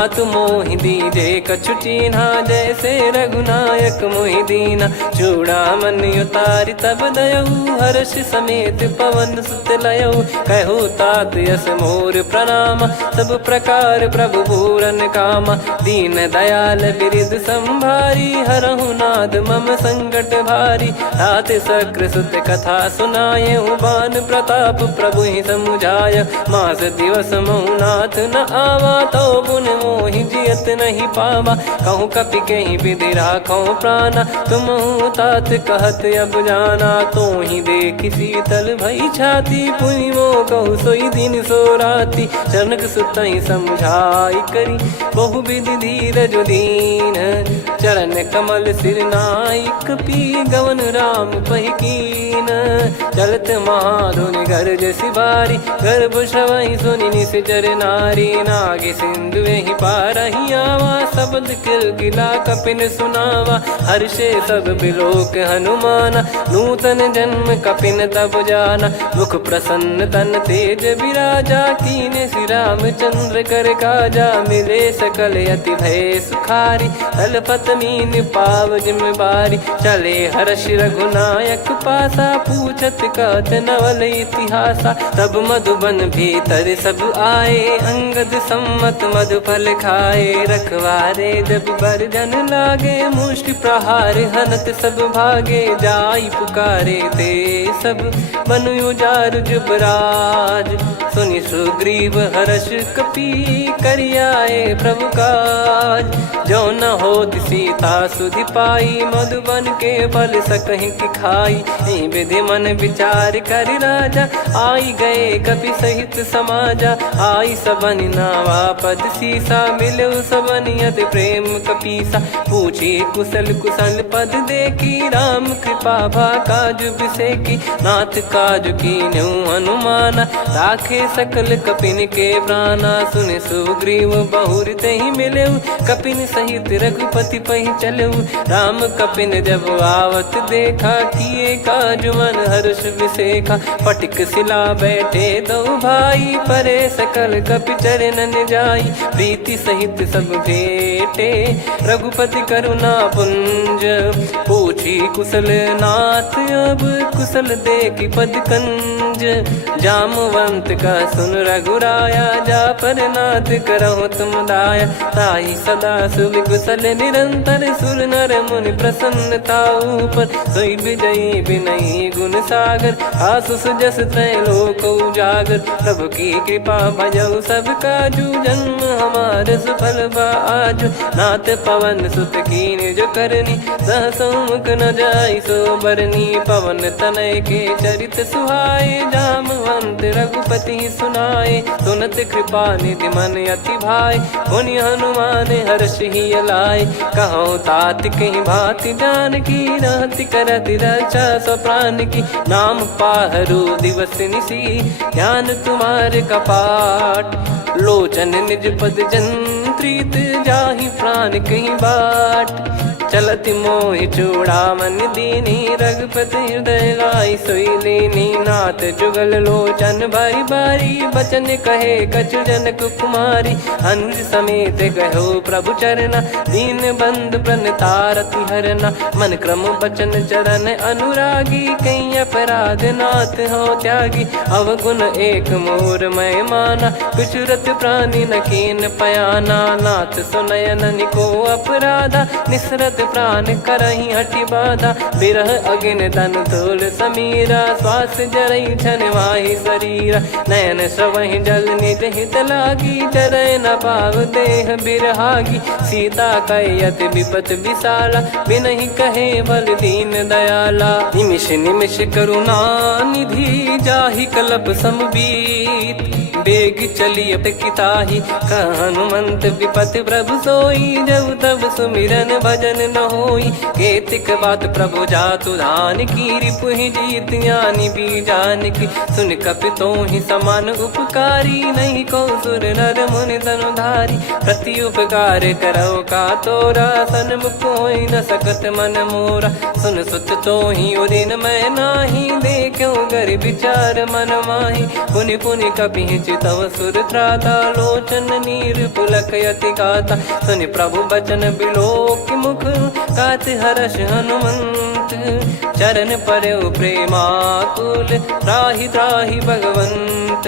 मात मोहि दीजे कछु चीन्हा, जैसे रघुनायक मोहि दीना। चूड़ामणि उतारि तब दयऊ, हर्ष समेत पवन सुत लयऊ। कहु तात यस मोर प्रणाम, सब प्रकार प्रभु पूरन कामा। दीन दयाल बिरिद संभारी, हरहु नाद मम संकट भारी। तात सक्र सुत कथा सुनाये, बान प्रताप प्रभु ही समुझाय। मास दिवस महु नाथ न आवा, तो पुन मोहि जियत नहीं पावा। कहूँ कपि कहीं विधि राखो प्राणा, तुम तात कहत अब जाना। तो ही देख शीतल भई छाती, पुनि मो कहु सोई दिन सो राती। जनक सुतहि समझाई करी, बहु विधि धीरज दीन। चरण कमल सिर नाई, कपि गवन राम पहि कीन। चलत महाधुनि गरज सिबारी, गर्भ श्रवहि सुनि निश्चर नारी। नागे सिंधु ही पारहि आवा, शब्द किलकिला कपिन सुनावा। हर्षे सब बिलोक हनुमाना, नूतन जन्म कपिन तब जाना। मुख प्रसन्न तन तेज विराजा, कीने श्री रामचंद्र कर काजा। मिले सकल अति भय सुखारी, तलपत मीन पाव जिम्मेवारी। चले हर्ष रघुनायक पासा, पूछत कहत नवल इतिहासा। तब मधुबन भीतर सब आए, अंगद सम्मत मधुफल खाए। रखवारे जब बरजन लागे, मुष्टि प्रहार हनत सब भागे। जाई पुकारे ते सब, बनु उजार जुबराज। सुनि सुग्रीव हर्ष कपि, करियाए प्रभु काज। जो न होत सीता सुधि पाई, मधुबन के फल सकहि की खाई। विधि मन विचार कर राजा, आई गए कपि सहित समाजा। आई सबनि नावा पद सीसा, मिलऊ सबनि अति प्रेम कपीसा। पूछी कुशल कुशल पद देखी, राम कृपा भा काज बिसेकी। नाथ काज कीन्हु हनुमाना, राखे सकल कपिन के प्राणा। सुने सुग्रीव बहुर तेहि मिलेऊ, कपिन सहित रघुपति पहि चलेऊ। राम कपिन जब आवत देखा, किए काज मन हर्ष विसेखा। फटिक सिला बैठे दो भाई, परे सकल कपि चरणन जाई। प्रीति सहित सब भेटे, रघुपति करुणा पुंज। पूछी कुशल नाथ अब, कुशल देखि पद कंज। जामवंत का सुन रघुराया, जा पर नाथ करहु तुम दाया। ताहि सदा सुविकुशल निरंतर, सुर नर मुनि प्रसन्नता ऊपर। सोई विजयी विनयी गुण सागर, आसु सुजस त्रैलोक उजागर। प्रभु की कृपा भजऊ सब काजू, जन्म हमार सफल बा आजु। नाथ पवन सुत कीन्ह जो करनी, सहसो मुख न जाई सो बरनी। पवन तनय के चरित सुहाए, जामवंत रघुपति सुनाए। सुनत कृपा निधि मन अति भाई, पुनि हनुमान हर्ष ही लाए। कहो तात कहीं भांति जान की, रहति करति रक्षा सो प्राण की। नाम पाहरु दिवस निसी, ध्यान तुम्हारे कपाट। लोचन निज पद जंत्रित, जाहि प्राण कहीं बाट। चलति मोहि चूड़ामणि दीनी, रघुपति हृदय लाई सोई लीनी। नाथ जुगल लोचन बारी बारी, बचन कहे कछु जनक कुमारी। अनुज समेत गयो प्रभु चरना, दीन बंद प्रणतारति हरना। मन क्रम बचन चरण अनुरागी, कहीं अपराध नाथ हो त्यागी। अवगुण एक मोर मैं माना, कुछुरत प्राणी न कीन पयाना। नाथ सुनयन निको अपराधा, निसरत प्राण करहि हटि बाधा। बिरह अगिन तन तोल समीरा, श्वास जरई छन वाहि शरीरा। नयन श्रवहि जल निज हित लागी, चरय न पाव देह बिरहागी। सीता कयत विपत विशाला, बिनहि कहे बल दीन दयाला। निमिष निमिष करुणा निधि, जाहि कल्प समबीत। बेग चलियत किताहि, हनुमंत विपत प्रभु सोई। जब तब सुमिरन भजन न होई। केतिक बात प्रभु जातु धान की, रिपु ही जीत ज्ञानी बीजान की। सुन कपि तो ही समान उपकारी, नहीं को सुर नर मुनि तनुधारी। प्रति उपकार करो का तोरा, सन्मुख होई न सकत मन मोरा। सुन सुत तो ही उदिन मैं नाही, देखो गर विचार मन माही। पुनि पुनि कपि चितव सुर त्राता, लोचन नीर पुलक यति गाता। सुनि प्रभु बचन बिलोक मुख, गात हर्ष हनुमंत। चरण परयो प्रेमाकुल, त्राहि त्राहि भगवंत।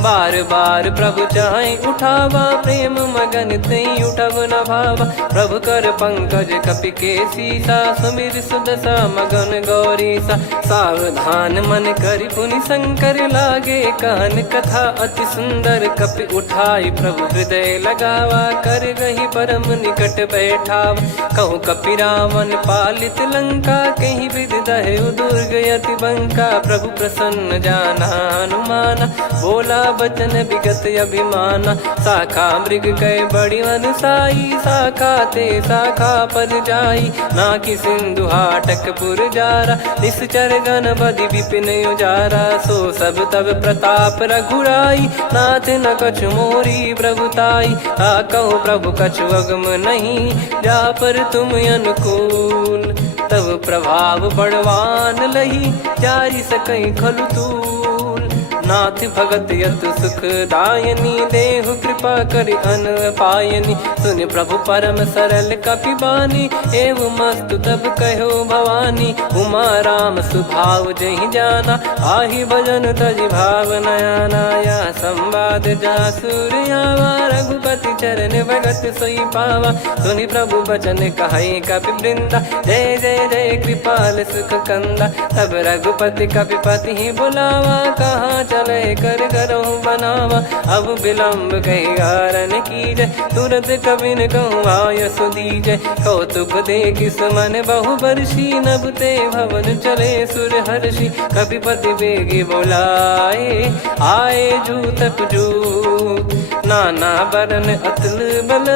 बार बार प्रभु चाहि उठावा, प्रेम मगन तई उठब न भावा। प्रभु कर पंकज कपि के सीसा, सुमिर सुदशा मगन गौरीसा। सावधान मन करि पुनि शंकर लागे, कहन कथा अति सुंदर कपि उठाई। प्रभु हृदय लगावा, कर गही परम निकट बैठावा। कहु कपि रावण पालित लंका, कहीं विद दहु दुर्ग यति बंका। प्रभु प्रसन्न जाना हनुमाना, बोला बचन विगत अभिमाना। शाखा मृग कह बड़ी अनुसाई, शाखा ते शाखा पर जाई। ना कि सिंधु हाटक पुर जारा, निश्चर गण बदि विपिन उजारा। सो सब तब प्रताप रघुराई, नाथ न कछु मोरी प्रभुताई। कहो प्रभु कछु अगम नहीं, जा पर तुम अनुकूल। तब प्रभाव बड़वान लही, जारी सकई खलु तूल। नाथ भगत यत सुख दायनी, देहु कृपा करि अन पायनी। सुन प्रभु परम सरल कपि बानी, एव मस्तु तब कहो भवानी। उमा राम सुभाव जहि जाना, आहि भजन तजि भाव नया नाया। संवाद जासुर आवा, रघुपति चरण भगत सोई पावा। सुनि प्रभु बचन कहै कपि वृंदा, जय जय जय कृपाल सुख कंदा। तब रघुपति कपि पति ही बुलावा, कहाँ चले कर करहु बनावा। अब विलम्ब कही कारण कीजय, तुरत कबिन कहूँ आयस दीजय। कौतुक देखि सुमन बहु बरसी, नभ ते भवन चले सुर हर्षि। कपिपति बेगी बोलाए, आए जूतप जूत। नाना बरन अतुल बल,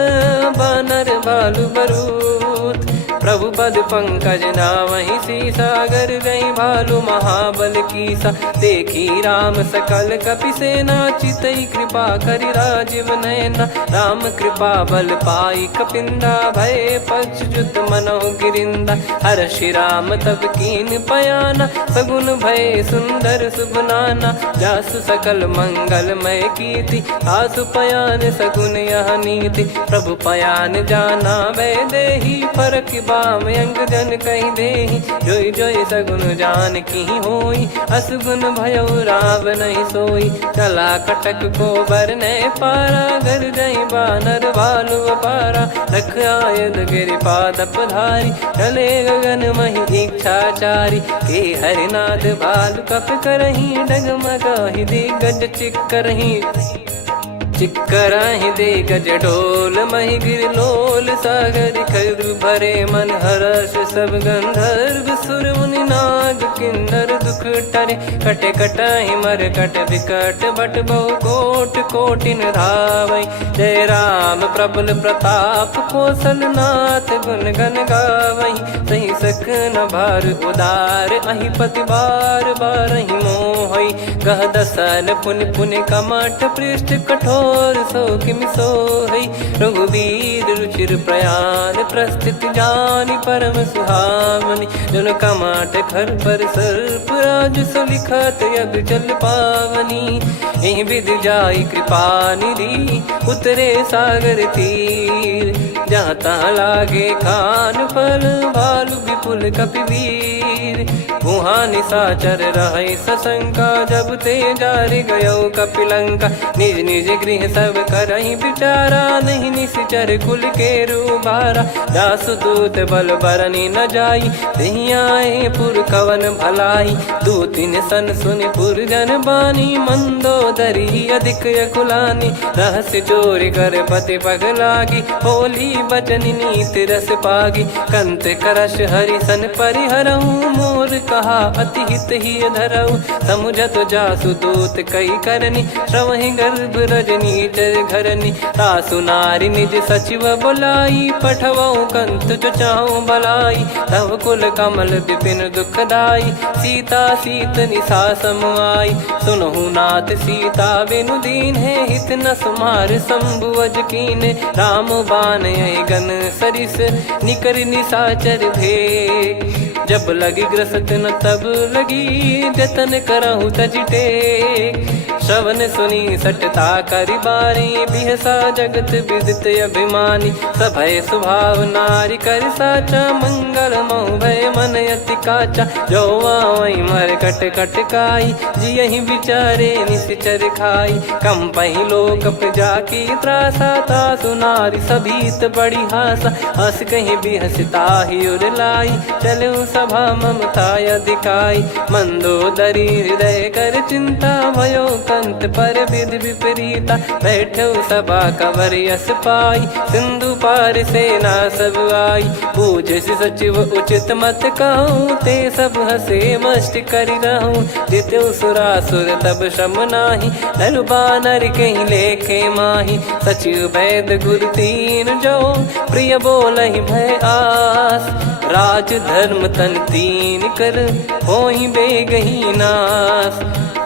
बानर बालु बरूत। प्रभु पद पंकज नामहि सीसा, गर गई भालु महाबल कीसा। देखी राम सकल कपि सेना, चितई कृपा करि राजीव नयना। राम कृपा बल पाई कपिंदा, भय पक्ष जुत मनहु गिरिंदा। हर्षि राम तब कीन पयाना, सगुन भय सुंदर शुभ नाना। जासु सकल मंगलमय कीर्ति, आसु पयान सगुन यह नीति। प्रभु पयान जाना वै देहि, फरक बाम अंग जन कहि देहि। जोई जोई सगुन जान की होई, असगुन भयो राव नहीं सोई। चला कटक को बरने पारा, घर जई बानर भालु अपारा। रख आयद गिरि पादप धारी, चले गगन महि इच्छाचारी। के हरिनाथ भालु कप करही, डगमगाहि दिग्गज चिक्करही। चिक्कराहि दिग्गज डोल, महि गिर लोल सागर खरु भरे मन हर्ष। सब गंधर्व सुर मुनि नाग किन्नर दुख टरे। कटे कटाहि मर कट विकट, बट बहु कोट कोटिन धावै। जय राम प्रबल प्रताप, कौशल नाथ गुण गण गावै। सही सख न भार उदार, अहि पति बार बारहि मोहै। गह दसन पुनि पुनि कमठ, पृष्ठ कठोर सो किमि सोहै। रघुवीर रुचिर प्रयाण, प्रस्थित जानि परम सुहावनी। जन कमाट खर पर सर्प, राज सलिखत अब चल पावनी। एहि विध जाई कृपा निधि, उतरे सागर तीर। जहाँ तहाँ लागे खान फल, भालु विपुल कपि वीर। वहाँ निशाचर रहै सशंका, जब ते जारि गयो कपिलंका। निज निज गृह सब करहि विचारा, नहीं निश्चर कुल के रूबारा। जासु दूत बल बरनी न जाई, तेहि आए पुर कवन भलाई। दूतिन सन सुनि पुर जन बानी, मंदोदरी अधिक अकुलानी। रहस्य चोरी कर पति पग लागी, होली बचन नीति रस पागी। कंत करश हरि सन परिहरहूँ, मोर कहा अति हित ही धरऊ। समुझत जासु दूत कई करनी, श्रवहि गर्भ रजनी चर घरनी। तासु नारी निज सचिव बुलाई, पठवऊ कंत जो चाहूं भलाई। तव कुल कमल विपिन दुखदाई, सीता सीत निशा समुआई। सुनहु नाथ सीता बिनु दीन है, हित न सुमार शंभु अज कीन। राम बान यही गन सरिस, निकर निशाचर भेग। जब लगी ग्रसत न तब लगी, जतन करहु तज टेक। श्रवण सुनी सटता करि बारी, बिहसा जगत विदित अभिमानी। सभय स्वभाव नारी कर साचा, मंगल मोह भय मन अति काचा। जो आवई मर कट कट काई, जियहि विचारे निश्चर खाई। कम पही लोक प्रजा की त्रासा, तासु नारी सभीत बड़ी हासा। हस कहीं बिहसता ही उर लाई, चलऊ सभा ममता अधिकाई। मंदोदरी हृदय कर चिंता, भयो कंत पर विधि विपरीता। बैठो सभा कवर यस पाई, सिंधु पार सेना सब आई। पूज सचिव उचित मत कहूँ, ते सब हसे मष्ट करि रहूं। जित्यु सुरासुर तब श्रम नाही, धनु बानर कहीं लेखे माही। सचिव वैद गुरु तीन जो, प्रिय बोलहि भय आस। राज धर्म तन तीन कर, होहि बेगहि नास।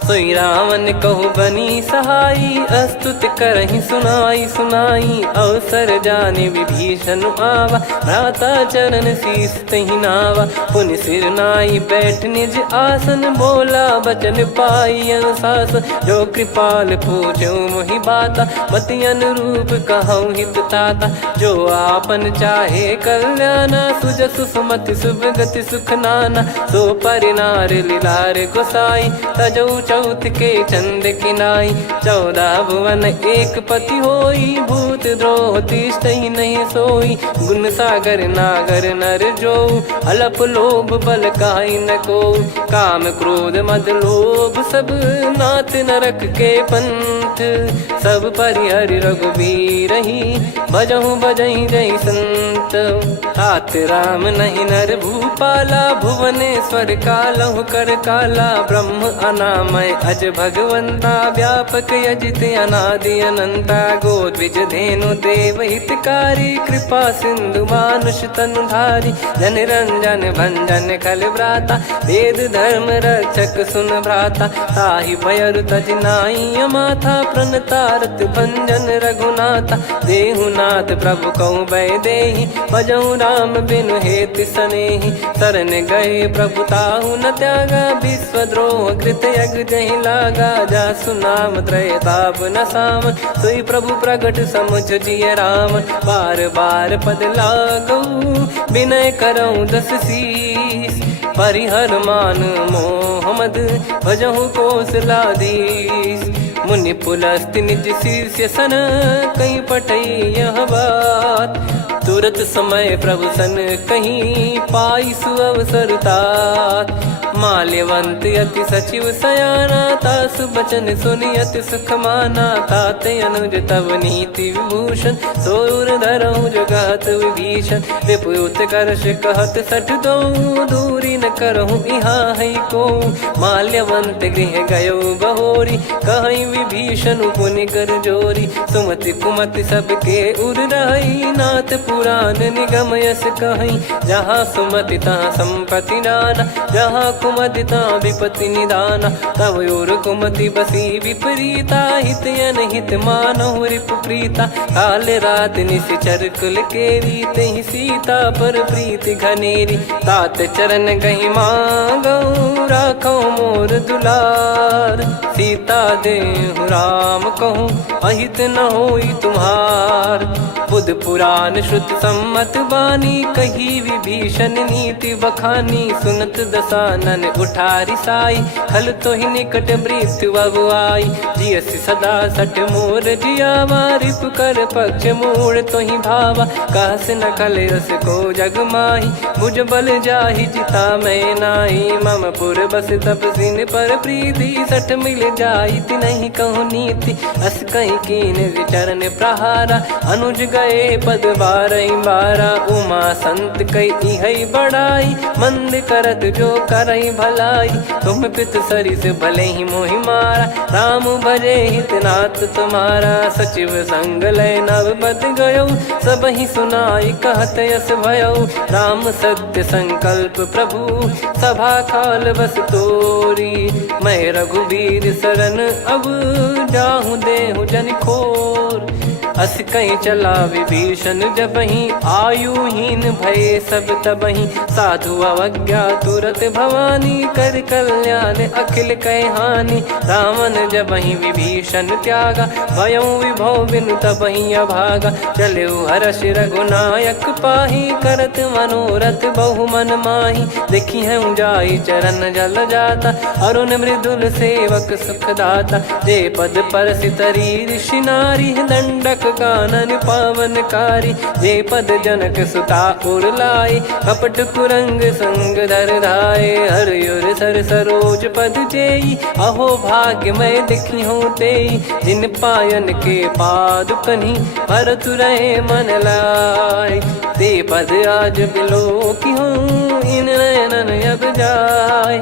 सोई रावण कहु बनी सहाई, अस्तुत करहि सुनाई सुनाई। अवसर जाने विभीषण आवा, भ्राता चरण शीस तहि नावा। पुनि सिर नाई बैठ निज आसन, बोला बचन पाई अनुशासन। जो कृपाल पूछो मोहि बाता, मति अनुरूप कहूँ हित ताता। जो आपन चाहे कल्याणा, सुजसु सुमति सुभगति सुख नाना। सो परिनार लीलार गोसाई, तजौ चौथ के चंद किनाई। 14 भुवन एक पति होई, भूत द्रोह तिष्ठहि नहीं सोई। गुण सागर नागर नर जो, अलप लोभ बल काई न को। काम क्रोध मद लोभ सब, नाथ नरक के पंथ। सब परिहरि रघुबीर ही, भजहु भजहि जय संत। तात राम नहीं नर भूपाला, भुवनेश्वर कालहु कर काला। ब्रह्म अनामय अज भगवंता, व्यापक यजित अनादि अनंता। गोद्विज धेनु देव हितकारी, कृपा सिंधु मानुष तनुधारी। जन रंजन भंजन खल व्राता, वेद धर्म रक्षक सुन भ्राता। ताहि भयरु तज नाई माथा, प्रणतारत भंजन रघुनाथा। देहुनाथ प्रभु कहु भय देहि, भजहु राम बिनु हेतु सनेहि। शरण गए प्रभु ताहु न त्यागा, विश्वद्रोह कृत यज्ञ जहि लागा। जासु नाम त्रय ताप न सामन, सोई प्रभु प्रगट समुझ जिय रामन। बार बार पद लागऊ, विनय करऊँ दस शीस। परिहर मान मोह मद, भजहु कौशलाधीश। मुनि पुलस्त्य निज शीर्ष सन, कहीं पटई यह बात। तुरत समय प्रभु सन कहीं, पाई सुअवसर तात। माल्यवंत अति सचिव सयाना, तासु बचन सुनि अति सुख माना। तात अनुज तव नीति विभूषण, सोर धरहु जगत विभीषण। विपुत करश कहत सठ दो, दूरी न करहु इहाँ है को। माल्यवंत गृह गयो बहोरी, कहीं विभीषण पुनि कर जोरी। सुमति कुमति सबके उर रही, नाथ पुराण निगम यस कहीं। जहाँ सुमति तहाँ संपत्ति नाना, जहाँ कुमति तहाँ विपत्ति निदाना। तव और कुमति बसी विपरीता, हित अनहित मानहु रिपु प्रीता। काल रात निश्चर कुल केरी, तहि सीता पर प्रीति घनेरी। तात चरण गहि मांगऊ, राखो मोर दुलार। सीता देहु राम कहूँ, अहित न होई तुम्हार। बुध पुराण श्रुत सम्मत बानी, कही विभीषण नीति बखानी। सुनत दसानन उठारी साई, खल तो ही निकट मृत्यु अब आई। जियसि सदा सठ मोर जियावा, रिप कर पक्ष मूड़ तो ही भावा। कहस न खल रस को जग माही, भुज बल जाहि जिता मैं नाई, मम पुर बस तब सिन पर प्रीति, सठ मिल जाई ति नहीं कहूँ नीति, अस कहीं कीन विचरण प्रहारा, अनुज गए पद बारई बारा, उमा संत कई हई बड़ाई, मंद करत जो करई भलाई, तुम पित सरिस भले ही मोहि मारा, राम भजे हितनाथ तुम्हारा, सचिव संग लय नव बद गयो, सब ही सुनाई कहत यस भयो, राम सत्य संकल्प प्रभु, सभा काल बस तोरी, मैं रघुबीर शरण अब जाहूँ देहु जन खोर, अस कहीं चला विभीषण जबहि, आयुहीन भये सब तबहि, साधु अवज्ञा तुरत भवानी, कर कल्याण अखिल कह हानि, रावण जबहि विभीषण त्यागा, भयउ विभव बिनु तबहि अभागा, चलेउ हर्ष रघुनायक पाहि, करत मनोरथ बहु मन माहि, देखी हूँ जाई चरण जल जाता, अरुण मृदुल सेवक सुखदाता, जे पद पर सितरी ऋषि नारी, दंडक कानन पावनकारी, जे पद जनक सुता उर लाए, कपट कुरंग संग धर धाये, हरियुर सर सरोज पद जेई, अहो भाग्य मैं दिखी हूँ तेई, जिन पायन के पाद कन्ही, भरत रहे मन लाय, ते पद आज बिलो की हूँ, इन नयनन अब जाय,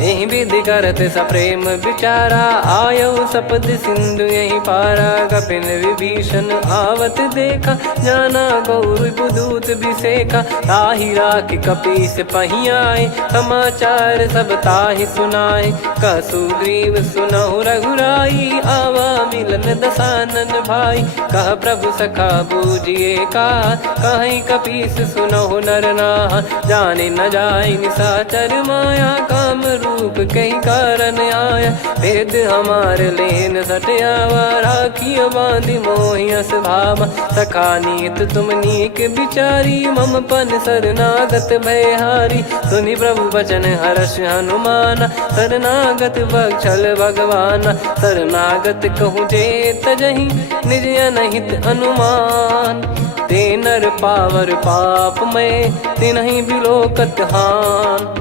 यही विधि करत सप्रेम विचारा, आयो सपद सिंधु यही पारा, कपिन विभीषण आवत देखा, जाना गौर बुदूत बिसेखा, ताहि राखि कपीस पही आए, समाचार सब ताहि सुनाए, कह सुग्रीव सुनहु रघुराई, आवा मिलन दसानन भाई, कह प्रभु सखा बूझिए का, कहीं कपीस सुनहु नर नाहा, जाने न जाय निशाचर माया, काम रूप कई कारण आया, वेद हमार लेन सटयावा, राखिय बांधि मोहियस भावा, सखा नीत तुम नीक बिचारी, मम पन शरणागत भयहारी, सुनि प्रभु वचन हर्ष हनुमाना, शरणागत बक्षल भगवाना, शरणागत कहूँ जे तजहि, निज अनहित अनुमान, ते नर पावर पाप में, तिन्हि बिलोकत हान,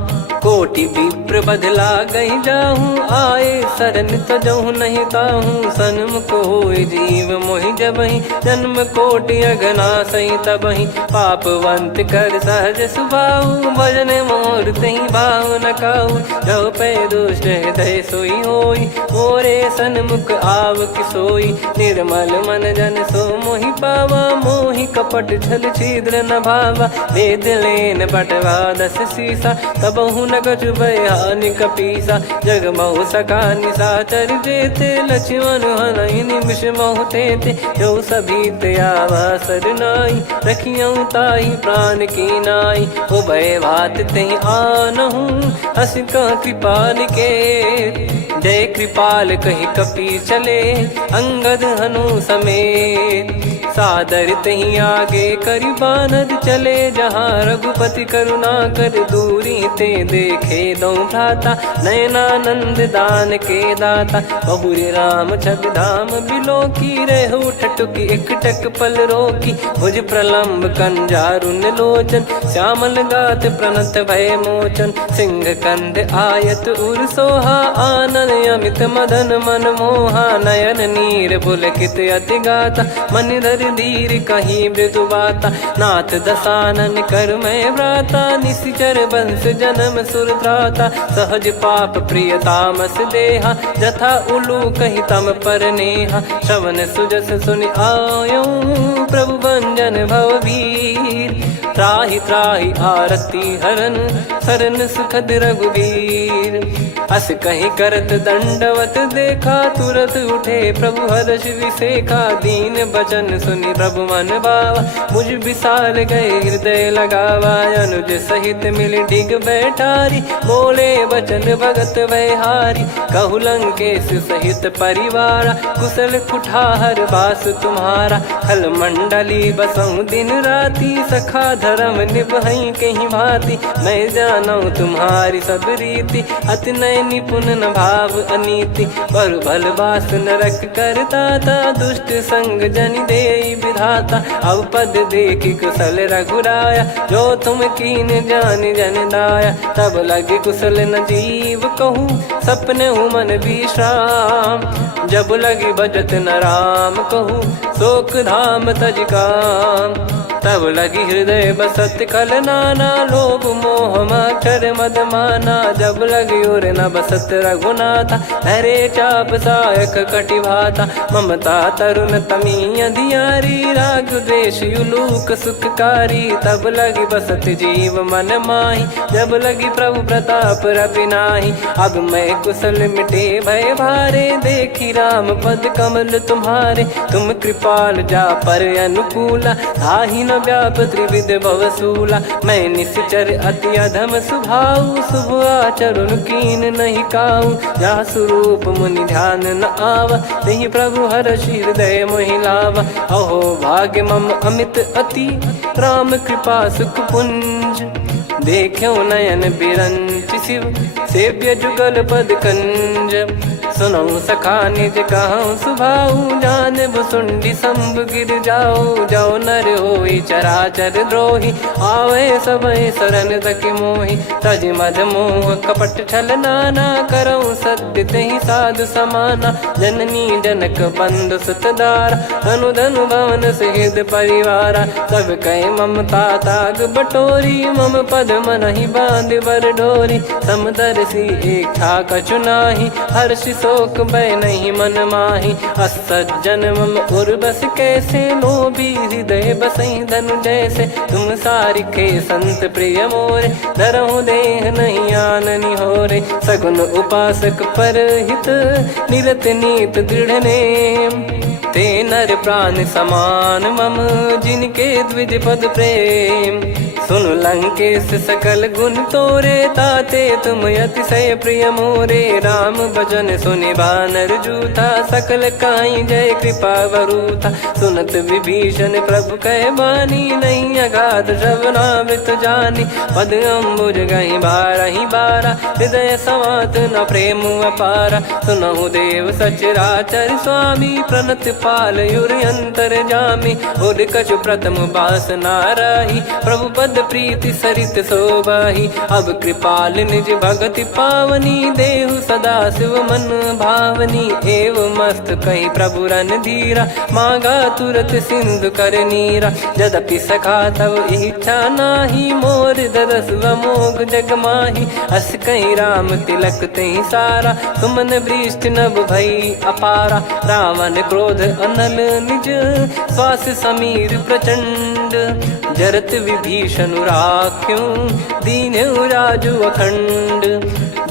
कोटि विप्र बदला गई जाहूँ, आए शरण तजहु नहीं ताहूँ, सन्मुख होए जीव मोहि जबहि, जन्म कोटि अघना सही तबहि, पापवंत कर सहज सुभाऊ, भजन मोर तहि भाव न काऊ, जो पै दुष्ट हृदय सोई होई, मोरे सन्मुख आव किसोई, निर्मल मन जन सो मोहि पावा, मोहि कपट छल छिद्र न भावा, वेद लेन बटवा दस सीसा, तबहु कछु बयानि कपीसा, जग महु सका निशाचर जेते, लक्ष्मण हनहि निमिष महु तेते, जो सभी त्यावा सरनाई, रखियऊ ताहि प्राण की नाई, उभय भात तेहि आनहु, अस कह कृपाल के, जय कृपाल कहि कपी चले, अंगद हनु समेत, सादर तही आगे करि बानर चले, जहाँ रघुपति करुणा कर दूरी ते देखे दो भ्राता, नयनानंद दान के दाता, बहुरी राम छग धाम बिलो की, रहु ठटुक एकटक पल रोकी, भुज प्रलम्ब कंजारुन लोचन, श्यामल गात प्रणत भय मोचन, सिंह कंद आयत उर सोहा, आनन अमित मदन मन मोहा, नयन नीर पुलकित अति गाता, मन धर धीर कहीं मृदु बाता, नाथ दसानन कर मैं व्राता, निशिचर वंश जन्म सुर त्राता, सहज पाप प्रिय तामस देहा, जथा उलू कही तम पर नेहा, श्रवण सुजस सुनि आयो, प्रभु भंजन भववीर, त्राहि त्राहि आरती हरन, शरण सुखद रघुवीर, अस कहीं करत दंडवत देखा, तुरत उठे प्रभु हर्ष विसेखा, दीन बचन सुनि प्रभु मन भावा, मुझ विसार गए हृदय लगावा, अनुज सहित मिल डिग बैठारी, बोले वचन भगत वैहारी, कहु लंकेश सहित परिवारा, कुशल कुठार बास तुम्हारा, खल मंडली बसऊं दिन राती, सखा धर्म निभई कहीं भांति, मैं जानऊ तुम्हारी सब रीति, अति नय मैं निपुण न भाव अनीति, पर भल बास नरक करता था, दुष्ट संग जन दे विधाता। अब पद देखी कुशल रघुराया, जो तुम कीन जान जन दाया। तब लगे कुशल न जीव कहूँ, सपने हूँ मन विश्राम। जब लगी बजत न राम कहूँ, शोक धाम तज काम। तब लगी हृदय बसत कल नाना, लोभ मोह मकर मद माना। जब लगी उर न बसत रघुनाथा, हरे चाप सायक कटि भाता। ममता तरुण तमी अधियारी, राग द्वेष युलूक सुखकारी। तब लगी बसत जीव मन माही, जब लगी प्रभु प्रताप रवि नाही। अब मैं कुशल मिटे भय भारे, देखी राम पद कमल तुम्हारे। तुम कृपाल जा पर अनुकूला, ताहि न व्याप त्रिविध भवसूला। मैं निश्चर अति अधम स्वभाव, शुभ आचरण कीन नहीं काऊ। जा स्वरूप मुनि ध्यान न आवा, नहीं प्रभु हर्षि हृदय मोहि लावा। अहो भाग्य मम अमित अति, राम कृपा सुख पुंज। देख्यो नयन बिरंच शिव, सेव्य जुगल पद कंज। सुनऊ सखा निज कहूँ सुभाऊ, जान भुसुंडी शंभ गिर जाओ। जाओ नर होई चराचर द्रोही, आवे सबय शरण तक मोहि। तज मद मोह कपट छल नाना, करऊँ सत्य तहि साधु समाना। जननी जनक बंधु सुत दारा, धनु धनु भवन सहित परिवारा। सब कहे ममता ताग बटोरी, मम पद मनहि बांध बर डोरी। समदर्शी इच्छा कछु नाही, हर्षि शोक भय नहीं मन माही। असज्जन मम उर्वश कैसे, लोभी हृदय बसई धनु जैसे। तुम सारिखे संत प्रिय मोरे, धरहु देह नहीं आननि होरे। सगुन उपासक पर हित, निरत नीत दृढ़ नेम। ते नर प्राण समान मम, जिनके द्विज पद प्रेम। सुन लंकेश सकल गुण तोरे, ताते तुम अतिशय प्रिय मोरे। राम भजन सुनि बानर जूथा, सकल काई जय कृपा वरूथा। सुनत विभीषण प्रभु कह बानी, नहीं अगाध श्रवणामृत जानी। पद अम्बुज गहि बारहि बारा, हृदय समात न प्रेम अपारा। सुनहु देव सचराचर स्वामी, प्रणत पाल युरि अंतर जामी। उर कछु प्रथम बास नाराही, प्रभु पद प्रीति सरित शोभाही। अब कृपाल निज भगति पावनी, देहु सदा शिव मन भावनी। एव मस्त कही प्रभु रन धीरा, मांगा तुरत सिंधु कर नीरा। यद्यपि सखा तब इच्छा नाही, मोर दरस मोग जग माही। अस कही राम तिलक तहि सारा, सुमन वृष्टि नभ भई अपारा। रावण क्रोध अनल निज, श्वास समीर प्रचंड। जरत विभीषण राख्यों, दीन्हु राजु अखंड।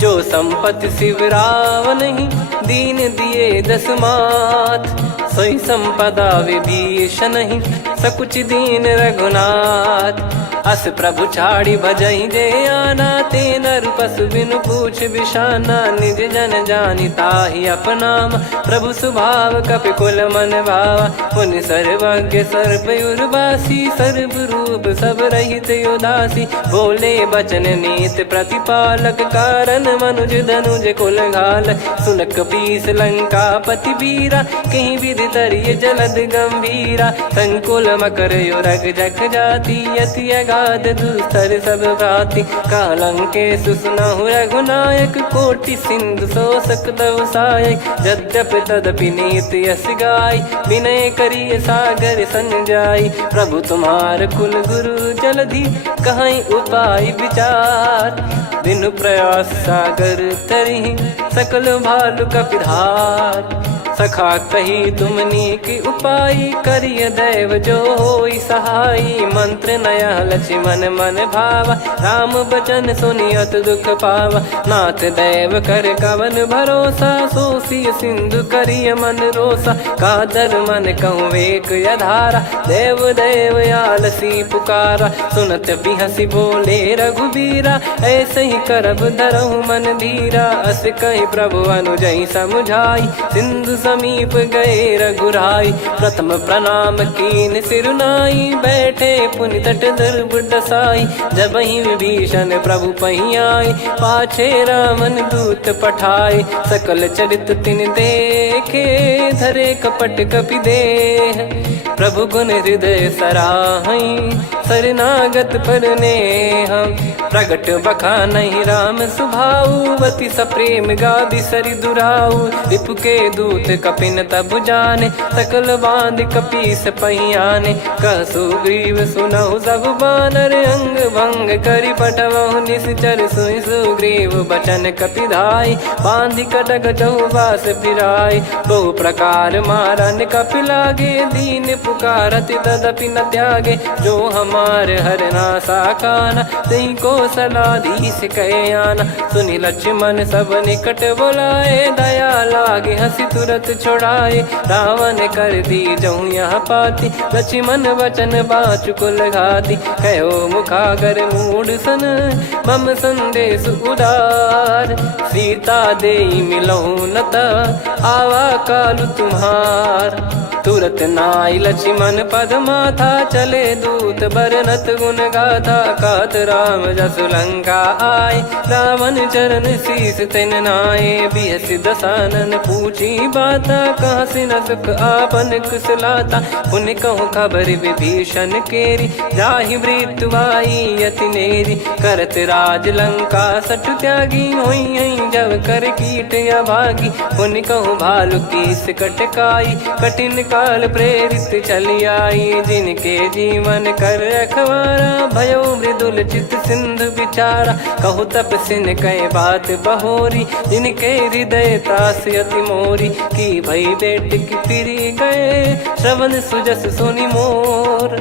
जो संपत्ति शिव रावण ही, दीन दिए दस मात। सोई संपदा विभीषण ही, सकुच दीन रघुनाथ। अस प्रभु छाड़ी भजहि जे आना, ते नर पशु बिनु पूछ बिशाना। निज जन जानि ताहि अपनाम, प्रभु स्वभाव कपि कुल मन भावा। पुनि सर्वज्ञ सर्वयुर्वासी, सर्व रूप सब रहित उदासी। बोले बचन नीत प्रतिपालक, कारण मनुज धनुज कुल घाल। सुन कपीस लंका पति वीरा, कहीं विधि तरिय जलद गंभीरा। संकुल मकर युरग जख जाति, अति अगाध दुस्तर सब भांति। कालंकेश सुनहु रघुनायक, कोटि सिंधु शोषक तव सहायक। यद्यपि तदपि नीति यस गाय, विनय करिय सागर सन जाई। प्रभु तुम्हार कुल गुरु जलधि, कहीं उपाय विचार। बिनु प्रयास सागर तरिहि, सकल भालु कपिधार। सखा कही तुमनी की उपाय, करिय दैव जो होई सहाई। मंत्र नया लक्ष्मण मन भावा, राम बचन सुनियत दुख पावा। नाथ दैव कर कवन भरोसा, सोसिय सिंधु करिय मन रोसा। कादर मन कहूँ एक यधारा, देव देव आलसी पुकारा। सुनत बिहसी बोले रघुबीरा, ऐसे ही करब धरहु मन धीरा। अस कही प्रभु अनुजई समुझाई, सिंधु समीप गए रघुराई। प्रथम प्रणाम कीन सिरुनाई, बैठे पुनि तट दर्भ डसाई। जब ही विभीषण प्रभु पही आए, पाछे रामन दूत दूत पठाए, सकल चरित तिन देखे, धरे कपट कपि देह। प्रभु गुण हृदय सराहई, शरणागत पर नेह। प्रगट बखानहि राम सुभाऊ, अति सप्रेम गादि सरि दुराऊ। रिपु के दूत कपिन तब जाने, सकल बांध कपीस पहियाने। कह सुग्रीव सुनहु सब बानर, अंग भंग करि पटवहु निश्चर। सुनि सुग्रीव बचन कपिधाई, बांधि कटक चौबास फिराई। बहु प्रकार मारन कपि लागे, दीन पुकारत तदपि न त्यागे। जो हमार हरना साकाना, तई को सलाधीश कहे आना। सुनि लक्ष्मण सब निकट बुलाए, दया लागे हंसी तुरत छुड़ाए। रावण कर दी जहु यह पाती, लक्ष्मण वचन बाचु कुल घाती। कहो मुखागर मूढ़ सन, मम संदेश उदार। सीता देई मिलहु नत, आवा कालु तुम्हार। तुरत नाई लक्ष्मण पद माथा, चले दूत बरनत गुण गाथा। कहत राम जसु लंका आए, रावण चरण शीस तिन नाये। बिहसि दसानन पूछी बाता, कहाँ से न सुख आपन कुशलाता। पुन कहूँ खबर विभीषण केरी, जाहि मृत्यु आई अति नेरी। करत राज लंका सठ त्यागी, होई जब कर कीट अभागी। पुन कहूँ भालु कीस कटकाई, कठिन काल प्रेरित चली आई। जिनके जीवन कर रखवारा, भयो मृदुल चित सिंधु विचारा। कहु तपसिन कह बात बहोरी, जिनके हृदय तास अति मोरी। की भई बेट की फिरी गए, श्रवण सुजस सुनि मोर।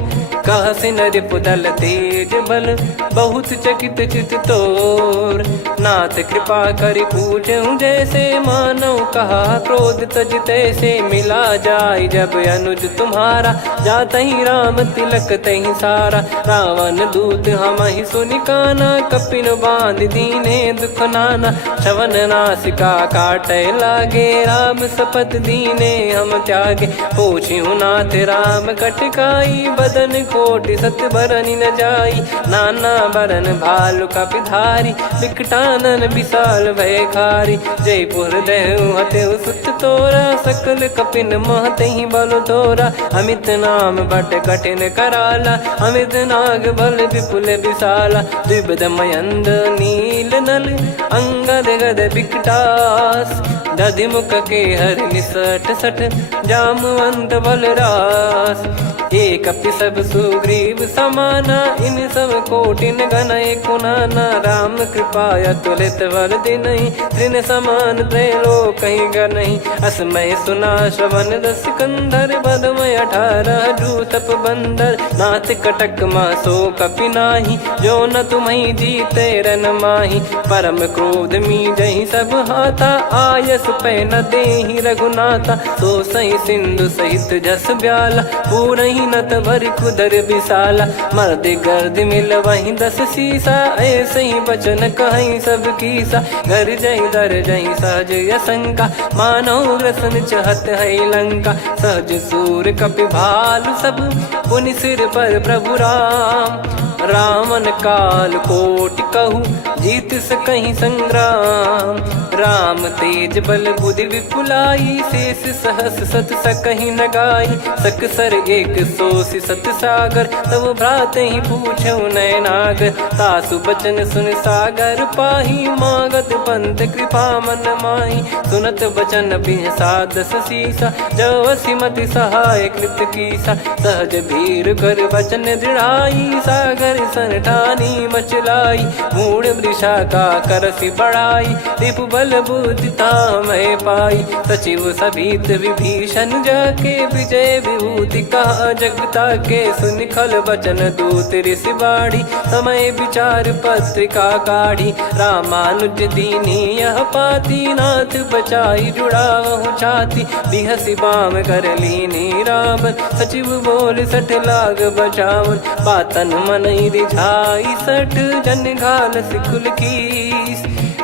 कहसि नरिपु दल तेज बल, बहुत चकित चित तोर। नाथ कृपा करि पूछऊं जैसे, मानव कहा क्रोध तज तैसे। मिला जाय जब अनुज तुम्हारा, जातहि राम तिलक तहि सारा। रावण दूत हमहि सुनि काना, कपिन बांध दीने दुख नाना। श्रवण नासिका काटै लागे, राम शपथ दीने हम त्यागे। पूछिहु नाथ राम कटकाई, बदन कोटि सत बरनि न जाई। नाना बरन भालु कपिधारी, विकटानन विशाल भयखारी। जयपुर देहु हतेउ सुत तोरा, सकल कपिन महतहि बल तोरा। अमित नाम बट कठिन कराला, अमित नाग बल विपुल विशाला। द्विविध मयंद नील नल, अंगद गद विकटास। दधिमुख के हर निसठ सठ, जामवंत बलरास। एक अपि सब सुग्रीव समाना, इन सब कोटिन गणय कुनाना। राम कृपा अतुलित बल दिनहि, तृण समान त्रैलोक कहीं गनहि। असमय सुना श्रवण दस कंधर, बदमय 18 जूतप बंदर। नाथ कटक मासो कपि नाही, जो न तुम्हि जीते रन माही। परम क्रोध मीजहि सब हाथा, आयस पै न देहि रघुनाथा। सो सही सिंधु सहित जस ब्याला, पूरहि नत भरि कुदर विशाला। मर्द गर्द मिल वही 10 सीसा, ऐसे ही बचन कहीं सब कीसा। घर जहि दर जहि सहज यसंका, मानव ग्रसन चहत है लंका। सहज सूर कपि भालु सब, पुनि सिर पर प्रभु राम। रावण काल कोटि कहु, जीत सकहि संग्राम। राम तेज बल बुद्धि विपुलाई, शेष सहस सत सकहि न गाई। सकसर 180 सत सागर, तब भ्रात ही पूछऊ नयनागर। तासु बचन सुन सागर पाही, मागत पंथ कृपा मन माही। सुनत बचन बिहसा 10 सीसा, जवसि मति सहाय कृत कीसा। सहज भीर कर बचन दृढ़ाई, सागर सन ठानी मचलाई। मूढ़ वृषा का करसि बढ़ाई, रिपु बल बुद्धि तामय पाई। सचिव सभीत विभीषण जाके, विजय विभूति कहा जगता के। सुनि खल बचन दूत ऋषि बाड़ी, समय विचार पत्रिका काढ़ी। रामानुज दीनी यह पाती, नाथ बचाई जुड़ावहु छाती। बिहसि बाम कर लीनी रावण, सचिव बोल सठ लाग बचावन। बातन मनहि रिझाई सठ, जन घाल सिकुल कीस।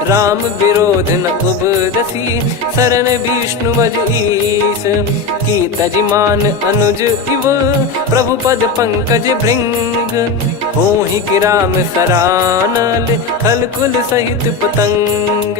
राम विरोध न उपदसी, शरण विष्णु मज ईस। की तजिमान अनुज इव, प्रभु पद पंकज भृंग। होहि कि राम सरानल, खल कुल सहित पतंग।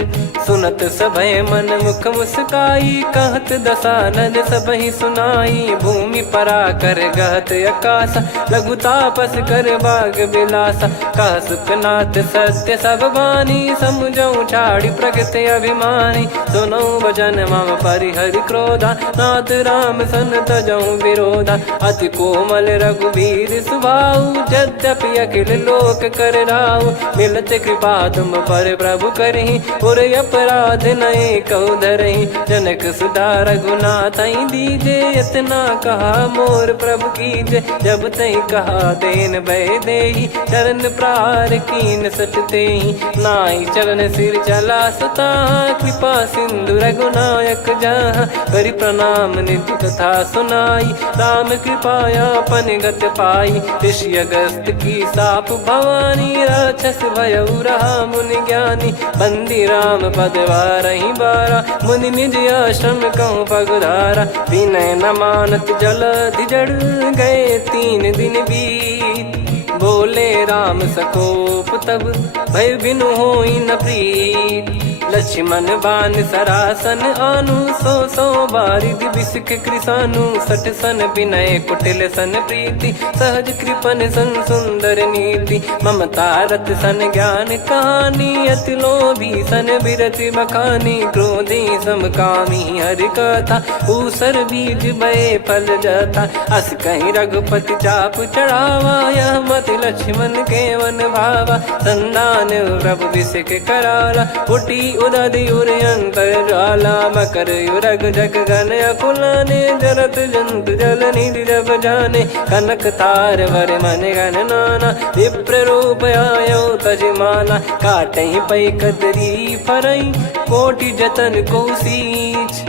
सुनत सभय मन मुख मुस्काई, कहत दसानन सबहि सुनाई। भूमि परा कर गहत आकाशा, लघु तापस कर बाग बिलासा। कह सुखनाथ सत्य सब बानी, समझऊ छाड़ी प्रगति अभिमानी। सुनो भजन मम परिहरि क्रोधा, नाथ राम सन तजऊ विरोधा। अति कोमल रघुवीर सुभाऊ, यद्यपि अखिल लोक कर राऊ। मिलत कृपा तुम पर प्रभु करहि, और अपराध नए कहु धरहि। जनक सुधा रघुनाथ दीजे, इतना कहा मोर प्रभु कीजे। जब तई कहा देन भय देहि, चरण प्रहार कीन सटतेहि। नाई चरण सिर चला सता, कृपा सिंधु रघुनायक जहाँ। करि प्रणाम निज कथा सुनाई, राम कृपाया पन गत पाई। ऋषि अगस्त की साप भवानी, राक्षस भयउ रहा मुनि ज्ञानी। बंदी राम पद वारहि बारा, मुनि निज आश्रम कहूँ पगधारा। विनय न मानत जलधि जड़, गए 3 दिन बीत। बोले राम सकोप तब, भय बिनु होई न प्रीत। लक्ष्मण बान सरासन आनु, 100 बारिद बिसक कृसानु। 60 सन विनय कुटिल सन प्रीति, सहज कृपन सन सुंदर नीति। ममता रत सन ज्ञान कहानी, अति लोभी सन बिरति बखानी। क्रोधी समकामी हरि कथा, ऊसर बीज भय फल जथा। अस कहीं रघुपति चाप चढ़ावा, यह मति लक्ष्मण के वन भावा। संदान प्रभु बिसक कराला, उटी उदधि उर अंतर ज्वाला। मकर युरग जग गन अकुलाने, जरत जंतु जल निधि जब जाने। कनक तार वर मन गन नाना, विप्र रूप आयो तजमाना। काटहि पै कतरी फरई, कोटि जतन को सींच।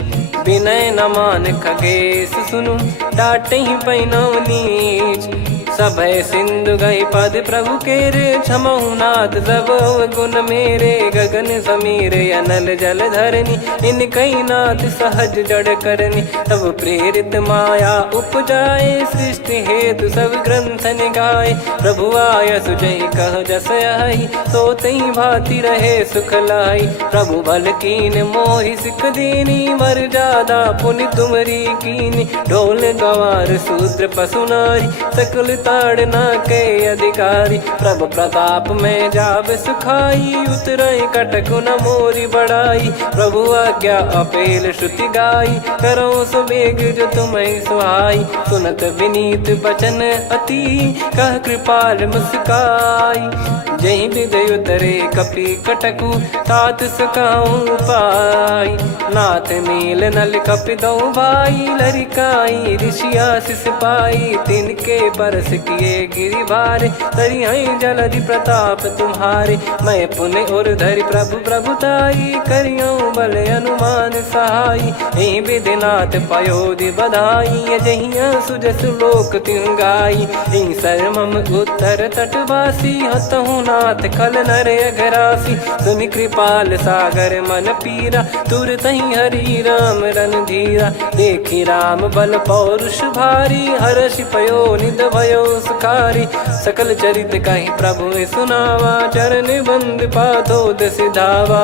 विनय न मान खगेश सुनु, डांटहि पै नव नीच। सभय सिंधु गई पद प्रभु केरे, क्षमहु नाथ सब गुण मेरे। गगन समीर अनल जल धरनी, इन कई नाथ सहज जड़ करनी। तब प्रेरित माया उपजाए, सृष्टि हेतु सब ग्रंथन गाए। प्रभु आय सुजय कह जस आई, सो तई भांति रहे सुख लाई। प्रभु बल कीन मोहि सिख दीनी, मर्यादा पुनि तुमरी कीनी। ढोल गवार शूद्र पशु नारी, सकल ताड़ना के अधिकारी। प्रभु प्रताप में जाब सुखाई, उतरई कटक न मोरी बढ़ाई। प्रभु आज्ञा अपेल श्रुति गाई, करो सो बेग जो तुम्हें सुहाई। सुनत विनीत बचन अति, कह कृपाल मुस्काई। जही विदय उतरे कपि कटकु, तात सकाऊं पाई। नाथ मील नल कपि दो भाई, लरिकाई ऋषि आशीष पाई। तिनके परस किए गिरि भारे, तरिहै जलधि प्रताप तुम्हारे। मैं पुण्य और धरि प्रभु प्रभुताई, करियऊं बल अनुमान सहाई। एहि विधिनाथ पयोधि बधाई, जहिया सुजस लोक तिहुँ गाई। एहि सरमम उत्तर तटवासी, हतहु नाथ खल नर अघरासी। सुनि कृपाल सागर मन पीरा, तुरतहि हरि राम रन धीरा। देखि राम बल पौरुष भारी, हर्षि पयो निध भयो सुखारी। सकल चरित कहि प्रभु सुनावा, चरण बंद पाथोद सिधावा।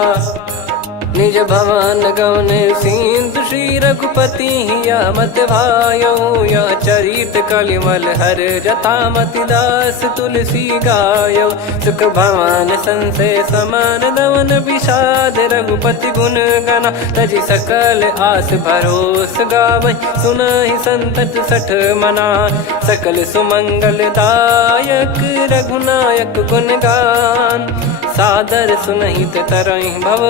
निज भवन गवन सिंधु, श्री रघुपति या मत भायो। या चरित कलिमल हर जथा, मति दास तुलसी गायो। सुख भवन संशय समान दवन, विषाद रघुपति गुण गना। तजि सकल आस भरोस गावै, सुनहि संतत सठ मना। सकल सुमंगल दायक, रघुनायक गुण गान। सादर सुनहित तरहि भव,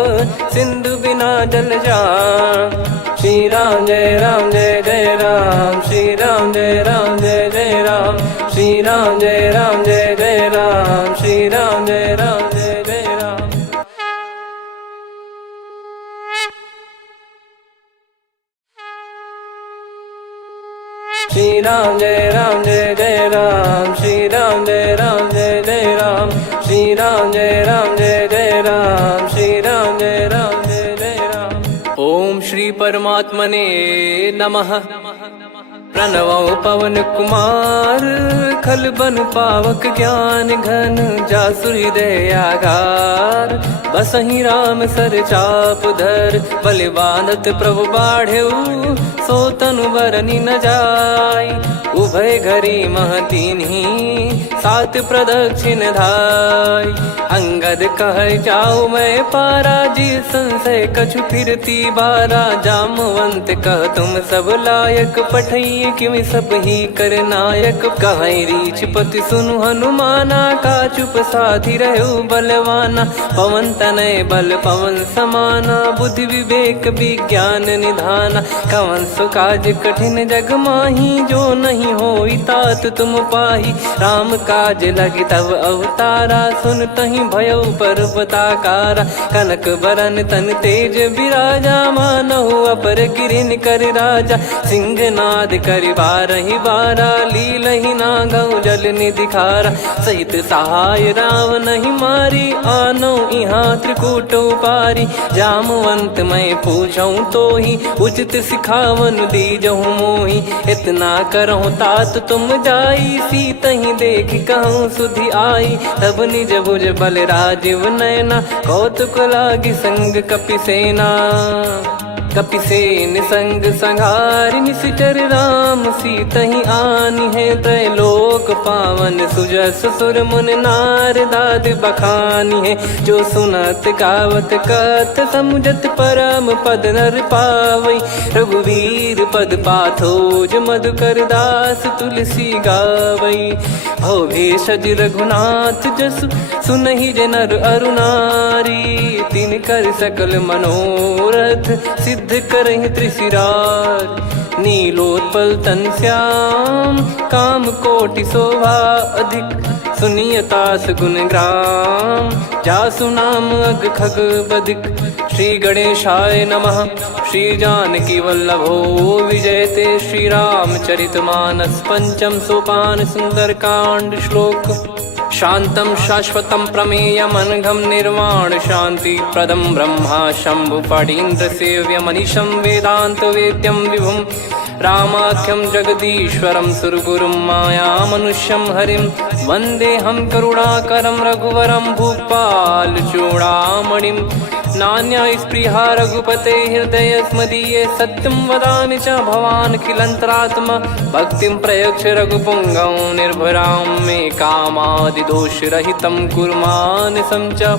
सिंधु बिना जल जान। श्री राम जय राम जय जय राम, श्री राम जय राम जय जय राम। श्री राम जय राम जय जय राम, श्री राम जय राम जय जय राम। श्री राम जय राम जय जय राम, श्री राम जय राम जय जय राम। श्री राम जय राम जय जय राम, श्री राम जय राम जय जय राम। ओम श्री परमात्मने नमः। प्रणवो पवन कुमार खल बन पावक ज्ञान घन जासु हृदय आगार बसहि राम सर चाप धर बलि बांधत प्रभु बाढ़ेऊ सो तनु बरनि न जाय उभय घरी महतीन्ही सात प्रदक्षिण धाय अंगद कह जाऊ मैं पारा जी संशय कछु फिरती बारा जामवंत कह तुम सब लायक पठई किमि सब ही कर नायक कहीं रीछ पति सुनु हनुमाना का चुप साधि रहु बलवाना पवन तनय बल पवन समाना बुद्धि विवेक विज्ञान निधाना कवन सो काज कठिन जग माही जो नहीं होई तात तुम पाही राम काज लगी तब अवतारा सुन तहि भयउ पर्वताकारा कनक बरन तन तेज बिराजा मानहु अपर गिरिन कर राजा सिंहनाद करि बारहि बारा लीलहि नागौ जल निधि खारा सहित सहाय राव नहीं मारी आनो इहाँ त्रिकूट उपारी जामवंत मैं पूछऊँ तो ही उचित सिखावन दीजहु मोहि इतना करहु तात तुम जाई सीतहि देख कहूँ सुधि आई तब निज भुज बल राजीव नैना कौतुक लागी संग कपिसेना कपिसेन संग संहारि निशिचर राम सीतहि आनि है त्रैलोक पावन सुजस सुर मुन नार दाद बखानी है जो सुनत गावत कथ समुझत परम पद नर पावई रघुवीर पद पाथोज मधुकर दास तुलसी गावई भव भेषज रघुनाथ जसु सुनहि जनर अरुनारी तिन कर सकल मनोरथ सिद्ध करहि त्रिशिरार नीलोत्पल तन श्याम काम कोटि शोभा अधिक सुनियतास गुण ग्राम जासु नाम अग खग बदिक श्री गणेशाय नमः श्री जानकी वल्लभो विजयते श्री रामचरितमानस पंचम सोपान सुंदरकांड श्लोक शांतं शाश्वतं प्रमेयमनघं निर्वाण शांति प्रदं ब्रह्मा शंभु फणीन्द्र सेव्य मनीषं वेदांत वेद्यं विभुं रामाख्यं जगदीश्वरं सुरगुरुं मायामनुष्यं हरिं वन्देऽहं करुणाकरं रघुवरं भूपाल चूडामणिं नान्या स्पृहा रघुपते हृदय स्मदीये सत्यं वदामि च भवान् खिलन्तरात्मा भक्तिं प्रयक्ष रघुपुङ्गं निर्भरां मे कामादिदोषरहितं कुर्मानसं च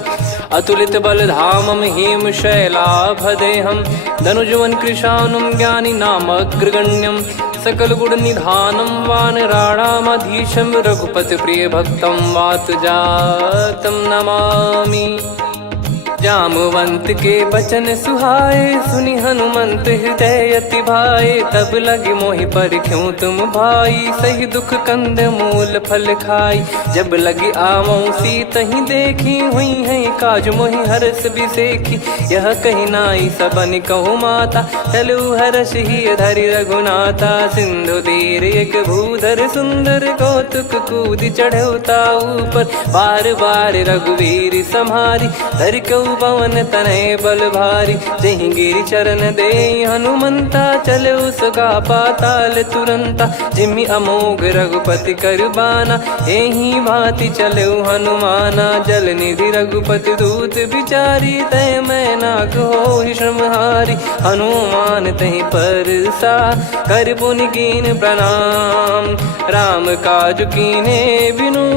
अतुलित बलधामं हेमशैलाभदेहं धनुजवन कृशानुं ज्ञानी नामग्रगण्यं सकल गुण निधानं वानराणामधीशं रघुपति प्रिय भक्तं वात जातं नमामि जामवंत के बचन सुहाए सुनि हनुमंत हृदय अति भाए तब लगे मोहि पर क्यों तुम भाई सही दुख कंद मूल फल खाई जब लगी आवऊं सीतहि देखी हुई है काज मोहि हरस बिसेखी यह कही नाई सबन कहु माता चलु हरष ही धरि रघुनाथा सिंधु तीर एक भूधर सुंदर कौतुक कूद चढ़ौता ऊपर बार बार रघुवीर सम्हारी धरि कऊ पवन तनय बल भारी जहि गिरि चरण दे हनुमंता चले उसका पाताल तुरंता जिमि अमोघ रघुपति कर बाना एहि भांति चले हनुमाना जल निधि रघुपति दूत बिचारी तय मैं नाग हो श्रमहारी हनुमान तहि परसा कर पुनि कीन प्रणाम राम काज कीने बिनु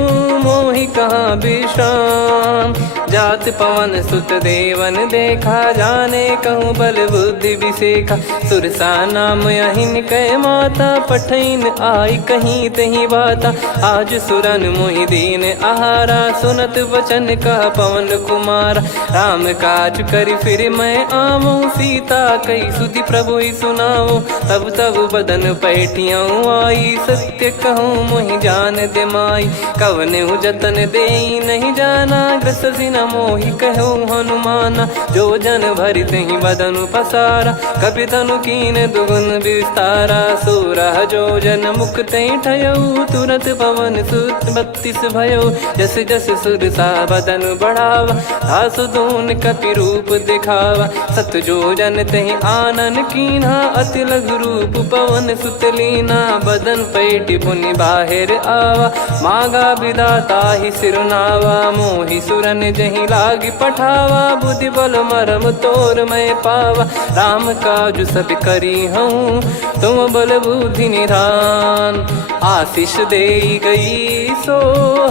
मोहि कहाँ विश्राम जात पवन सुत देवन देखा जाने कहूँ बल बुद्धि विसेखा सुरसा नाम अहिन कै माता पठैन आई कहीं तही बाता आज सुरन मोहि दीन आहारा सुनत वचन कह पवन कुमारा राम काज करि फिर मैं आवऊं सीता कई सुधि प्रभु ही सुनाओ तब तब बदन पैठियाँ आई सत्य कहूँ मोहि जान दे माई कवने जतन दे नहीं जाना ग्रस सिना मोहि कहो हनुमाना। जो जन भरि तहि बदनु पसारा, कपि तनु कीन दुगुन विस्तारा। सोरह जो जन मुख तहि ठयऊ, तुरत पवन सुत 32 भयऊ। जस जस सुरसा बदन बढ़ावा, धासु दून कपि रूप दिखावा। सत जो जन तहि आनन कीन्हा, अति लघु रूप पवन सुत लीना। बदन पैटि पुनि बाहिर आवा, मागा विधाता ही सिरुनावा। मोहि सुरन जहि लागी पठावा, बुद्धि बल मरम तोर मैं पावा। राम काजु सब करी हूँ, तुम बल बुद्धि निधान। आशीष देई गई सो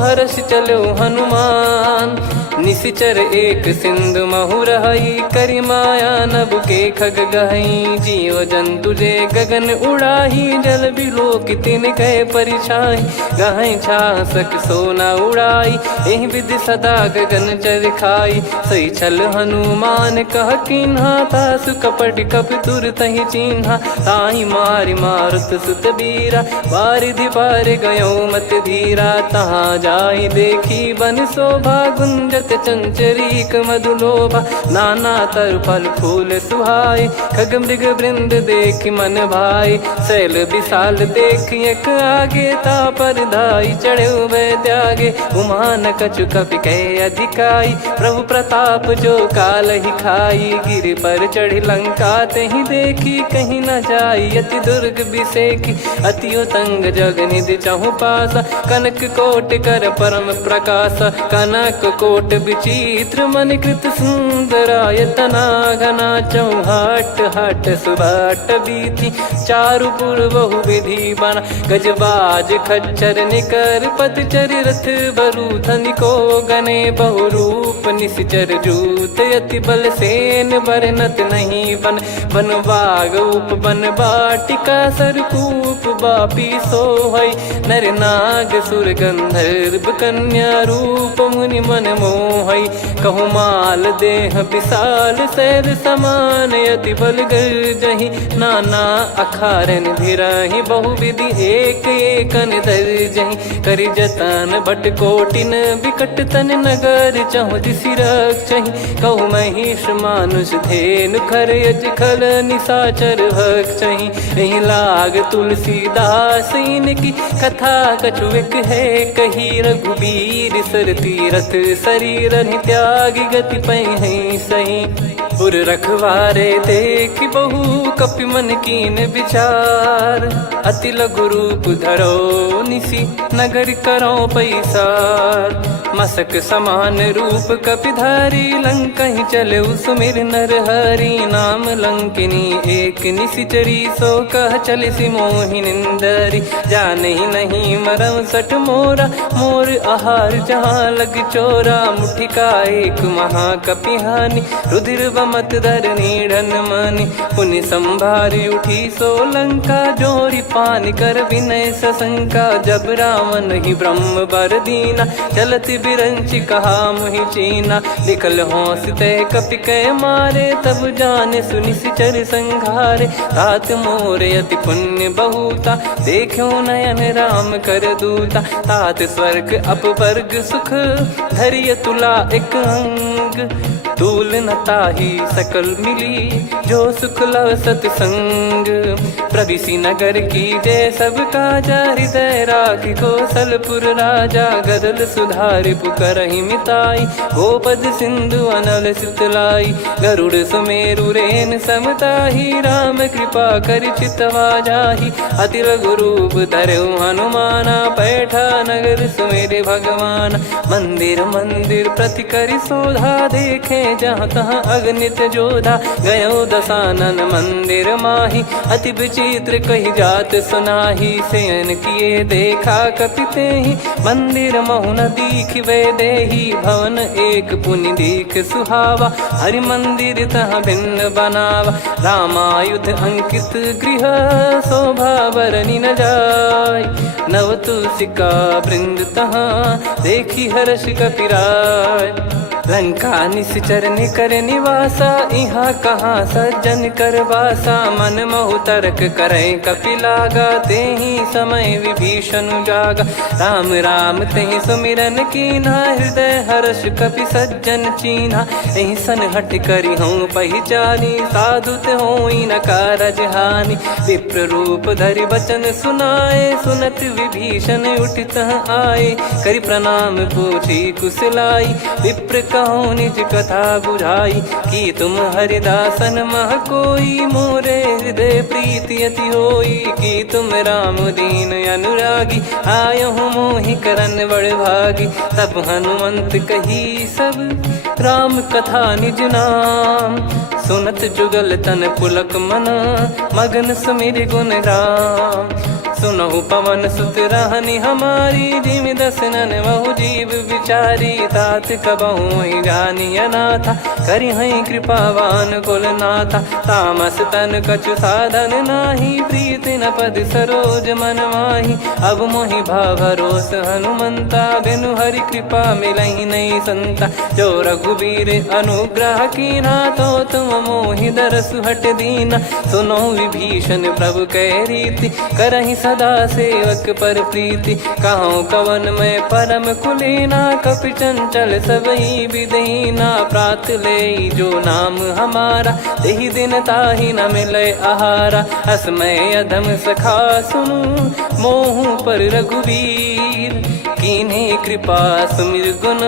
हर्ष चलो हनुमान। निशिचर एक सिंधु महु रहई, करि माया नभ के खग गहई। जीव जंतु जे गगन उड़ाही, जल बिलो तिन गए परिछाई। गहई छासक सोना उड़ाई, एहि विधि सदा गगन चर खाई। सही छल हनुमान कह कीन्हा, तासु कपट कपि तुर तहि चिन्हा। ताहि मारि मारुत सुत बीरा, बारिधि पार गयो मत धीरा। तहाँ जाई देखी बन शोभा, गुंजत चंचरीक मधुलोभा। नाना तर फल फूल सुहाई, खग मृग वृंद देख मन भाई। शैल विशाल देख एक आगे, तापर धाई चढ़े वै त्यागे। उमा न कछु कपि कहे अधिकाई, प्रभु प्रताप जो काल ही खाई। गिर पर चढ़ी लंका तहि देखी, कहीं न जाई अति दुर्ग बिसेकी। अति उतंग जग निधि चहु पासा, कनक कोट कर परम प्रकाशा। कनक कोट विचित्र मन कृत सुंदरायतना। घना चौहाट हाट सुबाट बीती, चारुपुर बहु विधि बना। गजबाज खच्चर निकर पतचर, रथ बरु धनिको गने। बहु रूप निशिचर जूत, अति बल सेन बरनत नहीं बन। बन बाग उप बन बाटिका, सरकूप बापी सोहई। नर नाग सुर गंधर्व कन्या, रूप मुनि मन मोहई। कहु माल देह विशाल, शैल समान अति बल गर्जहि। नाना अखारन भिरहि, बहु विधि एक एकन धरजहि। करि जतन भट कोटिन, विकट तन नगर चहु दिसि रक्षहि। कहु महिष मानुष धेनु, खर यज खल निशाचर भक्षहि। एहि लाग तुलसीदास इनकी, कथा कछु एक है कही। रघुबीर सर तीरथ शरीर त्यागी, गति पै सही। पुर रखवारे देख बहु, कपि मन कीन विचार। अति लघु रूप धरो निसी, नगर करो पैसार। मसक समान रूप कपिधारी, लंकहि चले सुमिर नर हरि। नाम लंकिनी एक निशिचरी, सो कह चलिसि मोहि निंदरी। जानहि नहीं मरम सठ मोरा, मोर आहार जहाँ लग चोरा। मुठिका एक महाकपिहानि, रुधिर बमत धरनी ढन मानि। पुनि संभारी उठी सो लंका, जोरी पानि कर विनय सशंका। जब रावण ही ब्रह्म बर दीना, चलति बिरंचि कहा मुहि चीना। निकल होंस तय कपि कै मारे, तब जाने सुनि सिचर संघारे। तात मोर अति पुण्य बहुता, देखो नयन राम कर दूता। तात स्वर्ग अपवर्ग सुख, धैर्य तुला एक अंग। तूल न ताहि सकल मिली, जो सुख लव सतसंग। प्रविशि नगर की जय सब काजा, हृदय राखि कौशलपुर राजा। गदल सुधारि पुकारहि मिताई, गोपद सिंधु अनल सितलाई। गरुड़ सुमेरु रेन समताहि, राम कृपा करि चितवा जाहि। अति लघु रूप धरऊ हनुमाना, पैठा नगर सुमेरे भगवान। मंदिर मंदिर प्रति करि शोधा, देखे जहाँ तहाँ अगणित जोधा। गयो दशानन मंदिर माही, अति विचित्र कही जात सुनाही। शयन किए देखा कपिते ही, मंदिर महु न दीख वे देही। भवन एक पुनि दीख सुहावा, हरि मंदिर तहाँ भिन्न बनावा। रामायुध अंकित गृह, शोभा बरनि न जाय। नव तुलसी का वृंद तहाँ, देखी हर्ष कपिराय। लंका निश्चर निकर निवासा, इहाँ कहाँ सज्जन कर वासा। मन महु तर्क करें कपिलागा, तेहि समय विभीषण जागा। राम राम तेहि सुमिरन कीन्हा, हृदय हर्ष कपि सज्जन चीन्हा। एहि सन हट करि हूँ पहिचानी, साधु ते होई न कारज हानि। विप्र रूप धरि बचन सुनाए, सुनत विभीषण उठित आए। करि प्रणाम पूछी कुशलाई, विप्र कहो निज कथा बुझाई। कि तुम हरिदासन मह कोई, मोरे हृदय प्रीति अति होई। कि तुम राम दीन अनुरागी, आयहु मोहि करन बड़ भागी। तब हनुमंत कही सब राम कथा निज नाम, सुनत जुगल तन पुलक मना, मगन सुमिर गुण राम। सुनहु पवन सुत रहनी हमारी, जिमि दसनन महु जीव विचारी। तात कबहु जानी अनाथा, करि हई कृपावान कुल नाथा। तामस तन कछु साधन नाही, प्रीति न पद सरोज मन माही। अब मोहि भावरोस हनुमंता, बिनु हरि कृपा मिलहि नहीं संता। जो रघुबीर अनुग्रह कीना, तो तुम मोहि दरसु हट दीना। सुनो विभीषण प्रभु कह रीति, करहि सदा सेवक पर प्रीति। कहूँ कवन में परम कुलीना, कपि चंचल सबई विदहीना। प्रात ले जो नाम हमारा, तेहि दिन ताहि न मिले आहारा। असमय अधम सखा सुनु, मोहु पर रघुवीर। कीन्हे कृपा सुमिर गुण,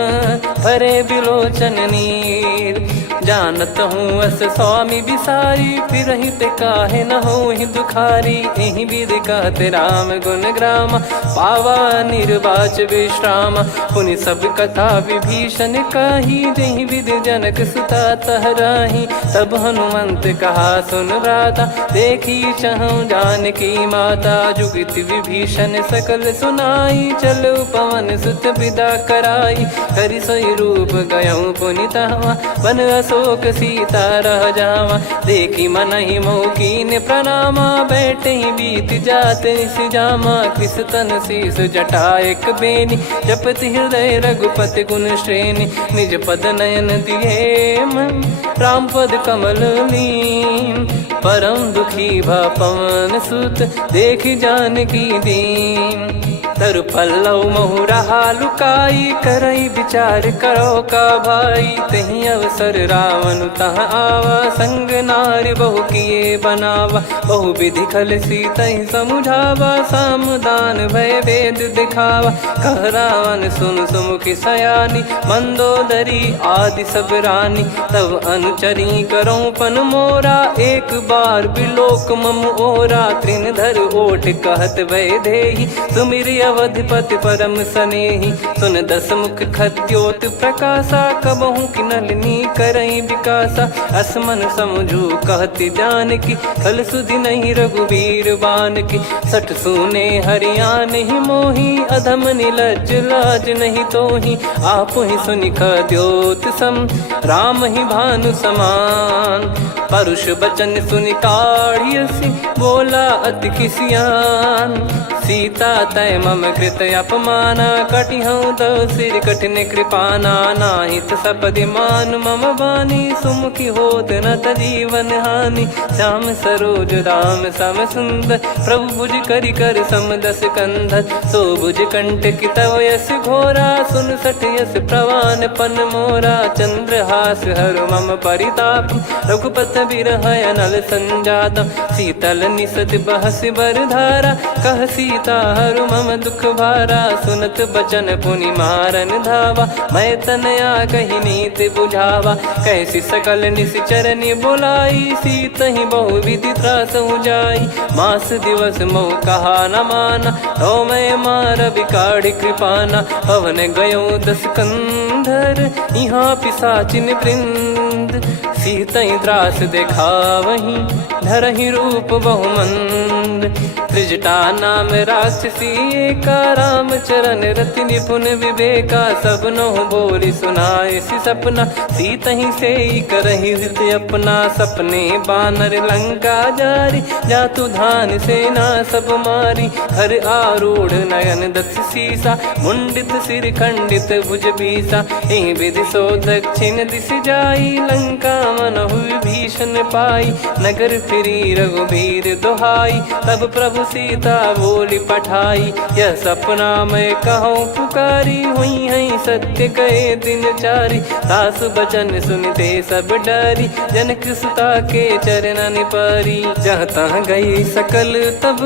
भरे बिलोचन नीर। जानत हूँ अस स्वामी बिसारी, फिरहित काहे न होहि दुखारी। एहि विधि कहते राम गुण ग्राम, पावा निर्वाच विश्राम। पुनि सब कथा विभीषण काही, जहि विधि जनक सुता तहराही। तब हनुमंत कहा सुन भ्राता, देखी चहु जानकी माता। जुगित विभीषण सकल सुनाई, चलो पवन सुत विदा कराई। करि सोई रूप गयऊँ पुनि तहवा, बन अशोक सीता रह जावा। देखी मनहि मोह कीन्ह प्रणामा, बैठे ही बीत जात निस जामा। कृस तन शीस जटा एक बेनी, जपति हृदय रघुपति गुण श्रेणी। निज पद नयन दिए मन, राम पद कमल लीन। परम दुखी भा पवन सुत, देखि जानकी दीन। तरु पल्लव महु रहा लुकाई, करई विचार करो का भाई। तहि अवसर रावण तहाँ आवा, संग नार बहु किए बनावा। बहु विधि खल सीतहि समुझावा, सामदान भय वेद दिखावा। कह रावण सुन सुमुखि सयानी, मंदोदरी आदि सब रानी। तब अनुचरी करो पन मोरा, एक बार बिलोक मम ओरा। तृण धर ओट कहत भय देहि, सुमिर अवधिपति परम सनेहि। सुन दस मुख खद्योत प्रकाशा, कबहु कि नलिनी करई विकासा। असमन समझू कहति जानकी, खल सुधि नहीं रघुबीर बान की। सठ सुने हरियान ही मोही, अधम निलज लाज नहीं तोही। आप ही सुनि खद्योत सम, राम ही भानु समान। परुष बचन सुनि काढ़ियसि, बोला अति किसियान। सीता तय मम कृत अपमाना, कटिहऊँ दो सिर कठिन कृपाना। नाहित सपदि मान मम बानी, सुमुखी होत न जीवन हानि। श्याम सरोज राम सम सुंदर, प्रभु भुज करि कर सम दस कंधर। सो भुज कंटक तव यस घोरा, सुन सठ यस प्रवान पन मोरा। चंद्रहास हर मम परिताप, रघुपत बिरह अनल संजात। शीतल निसत बहस बर धारा, कह सीता हरु मम दुख भारा। सुनत बचन पुनि मारन धावा, मैं तनया कही नीत बुझावा। कैसी सकल निश्चरनि बुलाई, सीतहि बहु विधि त्रास जाई। मास दिवस मोह कहा न माना, तो मैं मार बिकाढ़ कृपाना। पवन गयो दस कंधर, यहाँ पिशाचिन वृंद। सीतहि त्रास देखावहीं, धरहि रूप बहुमंद। त्रिजटा नाम राक्षसी एका, राम चरण रति निपुण विवेका। सब नोह बोली सुनाए सी सपना, सीत ही से करही हित अपना। सपने बानर लंका जारी, जातु धान सेना सब मारी। हर आरूढ़ नयन दस सीसा, मुंडित सिर खंडित भुज बीसा। एहि विधि सो दक्षिण दिश जाई, लंका मनहु भीषण पाई। नगर फिरी रघुबीर दुहाई, तब प्रभु सीता बोली पठाई। यह सपना मैं कहूँ पुकारी, हुई है सत्य कहे दिन चारी। सासु बचन सुनते सब डरी, जनक सुता के चरणन परी। जहाँ तहाँ गई सकल तब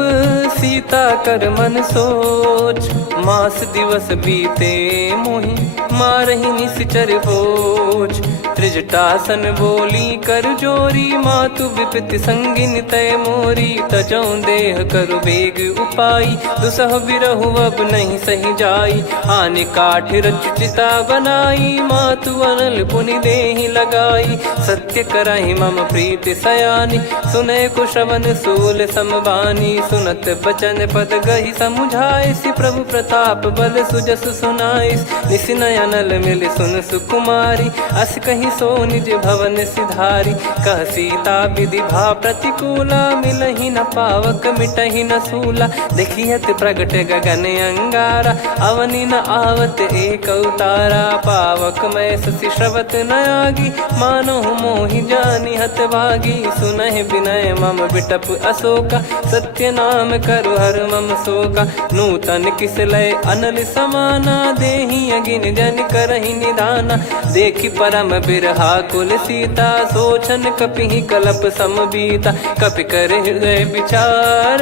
सीता कर मन सोच। मास दिवस बीते मोहि मारहि निश्चर बोझ। त्रिजटासन बोली कर जोरी, मातु विपति संगिन तय मोरी। तजौ देह करु बेग उपाई, दुसह बिरहु अब नहीं सही जाई। आने काठ रचिता बनाई, मातु अनल पुनि देहि लगाई। सत्य करहि मम प्रीति सयानी, सुनय कुशवन सूल समबानी। सुनत बचन पद गहि समुझाए, सि प्रभु प्रताप बल सुजस सुनाइस। निस नयनल मिल सुन सुकुमारी, अस कहि सो निज भवन सिधारी। कह सीता विधि भा प्रतिकूला, मिलहि न पावक मिटहि न सूला। देखियत प्रगट गगन अंगारा, अवनि न आवत एक उतारा। पावक मैं शशि श्रवत न आगी, मानो मोहि जानि हत भागी। सुनहि विनय मम बिटप अशोका, सत्य नाम करु हर मम शोका। नूतन किस लय अनल समाना, देहि अगिन जन करहि निदाना। देखि परम बिरहा कुल सीता, सोचन कपिहि कलप समबीता। कपि कर हृदय विचार,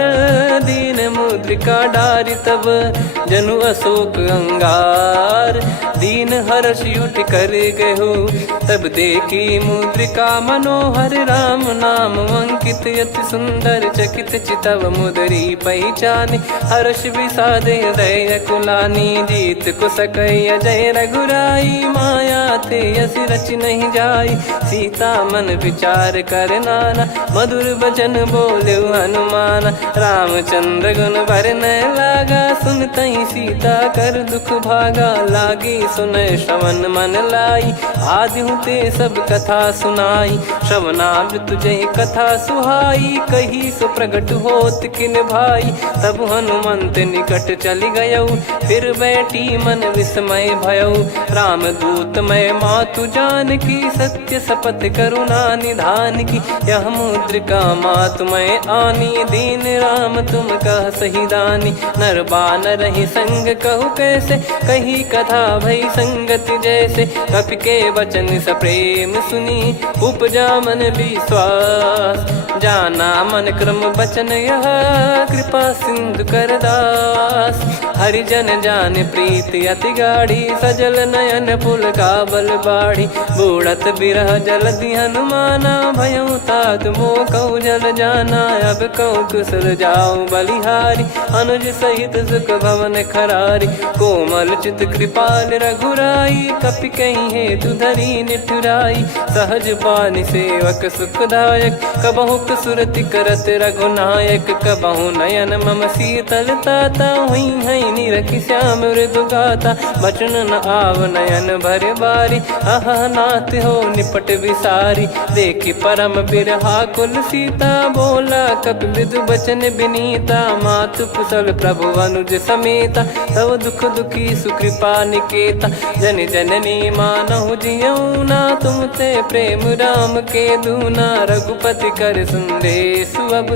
दीन मुद्रिका डारि तब। जनु अशोक अंगार, दीन हर्ष उठ कर गहु। तब देखी मुद्रिका मनोहर, राम नाम अंकित अति सुंदर। चकित चितव मुदरी पहचाने, हर्ष विषाद हृदय कुलानी। जीत को सकय अजय रघुराई, माया थे यस रच नहीं जाई। सीता मन विचार कर नाना, मधुर बचन बोले हनुमान। रामचंद्र गुण भरन लागा, सुनतहि सीता कर दुख भागा। लागी सुनय श्रवण मन लाई, आदिहु ते सब कथा सुनाई। श्रवणामृत जय कथा सुहाई, कही सो प्रगट होत किन भाई। तब हनुमंत निकट चली गयौ, फिर बैठी मन विस्मय भयौ। राम दूत मैं मातु जान की, सत्य शपथ करुणा निधान की। यह मुद्रिका मातु मैं आनी, दीन राम तुम कह सही दानी। नर बानर ही संग कहु कैसे, कही कथा भई संगति जैसे। कपि के वचन सप्रेम सुनी, उपजा मन विश्वास। जाना मन क्रम बचन यह, कृपा सिंधु कर दास। हरिजन जान प्रीति अति गाढ़ी, सजल नयन पुल का बल बाढ़ी। बूढ़त बिरह जलधि हनुमाना, भयउ तात मोह कहु जल जाना। अब कहु कुशल जाऊ बलिहारी, अनुज सहित सुख भवन खरारी। कोमल चित कृपाल रघुराई, कपि कहीं हेतु धरी निठुराई। सहज पानि सेवक सुखदायक, कबहु सुरति करत रघुनायक। कबहु नयन मम शीतल ताता, हुई है निरखि श्याम मृदु गाता। बचन न आव नयन भर बारी, अह नाथ हो निपट विसारी। देखि परम बिरहा कुल सीता, बोला कपि मृदु बचन विनीता। मातु कुशल प्रभु अनुज समेता, तव दुख दुखी सुकृपा निकेता। जन जननी मानहु जियऊ ना, तुम ते प्रेम राम के दूना। रघुपति कर संदेश अब,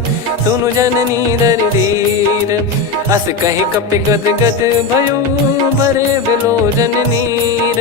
सुनु जननी दर धीर। अस कहि कपि गद गद भयो, भरे बिलोचन नीर।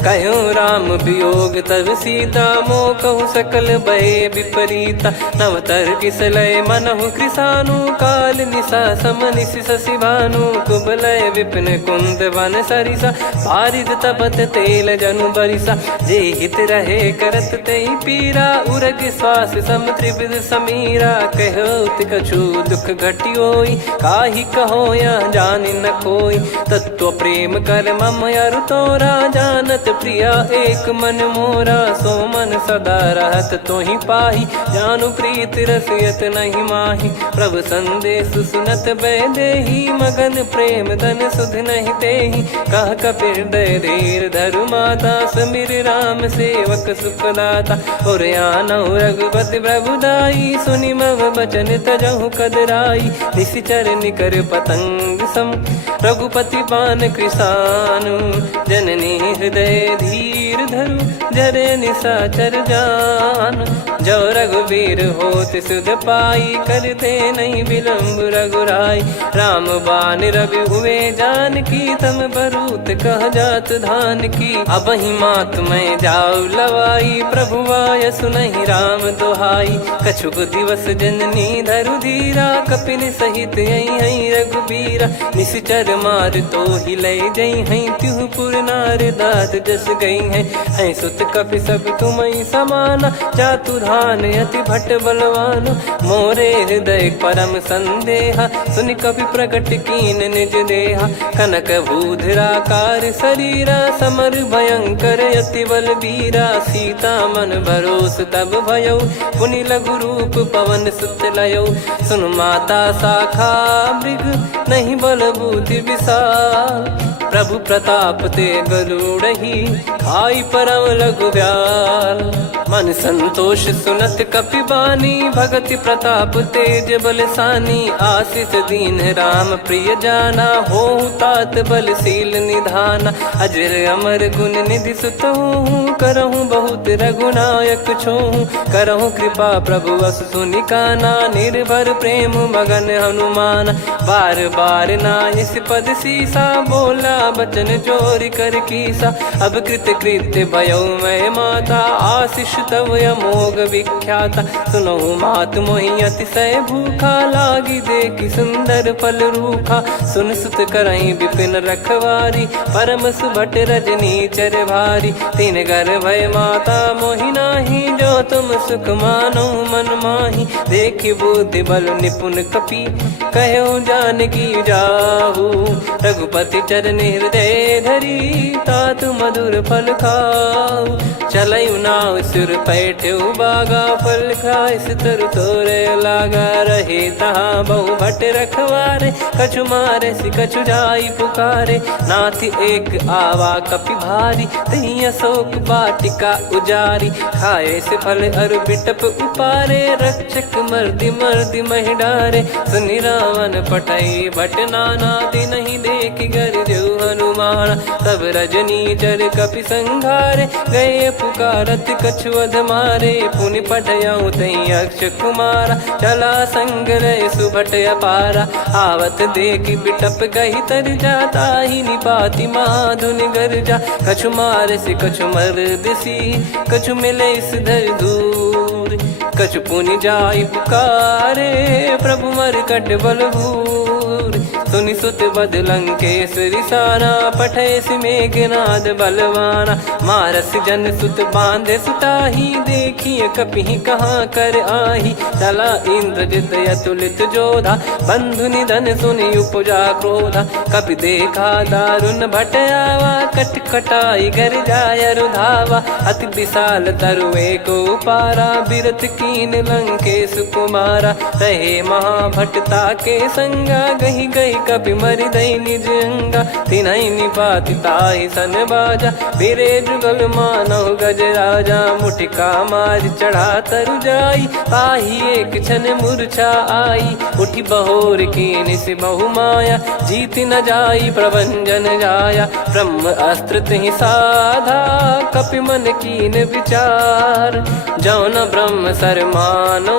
कहूँ राम वियोग तब सीता, मोह कहूँ सकल भय विपरीता। नवतर किसलय मनहु कृसानु, काल निशा समनिश शशि भानु। कुबलय विपिन कुंद वन सरिसा, पारिद तपत तेल जनु बरिसा। जे हित रहे करत तेहि पीरा, उरग श्वास सम त्रिविध समीरा। कहो कछु दुख घटियोई, काहि कहो या जानि न कोई। तत्व सो प्रेम कर मम अरु तोरा, जानत प्रिया एक मन मोरा। सो मन सदा रहत तोहि पाही, जानु प्रीत रसियत नहीं माही। प्रभु संदेश सुनत बैदेही, मगन प्रेम धन सुध नहीं तेहि। कह कपिर दय धीर धरु माता, समीर राम सेवक सुखदाता। और आनौ रघुपति प्रभुदाई, सुनि मम बचन तजहु कदराई। निशिचर निकर पतंग सम, रघुपति पान कृसानु। जननी हृदय धीर धरु, जरे निशाचर जान। जो रघुवीर होत सुध पाई, करते नहीं विलम्ब रघुराई। राम बान रवि हुए जानकी, तम बरूत कह जात धान की। अब ही मात मैं जाऊ लवाई, प्रभु आय सुनहि राम दोहाई। कछुक दिवस जननी धरु धीरा, कपिन सहित यही रघुबीरा। निशिचर मार तो ही लय जई हैं, त्युह पुर नार दाद जस गई हैं। सुत कपि सब तुमहि समाना, जातु धान अति भट बलवान। मोरे हृदय परम संदेहा, सुनि कपि प्रकट कीन निज देहा। कनक भूधराकार शरीरा, समर भयंकर अति बलबीरा। सीता मन भरोस तब भयौ, पुनि लघु रूप पवन सुत लयौ। सुन माता शाखा मृग, नहीं बल बुद्धि विशाल। प्रभु प्रताप ते गरुड़हि, खाई परम लघु व्याल। मन संतोष सुनत कपि बानी, भगति प्रताप तेज बलसानी। आशीष दीन राम प्रिय जाना, होहु तात बलशील निधाना। अजर अमर गुण निधि सुतहु, करहु बहुत रघुनायक छोहु। करहु कृपा प्रभु अस सुनि काना, निर्भर प्रेम मगन हनुमान। बार बार नायस पद सीसा, बोला बचन चोरी कर कीसा। अब कृत कृत्य भयो मैं माता, आशीष तव अमोघ विख्याता। सुनो मात मोहि अतिशय भूखा, लागी देखि सुंदर फल रूखा। सुन सुत करई विपिन रखवारी, परम सुभट रजनी चर भारी। तीन घर भय माता मोहि नाही, जो तुम सुख मानो मन माही। देखि बुद्धि बल निपुण कपि, कहो जानकी जाहू। रघुपति चरण हृदय धरी, तात मधुर फल खाऊ। चलऊ नाव सुर पैठ्यु बागा, फल खाय सितर तोरे लागा। रहे तहाँ बहु भट रखवारे, कछु मारे सि कछु जाई पुकारे। नाथ एक आवा कपि भारी, तही अशोक वाटिका उजारी। खाए से फल अरु बिटप उपारे, रक्षक मर्दि मर्दि महि डारे। सुनि रावण पटई भट नाना, दिनहि देखि गर देउ हनुमान। तब रजनी चर कपि संघारे, गए पुकारत कछु अध मारे। पुनि पटयऊ तई अक्ष कुमारा, चला संग रहे सुभट अपारा। आवत देखि बिटप कहि तर जाता, ही निपाति माधुनि गर्जा। कछु मार से कछु मर्दिसी, कछु मिले इस धर दूर। कछु पुनि जाई पुकारे, प्रभु मरकट बलभूर। सुनि सुत बद लंकेश्वरी साना, पठैसि मेघनाद बलवाना। मारस जन सुत बांधे सुताही, देखिए कपिहि कहाँ कर आही। चला इंद्रजित अतुलित जोधा, बंधु निधन सुनि उपजा क्रोधा। कपि देखा दारुण भट आवा, कट कटाई घर जाय रुधावा। अति विशाल तरुए को पारा, बिरत कीन लंकेश कुमारा। रहे महाभटता के संगा, गही गही कपि मरि दई निज अंगा। तिन्हि निपाति ताहि सन बाजा, बिरे जुगल मानव गज राजा। मुटिका मार चढ़ा तरु जाई, पाही एक क्षण मूर्छा आई। उठी बहोर कीन से बहु माया, जीत न जाई प्रभंजन जाया। ब्रह्म अस्त्र तिहि साधा, कपि मन कीन विचार। जौन ब्रह्म सर मानौ,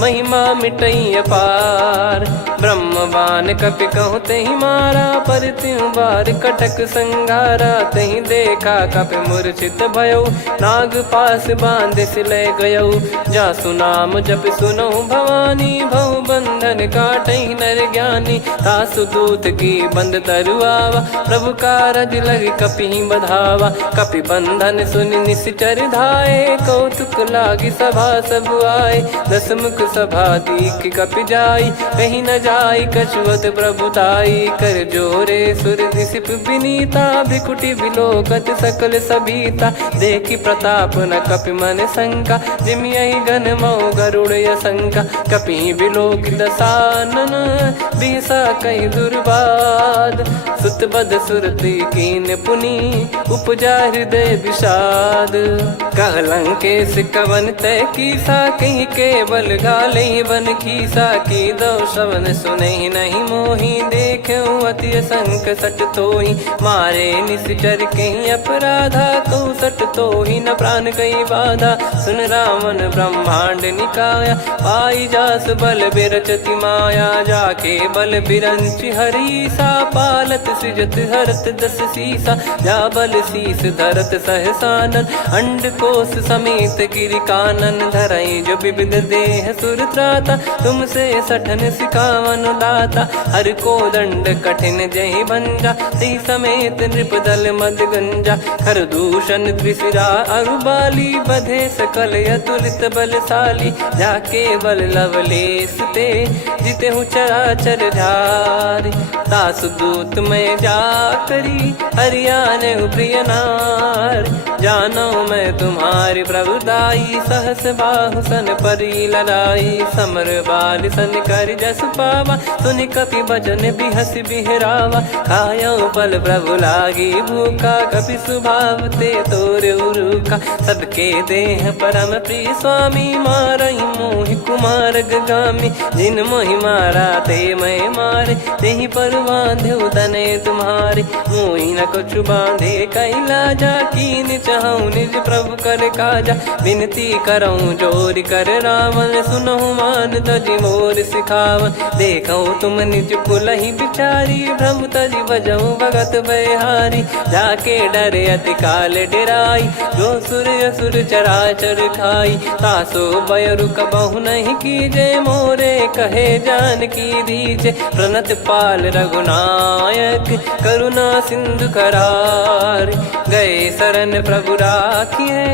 महिमा मिटई अपार। ब्रह्म बान कपि कहूँ तहि मारा, पर त्यों बार कटक संगारा। तहि देखा कपि मूर्छित भयौ, नाग पास बांध सिलय गयौ। जा सुनाम जप सुनौ भवानी, भव बंधन काटहि नर ज्ञानी। तासु दूत की बंद तरुआवा, प्रभु कारज लग कपि बधावा। कपि बंधन सुनि निश्चर धाये, कौतुक लागी सभा सब आए। दसमुख सभा दीख कपि जाई, कहीं न जाई कछुअत प्रभुताई कर जोरे सुर दिसिप विनीता भिकुटी विलोकत सकल सबीता देखी प्रताप न कपि मन शंका जिमियहि गण मऊ गरुड़ असंका कपि विलोकित सानन बिहसा कहि दुर्बाद सुत बद सुरति कीन पुनि उपजा हृदय विषाद कहलंकेश कवन तय कीसा कहीं केवल गाले बन खीसा की दो श्रवण सुने नहीं मोही देखे अति संक सट तोही मारे निश्चर कहीं अपराधा कहूँ सट तोही न प्राण कहीं बाधा सुन रावण ब्रह्मांड निकाया पाई जास बल बिरचति माया जाके बल बिरंच हरीसा पालत सृजत हरत दस सीसा जा बल शीस धरत सहसानन अंड कोश समेत गिरि कानन धरई जो विविध देह सुर त्राता तुमसे सठन सिखावन दाता हर को दंड कठिन जय भंजा सी समेत नृपदल मद गंजा खर दूषण त्रिशिरा अरुबाली बधे सकल अतुलित बलशाली जाके बल लवलेस ते जिते हूँ चराचर झारी दास दूत में जा करी हरियाणे प्रिय नार जानो मैं तुम्हारी प्रभुदाई सहस बाहु सन परी लड़ाई समर बाल सन कर जस पावा सुन कपि भजन बिहस बिहरावा खायो पल प्रभु लागी भूखा कपि स्वभाव ते तोर उरुका सबके देह परम प्रिय स्वामी मारई मोहि कुमार गामी जिन मोहि मारा ते मैं मारे तेहि पर बांधे तने तुम्हारे मोहि न कुछ बांधे कैला जा कीन चाहूं निज प्रभु कर काजा विनती करऊं जोर कर रावण सुनहु मान तजि मोर सिखावन देखो तुम निज कुलहि बिचारी भ्रम तजि बजऊं भगत बहारी जाके डरे अति काल डेराई जो सुर असुर चराचर खाई तासो बयरु कबहु नहीं कीजे मोरे कहे जान की दीजे प्रणत पाल रघुनायक करुणा सिंधु करार गए शरण प्रभु राखिए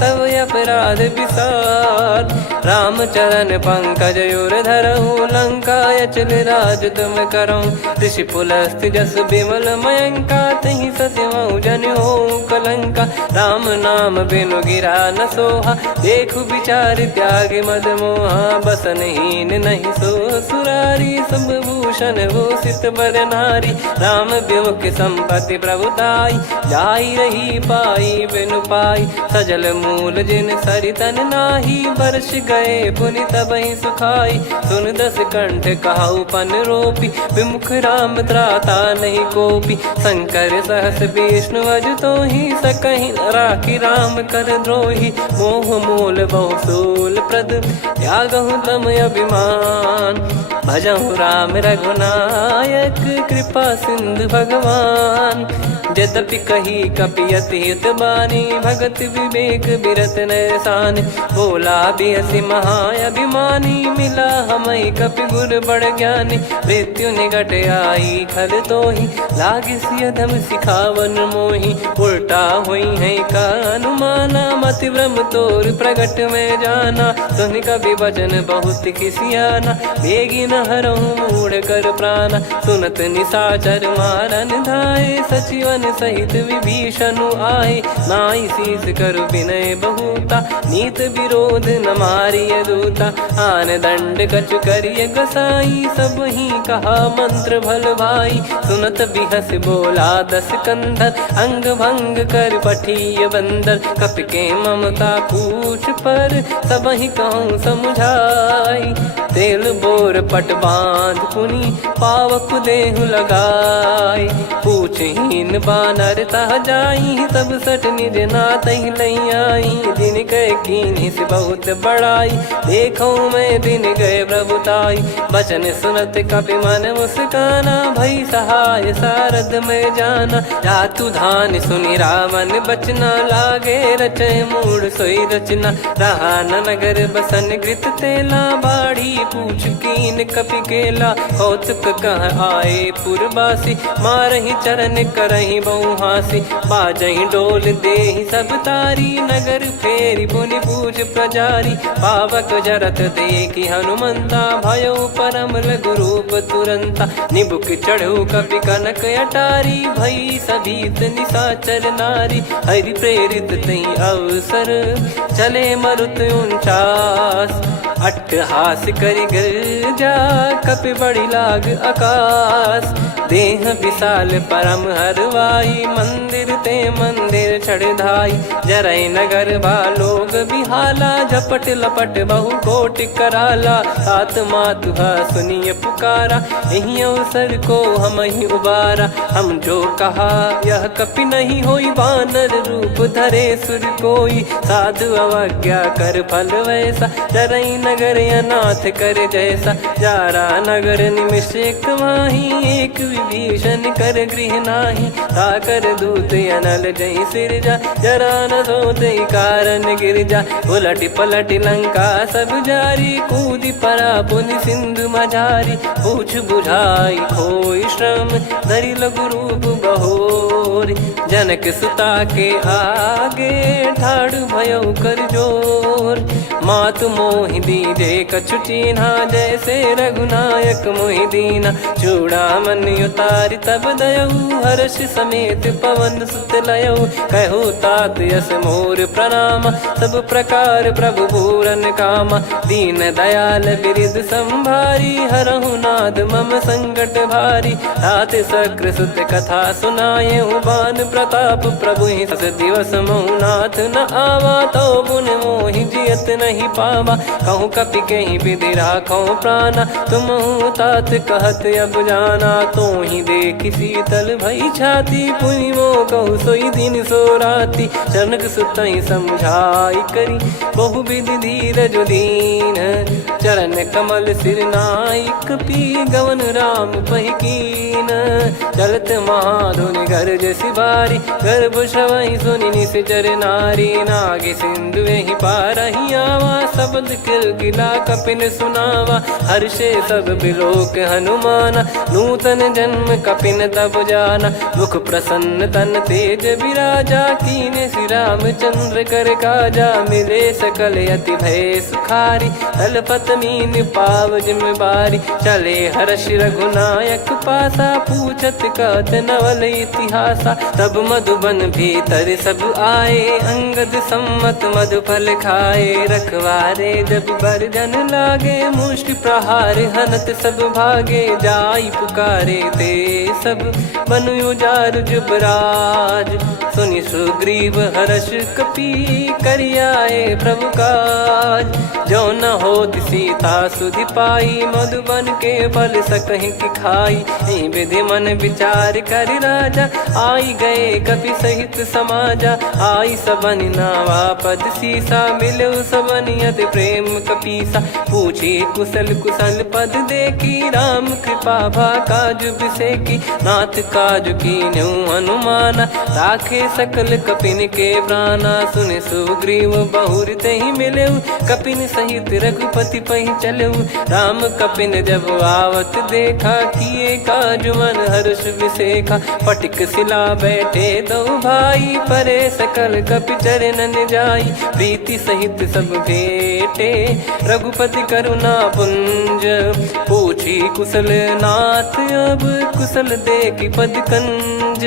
तब अपराध विसार राम चरण पंकज योर धरऊं लंका अचल राज तुम करऊं ऋषि पुलस्त जस विमल मयंका तहि ससिमऊ जन हो कलंका राम नाम बिनु गिरा न सोहा देखु विचार त्याग मद मोहा बसनहीन नहीं सो सुरारी सब भूषण भूषित बर नारी राम विमुख संपत्ति प्रभुताई जाई रही पाई बिनु पाई सजल मूल जिन सरितन नाही वर्ष गए पुनि तबहि सुखाई सुन दस कंठ कहाऊ पन रोपी विमुख राम त्राता नहीं कोपी शंकर सहस विष्णु अजतो ही सकहि राखी राम कर द्रोही मोह मूल बहु सूल प्रद त्यागहु तम अभिमान भजहु राम रघुनायक कृपा सिंधु भगवान यद्यपि कही कपियत हित बानी भगत विवेक बिरत नैसान बोला बिहसी महाअभिमानी मिला हमई कपि गुर बड़ ज्ञानी मृत्यु निकट आई खल तो ही लागे सियधम सिखावन मोही उल्टा हुई है का अनुमाना मति ब्रह्म तोर प्रगट में जाना सुन कभी वचन बहुत किसियाना बेगी न हरहु मूढ़ कर प्राण सुनत निशाचर मारन धाये सचिवन सहित विभीषणु आए नाई शीस करु विनय बहुता नीत विरोध न मारिय दूता आन दंड कछु करिय गसाई सब ही कहा मंत्र भल भाई सुनत बिहस बोला दस कंधर अंग भंग कर पठिय बंदर कपि के ममता पूछ पर सब ही कहूँ समझाई तेल बोर पट बांध पुनि पावक देहु लगाई पूछहीन बानर तह जाई तब सट निज नाथ लई आई दिन गए कीनी से बहुत बड़ाई देखो मैं दिन गए प्रभुताई बचन सुनत कपि मन मुस्काना भई सहाय सारद में जाना जातु धान सुनि रावण बचना लागे रचय मूड सोई रचना रहा न नगर बसन कृत तेला बाड़ी पूछ कीन कपि केला कौतुक कह आए पुरबासी मारहि चरण करहि बहु हासी बाजहि डोल देहि सब तारी नगर फेरी पुनि पूज प्रजारी पावक जरत देखि हनुमंता भयो परम लघु रूप तुरंता निबुक चढ़ऊ कपि कनक अटारी भई सभीत निशाचर नारी हरि प्रेरित तई अवसर चले मरुत 49 अट्टहास करि गर्जा कपि बड़ी लाग आकाश देह विशाल परम हरवाई मंदिर ते मंदिर चढ़धाई जरई नगर बालोग बिहाला झपट लपट बहु कोटि कराला सात मातुहा सुनिय पुकारा यही अवसर को हम ही उबारा हम जो कहा यह कपि नहीं होई वानर रूप धरे सुर कोई साधु अवज्ञा कर फल वैसा जरई नगर अनाथ कर जैसा जारा नगर निमिष एक माही एक विभीषण कर गृह नाही ताकर दूत अनल जय सिरजा जरा न सोते कारण गिरजा उलट पलट लंका सब जारी कूदी परा पुनि सिंधु मझारी पूछ बुझाई खोई श्रम धरि लघु रूप बहोरी जनक सुता के आगे ठाड़ भयो कर जोर मातु मोहि दीजे कछु चीन्हा जैसे रघुनायक मोहि दीना चूड़ामन उतारि तब दयऊ हर्ष समेत पवन सुत लयऊ कहु तात यस मोर प्रणाम सब प्रकार प्रभु पूरन कामा दीन दयाल बिरिद संभारी हरहु नाद मम संकट भारी तात सक्र सुत कथा सुनाये बान प्रताप प्रभु ही सस दिवस मौनाथ न आवा तो पुन मोहि जियत नहीं पावा कहूँ कपि कहीं विधि राखो प्राणा तुम तात कहत अब जाना तो ही देख शीतल भई छाती पुनि मो कहु सोई दिन सो राती जनक सुतई समझाई करी बहु विधि धीरज दीन चरण कमल सिर नाइक पी गवन राम पहिकीन चलत महाधुनि गरज सिबारी गर्भ श्रवहि सुनि निश्चर नारी नागे सिंधु ही पारहि आवा शब्द किल गिला कपिन सुनावा हर्षे सब बिलोक हनुमाना नूतन जन्म कपिन तब जाना मुख प्रसन्न तन तेज विराजा कीने श्री रामचंद्र कर काजा मिले सकल अति भय सुखारी तलपत मीन पाव जिम्मेवारी चले हर्ष रघुनायक पासा पूछत कहत नवल इतिहासा तब मधुबन भीतर सब आए अंगद सम्मत मधुफल खाए रखवारे जब बरजन लागे मुष्टि प्रहार हनत सब भागे जाई पुकारे ते सब बनु उजार जुबराज सुनि सुग्रीव हर्ष कपि करियाए प्रभु काज जो न होत सीता सुधि पाई मधुबन के फल सकहि की खाई विधि मन विचार कर राजा आई गए कपि सहित समाजा आई सबन नावा पद सीसा मिलो सबन यद प्रेम कपीसा पूछी कुशल कुशल पद देखी राम कृपा भा काज बिसेकी नाथ काज की न्यू हनुमाना राखे सकल कपिन के प्राणा सुने सुग्रीव बहुर ते ही मिले कपिन सहित रघुपति पही चले राम कपिन जब आवत देखा किए काज मन हर्ष विसेखा पटिक सिला बैठे दो भाई परे सकल कपि चरणन जाई प्रीति सहित सब भेटे रघुपति करुणा पुंज पूछी कुशल नाथ अब कुशल देखी पद कंज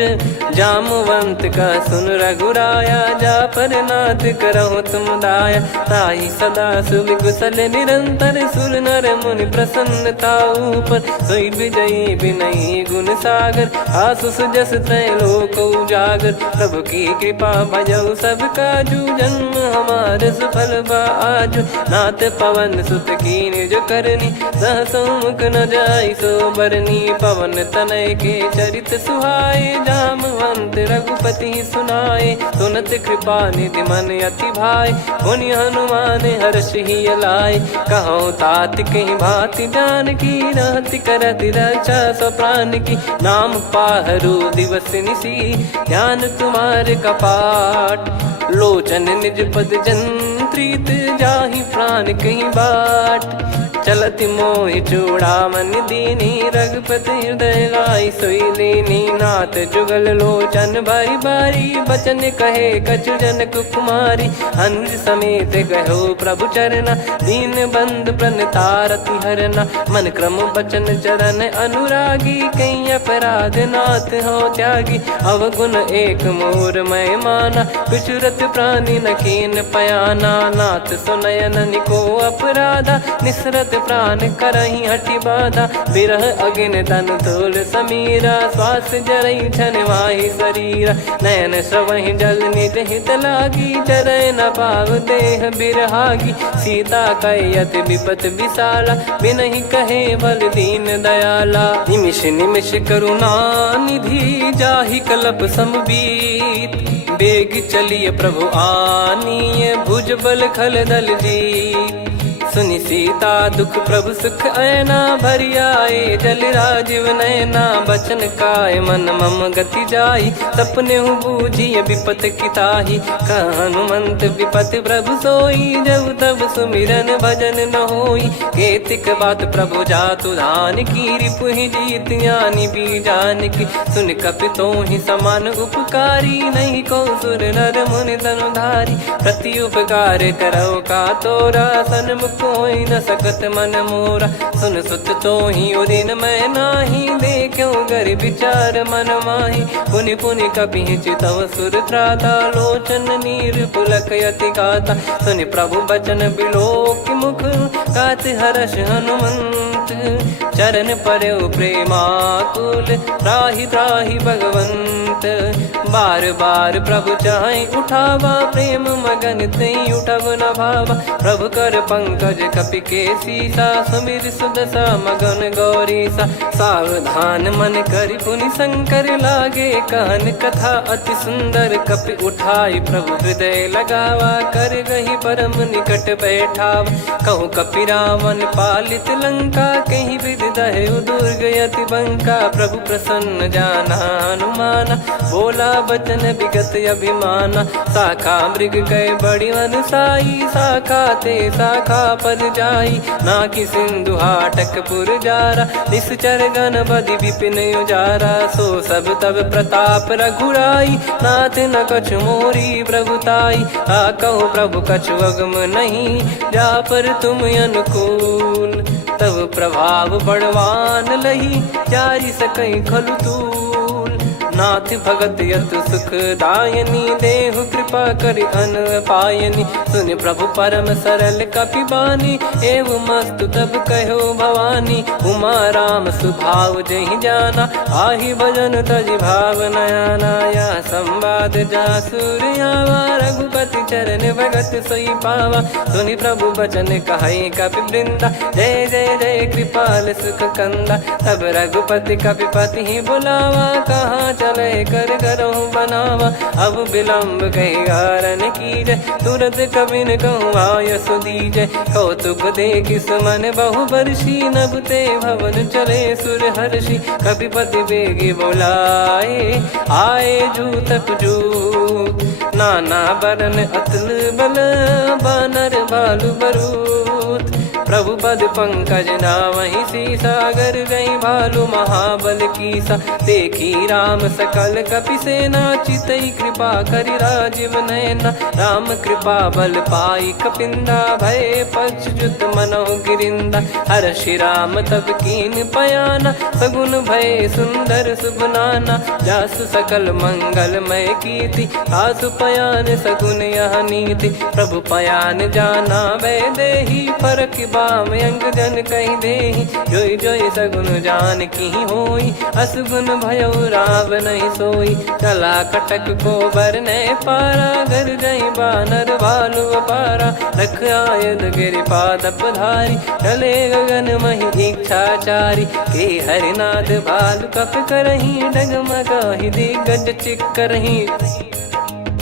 जामवंत का सुन रघुराया जा पर नाथ करहु तुम दाया ताई सदा सुभि कुशल निरंतर सुर नर मुनि प्रसन्नता ऊपर सोई विजयी विनयी गुण सागर आसु सुजस त्रैलोक उजागर प्रभु की कृपा भजऊ सब काजू जन्म हमार सफल बाजू नाथ पवन सुत की निज करनी सहसो मुख न जाय सो बरनी पवन तनय के चरित सुहाए जामवंत रघुपति सुनाए सुनत कृपा निधि मन अति भाई मुनि हनुमान हर्ष ही लाए कहो तात कहीं भांति जान की रहति करति रक्षा सो प्राण की नाम पाहरू दिवस निसी ध्यान तुम्हारे कपाट लोचन निज पद जंत्रित जाहि प्राण कहीं बाट चलति मोहि चूड़ामन दीनी रघुपति हृदय लाई सोई लीनी नाथ जुगल लोचन बारी बारी बचन कहे कछु जनक कुमारी अनुज समेत गहो प्रभु चरना दीन बंद प्रणतारति हरना मन क्रम बचन चरण अनुरागी कई अपराध नाथ हो त्यागी अवगुण एक मोर मैं माना विचुरत प्राणी न कीन पयाना नाथ सुनयन निको अपराधा निसरत प्राण करही हटि बाधा बिरह अगिन तन तोल समीरा श्वास जरई छन माही शरीरा नयन सवहि जल निज हित लागी चरय न पाव देह बिरहागी सीता कयत विपत विशाला बिनहि कहे बल दीन दयाला निमिष निमिष करुणा निधि जाहि कलप समबीत बेग चलिए प्रभु आनीय भुज बल खल दल जी सुनि सीता दुख प्रभु सुख ऐना भरि आए जल राजीव नैना बचन काय मन मम गति जाई सपने हूँ बूझिए विपत किताही हनुमंत विपत प्रभु सोई जब तब सुमिरन भजन न होई केतिक बात प्रभु जातु धान की रिपु ही जीत यानी बीजान की सुन कपितो ही समान उपकारी नहीं को सुर नर मुनि तनुधारी प्रति उपकार करो का तोरा सन्मुख कोई न सकत मन मोरा सुन सुत तो ही उदिन मैं नाही देखो गर विचार मन माही पुनि पुनि कपि चितव सुर त्राता लोचन नीर पुलक यति गाता सुनि प्रभु बचन बिलोक मुख गात हर्ष हनुमंत चरण परयो प्रेमाकुल त्राहि त्राहि भगवंत बार बार प्रभु चाहि उठावा प्रेम मगन तई उठब न भावा प्रभु कर पंकज कपि के सीसा सुमिर सुदशा मगन गौरीसा सावधान मन करि पुनि शंकर लागे कहन कथा अति सुंदर कपि उठाई प्रभु हृदय लगावा कर गही परम निकट बैठाव कहूँ कपि रावण पालित लंका कहीं विधि दहे दुर्ग यति बंका प्रभु प्रसन्न जाना हनुमाना बोला बचन विगत अभिमाना शाखा मृग गए बड़ी अनुसाई शाखा ते शाखा पर जाई ना कि सिंधु हाटक पुर जारा निश्चर गण बदि विपिन उजारा सो सब तब प्रताप रघुराई नाथ न कछु मोरी प्रभुताई आ कहो प्रभु कछु अगम नहीं जा पर तुम अनुकूल तब प्रभाव बड़वान लही जारी सकई खलु तूल नाथ भगत यत सुख दायनी देहु कृपा करि अन पायनी सुन प्रभु परम सरल कपि बानी एव मस्तु तब कहो भवानी उमा राम सुभाव जहि जाना आहि भजन तजि भाव नयाना या संवाद जासुर आवा रघुपति चरण भगत सोई पावा सुनि प्रभु बचन कहै कपि वृंदा जय जय जय कृपाल सुख कंदा तब रघुपति कपि पति ही बुलावा कहाँ चले कर करहु बनावा अब विलम्ब कही कारण कीजय तुरंत कबिन कहूँ आयस दीजय कौतुक देख सुमन बहु बरसी नभ ते भवन चले सुर हर्षि कपिपति बेगी बोलाए आए जूतक जूत नाना बरन अतुल बल बानर भालु बरूत प्रभु पद पंकज नावहि सीसागर गई भालु महाबल कीसा देखी राम सकल कपि सेना चितई कृपा करि राजीव नयना राम कृपा बल पाई कपिंदा भय पक्ष जुत मनो गिरिंदा हर्षि राम तब कीन पयाना सगुन भय सुंदर सुभनाना जासु सकल मंगलमय कीर्ति आसु पयान सगुन यह नीति प्रभु पयान जाना वै देही फरक बाम अंग जन कही देही जोई जोई सगुन जान की होई असगुन भयो राव नहीं सोई चला कटक को बरने पारा घर जई बानर भालु पारा रख आयद गिरि पाद पधारी चले गगन मही इच्छाचारी के हरिनाथ भालु कप करही डगमगाही दिग्गज चिक करही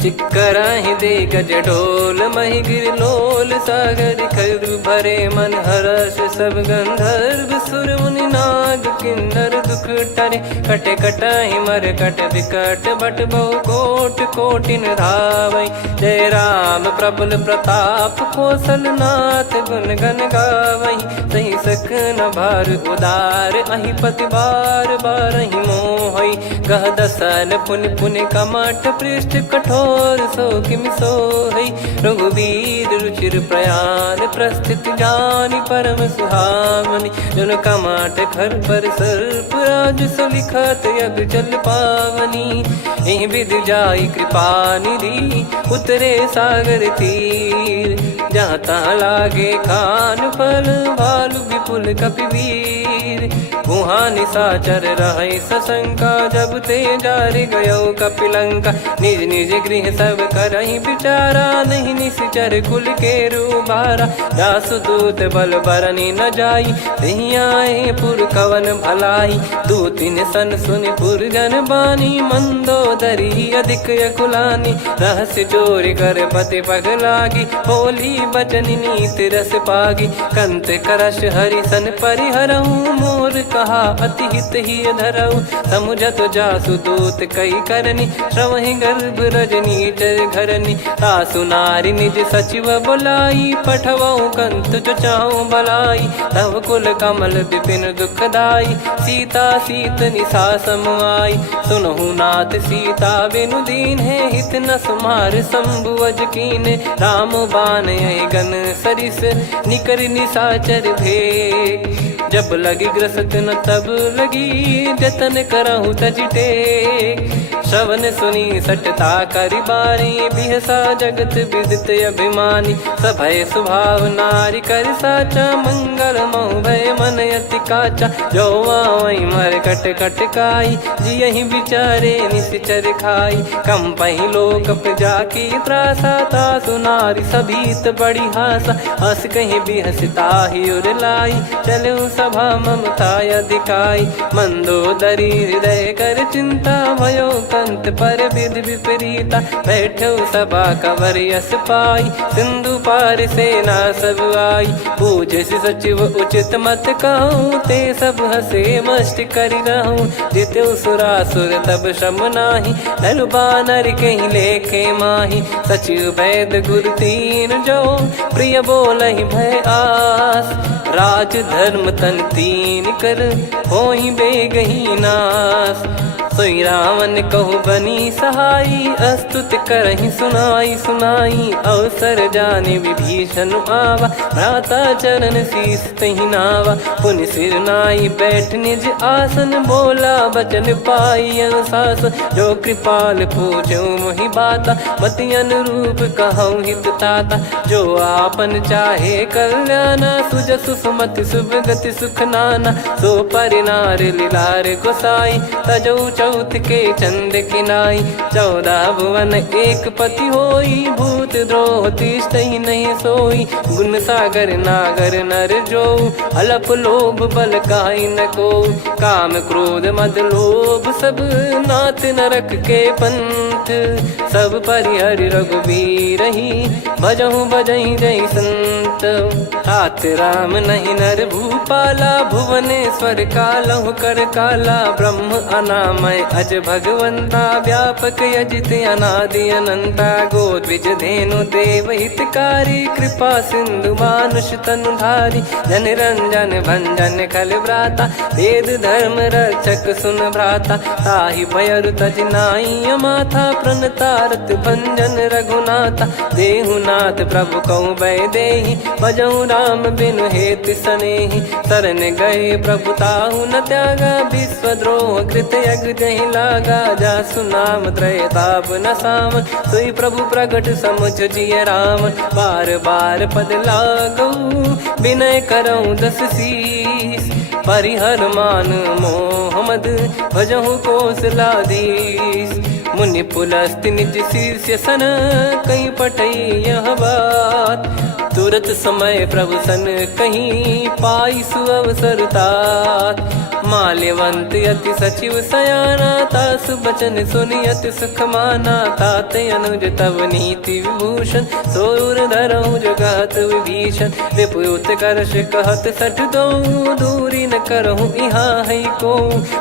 चिक्कराहि दे गज ढोल मही गिर लोल सागर खर भरे मन हर्ष सब गंधर्व सुर मुनि नाग किन्नर दुख टरे कटे कटाहि मर कट विकट बट बहु कोट कोटिन धावै जय राम प्रबल प्रताप कौशल नाथ गुण गन गावै सही सकन भार उदार अहि पति बार बारहि मोहै गह दसल पुन पुन कमठ पृष्ठ कठोर सो किम सोहै रघुवीर रुचिर प्रयाण प्रस्थित जानि परम सुहावनि जन कमठ खर पर सर्प राज सलिखत यग जल पावनी एहि विधि जाई कृपा निधि उतरे सागर तीर जहाँ तहाँ लागे खान फल भालु विपुल कपिवीर वहाँ निशाचर रहे सशंका जब ते जारि गयो कपिलंका निज निज गृह सब करहि विचारा नहीं निश्चर कुल के रूबारा जासु दूत बल बरनी न जाई तेहि आए पुर कवन भलाई दूतिन सन सुन पुर जन बानी मंदोदरी अधिक यकुलानी रहस्य चोरी कर पति पग लागी होली बचन नीति रस पागी कंत करश हरिसन परिहरहु मोर कहा अति हित ही धरऊ समुझत जासु दूत कई करनी श्रवहि गर्भ रजनी चर घरनी तासु नारी निज सचिव बुलाई पठवऊ कंत जो चाहूं बलाई तव कुल कमल विपिन दुखदाई सीता सीत निशा समाई सुनहु नाथ सीता बिनु दीन है हित न सुमार शंभु अज कीने राम बान गन सरिस निकर निशाचर भेग जब लगी ग्रसत न तब लगी जतन करहु तज टेक श्रवण सुनी सटता करि बारी बिहसा जगत विदित अभिमानी सभय स्वभाव नारी कर साचा मंगल मऊ भय मन अति काचा जो आवै मर कट कट काई जियहि बिचारे निश्चर खाई कम पही लोक प्रजा की त्रासा तासु नारी सभीत बड़ी हासा हस कहीं बिहसता ही उर लाई चलऊ सभा ममता अधिकाई मंदोदरी हृदय कर चिंता भयो कंत पर विधि विपरीता बैठो सभा कवर यस पाई सिंधु पार सेना सब आई पूज्य सचिव उचित मत कहूँ ते सब हसे मस्त करि रहूं जितु सुरासुर तब श्रम नाही नर बानर कहीं लेखे माही सचिव वैद गुरु तीन जो प्रिय बोलहि भय आस राज धर्म तन तीन कर होई बेगही नास सोई रावण कहु बनी सहाई अस्तुत करहि सुनाई सुनाई अवसर जाने विभीषण आवा भ्राता चरण शीस तहि नावा पुनि सिर नाई बैठ निज आसन बोला बचन पाई अनुशास जो कृपाल पूछो मोहि बाता मति अनुरूप कहूँ हित ताता जो आपन चाहे कल्याणा सुजसु सुमति शुभ गति सुख नाना सो परिनार लीलार गोसाई तजौ चौथ के चंद किनाई 14 भुवन एक पति होई भूत द्रोह तिष्ठहि नहीं सोई गुण सागर नागर नर जो अलप लोभ बल काई न को काम क्रोध मद लोभ सब नाथ नरक के पंथ सब परिहरि रघुबीर ही भजहु भजहि जय संत तात राम नहीं नर भूपाला भुवनेश्वर कालहु कर काला ब्रह्म अनामय अज भगवंता व्यापक यजित अनादि अनंता गोद्विज धेनु देव हितकारी कृपा सिंधु मानुष तनुधारी जन रंजन भंजन खल भ्राता वेद धर्म रक्षक सुन भ्राता ताहि भयरु तज नाई माथा प्रणतारत भंजन रघुनाथा देहुनाथ प्रभु कहु भय देहि भजहु राम बिनु हेत सनेहि शरण गए प्रभु ताहु न त्यागा विश्वद्रोह कृत यज्ञ जहि लागा जासु नाम त्रयताप न साम सोई प्रभु प्रगट समुझ जिय राम बार बार पद लागऊ विनय करऊँ 10 शीस परिहर मान मोहम्मद भजहु कौशलाधीश मुनि पुलस्त निज शीर्ष सन कहीं पटई यह बात तुरत समय प्रभु सन कहीं पाई सुअवसर तात माल्यवंत अति सचिव सयाना, तास बचन सुनि अति सुख माना। तात अनुज तब नीति विभूषण, सोर धरहु जगत विभीषण। रिपुयुत करश कहत सठ दो, दूरी न करहु यहाँ है को।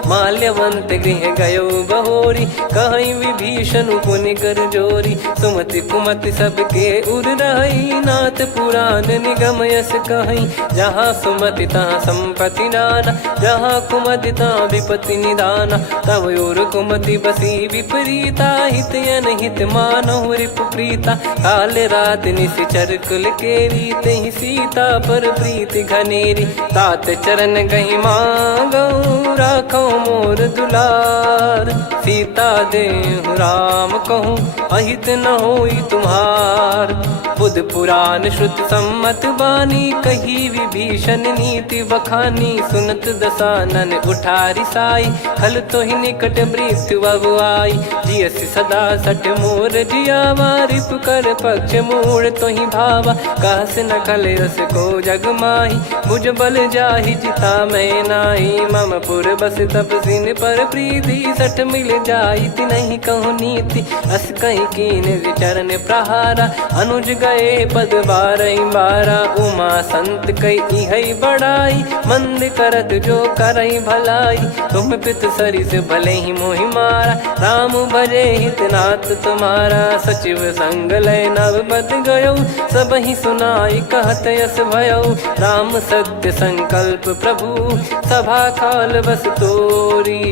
माल्यवंत गृह गयो बहोरी, कहीं विभीषण पुनि कर जोरी। सुमति कुमति सबके उर रही, नाथ पुराण निगम यस कहीं। जहाँ सुमति तहाँ संपत्ति नाना, जहाँ कुमति तहाँ विपत्ति निदाना। तब और कुमति बसी विपरीता, हित अनहित मानहु रिपु प्रीता। काल रात निशिचर कुल केरी, तेहि सीता पर प्रीति घनेरी। तात चरण गहि मांगऊ, राखो मोर दुलार। सीता देहु राम कहूँ, अहित न होई तुम्हार। बुध पुराण श्रुत सम्मत बानी, कही विभीषण नीति बखानी। सुनत दसानन उठारी साई, खल तो ही निकट मृत्यु अब आई। जियसि सदा सठ मोर जियावा, रिप कर पक्ष मूड़ तो ही भावा। कहस न खल रस को जग माही, भुज बल जाहि जिता मैं नाही। मम पुर बस तब सिन पर प्रीति, सठ मिल जाई तिनहि कहूँ नीति। अस कहीं कीन विचरण प्रहारा, अनुज गए पद बारही बारा। उमा संत कई है बड़ाई, मंद करत जो करई भलाई। तुम पित सरिस भले ही मोहि मारा, राम भजे हित नाथ तुम्हारा। सचिव संग लय नव बद गयो, सब ही सुनाई कहत यस भयो। राम सत्य संकल्प प्रभु, सभा काल बस तोरी।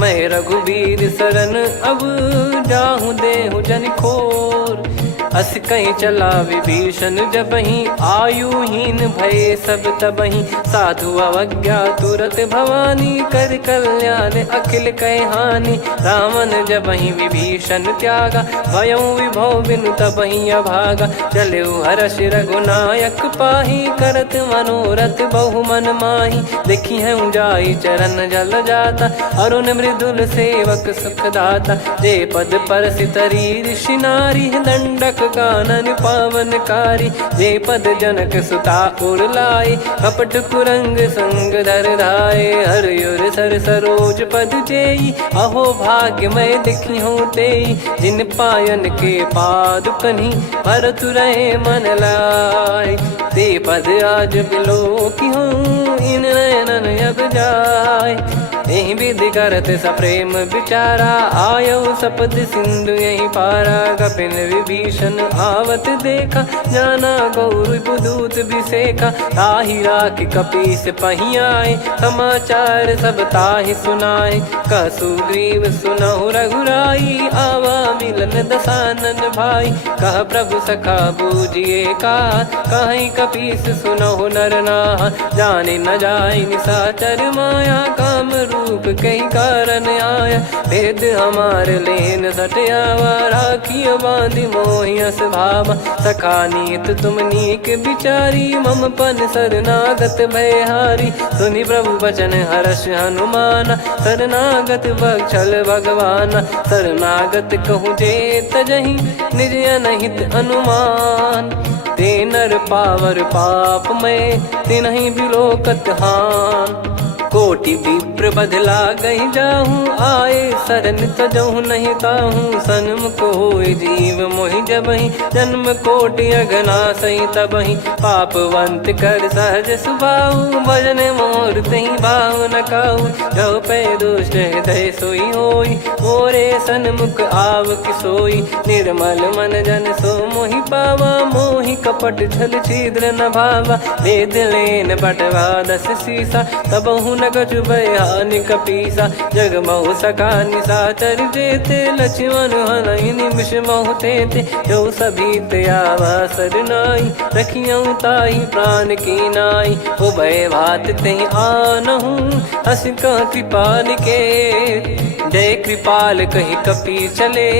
मैं रघुबीर शरण अब, जाहु देहु जन खोर। अस कहीं चला विभीषण जबहि, आयुहीन भय सब तबहि। साधु अवज्ञा तुरत भवानी, कर कल्याण अखिल कह हानि। रावण जबहि विभीषण त्यागा, भयउ विभव बिनु तबहि अभागा। चलऊ हर्ष रघुनायक पाही, करत मनोरथ बहु मन माही। देखी हूँ जाई चरण जल जाता, अरुण मृदुल सेवक सुख दाता। जे पद पर सितरी ऋषि नारी, दंडक कानन पावनकारी। जे पद जनक सुता उर लाए, कपट कुरंग संग धर धाये। हरियुर सर सरोज पद जेई, अहो भाग्य मैं दिखी हूँ तेई। जिन पायन के पाद कन्ही, भरत रहे मन लाए। ते पद आज बिलो की हूँ, इन नयनन अब जाय। यही विधि करत सप्रेम विचारा, आयो सपद सिंधु यही पारा। कपिन विभीषण आवत देखा, जाना गौर बुदूत विसेखा। ताहि राख कपीस पही आए, समाचार सब ताहि सुनाए। कह सुग्रीव सुनहु रघुराई, आवा मिलन दसानन भाई। कह प्रभु सखा बूझिए का, कहीं कपीस सुनहु नर नाहा। जाने न जाय निशाचर माया, काम रूप कई कारण आया। भेद हमार लेन सटयावा, राखियो बांधि मोहियस भावा। सखा नीत तुम नीक विचारी, मम पन शरणागत भयहारी। सुनि प्रभु वचन हर्ष हनुमाना, शरणागत बक्षल भगवाना। शरणागत कहूँ जे तजहि, निज अनहित अनुमान। ते नर पावर पाप में, तिन्हि बिलोकत हान। कोटि विप्र बदला गई जाहूँ, आए शरण तजहु नहीं ताहूँ। सन्मुख होय जीव मोहि जबहि, जन्म कोटि अगना सही तबहि। पापवंत कर सहज सुभाऊ, भजन मोर तहि भाव न काऊ। जो पै दुष्ट हृदय सोई होई, मोरे सन्मुख आव किसोई। निर्मल मन जन सो मोहि पावा, मोहि कपट छल छिद्र न भावा। वेद लेन बटवा दस सीसा, तबहु न कछु भयानि कपीसा। जग महु सखा निशाचर जेते, लक्ष्मण हनहि निमिष महु तेते। जो सभी त्यावा सरनाई, रखियऊ ताहि प्राण की नाई। उभय भात तेहि आनहु, हस कह कृपाल के। जय कृपाल कहि कपी चले,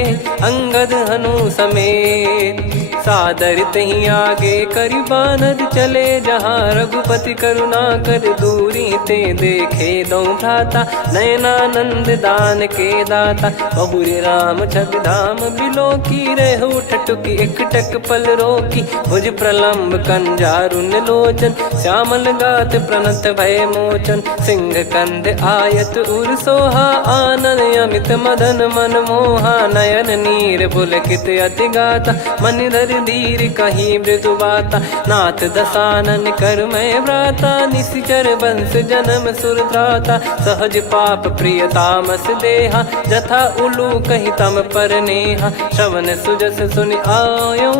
अंगद हनु समेत। सादर तही आगे करी बानर चले जहाँ रघुपति करुणा कर दूरी ते देखे दो भ्राता नयनानंद दान के दाता बहुरे राम जगधाम बिलो की रेहु ठटुकी एक टक पल रोकी भुज प्रलंब कंजारुन लोचन श्यामल गात प्रणत भय मोचन सिंह कंध आयत उर सोहा आनन अमित मदन मन मोहा नयन नीर पुलकित अति गाता मन धर धीर कहीं मृदु बाता नाथ दसानन कर मैं भ्राता निशिचर बंस जन्म सुर त्राता सहज पाप प्रिय तामस देहा जथा उलू कही तम पर नेहा श्रवण सुजस सुन आयो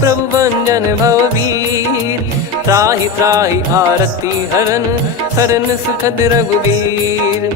प्रभु भंजन भववीर त्राहि त्राहि आरती हरन सरन सुखद रघुवीर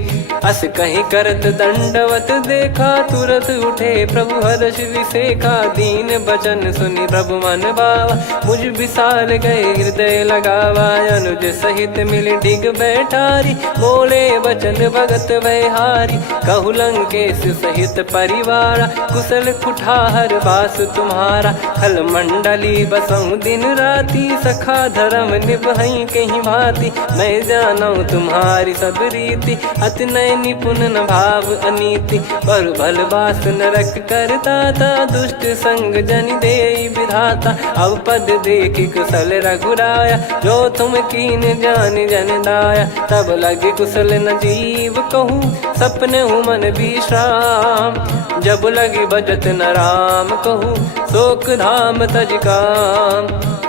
अस कहीं करत दंडवत देखा तुरत उठे प्रभु हर्ष विसेखा दीन बचन सुनि प्रभु मन भावा मुझ विसार गए हृदय लगावा अनुज सहित मिल डिग बैठारी बोले वचन भगत वैहारी कहु लंकेश सहित परिवारा कुशल कुठार बास तुम्हारा खल मंडली बसऊं दिन राती सखा धर्म निभई कहीं भांति मैं जानू तुम्हारी सब रीति अति नय निपुण न भाव अनीति पर भल बास नरक करता था दुष्ट संग जन दे विधाता अब पद देखी कुशल रघुराया जो तुम कीन जान जन दाया तब लगे कुशल न जीव कहूँ सपने मन विश्राम जब लगी बजत न राम कहूँ शोक धाम तज काम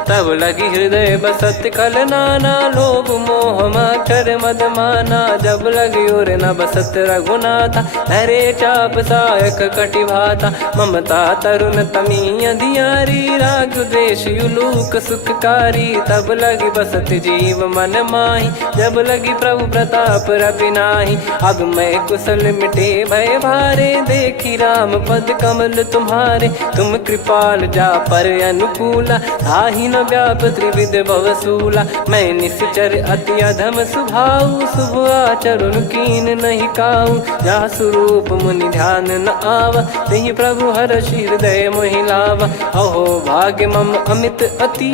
तब लगी हृदय बसत खल नाना लोभ मोह मक्षर मद माना जब लगी और न बसत रघुनाथा हरे चाप सायक कटि भाता ममता तरुण तमी अधियारी राग द्वेष युलूक सुखकारी तब लगी बसत जीव मन माही जब लगी प्रभु प्रताप रविनाही अब मैं कुशल मिटे भय भारे देखी राम पद कमल तुम्हारे तुम कृपाल जा पर अनुकूला आही न व्याप त्रिविध भवसूला मैं निश्चर अति अधम सुभाऊ शुभ आचरण कीन नहीं काऊ जा स्वरूप मुनि ध्यान न आवा तहि प्रभु हर्ष हृदय मोहिलावा अहो भाग्य मम अमित अति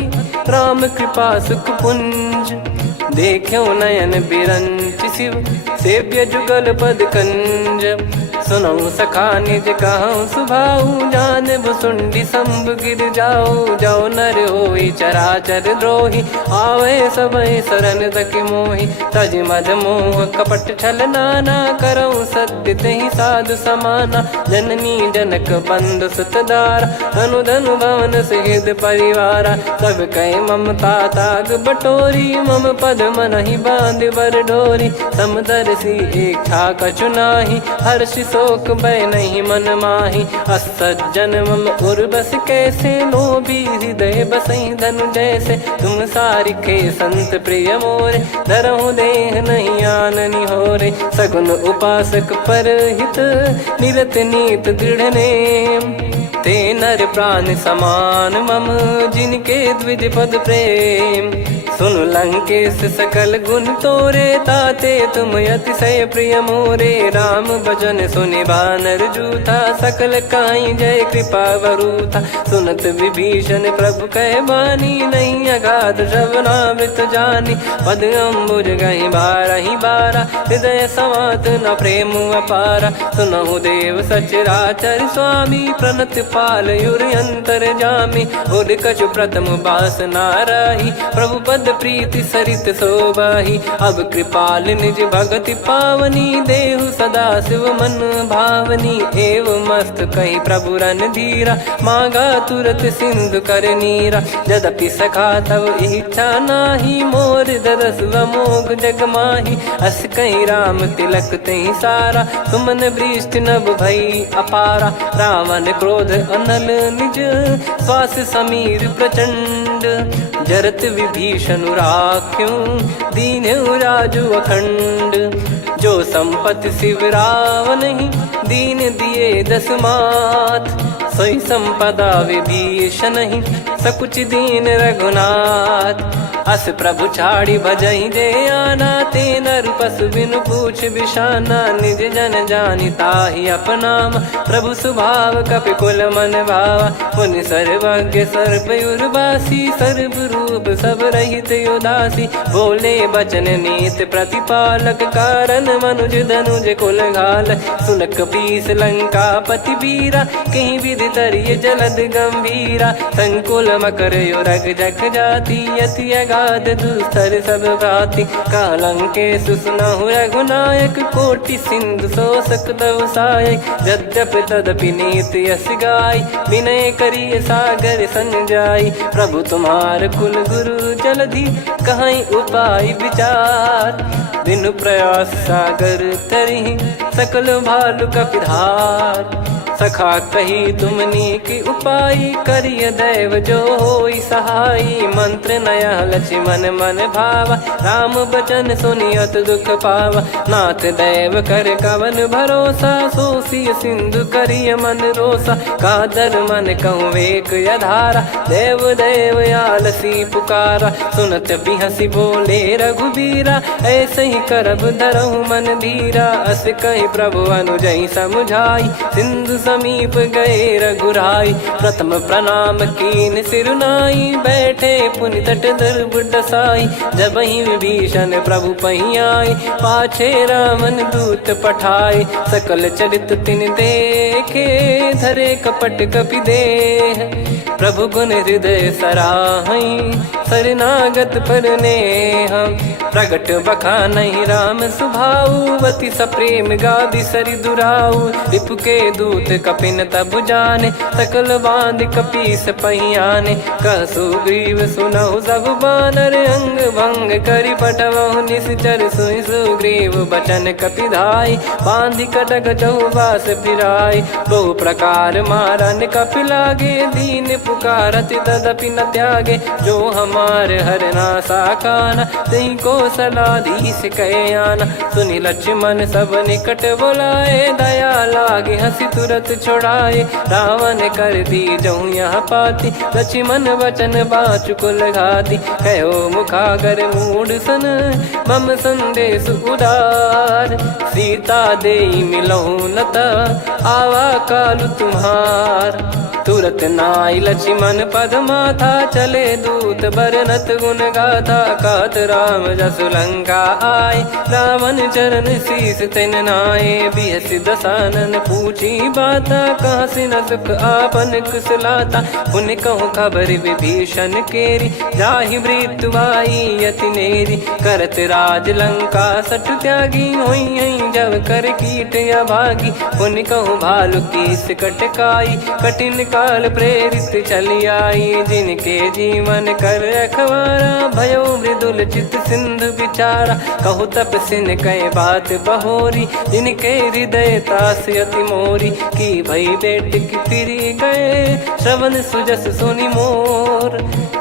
राम कृपा सुख पुंज देखो नयन बिरंच शिव सेव्य जुगल पद कंज सुनऊ सखा निज कहूँ सुभाऊ जान भुसुंडी संभ गिर जाओ जाओ नर होई चराचर द्रोही आवे सबय शरण तक मोहि तज मद मोह कपट छल नाना करऊँ सत्य तहि साधु समाना जननी जनक बंधु सुतदारा धनु धनु भवन सहित परिवारा सब कहे ममता ताग बटोरी मम पद मन ही बांध बर डोरी समदर्शी इच्छा कछु नाही हर्षि शोक भय नहीं मन माही असज्जन मम उर बस कैसे लोभी हृदय बसई धनु जैसे तुम सारिखे संत प्रिय मोरे धरहु देह नहीं आननी होरे सगुन उपासक पर हित निरत नीत दृढ़ नेम ते नर प्राण समान मम जिनके द्विज पद प्रेम सुन लंकेश सकल गुण तोरे ताते तुम अतिशय प्रिय मोरे राम भजन सुनि बानर जूथा सकल काई जय कृपा वरूथा सुनत विभीषण प्रभु कह बानी नहीं अगाध श्रवणामृत जानी पद अम्बुज गहि बारहि बारा हृदय समात न प्रेम अपारा सुनहु देव सचराचर स्वामी प्रणत पाल युर अंतर जामी उद कछु प्रथम बास नाराही प्रभु पद प्रीति सरित शोभाही अब कृपाल निज भगति पावनी देहु सदा शिव मन भावनी एव मस्त कही प्रभु रन धीरा मांगा तुरत सिंधु कर नीरा यद्यपि सखा तब इच्छा नाही मोर दरस मोग जग माही अस कहीं राम तिलक तही सारा सुमन वृष्ट नभ भई अपारा रावण क्रोध अनल निज श्वास समीर प्रचंड जरत विभीषण राख्यों दीन राजु अखंड जो संपत्ति शिव रावण ही दीन दिए दस मात सोई संपदा विभीषण ही सकुच दीन रघुनाथ अस प्रभु छाड़ी भजई जे आना, ते नर पशु बिनु पूछ बिशाना, निज जन जानि ताहि अपनाम, प्रभु स्वभाव कपि कुल मन भावा, मुनि सर्वज्ञ सर्प उर्वासी, सर्व रूप सब रहित उदासी, बोले बचन नीत प्रतिपालक, कारण मनुज धनुज कुल घाल, सुन कपीस लंका पति वीरा, कहीं विधि तरिय जलद गंभीरा, संकुल मकर युरग जख जाति, अति अगाध दुस्तर सब भाति, कालंके सुसनहु रघुनायक, कोटि सिंधु शोषक तव सहायक, यद्यपि तदपि नीति यस गाय, विनय करिय सागर सन जाई, प्रभु तुम्हार कुल गुरु जलधि, कहीं उपाय विचार, बिनु प्रयास सागर तरिहि, सकल भालु कपिधार, सखा कही तुमनी की उपाय, करिय दैव जो होई सहाई, मंत्र नया लक्ष्मण मन भावा, राम बचन सुनियत दुख पावा, नाथ दैव कर कवन भरोसा, सोसिय सिंधु करिय मन रोसा, कादर मन कहूँ वेक यधारा, देव देव आलसी पुकारा, सुनत बिहसी बोले रघुबीरा, ऐसे ही करब धरहु मन धीरा, अस कही प्रभु अनुजई समुझाई, सिंधु समीप गए रघुराई, प्रथम प्रणाम कीन सिरुनाई, बैठे पुनि तट दर्भ डसाई, जब ही विभीषण प्रभु पही आए, पाछे रामन दूत पठाए, सकल चरित तिन देखे, धरे कपट कपि देह, प्रभु गुण हृदय सराहई, शरणागत पर नेह, प्रगट बखानहि राम सुभाऊ, अति सप्रेम गादि सरि दुराऊ, रिपु के दूत कपिन तब जाने, सकल बांध कपीस पहियाने, कह सुग्रीव सुनहु सब बानर, अंग भंग करि पठवहु निश्चर, सुनि सुग्रीव बचन कपिधाई, बांधि कटक चहुबास फिराई, बहु प्रकार मारन कपि लागे, दीन पुकारत तदपि न त्यागे, जो हमार हरना साकाना, तही को सलाधीश कहे आना, सुनि लक्ष्मण सब निकट बुलाए, दया लागे हंसी तुरत छोड़ाए, रावण कर दी जहु यहाँ पाती, लक्ष्मण वचन बाचु कुल घाती, कहो मुखागर मूढ़ सन, मम संदेश उदार, सीता देई मिलहु नता, आवा कालु तुम्हार, तुरत नाई लक्ष्मण पद माथा, चले दूत बरनत गुण गाथा, कहत राम जसु लंका आए, रावण चरण शीस तिन नाये, बिहस दसानन पूछी बाता, कहाँ से न सुख आपन कुशलाता, पुन कहूँ खबर विभीषण केरी, जाहि मृत्यु आई अति नेरी, करत राज लंका सठ त्यागी, होई जब कर कीट अभागी, पुन कहूँ भालु कीस कटकाई, कठिन काल प्रेरित चली आई, जिनके जीवन कर रखवारा, भयो मृदुल चित सिंधु विचारा, कहु तप सिन कह बात बहोरी, जिनके हृदय तास अति मोरी, की भई बेट की फिरी गए, श्रवण सुजस सुनि मोर,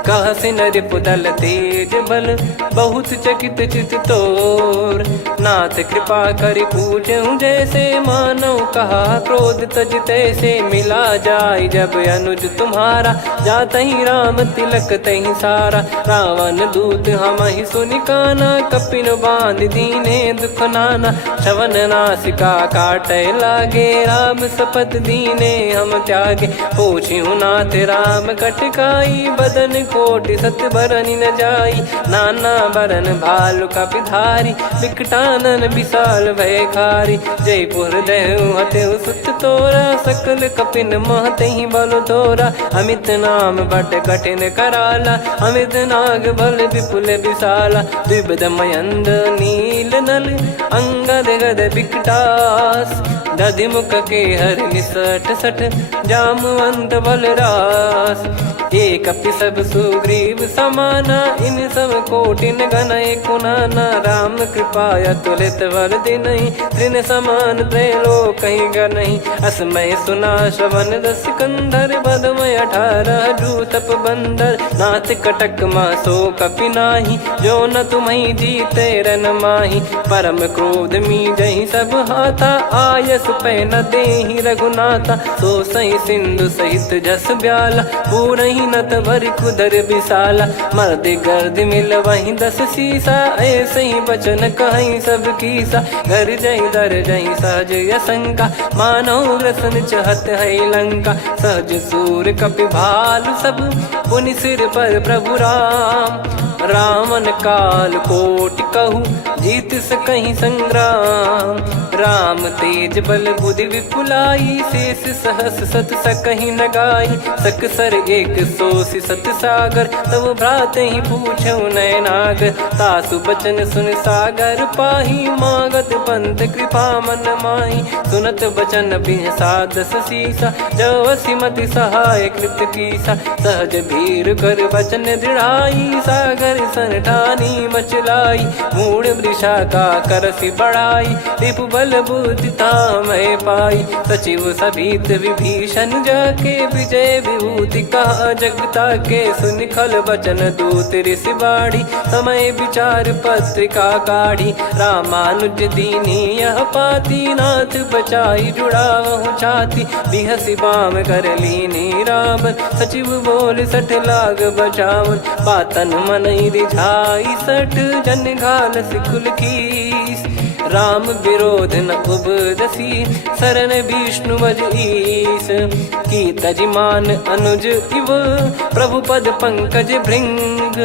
कह सिन रिपुदल तेज बल, बहुत चकित चित तोर, नाथ कृपा करि पूछूं जैसे, मानव कहा क्रोध तज तैसे, मिला जाय जब अनुज तुम्हारा, जातहि राम तिलक तहि सारा, रावण दूत हम ही सुनि काना, कपिन बांध दीने दुख नाना, श्रवण नासिका काटे लागे, राम शपथ दीने हम त्यागे, पूछिहु नाथ राम कटकाई, बदन कोटि सत बरनि न जाई, नाना बरन भालु कपिधारी, विकटानन विशाल भयखारी, जयपुर देहु हतेहु सुत तोरा, सकल कपिन महतहि बल तोरा, अमित नाम बट कठिन कराला, अमित नाग बल विपुल विशाला, द्विविध मयंद नील नल, अंगद गद विकटास, दधिमुख के हर निसठ सठ, जामवंत बलरास, एक कपि सब सुग्रीव समाना, इन सब कोटिन गणय कुनाना, राम कृपा अतुलित वर दिनहि, तृण समान त्रैलोक कहीं गनहि, असमय सुना श्रवण दस कंधर, बदमय 18 जूतप बंदर, नाथ कटक मासो कपि नाही, जो न तुम्हि जीते रन माही, परम क्रोध मी जहि सब हाथा, आयस पै न देहि रघुनाथा, सो सही सिंधु सहित जस ब्याला, पूरहि मेहनत भर कुदर विशाला, मर्द गर्द मिल वहीं 10 शीशा, ऐसे ही बचन कहीं सब कीसा, घर जही दर जही सहज असंका, मानव रसन चहत है लंका, सहज सूर कपि भालु सब, पुनि सिर पर प्रभु राम, रावण काल कोटि कहू, जीत सकहीं संग्राम, राम तेज बल बुद्धि विपुलाई, शेष सहस सत सकहीं न गाई, सकसर एक सोसी सत सागर, तब भ्रात ही पूछो नयनागर, तासु बचन सुन सागर पाही, मागत पंथ कृपा मन माही, सुनत बचन बिहसा 10 शीसा, जव सिमति सहाय कृत कीसा, सहज भीर कर बचन दृढ़ाई, सागर सन ठानी मचलाई, मूड वृषा का करसी बढ़ाई, रिपु बल बुद्धि तामय पाई, सचिव सभीत विभीषण जाके, विजय विभूति कहा जगता के, सुन खल बचन दूत ऋषि बाड़ी, समय विचार पत्रिका काढ़ी, रामानुज दीनी यह पाती, नाथ बचाई जुड़ावहु छाती, बिहसी बाम कर लीनी रावण, सचिव बोल 60 लाग बचावन, बातन मन रिझाई 60 जन घाल सिकुल कीस, राम विरोध न उपजसी, शरण विष्णु बज ईस, की तजिमान अनुज इव, प्रभु पद पंकज भृंग,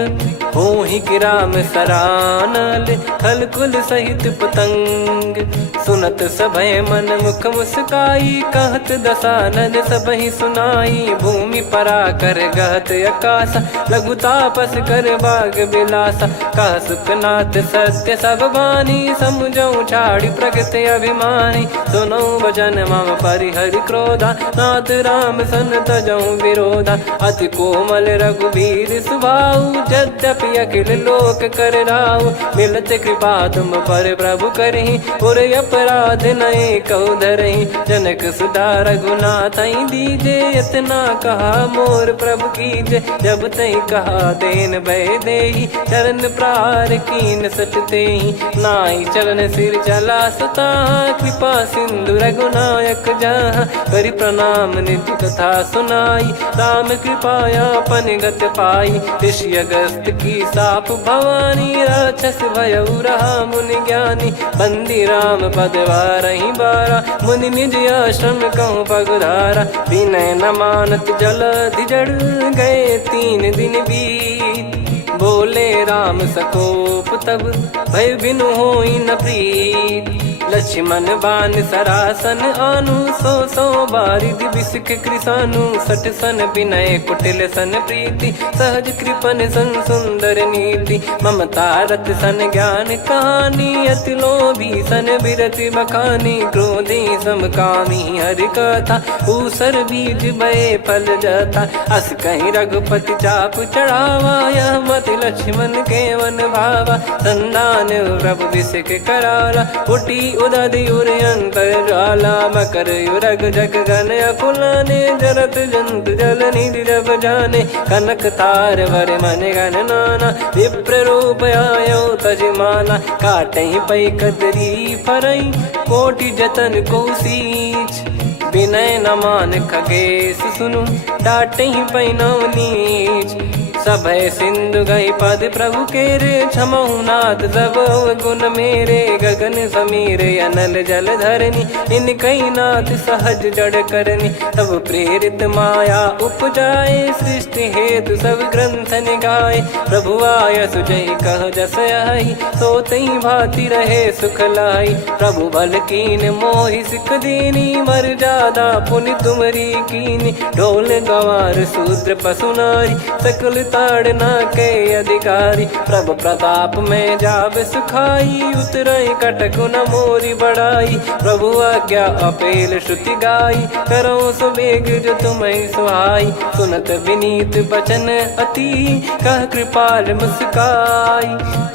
होहि कि राम सरानल, खल कुल सहित पतंग, सुनत सभय मन मुख मुस्काई, कहत दसानन सबहि सुनाई, भूमि परा कर गहत आकाशा, लघु तापस कर बाग बिलासा, कह सुखनाथ सत्य सब बानी, समुझौ छाड़ी प्रगति अभिमानी, सुनो भजन मम परिहरि क्रोधा, नाथ राम सन तजौ विरोधा, अति कोमल रघुवीर सुभाऊ, यद्यपि अखिल लोक कर राऊ, मिलत कृपा तुम पर प्रभु करहि, पुर अपराध नए कौ धरहि, जनक सुधा रघुनाथ दीजे, इतना कहा मोर प्रभु कीजे, जब तई कहा देन भय देहि, चरण प्रार कीन सटतेहि, नाई चरण सिर चला सता, कृपा सिंधु रघुनायक जहाँ, करि प्रणाम निधि कथा सुनाई, राम कृपाया पन गत पाई, ऋषि अगस्त की साप भवानी, राक्षस भयउ रहा मुनि ज्ञानी, बंदी राम पद वारहि बारा, मुनि निज आश्रम कहूँ पगधारा, विनय न मानत जलधि जड़, गए 3 दिन बीत, बोले राम सकोप तब, भय बिनु होई न प्रीत, लक्ष्मण बान सरासन आनु, 100 बारिधि बिसिक कृसानु, 60 सन विनय कुटिल सन प्रीति, सहज कृपन सन सुंदर नीति, ममता रत सन ज्ञान कहानी, अति लोभी सन बिरति बखानी, क्रोधी समकामी हरि कथा, ऊसर बीज भय फल जथा, अस कहीं रघुपति चाप चढ़ावा, यह मत लक्ष्मण के वन भावा, संदान प्रभु बिसिक करारा, उठी उदधि उर अंतर ज्वाला, मकर युरग जग गन अकुलाने, जरत जंत जल निधि जब जाने, कनक तार वर मन गण नाना, विप्र रूप आयो तजमाना, काटहि पै कदरी फरई, कोटि जतन को सींच, विनय न मान खगेश सुनु, डांटहि पै नव नीच, सभय सिंधु गई पद प्रभु केरे, क्षमहु नाथ सब गुण मेरे, गगन समीरे अनल जल धरनी, इनकई नाथ सहज जड़ करनी, तब प्रेरित माया उपजाए, सृष्टि हेतु सब ग्रंथ निगाए, प्रभु आय सुजय कह जस आई, सोतई भांति रहे सुख लाई, प्रभु बल कीन मोहि सिख दीनी, मर जादा पुनि तुमरी कीनी, ढोल गवार शूद्र पशु नारी, सकल ताड़ना के अधिकारी, प्रभु प्रताप में जाब सुखाई, उतरई कटक न मोरी बढ़ाई, प्रभु आज्ञा अपेल श्रुति गाई, करो सुबेग जो तुम्हें सुहाई, सुनत विनीत बचन अति, कह कृपाल मुस्काई,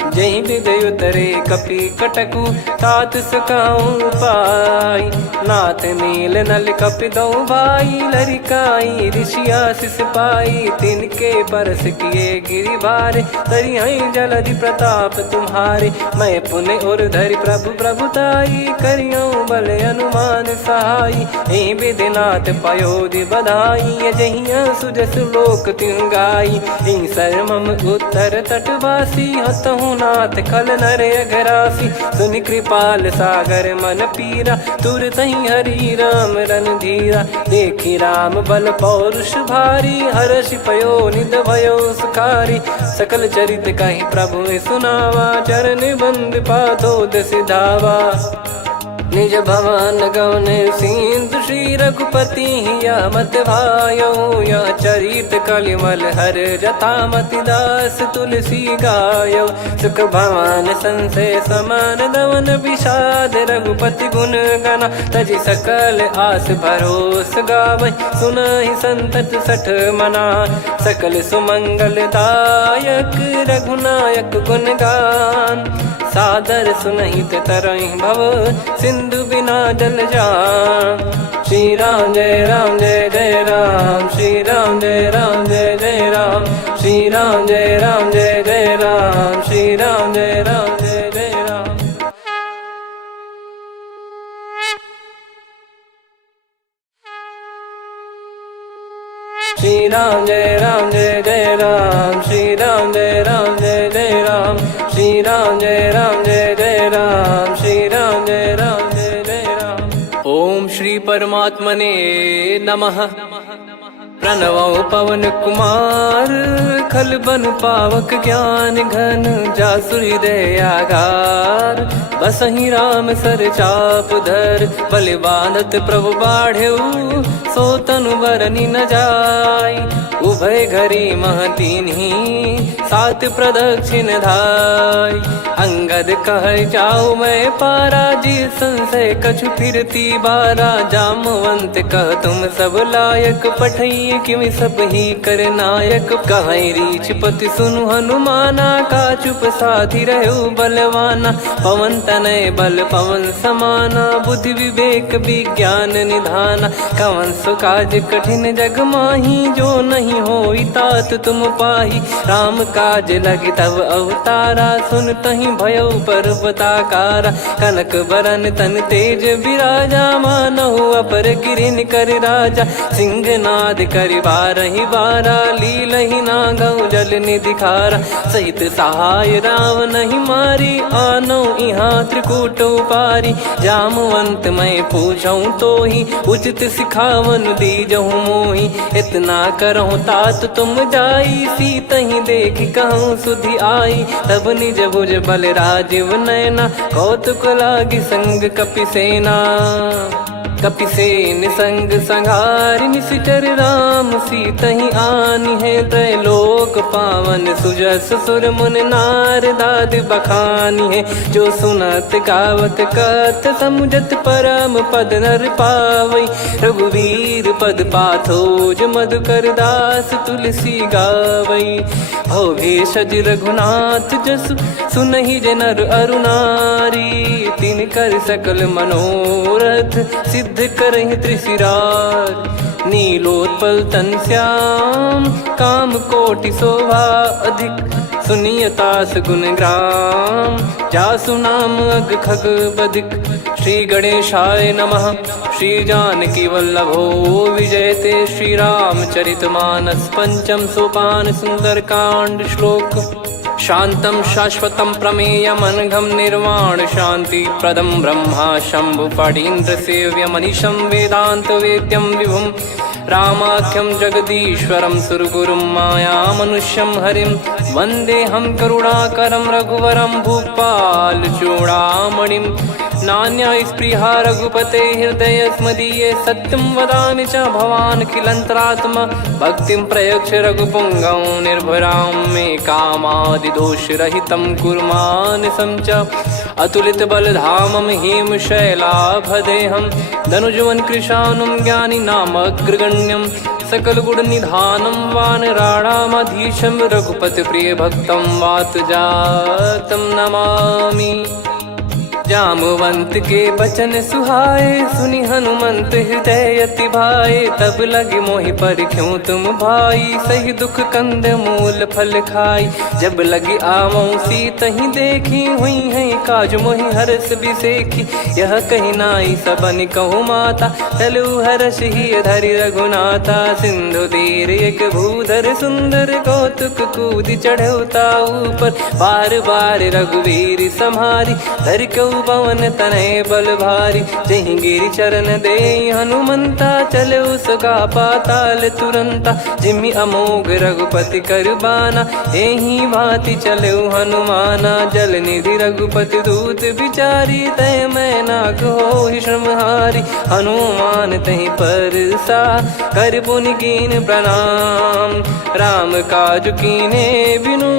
जही विदय उतरे कपि कटकु तात सकाऊं पाई। नाथ नील नल कपि दो भाई लरिकाई ऋषिया शिष पाई। तिनके परस किए गिरि भारे तरिहई जलधि प्रताप तुम्हारे। मैं पुण्य और धरि प्रभु प्रभुताई करियऊं बल अनुमान सहाई। एहि विधिनाथ पयोधि बधाई जहिया सुजस लोक तिहु गाई। एहि सरमम उत्तर तटवासी हतहु नाथ खल नर अघरासी। सुनि कृपाल सागर मन पीरा तुरतहि हरि राम रणधीरा। देखि राम बल पौरुष भारी हर्षि पयो निध भयो सुखारी। सकल चरित कहि प्रभु सुनावा चरण बंद पादोद सिधावा। निज भवन गौन सिंधु श्री रघुपति या मत भायो। या चरित कलिमल हर जथा मति दास तुलसी गायो। सुख भवन संशय समान दवन विषाद रघुपति गुण गना। तजि सकल आस भरोस गावै सुनहि संतत सठ मना। सकल सुमंगल दायक रघुनायक गुण गान। सादर सुनहित तरहि भव सिंधु बिना जल जान। श्री राम जय जय राम। श्री राम जय जय राम। श्री राम जय जय राम। श्री राम जय जय राम। श्री राम जय जय राम। श्री राम जय जय राम। श्री राम जय जय राम। श्री राम जय जय राम। ओम श्री परमात्मने नमः। प्रणवो पवन कुमार खल बन पावक ज्ञान घन जासु हृदय आगार। बसहि राम सर चाप धर बलि बांधत प्रभु बाढ़ेऊ। सो तनु बरनि न जाय उभय घरी महतीन्ही सात प्रदक्षिण धाय। अंगद कह जाऊ मैं पारा जी संशय कछु फिरती बारा। जामवंत कह तुम सब लायक पठई किमि सब ही कर नायक। कहीं रीछ पति सुनु हनुमाना का चुप साधि रहु बलवाना। पवन तनय बल पवन समाना बुद्धि विवेक विज्ञान निधाना। कवन सो काज कठिन जग माही जो नहीं होई तात तुम पाही। राम काज लगी तब अवतारा सुन तहि भयो पर्वताकारा। कनक बरन तन तेज विराजा मानहु अपर गिरिन कर राजा। सिंहनाद करि बारहि बारा लीलहि नागौ जल निधि खारा। सहित सहाय राम नहीं मारी आनो इहाँ त्रिकूट पारी। जामवंत मैं पूछऊं तो ही उचित सिखावन दीजहु मोही। इतना करहु तात तुम जाई सीतहि देख कहूँ सुधि आई। तब निज भुज बल राजीव नयना कौतुक लागी संग कपि सेना। कपिसेन संग संघारि निशिचर राम सीतहि आनि है। त्रैलोक पावन सुजस सुर मुन नार दाद बखानी है। जो सुनत गावत कथ समुझत परम पद नर पावै। रघुवीर पद पाथोज मधुकर दास तुलसी गावै। भव भेषज रघुनाथ जसु सुनहि जे नर अरु नारी। तिन कर सकल मनोरथ सिद्ध करहि त्रिशिरार। नीलोत्पल तन श्याम काम कोटि शोभा अधिक। सुनियतास गुण ग्राम जासु नाम अग खग बदिक। श्री गणेशाय नमः। श्री जानकी वल्लभो विजयते। श्री रामचरितमानस पंचम सोपान सुंदरकांड श्लोक। शांतं शाश्वतं प्रमेयमनघं निर्वाण शांति प्रदं ब्रह्मा शंभु फणीन्द्र सेव्यमनिशं वेदांत वेद्यं विभुं। रामाख्यं जगदीश्वरं सुरगुरुं मायामनुष्यं हरिं। वन्देऽहं करुणाकरं रघुवरं भूपाल चूडामणिं। नान्या स्पृहा रघुपते हृदय स्मदीये। सत्यं वदामि च भवान् खिलन्तरात्मा। भक्तिं प्रयच्छ रघुपुङ्गं निर्भरां मे कामादिदोषरहितं कुर्मानसं च। अतुलित बलधामं हेमशैलाभदेहं। धनुजवन् कृशानुं ज्ञानिनामग्रगण्यं। सकल गुण निधानम वानराणामधीशम रघुपति प्रिय भक्तम वात जातम नमामि। जामवंत के बचन सुहाए सुनि हनुमंत हृदय अति भाए। तब लगे मोहि पर क्यों तुम भाई सही दुख कंद मूल फल खाई। जब लगी आवऊं सीतहि देखी हुई है काज मोहि हरस बिसेखी। यह कही नाई सबन कहु माता चलु हरष ही धरि रघुनाथा। सिंधु तीर एक भूधर सुंदर कौतुक कूद चढ़ौता ऊपर। बार बार रघुवीर सम्हारी धर कऊ पवन तनय बल भारी। जहि गिरि चरण दे हनुमंता चले उसका पाताल तुरंता। जिमि अमोघ रघुपति कर बाना एहि भांति चले हनुमाना। जल निधि रघुपति दूत बिचारी तय मैं नाग होहि श्रमहारी। हनुमान तहि परसा कर पुनि कीन प्रणाम। राम काज कीने बिनु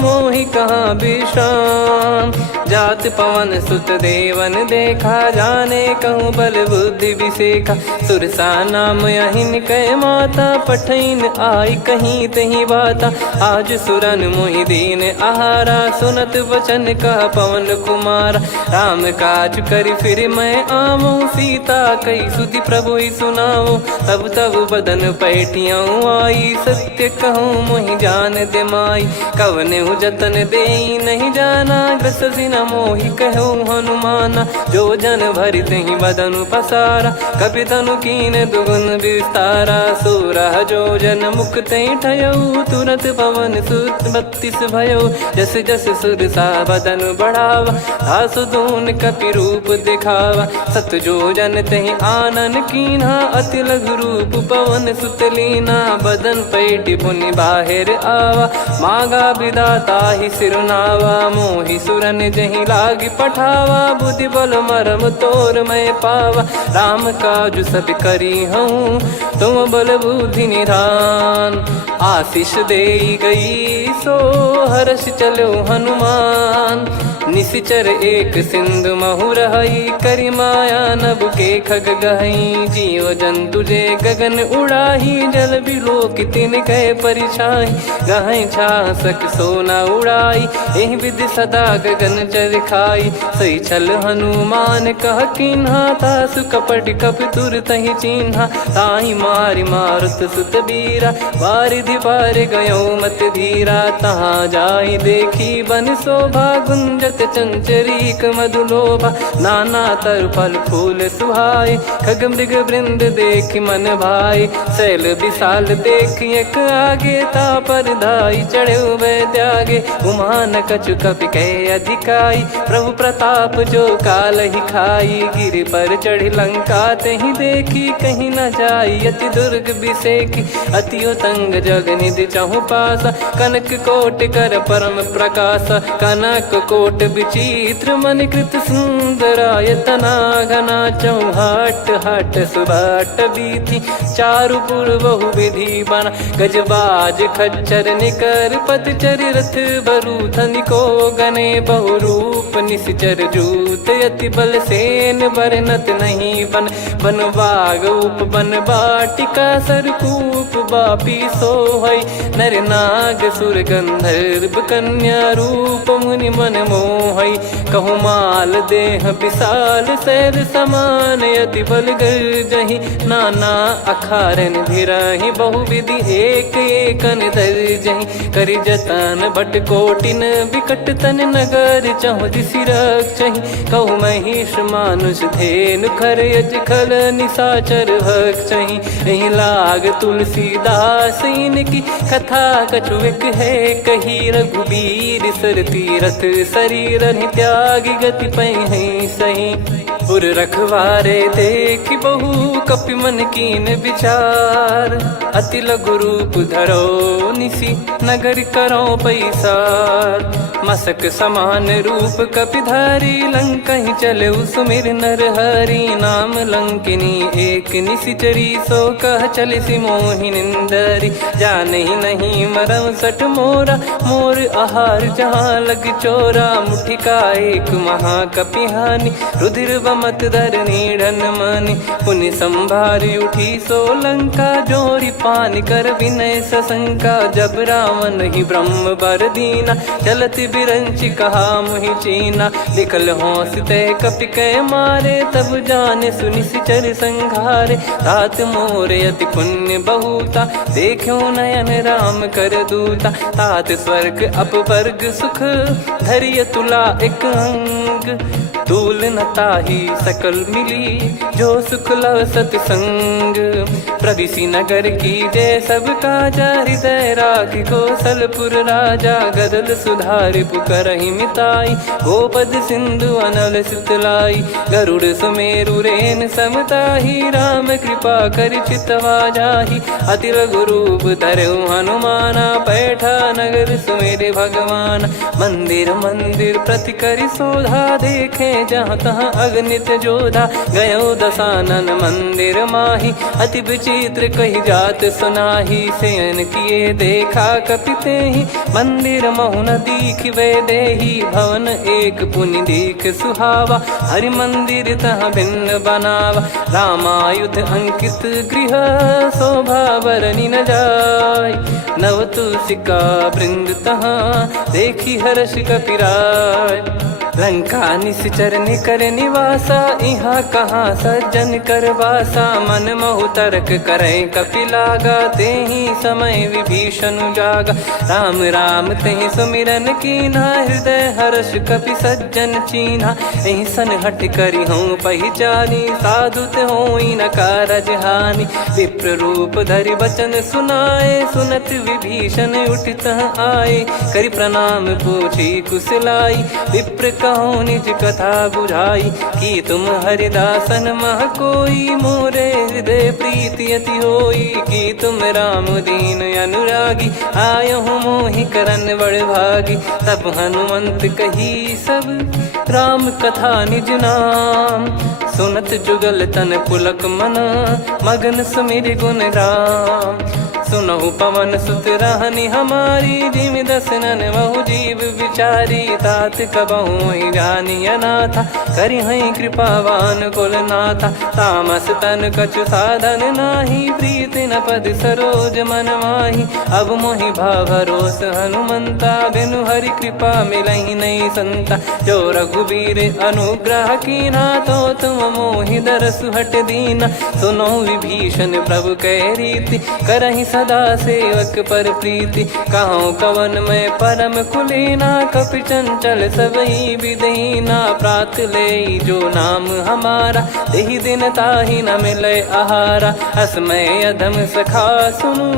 मोहि कहाँ विश्राम। जात पवन सुत देवन देखा जाने कहूँ बल बुद्धि विसेखा। सुरसा नाम अहिन कै माता पठैन आई कहीं तही बाता। आज सुरन मोहि दीन आहारा सुनत वचन कह पवन कुमारा। राम काज कर फिर मैं आऊँ सीता कई सुधि प्रभु ही सुनाऊँ। तब तब बदन पैठियाँ आई सत्य कहूँ मोहि जान दे माई। कवने जतन दे नहीं जाना ग्रसि न मोहि कहो हनुमाना। जो जन भरि तहि बदन पसारा कपि तनु कीन दुगुन विस्तारा। सोरह जो जन मुख तहि ठयऊ तुरंत पवन सुत 32 भयऊ। जस जस सुरसा बदन बढ़ावा आसु दून कपि रूप दिखावा। सत जो जन तहि आनन कीन्हा अति लघु रूप पवन सुत लीना। बदन पैटि पुनि बाहिर आवा मागा विदाता ही सिरुनावा। मोहि सुरन जहि लागी पठावा बुद्धि बल मरम तोर मैं पावा। राम काज सब करी हूँ तुम बल बुद्धि निधान। आशीष दे गई सो हर्ष चलो हनुमान। निशिचर एक सिंधु महु रहई करी माया नभ के खग गहई। जीव जंतु जे गगन उड़ाही जल बिलो कितिन कह परिछाई। गहई छासक सोना उड़ाई एहि विधि सदा गगन चर खाई। सही छल हनुमान कह कीन्हा तासु कपट कप तुर तहि चिन्हा। ताहि मारि मारुत सुत बीरा वारिधि पार गयो मत धीरा। तहाँ जाई देखी बन शोभा गुंजत चंचरीक मधुलोभा। नाना तर फल फूल सुहाए खग मृग वृंद देख मन भाई। शैल विशाल देख एक आगे ता पर धाई चढ़े वै त्यागे। उमान कछु कपि कह अधिकाई प्रभु प्रताप जो काल ही खाई। गिर पर चढ़ी लंका तहि देखी कहीं न जाई अति दुर्ग बिसेकी। अति उतंग जग निधि चहु पासा कनक कोट कर परम प्रकाश। कनक कोट विचित्र मन कृत सुंदरायतना घना। चौहाट हाट सुबाट बीथी चारु पुर बहु विधि बना। गजबाज खच्चर निकर पतचर रथ बरु धनिको गने। बहु रूप निश्चर जूत अति बल सेन बरनत नहीं बन। बन बाग उप बन बाटिका सरकूप बापी सोहई। नर नाग सुर गंधर्व कन्या रूप मुनि मन मोहई। कहु माल देह विशाल शैल समान अति बल गर्जहि। नाना अखारन भिरहि बहु विधि एक एकन दर्जहि। करि जतन बट कोटिन विकट तन नगर चहु दिसि रक्षहि। कहु महिष मानुष धेनु खर यज खल निशाचर भक्षहि। एहि लाग तुलसीदास इनकी कथा कछु एक है कही। रघुबीर सर तीरथ शरीर त्यागी गति पै सही। पुर रखवारे देख बहु कपि मन कीन विचार। अति लघु रूप धरो निसी नगर करो पैसार। मसक समान रूप रूप कपिधारी लंका ही चले सुमिर नर हरि नाम लंकिनी एक निशिचरी सो कह चले सी मोहि निंदरी जान ही नहीं मरम सठ मोरा मोर आहार जहाँ लग चोरा मुठि का एक महाकपिहानी रुधिर बमत धरनी ढन मानी पुनि संभारी उठी सो लंका जोरी पानी कर विनय सशंका जब रावण ही ब्रह्म बर दीना चलत बिरंची कहा मुहि चीना निकल हौसते कपि कै मारे तब जाने सुनि सिचर संघारे तात मोरे अति पुण्य बहुता देखो नयन राम कर दूता तात स्वर्ग अपवर्ग सुख धैर्य तुला एक अंग तूल न ताही सकल मिली जो सुख लव सतसंग प्रविसी नगर की जय सब काजा हृदय राखी कौशलपुर राजा गदल सुधारि पुकरहि मिताई गोपद सिंधु अनल सितलाई गरुड़ सुमेरु रेन समताही राम कृपा कर चितवा जाही अति लघु रूप धरऊ हनुमाना बैठा नगर सुमेरे भगवान मंदिर मंदिर प्रति करि शोधा देखे जहाँ तहाँ अगणित जोधा गयो दशानन मंदिर माही अति विचित्र कही जात सुनाही सेन किए देखा कपिते ही मंदिर महु न दीख वे देही भवन एक पुनि दीख सुहावा हरि मंदिर तहाँ भिन्न बनावा रामायुध अंकित गृह शोभा बरनी न जाय नव तुलसी का वृंद तहाँ देखी हर्ष कपिराय लंका निश्चर कर निवासा यहाँ कहाँ सज्जन कर वासा मन महु तर्क करे कपिलागा ते ही समय विभीषण जागा राम राम ते सुमिरन कीना हृदय हर्ष कपि सज्जन चीन्हा यही सन हट करी हूँ पहचानी साधु ते होई न कारज हानि विप्र रूप धरि वचन सुनाए सुनत विभीषण उठित आए करि प्रणाम पूछी कुशलाई विप्र कहो निज कथा बुझाई कि तुम हरिदासन मह कोई मोरे हृदय प्रीति अति होई कि तुम राम दीन अनुरागी आयो हूँ मोहि करन बड़ भागी तब हनुमंत कही सब राम कथा निज नाम सुनत जुगल तन पुलक मन मगन सुमिर गुण राम सुनहु पवन सुत रहनी हमारी जिम दसनन महु जीव विचारी तात कबहु ही जानी अनाथा करि हई कृपावान कुल नाथा तामस तन कछु साधन नाही प्रीति न पद सरोज मन माही अब मोहि भरोस हनुमंता बिनु हरि कृपा मिलहि नहीं संता जो रघुबीर अनुग्रह कीना तो तुम मोहि दरसु हट दीना सुनो विभीषण प्रभु कह रीति करहि सदा सेवक पर प्रीति कहो कवन में परम कुलीना कपि चंचल सबही विदहीना प्रात ले जो नाम हमारा तेहि दिन ताहि न मिले आहारा असमय अधम सखा सुनु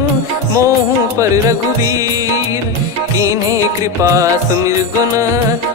मोहु पर रघुवीर कीन्हे कृपा सुमिर गुण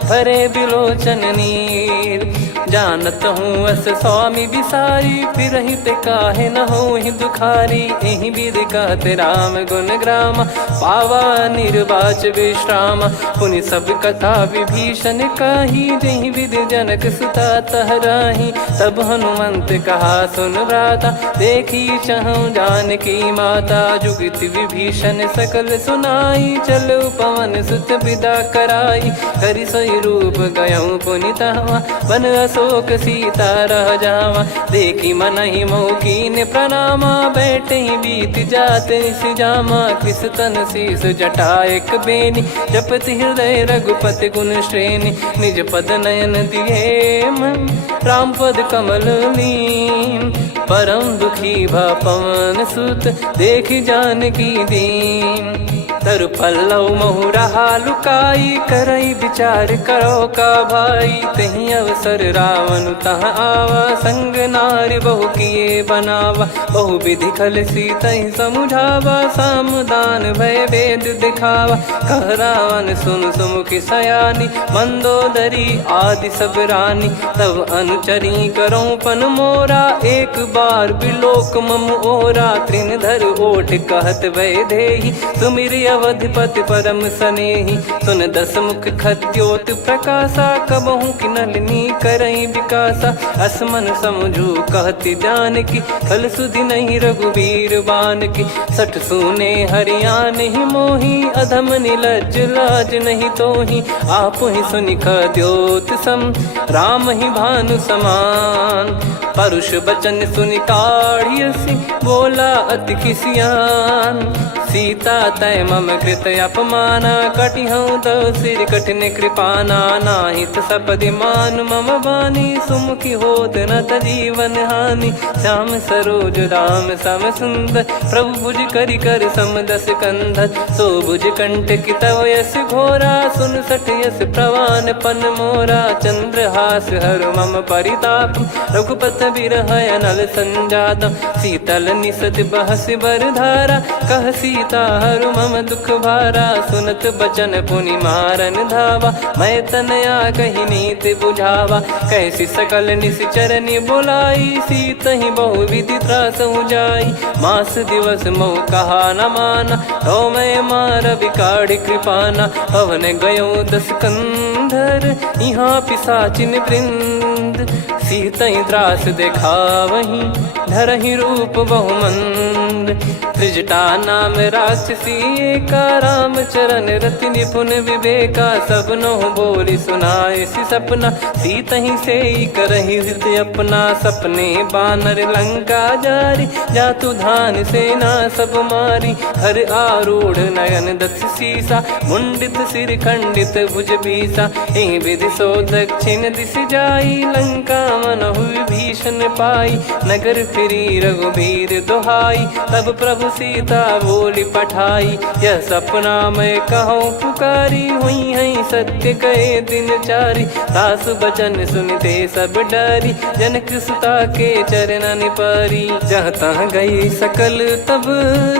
भरे बिलोचन नीर जानत हूँ अस स्वामी बिसारी फिर ही ते काहे न हो ही दुखारी यही विधि कहते राम गुण ग्राम पावा निर्वाच विश्राम पुनि सब कथा विभीषण काही जही विधि जनक सुता तहराही तब हनुमंत कहा सुन भ्राता देखी चहु जानकी माता जुगति विभीषण सकल सुनाई चलो पवन सुत विदा कराई करि सोई रूप गयऊ पुनि तहवा वन अशोक सीता रह जावा देखी मन ही मौकीन प्रणामा बैठे ही बीत जाते जामा कृष तन शीस जटा एक बेनी जपति हृदय रघुपति गुण श्रेणी निज पद नयन दिए मन राम पद कमल लीन परम दुखी भा पवन सुत देखी जानकी दीन तरु पल्लव महु रहा लुकाई करई विचार करो का भाई तही अवसर रावण तह आवा संग नारी बहु किए बनावा बहु विधि खल सीतहि समुझावा सामदान भय वेद दिखावा कह रावण सुन सुमुखी सयानी मंदोदरी आदि सब रानी तब अनुचरी करो पन मोरा एक बार बिलोक मम ओरा त्रिन धर ओठ कहत भय देहि सुमिर अवधिपति परम सनेही। सुन दस मुख खद्योत प्रकाशा, कबहू की नलिनी करई विकासा। असमन समझू कहती जान की, फल सुधि नहीं रघुवीर बान की। सठ सुने हरियाण ही मोही, अधम निलज्ज लाज नहीं तोही। आप ही सुनि खद्योत सम, राम ही भानु समान। परुष बचन सुनि काढ़ियसि, बोला अति किसियान। सीता तय मम कृत अपमाना, कटिहऊँ तव सिर कठिन कृपाना। नाहित सपदि मानु मम बानी, सुमुखी होत न जीवन हानि। श्याम सरोज राम सम सुंदर, प्रभु भुज करि कर सम दस कंधर। सो भुज कंठ की तव यस घोरा, सुन सठ यस प्रवान पन मोरा। चंद्रहास हर मम परिताप, रघुपत बिरह अनल संजात। शीतल निसत बहस बर धारा, कह सीता हरु मम दुख भारा। सुनत बचन पुनि मारन धावा, मैं तनया कही नीति बुझावा। कैसी सकल निश्चरनि बुलाई, सीत ही बहु विधि त्रासहु जाई। मास दिवस मोह कहा न माना, तो मैं मार बिकाढ़ कृपाना। अवन गयो दस कंधर, यहाँ पिशाचिन वृंद। सीतहि त्रास देखावहीं, धरहि रूप बहुमंद। त्रिजटा नाम राक्षसी एका, राम चरण रति निपुण विवेका। सबनो बोली सुनाए सि सपना, सीतहि सेई करहि हृदय अपना। सपने बानर लंका जारी, जातु धान सेना सब मारी। हर आरूढ़ नयन दस सीसा, मुंडित सिर खंडित भुज बीसा। एहि विधि सो दक्षिण दिस जाई, लंका मनहु भीषण पाई। नगर फिरी रघुबीर दुहाई, तब प्रभु सीता बोली पठाई। यह सपना मैं कहूँ पुकारी, हुई है सत्य कहे दिन चारी। सास बचन सुनते सब डरी, जनक सुता के चरण परी। जहाँ तहाँ गई सकल तब,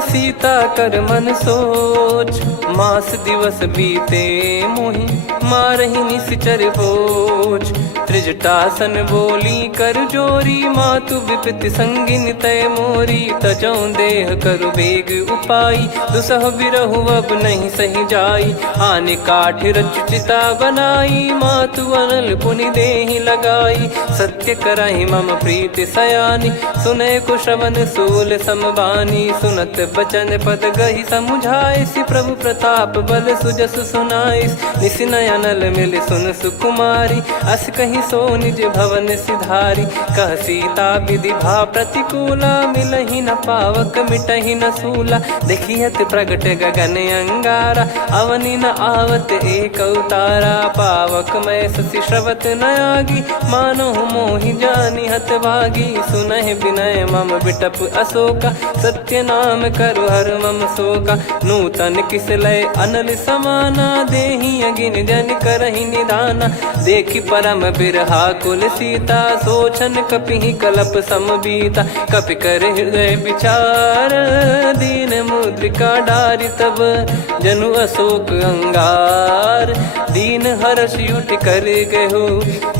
सीता कर मन सोच। मास दिवस बीते मोहि, मारहि निश्चर बोझ। त्रिजटासन बोली कर जोरी, मातु विपति संगिन तय मोरी। तजौ देह करु बेग उपाई, दुसह बिरहु अब नहीं सही जाई। आने काठ रचिता बनाई, मातु अनल पुनि देहि लगाई। सत्य करहि मम प्रीति सयानी, सुनय को श्रवण सूल समबानी। सुनत बचन पद गहि समुझाइसि, प्रभु प्रताप बल सुजस सुनाइस। निसि नयनल मिल सुन सुकुमारी, अस कहि सो निज भवन सिधारी। कह सीता विधि भा प्रतिकूला, मिलहि न पावक मिटहि न सूला। देखियत प्रगट गगन अंगारा, अवनि न आवत एक अवतारा। पावक मैं शशि श्रवत न आगी, मानो मोहि जानि हत भागी। सुनहि विनय मम बिटप अशोका, सत्य नाम करु हर मम शोका। नूतन किस लय अनल समाना, देहि अगिन जन करहि निदाना। देखि परम बिरहा कुल सीता, सोचन कपिहि कलप समबीता। कपि कर हृदय विचार, दीन मुद्रिका डारि तब। जनु अशोक अंगार, दीन हर्ष उठ कर गहु।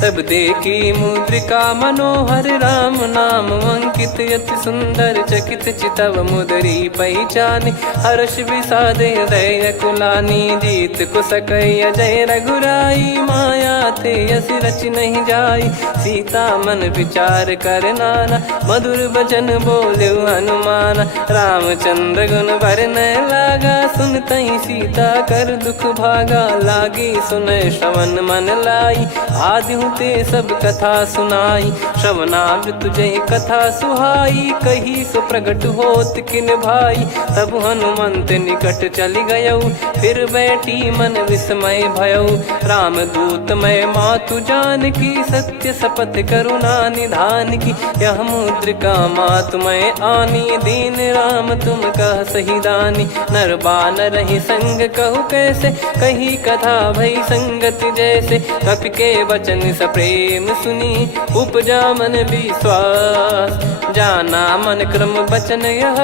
तब देखी मुद्रिका मनोहर, राम नाम अंकित अति सुंदर। चकित चितव मुदरी पहचानी, हर्ष विषाद हृदय कुलानी। जीत को सकय जय रघुराई, माया थे यस रच नहीं जाई। सीता मन विचार कर नाना, मधुर बचन बोले हनुमान। रामचंद्र गुण बरन लागा, सुनतहि सीता कर दुख भागा। लागी सुनय श्रवण मन लाई, आदिहु ते सब कथा सुनाई। श्रवणावृत जय कथा सुहाई, कही सो प्रगट होत किन भाई। तब हनुमंत निकट चली गयौ, फिर बैठी मन विस्मय भयौ। राम दूत मैं मातु जानकी, सत्य शपथ करुणा निधान की। यह मुद्रिका मातु मैं आनी, दीन राम तुम कह सही दानी। नर बानर ही संग कहु कैसे, कही कथा भई संगति जैसे। कपि के वचन सप्रेम सुनी, उपजा मन विश्वास। जाना मन क्रम बचन यह,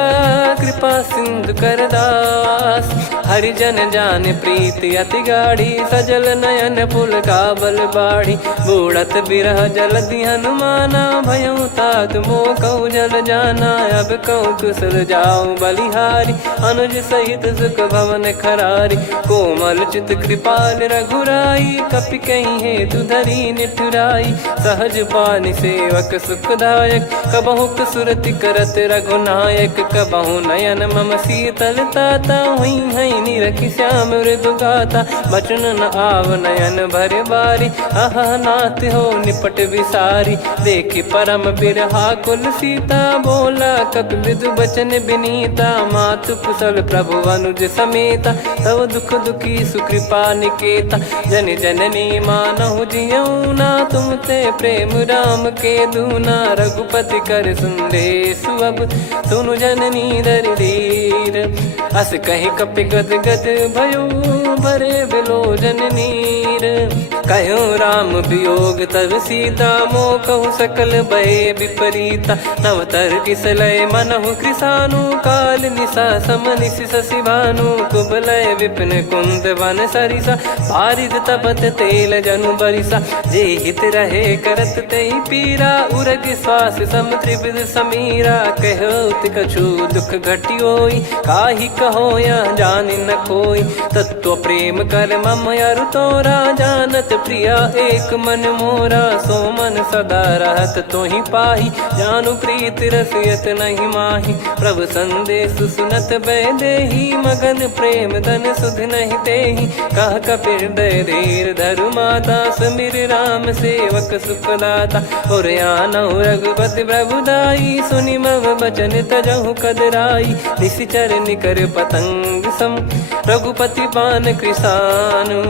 कृपा सिंधु कर दास। हरिजन जान प्रीति अति गाढ़ी, सजल नयन पुल काबल बाढ़ी। बूढ़त बिरह जल दी हनुमाना भयऊ तात मो कहू जल जाना अब कहूँ कुशल जाऊं बलिहारी अनुज सहित सुख भवन खरारी कोमल चित कृपाल रघुराई कपि कहीं है तु धरी निठुराई सहज पानि सेवक सुखदायक कबहु सुरति करत रघुनायक कबहु नयन मम शीतल ताता हुई हई निरखि श्याम मृदु गाता बचन न आव नयन भर बारी आहा नाथ हो निपट विसारी देखि परम बिरहा कुल सीता बोला कपि विदु बचन बिनीता मातु कुशल प्रभु अनुज समेता तव दुख दुखी सुकृपा निकेता जन जननी मानहु जियऊ ना तुम ते प्रेम राम के दूना रघुपति कर संदेशु अब सुनु जननी दर धीर अस कहीं कपि गद गद भयो भरे बिलो जननीर कहो राम वियोग तब सीता मो कहु सकल भय विपरीता नवतर किसलय मनहु कृसानु काल निशा समनिशि शशि भानु कुबलय विपिन कुंद वन सरिसा पारिद तपत तेल जनु बरिसा जे हित रहे करत तेहि पीरा उरग श्वास सम त्रिविध समीरा कहो कछु दुख घटियोई काहि कहो या जानि न कोई तत्व प्रेम कर मम अरु तोरा जानत प्रिया एक मन मोरा सो मन सदा रहत तोहि पाही जानु प्रीत रसियत नहीं माही प्रभु संदेश सुनत बैदेही मगन प्रेम धन सुध नहीं तेहि कह कपिर दय धीर धरु माता सुमिर राम सेवक सुखदाता और आनौ रघुपति प्रभुदाई सुनि मम बचन तजहु कदराई निशिचर निकर पतंग सम रघुपति पान कृसानु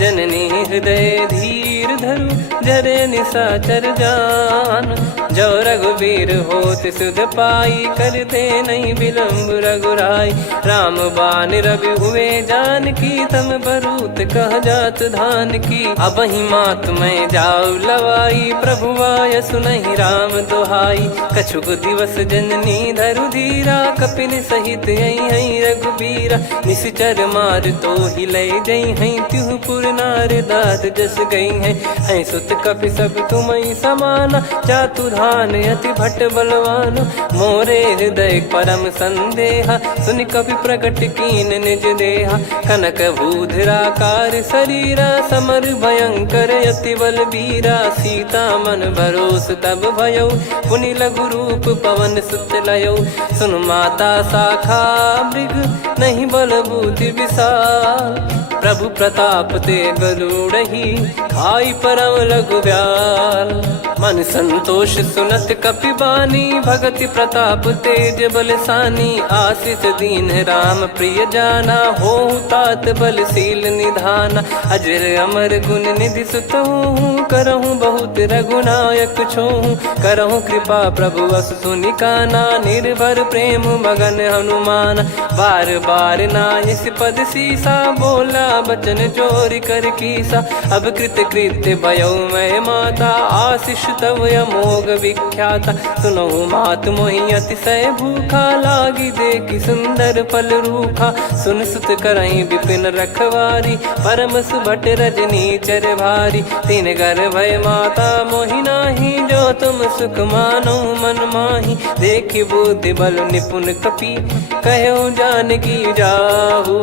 जननी हृदय धीर धरु जरे निशाचर जान जो रघुवीर होत सुध पाई करते नहीं विलम्ब रघुराई राम बान रवि हुए जान की तम बरूत कह जात धान की अब ही मात में जाऊ लवाई प्रभु आय सुनहि राम दोहाई कछुक दिवस जननी धरु धीरा कपिन सहित यही रघुबीरा निश्चर मार तो ही ले जई हैं तिहु पुर नार दाद जस गई हैं सुत कपि सब तुम समाना चातु धान यति भट्ट बलवान मोरे हृदय परम संदेहा सुनि कपि प्रकट कीन निज देहा कनक भूधराकार शरीरा समर भयंकर यति बल बीरा सीता मन भरोस तब भयो पुनि लघु रूप पवन सुत लयो सुन माता शाखा मृग नहीं बल बुद्धि विशाल प्रभु प्रताप ते गरुड़ही खाई परम लघु ब्याल मन संतोष सुनत कपि बानी भगति प्रताप तेज बलसानी आशीष दीन राम प्रिय जाना हो तात बलशील निधाना अजर अमर गुण निधि सुतहु करहु बहुत रघुनायक छोहु करहु कृपा प्रभु अस सुनि काना निर्भर प्रेम मगन हनुमान बार बार नायस पद सीसा बोला बचन चोरी कर कीसा अब कृत कृत्य भयो मैं माता आशीष तव अमोघ विख्याता सुनहु मात मोहि अतिशय भूखा लागी देखि सुंदर फल रूखा सुन सुत करई विपिन रखवारी परम सुभट रजनी चर भारी तीन घर भय माता मोहि नाही जो तुम सुख मानो मन माही देखि बुद्धि बल निपुण कपि कहो जानकी जाहू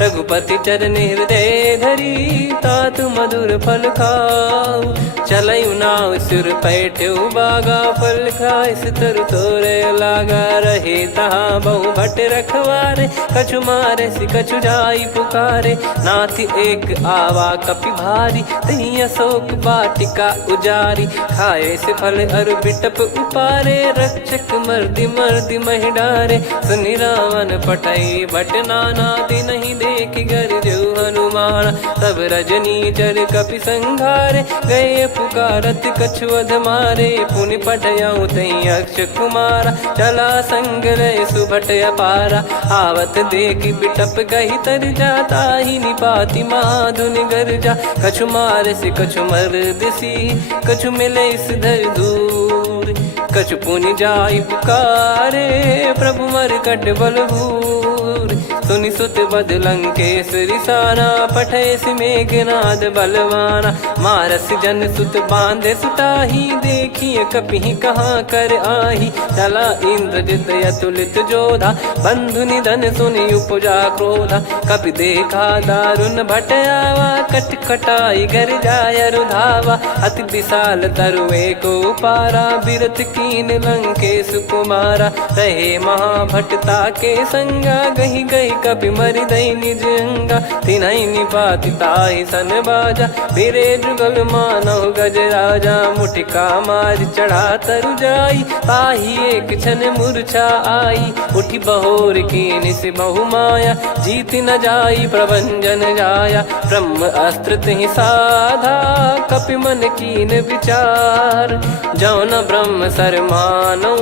रघुपति चरण हृदय धरी तात मधुर फल खाऊ चलयु नाव सिर पैठ्यु बागा फल खाइस तरु तोरे लागा रहे तहाँ बहु भट रखवारे कछु मारे सि कछु जाई पुकारे नाथ एक आवा कपि भारी तही अशोक वाटिका उजारी खाए से फल अरु बिटप उपारे रक्षक मर्दि मर्दि महि डारे सुनि रावण पटई भट नाना दिन नहीं देख घर जो हनुमान तब रजनी चर कपि संघारे गए पुकारत कछुअध मारे पुनि पटयाऊं तई अक्ष कुमारा चला संग रहे सुभट अपारा आवत देखि बिटप गही तर जाता ही निपाति माधुन गर्जा कछु मार से कछु मर्द सी कछु मिले इस धर दूर कछु पुनि जाई पुकारे प्रभु मर कट बलभूर सुनि सुत बद लंकेश्वरी सारा, पठैसि मेघनाद बलवाना। मारस जन सुत बांधे सुताही, देखिए कपिहि कहाँ कर आही। चला इंद्रजित अतुलित जोधा, बंधु निधन सुनि उपजा क्रोधा। कपि देखा दारुण भट आवा, कट कटाई घर जाय रुधावा। अति विशाल तरुए को पारा, बिरत कीन लंकेश कुमारा। रहे महाभटता के संगा, गही गही कपि मरि दई निज अंगा। तिन्हि निपाति ताहि सन बाजा, फिरे जुगल मानव गज राजा। मुटिका मार चढ़ा तरु जाई, ताहि एक क्षण मूर्छा आई। उठी बहोर कीन से बहु माया, जीत न जाई प्रभंजन जाया। ब्रह्म अस्त्र तिहि साधा, कपि मन कीन विचार। जौ न ब्रह्म सर मानौ,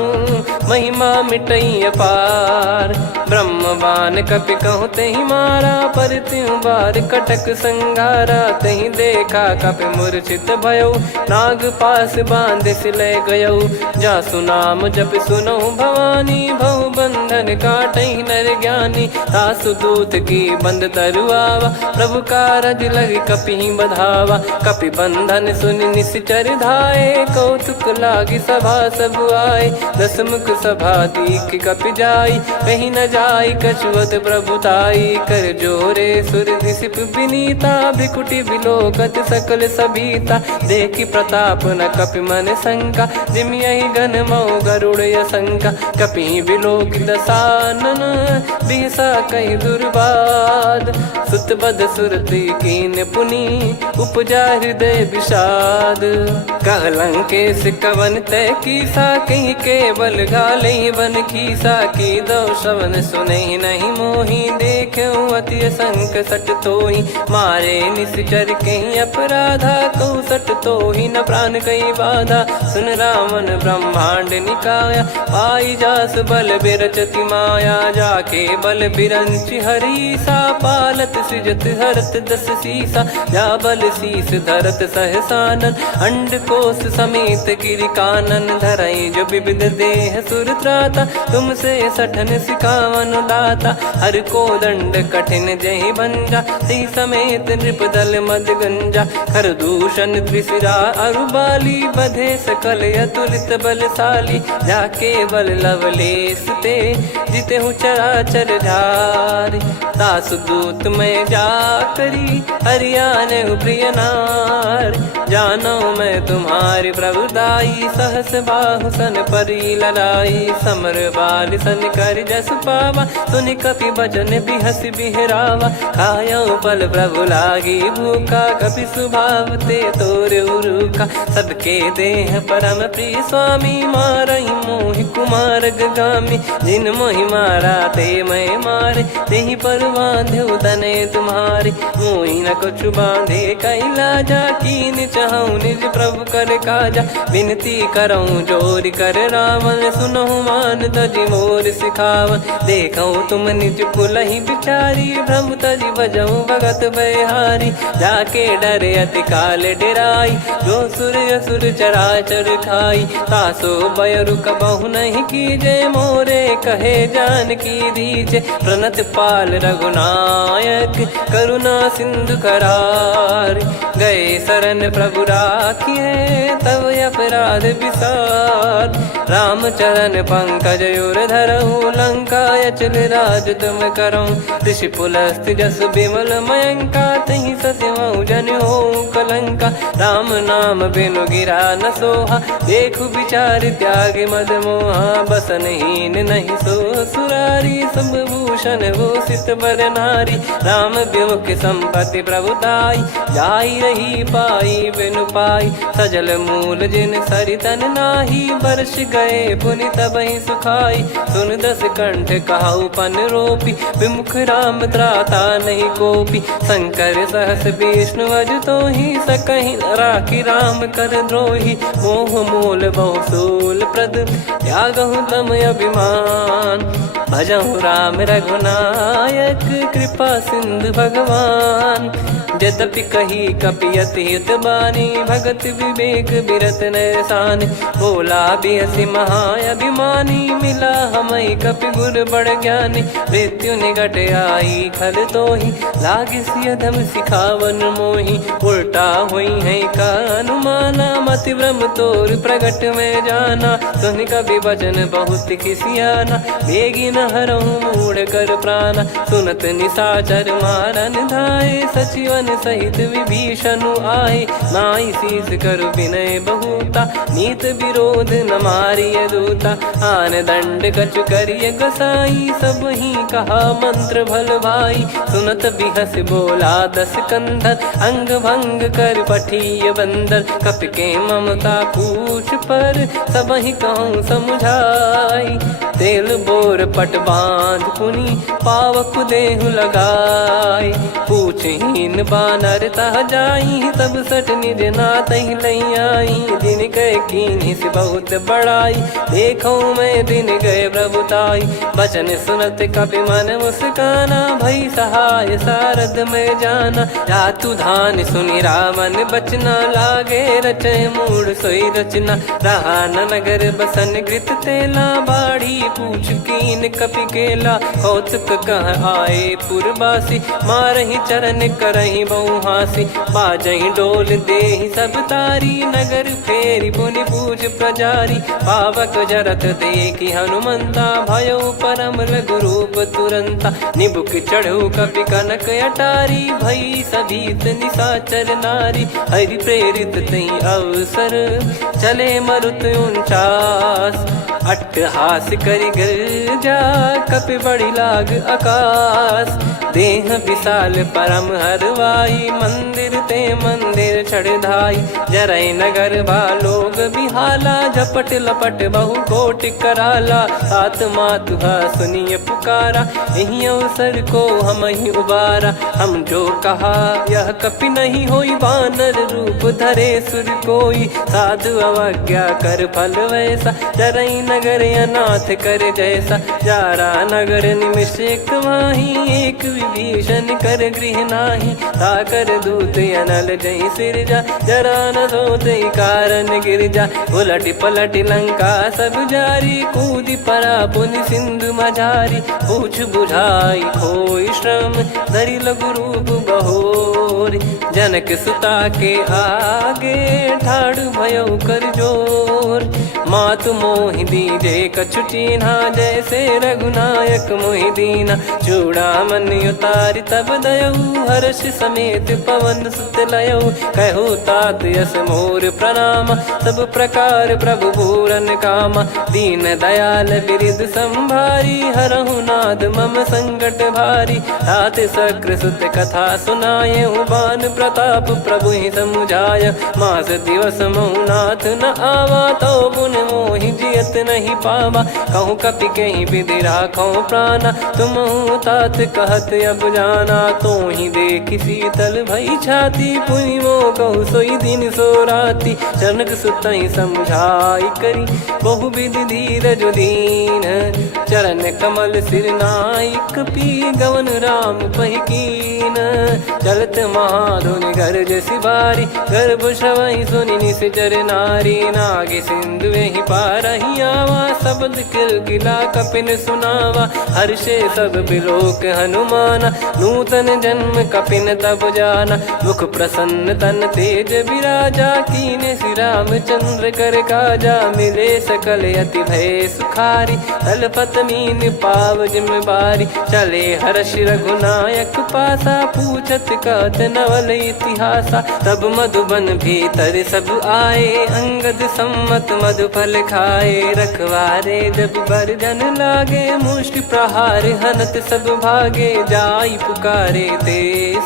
महिमा मिटई अपार। ब्रह्म बान कपि कहु तेहि मारा, पर त्यों बार कटक संगारा। तेहि देखा कपि मूर्छित भयौ, नाग पास बांध सिले गयौ। जासु नाम जप सुनौ भवानी, भव बंधन काटहि नर ज्ञानी। तासु दूत की बंद तरुआवा, प्रभु कारज लग कपि बधावा। कपि बंधन सुनि निश्चर धाये, कौतुक लागी सभा सब आए। दस मुख सभा दीख कपि जाई, कहीं न जाई कछुवत प्रभुताई। कर जोरे सुर दिसिप विनीता, भिकुटी बिलोकत सकल सबीता। देखि प्रताप न कपि मन शंका, जिमि यही घन मऊ गरुड़ असंका। कपि बिलोक दसानन, बिहसा कहि दुर्बाद। सुत बद सुरति कीन पुनि, उपजा हृदय विषाद। कहलंकेश कवन तय कीसा, कहीं केवल गाले बन खीसा। की दो श्रवण सुनहि नहीं मोही, देखऊं अति संक सट तोहि। मारे निश्चर कहीं अपराधा, कहु सट तोहि न प्राण कहीं बाधा। सुन रावण ब्रह्मांड निकाया, पाई जास बल बिरचति माया। जाके बल बिरंच हरीसा, पालत सृजत हरत दस सीसा। जा बल शीस धरत सहसानन, अंड कोश समेत गिरि कानन। धरई जो विविध देह सुर त्राता, तुमसे सठन सिखावन दाता। हर को दंड कठिन जहि भंजा, ती समेत नृप दल मद गंजा। कर दूषण त्रिशिरा अरुबाली, बधे सकल अतुलित बलशाली। जाके बल लवलेश ते, जिते हूँ चराचर धारी। दास दूत में जा करी, हरियाण प्रिय नार। जानो मैं तुम्हारी प्रभुताई, सहस बाहु सन परी ललाई। समर बाल सन कर जस पावा, सुनि कपि भजन बिहस बिहरावा। खायो पल प्रभु लागी भूखा, कपि स्वभाव ते तोर उरुखा। सबके देह परम प्रिय स्वामी, मारई मोहि कुमार गगामी। जिन मोहि मारा ते मैं मारे, तेहि पर बांधो तने तुम्हारे। मोहि न कछु बांधे कैलाजा, कीन चाहूं निज प्रभु कर काजा। विनती करऊं जोरि कर रावण, सुनहु मान तजि मोर सिखावन। देखऊं तुम निज पुलहि बिचारी, भ्रम तजि भजऊं भगत बयहारी। जाके डरे अति काल डेराई, जो सुर असुर चराचर खाई। तासो भय रुक बहु नहीं कीजे, मोरे कहे जान की दीजे। प्रणत पाल रघुनायक, करुणा सिंधु करार। गए शरण प्रभु राखिए, तब अपराध विसार। राम चरण पंकज उर धरऊं, लंका अचल राज तुम करऊं। ऋषि पुलस्त्य जस विमल मयंका, तहि सत्यमऊ जन होऊं कलंका। राम नाम बिनु गिरा न सोहा, देखु विचार त्याग मद मोहा। बसनहीन नहीं सो सुरारी, सब भूषण भूषित बर नारी। राम विमुख संपत्ति प्रभुताई, जाई रही पाई बिनु पाई। सजल मूल जिन सरितन नाही, बरस गए पुनि तबहि सुखाई। सुन दस कंठ कहाऊ पन रोपी, विमुख राम त्राता नहीं कोपी। शंकर सहस विष्णु अज तोहि, सकहि न राखी राम कर द्रोही। मोह मूल बहु सूल प्रद, त्यागहु तम अभिमान। भजहु राम रघुनायक, कृपा सिंधु भगवान। यद्यपि कही कपियत हित बानी, भगत विवेक बिरत नरसान। बोला बियसि महाअभिमानी, मिला हमई कपि गुर बड़ ज्ञानी। मृत्यु निकट आई खल तोहि, लागिसि अधम सिखावन मोहि। उल्टा हुई है का अनुमाना, मति भ्रम तोर प्रगट में जाना। सुन कवि वचन बहुत खिसियाना, बेगी न हरहु मूढ़ कर प्राणा। सुनत निशाचर मारन धाये, सचिवन सहित विभीषण आए। नाई शीस कर विनय बहुता, नीत विरोध न मारिय दूता। आन दंड कछु करिय गोसाई, सब ही कहा मंत्र भल भाई। सुनत बिहस बोला दस कंधर, अंग भंग कर पठिय बंदर। कपि के ममता पूछ पर, सब ही कहूँ समझाई। तेल बोर पट बांध पुनि, पावक देहु लगाई। पूछहीन बानर तह जाई, तब सट निज नातहि लई आई। दिन गए कीन्ही से बहुत बड़ाई, देखो मैं दिन गए प्रभुताई। बचन सुनत कपि मन मुस्काना, भई सहाय सारद में जाना। जातु धान सुनि रामन बचना, लागे रचय मूढ़ सोई रचना। रहा न नगर बसन घृत तेला, बाढ़ी पूछ कीन कपि केला। कौतुक कह आए पुरबासी, मारहि चरण करहि बहुहासी। बाजहि डोल देहि सब तारी, नगर फेरी पुनि पूज प्रजारी। पावक जरत देखि हनुमंता, भयो परम लघु रूप तुरंता। निबुक चढ़ऊ कपि कनक अटारी, भई सभीत निशाचर नारी। हरि प्रेरित तई अवसर, चले मरुत 49। अट्टहास करि गिरजा, कपि बड़ी लाग आकाश। देह विशाल परम हरवाई, मंदिर ते मंदिर चढ़धाई। जरई नगर बालोग बिहाला, झपट लपट बहु कोटि कराला। सात मातुहा सुनिय पुकारा, यही अवसर को हम ही उबारा। हम जो कहा यह कपि नहीं होई, बानर रूप धरे सुर कोई। साधु अवज्ञा कर फल वैसा, जरई नगर अनाथ कर जैसा। जारा नगर निमिष एक माही, एक विभीषण कर गृह नाही। ताकर दूत अनल जय सिरजा, जरा न सोते कारण गिरजा। उलट पलट लंका सब जारी, कूदी परा पुनि सिंधु मझारी। पूछ बुझाई खोई श्रम, धरि लघु रूप बहोरी। जनक सुता के आगे, ठाड़ भयो कर जोर। मातु मोहि दीजे कछु चीन्हा, जैसे रघुनायक मोहि दीना। चूड़ामणि उतारि तब दयऊ, हर्ष समेत पवन सुत लयऊ। कहु तात यस मोर प्रणाम, सब प्रकार प्रभु पूरन कामा। दीन दयाल बिरिद संभारी, हरहु नाद मम संकट भारी। तात सकृ सुत कथा सुनायहु, बान प्रताप प्रभु ही समुझाय। मास दिवस महु नाथ न आवा, तो पुन मोहि जियत नहीं पावा। कहूँ कपि कहीं विधि राखो प्राणा, तुमहु तात कहत अब जाना। तो ही देख शीतल भई छाती, पुनि मो कहु सोई दिन सो राती। जनक सुतहि समझाई करी, बहु विधि धीरज दीन। चरण कमल सिर नाइक, पी गवन राम पहि कीन। चलत महाधुनि गरज सिबारी, गर्भ श्रवहि सुनि निश्चर नारी। नागे सिंधु ही पारहि आवा, शब्द किलकिला कपिन सुनावा। हर्षे सब बिलोक हनुमाना, नूतन जन्म कपिन तब जाना। मुख प्रसन्न तन तेज विराजा, कीने श्री रामचंद्र कर काजा। मिले सकल अति भय सुखारी, तलपत मीन पाव जिम्मेवारी। चले हर्ष रघुनायक पासा, पूछत कहत नवल इतिहासा। तब मधुबन भीतर सब आए, अंगद सम्मत मधुफल खाए। रखवारे जब बरजन लागे, मुष्टि प्रहार हनत सब भागे। जाई पुकारे ते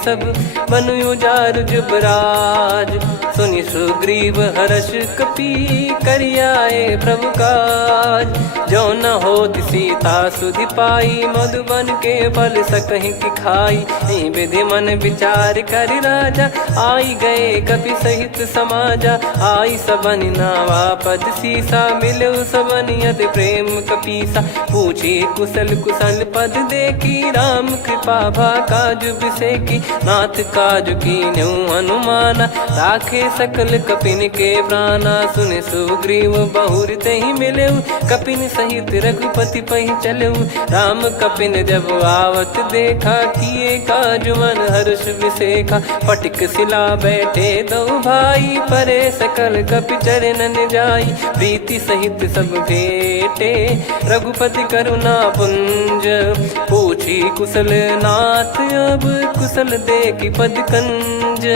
सब, बनु उजार जुबराज। सुनि सुग्रीव हर्ष कपि, करियाए प्रभु काज। जो न होत सीता सुधि पाई, जाई, मधुबन के फल सकहीं की खाई। विधि मन विचार कर राजा, आई गए कपि सहित समाजा। आई सबनि नावा पद सीसा, मिले सबनि अति प्रेम कपीसा। पूछी कुशल कुशल पद देखी, राम कृपा भा काज बिसेकी। नाथ काज कीन्हु हनुमाना, राखे सकल कपिन के प्राणा। सुन सुग्रीव बहुर तेहि मिलेउ, कपिन सहित रघुपति पहि चलेउ। राम कपिन जब आवत देखा, किए काज मन हर्ष विसेखा। फटिक सिला बैठे दो भाई, परे सकल कपि चरणन जाई। प्रीति सहित सब भेटे, रघुपति करुणा पुंज। पूछी कुशल नाथ, अब कुशल देखि पद कंज।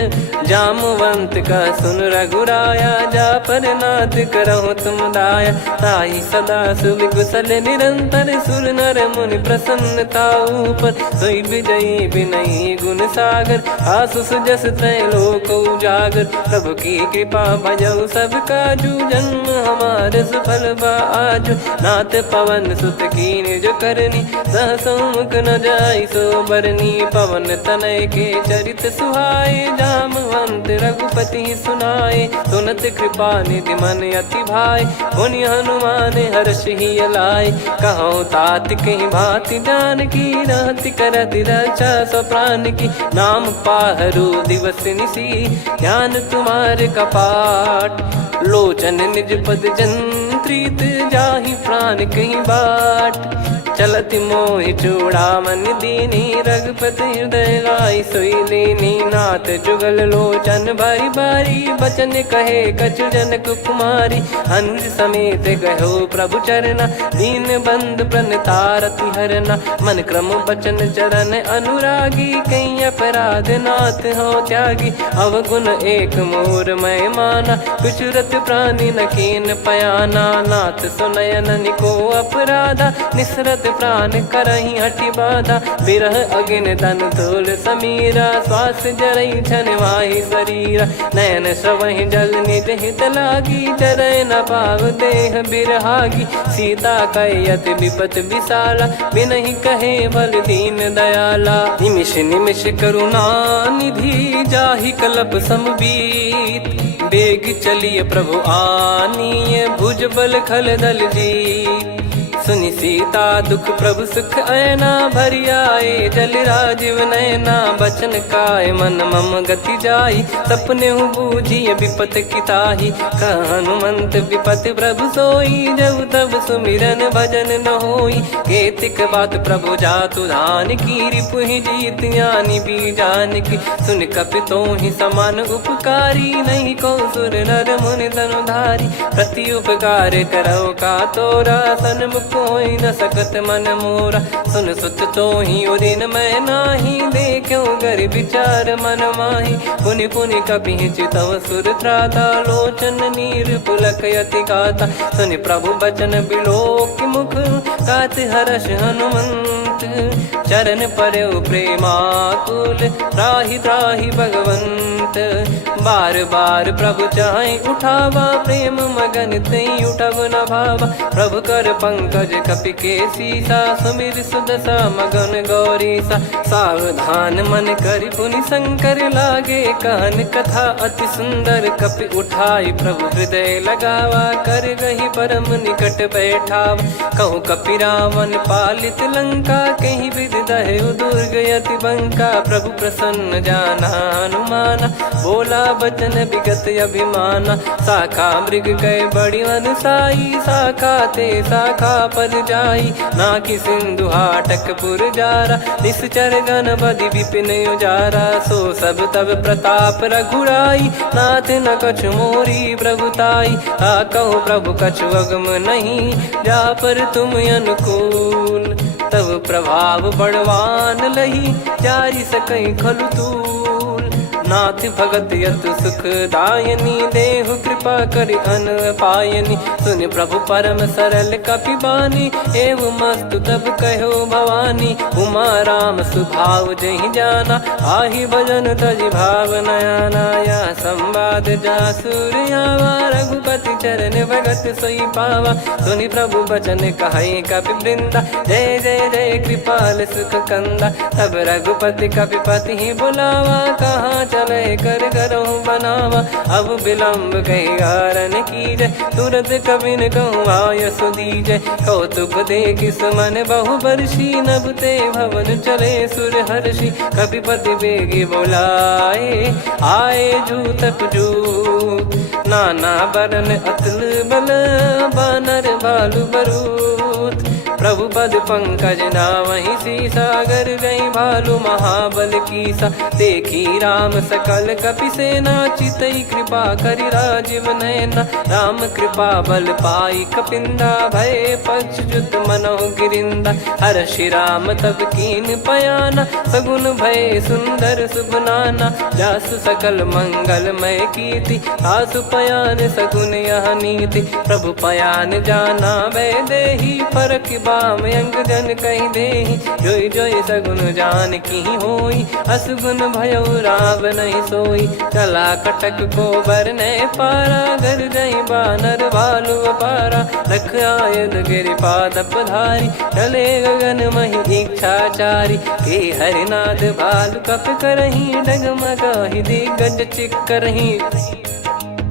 जामवंत का सुन रघुराया, जा पर नाथ करहु तुम दाया। ताई सदा सुविकुशल निरंतर, सुर नर मुनि प्रसन्नता ऊपर। सोई विजयी विनयी गुण सागर, आसु सुजस त्रैलोक उजागर। प्रभु की कृपा भजऊ सब काजू, जन्म हमार सफल बा आजु। नाथ पवन सुत की निज करनी, सहसौ मुख न जाई सो बरनी। पवन तनय के चरित सुहाए, जामवंत रघुपति सुनाए। सुनत कृपा निधि मन अति भाई, पुनि हनुमान हर्ष ही लाए। कहूँ तात कहीं भांति जान की, रहति करति रक्षा सो प्राण की। नाम पाहरु दिवस निसी, ज्ञान तुम्हारे कपाट। लोचन निज पद जंत्रित, जाहि प्राण कहीं बाट। चलति मोहि चूड़ामन दीनी, रघुपति हृदय लाई सोई लीनी। नाथ जुगल लोचन बारी बारी, बचन कहे कछु जनक कुमारी। हंस समेत गयो प्रभु चरना, दीन बंद प्रणतारति हरना। मन क्रम बचन चरण अनुरागी, कहीं अपराध नाथ हो त्यागी। अवगुण एक मोर मैं माना, कुछुरत प्राणी न कीन पयाना। नाथ सुनयन निको अपराधा, निसरत प्राण करही हटि बाधा। बिरह अगिन तन तोल समीरा, श्वास जरई छन माही शरीरा। नयन श्रवहि जल निज हित लागी, चरय न पाव देह बिरहागी। सीता कयत विपत विशाला, बिनहि कहे बल दीन दयाला। निमिष निमिष करुणा निधि, जाहि कल्प समबीत। बेग चलिए प्रभु आनीय, भुज बल खल दल जीत। सुनि सीता दुख प्रभु सुख ऐना, भरि आए जल राजीव नैना। बचन काय मन मम गति जाई, सपने बूझिय विपत किताही। हनुमंत विपत प्रभु सोई, जब तब सुमिरन भजन न होई। केतिक बात प्रभु जातु धान की, रिपुहि जीत ज्ञानी बीजान की। सुन कपि तोहि समान उपकारी, नहीं को सुर नर मुनि तनुधारी। प्रति उपकार करौ का तोरा, सन्मुख कोई न सकत मन मोरा। सुन सुत तोहि उदिन मैं नाही, देखो गर विचार मन माही। पुनि पुनि कपि चितव सुर त्राता, लोचन नीर पुलक यति गाता। सुनि प्रभु बचन बिलोक मुख, गात हर्ष हनुमंत। चरण परौ प्रेमाकुल, त्राहि त्राहि भगवंत। बार बार प्रभु चाहि उठावा, प्रेम मगन तई उठब न भावा। प्रभु कर पंकज कपि के सीसा, सुमिर सुदशा मगन गौरीसा। सावधान मन करि पुनि शंकर, लागे कहन कथा अति सुंदर। कपि उठाई प्रभु हृदय लगावा, कर गही परम निकट बैठावा। कहूँ कपि रावण पालित लंका, कहीं विधि दहु दुर्ग यति बंका। प्रभु प्रसन्न जाना हनुमाना, बोला बचन विगत अभिमाना। शाखा मृग गए बड़ी अनुसाई, शाखा ते शाखा पर जाई। नाकि सिंधु हाटक पुर जारा, निश्चर गण बदि विपिन उजारा। सो सब तब प्रताप रघुराई, नाथ न कछु मोरी प्रभुताई। कहूँ प्रभु कछु अगम नहीं, जा पर तुम अनुकूल। तब प्रभाव बड़वान लही, जारी सकई खलु तूल। नाथ भगत यत सुखदायनी, देहु कृपा करि अन पायनी। सुन प्रभु परम सरल कपिबानी, एवं मस्तु तब कहो भवानी। उमा राम सुभाव जहि जाना, आहि भजन तजि भाव नयाना। या संवाद जासुर आवा, रघुपति चरण भगत सोई पावा। सुनि प्रभु बचन कहै कपि वृंदा, जय जय जय कृपाल सुख कंदा। तब रघुपति कपिपति ही बुलावा, कहाँ चले कर करहु बनावा। अब विलम्ब कही कारण कीजय, तुरत कबिन कहूँ आयस दीजय। कौतुक देखि सुमन बहु बरसी, नभ ते भवन चले सुर हर्षि। कपिपति बेगी बोलाए, आए जूतक जूत। नाना बरन अतुल बल, बानर भालु बरूत। प्रभु पद पंकज नावहि सीसा, गर गई भालु महाबल कीसा। देखी राम सकल कपि सेना, चितई कृपा करि राजीव नयना। राम कृपा बल पाई कपिंदा, भय पक्ष जुत मनोह गिरिंदा। हर्षि राम तब कीन पयाना, सगुन भय सुंदर सुबनाना। जासु सकल मंगलमय कीर्ति, आसु पयान सगुन यह नीति। प्रभु पयान जाना वै देहि, फरक बाम अंग जन कहि देहि। जोई जोई सगुन जान की होई, असगुन भयो राव नहीं सोई। चला कटक को बरने पारा, घर गई बानर भालु अपारा। रख आयद गिरिपाद पधारी, चले गगन मही इच्छाचारी। के हरिनाद भालु कप करही, डगमगाहि दिग्गज चिक्करही।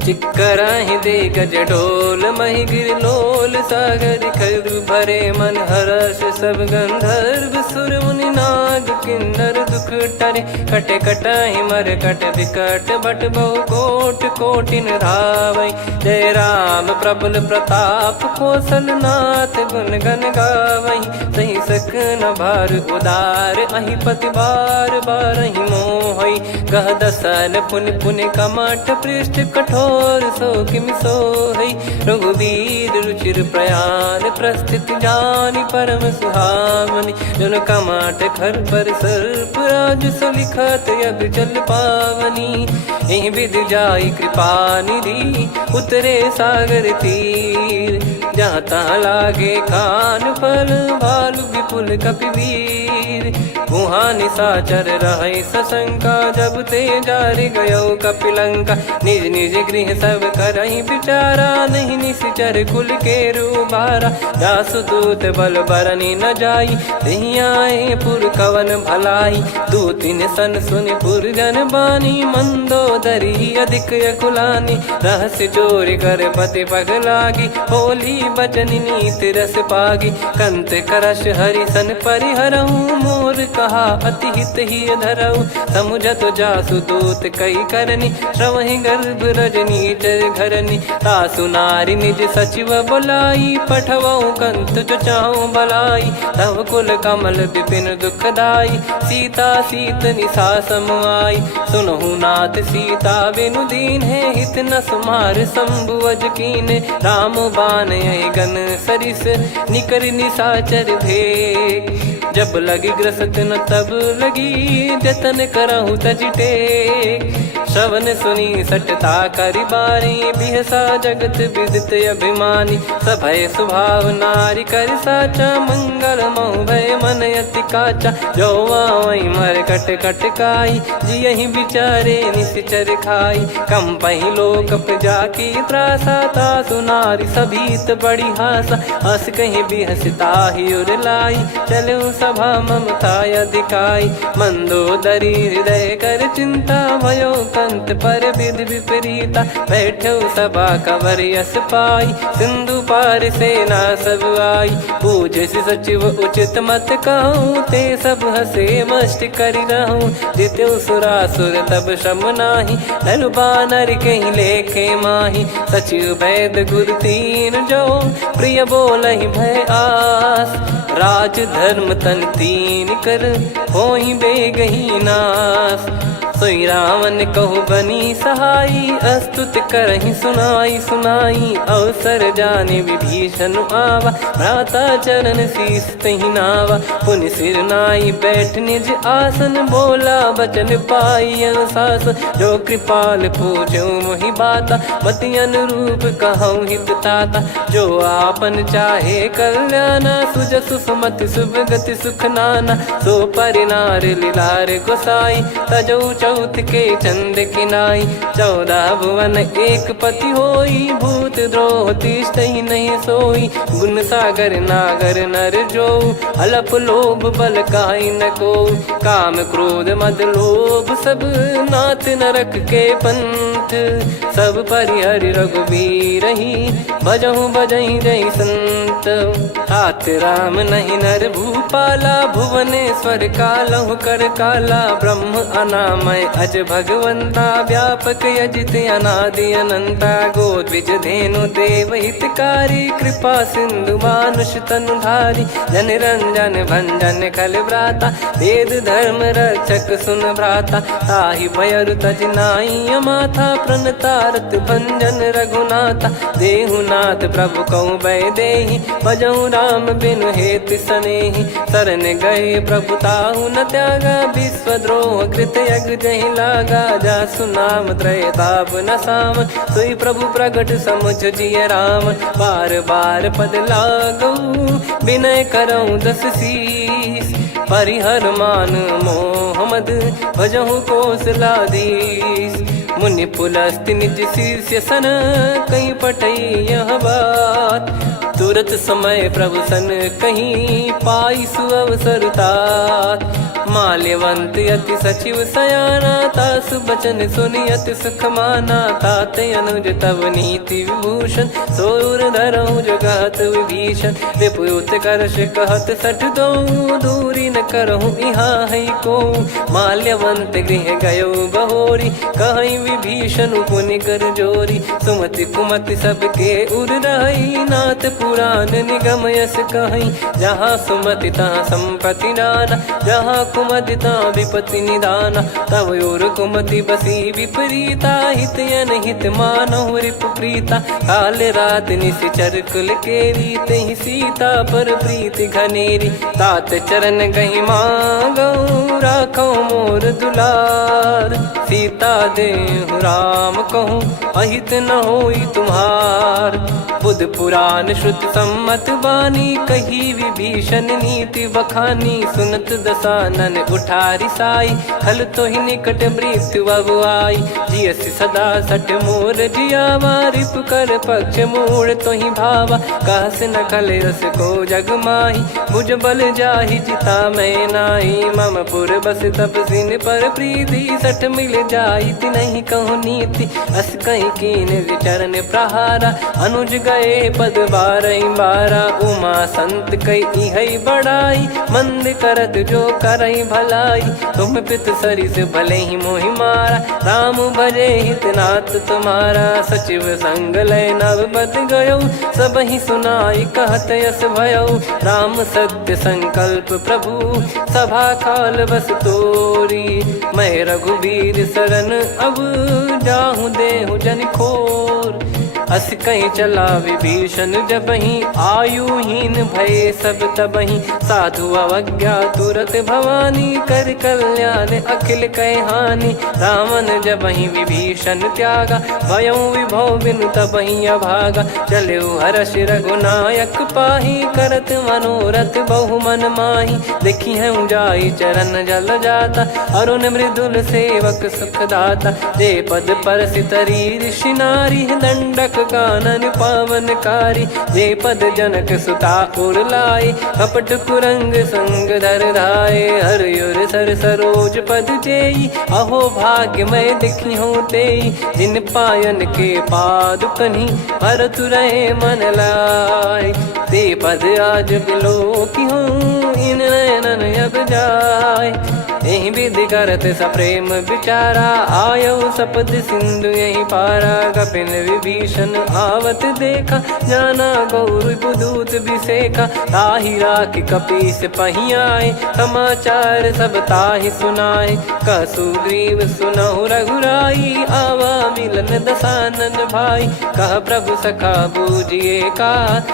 चिक्कराहि दिग्गज ढोल, महि गिर लोल। सागर खर भरे मन हर्ष, सब गंधर्व सुर मुनि नाग किन्नर दुख टरे। कटे कटाहि मर कट विकट, बट बहु कोट कोटिन धावै। जय राम प्रबल प्रताप, कौशल नाथ गुण गन गावै। सही सकन भार उदार, अहि पति बार बारहि मोहै। गह दसन पुन पुन कमठ, पृष्ठ कठोर सो किम सोहै। रघुवीर रुचिर प्रयाण, प्रस्थित जानि परम सुहावनी। जन कमाट खर पर सर्प, राज सलिखत अब जल पावनी। एहि विधि जाई कृपा निधि, उतरे सागर तीर। जहाँ तहाँ लागे खान फल, भालु विपुल कपिवीर। वहाँ निशाचर रहै सशंका, जब ते जारि गयो कपिलंका। निज निज गृह सब करहि विचारा, नहीं निश्चर कुल के रूबारा। जासुदूत बल बरनि न जाई, तेहि आए पुर कवन भलाई। दूतिन सन सुनि पुर जन बानी, मंदोदरी अधिक अकुलानी। रहस्य चोरी कर पति पगलागी, होली बचन नीत रस पागी। कंत करश हरिसन परिहरहु, मोर कहा अति हित ही धरऊ। समुझत जासुदूत कई करनी, श्रवहि गर्भ रजनी चर घरनी। तासु नारी निज सचिव बुलाई, पठवऊ कंत जो चाहूं भलाई। तव कुल कमल विपिन दुखदाई, सीता सीत निशा समाई। सुनहु नाथ सीता बिनु दीन है, हित न सुमार शंभु अज कीने। राम बान गन सरिस, निकर निशाचर भेग। जब लगी ग्रसत न तब लगी, जतन करहु तज टेक। श्रवण सुनी सटता करि बारी, बिहसा जगत विदित अभिमानी। सभय स्वभाव नारी कर साचा, मंगल मऊ भय मन अति काचा। जो आवै मर कट कट काई, जियहि विचारे निश्चर खाई। कम पहि लोक जाकी त्रासा, तासु नारी सभीत बड़ी हासा। हस कहीं बिहसता ही उर लाई, चलऊ सभा ममता अधिकाई। मंदोदरी हृदय कर चिंता, भयो कंत पर विधि विपरीता। बैठो सभा कवर यस पाई, सिंधु पार सेना सब आई। पूज सचिव उचित मत कहूँ, ते सब हसे मष्ट करि रहूँ। जित्यु सुरासुर तब श्रम नाही, नर बानर कहीं लेखे माही। सचिव वैद गुरु तीन जो, प्रिय बोलहि भय आस। राज धर्म तन तीन कर, होई बेगही नास। सोई रावण कहु बनी सहाई, अस्तुत करहि सुनाई सुनाई। अवसर जाने विभीषण आवा, भ्राता चरण शीस तहि नावा। पुनि सिर नाई बैठ निज आसन, बोला बचन पाई अनुशासन। जो कृपाल पूछो मोहि बाता, मति अनुरूप कहूँ हित ताता। जो आपन चाहे कल्याणा, सुजसु सुमति सुभगति सुख नाना। सो परिनार लीलार गोसाई, तजौ चौथ के चंद किनाई। 14 भुवन एक पति होई, भूत द्रोह तिष्ठहि नहीं सोई। गुण सागर नागर नर जो, अलप लोभ बल काई न को। काम क्रोध मद लोभ सब, नाथ नरक के पंथ। सब परिहरि रघुबीर ही, भजहु भजहि जहि संत। तात राम नहीं नर भूपाला, भुवनेश्वर कालहु कर काला। ब्रह्म अनामय अज भगवंता, व्यापक यजित अनादि अनंता। गोद्विज धेनु देव हितकारी, कृपा सिंधु मानुष तनुधारी। जन रंजन भंजन खल भ्राता, वेद धर्म रक्षक सुन भ्राता। ताहि भयरु तज नाई माथा, प्रणतारत भंजन रघुनाथा। देहुनाथ प्रभु कहु बै देहि, भजहु राम बिनु हेत सनेहि। शरण गए प्रभु ताहु न त्यागा, विश्वद्रोह कृत यज्ञ जहि लागा। जासु नाम त्रयताप न सामन, सोई प्रभु प्रगट समुझ जिय राम। बार बार पद लागऊ, विनय करऊँ 10 शीस। परिहर मान मोह मद, भजहु कौशलाधीश। मुनि पुलस्त्य निज शिष्य सन, कहीं पटई यह बात। तुरत समय प्रभु सन कहीं, पाई सुअवसर तात। माल्यवंत अति सचिव सयाना, तासु बचन सुनि अति सुख माना। तात अनुज तव नीति विभूषण, सोर धरहु जगत विभीषण। विपुत करश कहत सठ दो, दूरी न करहु यहाँ है को। माल्यवंत गृह गयो बहोरी, कहीं विभीषण पुनि कर जोरी। सुमति कुमति सबके उर रही, नाथ पुराण निगम यस कहीं। जहाँ सुमति तहाँ संपत्ति नाना, जहाँ कुमति तहाँ विपत्ति निदाना। तव और कुमति बसी विपरीता, हित अनहित मानहु रिपु प्रीता। काल रात निशिचर कुल केरी, तहि सीता पर प्रीति घनेरी। तात चरण गहि मांगऊ, राखौ मोर दुलार। सीता देहु राम कहूँ, अहित न होई तुम्हार। बुध पुराण श्रुत सम्मत वाणी, कही विभीषण नीति बखानी। सुनत दसानन उठारी साई, खल तो ही निकट मृत्यु अब आई। जियसि सदा सठ मोर जियावा, रिपु कर पक्ष मूढ़ तो ही भावा। कहस न खल रस को जग माही, भुज बल जाहि जिता मैं नाई। मम पुर बस तपसिन पर प्रीति, सठ मिल जाई नहीं कहूँ नीति। अस कहीं कीन विचरण प्रहारा, अनुज गए पद 12 उमा संत कई है बड़ाई। मंद करत जो करई भलाई, तुम पित सरिस भले ही मोहि मारा। राम भजे हितनाथ तुम्हारा, सचिव संग लय नव बद गयो। सब ही सुनाई कहत यस भयो, राम सत्य संकल्प प्रभु। सभा काल बस तोरी, मैं रघुबीर शरण अब जाहूँ देहु जन खोर। अस कहीं चला विभीषण जबहि, आयुहीन भय सब तबहि। साधु अवज्ञा तुरत भवानी, कर कल्याण अखिल कह हानि। रावण जबहि विभीषण त्यागा, भयउ विभव बिनु तबहि अभागा। चलऊ हर्ष रघुनायक पाही, करत मनोरथ बहु मन माही। देखी है जाई चरण जल जाता, अरुण मृदुल सेवक सुखदाता। जे पद पर सितरी ऋषि नारी, दंडक कानन पावनकारी। जे पद जनक सुता उर लाए, कपट कुरंग संग धर धाये। हरियुर सर सरोज पद जेई, अहो भाग्य मैं दिखी हूँ तेई। जिन पायन के पाद कन्ही, भरत रहे मन लाए। ते पद आज बिलो की हूँ, इन नयनन अब जाए। यही विधि करत सप्रेम विचारा, आयऊ सपद सिंधु यही पारा। कपिन विभीषण आवत देखा, जाना गौर बुदूत बिसेखा। ताहि राखि कपीस पहियाए, समाचार सब ताहि सुनाए। कह सुग्रीव सुनहु रघुराई, आवा मिलन दसानन भाई। कह प्रभु सखा बूझिए का,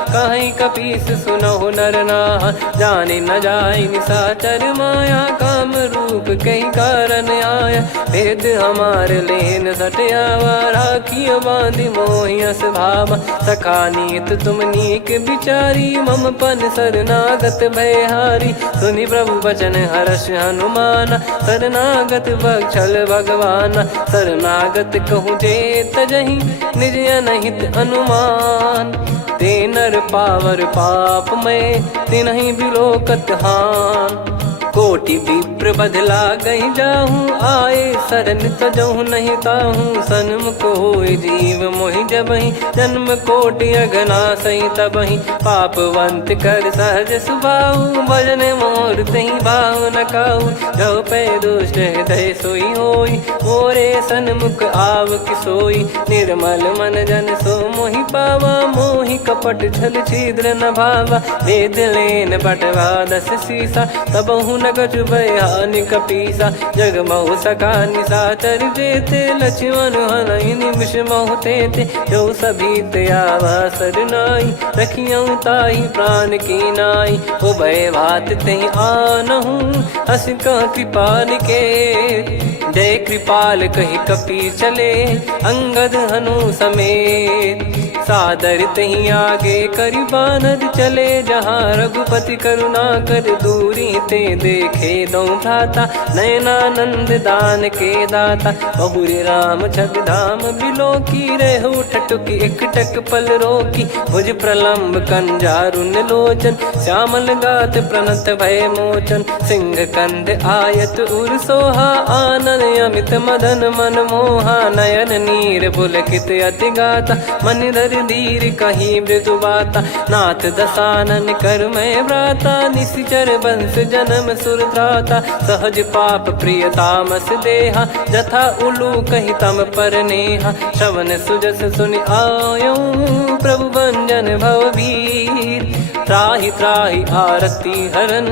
कहीं कपीस सुनहु नर नाहा। जाने न जाय निशाचर माया, काम रूप कई कारण आया। भेद हमार लेन सटयावा, राखियो बांधि मोहियस भावा। सखा नीत तुम नीक बिचारी, मम पन शरणागत भयहारी। सुनि प्रभु वचन हर्ष हनुमाना, शरणागत बक्षल भगवाना। शरणागत कहूँ जे तजहि, निज अनहित अनुमान। ते नर पावर पाप में, तिन्हि बिलोकत हान। कोटि विप्र बदला गई जाहूँ, आए शरण तजहु नहीं ताहूँ। सन्मुख होय जीव मोहि जबहि, जन्म कोटि अगना सही तबहि। पापवंत कर सहज सुभाऊ, भजन मोर तहि भाव न काऊ। जो पै दुष्ट हृदय सोई होई, मोरे सन्मुख आव किसोई। निर्मल मन जन सो मोहि पावा, मोहि कपट छल छिद्र न भावा। वेद लेन बटवा दस सीसा, तबहु न कछु भय हानि कपीसा। जग महु सका निशाचर जेते, लक्ष्मण हनहि निमिष महु तेते। जो सभी त्यावा सरनाई, रखियऊ ताहि प्राण की नाई। उभय भात तेहि आनहु, हस कह कृपाल के। जय कृपाल कहि कपी चले, अंगद हनु समेत। सादर तही आगे करि बानर चले, जहाँ रघुपति करुणा कर दूरी ते देखे दो भ्राता। नयनानंद दान के दाता, बहुरी राम छगधाम बिलोकी। रेहु ठटुकी एकटक पल रोकी, भुज प्रलम्ब कंजारुन लोचन। श्यामल गात प्रणत भय मोचन, सिंह कंध आयत उर सोहा। आनन अमित मदन मन मोहा, नयन नीर पुलकित अति गाता। मन धर धीर कहीं मृदु बाता, नाथ दसानन कर मैं भ्राता। निशिचर वंश जन्म सुरत्राता, सहज पाप प्रिय तामस देहा। जथा उलू कही तम पर नेहा, श्रवण सुजस सुनि आयो। प्रभु भंजन भवभीर, त्राहि त्राहि आरती हरन।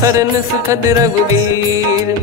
शरण सुखद रघुवीर,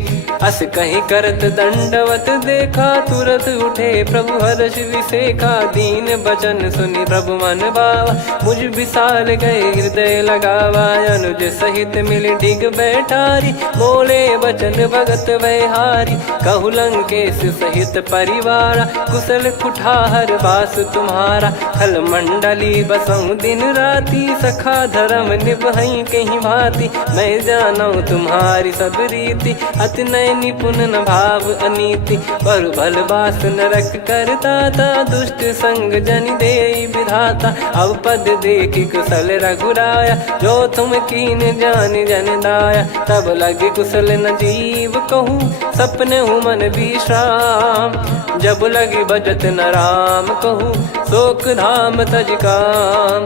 अस कहीं करत दंडवत देखा। तुरत उठे प्रभु हर्ष विसेखा, दीन बचन सुनि प्रभु मन भावा। मुझ विशाल गए हृदय लगावा, अनुज सहित मिल डिग बैठारी। बोले बचन भगत वैहारी, कहु लंकेश सहित परिवारा। कुशल कुठार बास तुम्हारा, खल मंडली बसऊं दिन राती। सखा धर्म निभई कहीं भांति, मैं जानू तुम्हारी सब रीति। अति नय निपुण न भाव अनीति, पर भल बास नरक करता था। दुष्ट संग जन दे विधाता, अब पद देखी कुशल रघुराया। जो तुम कीन जान जन दाया, तब लगे कुशल न जीव कहूँ। सपने हूँ मन विश्राम, जब लगी बजत न राम कहूँ। शोक धाम तज काम,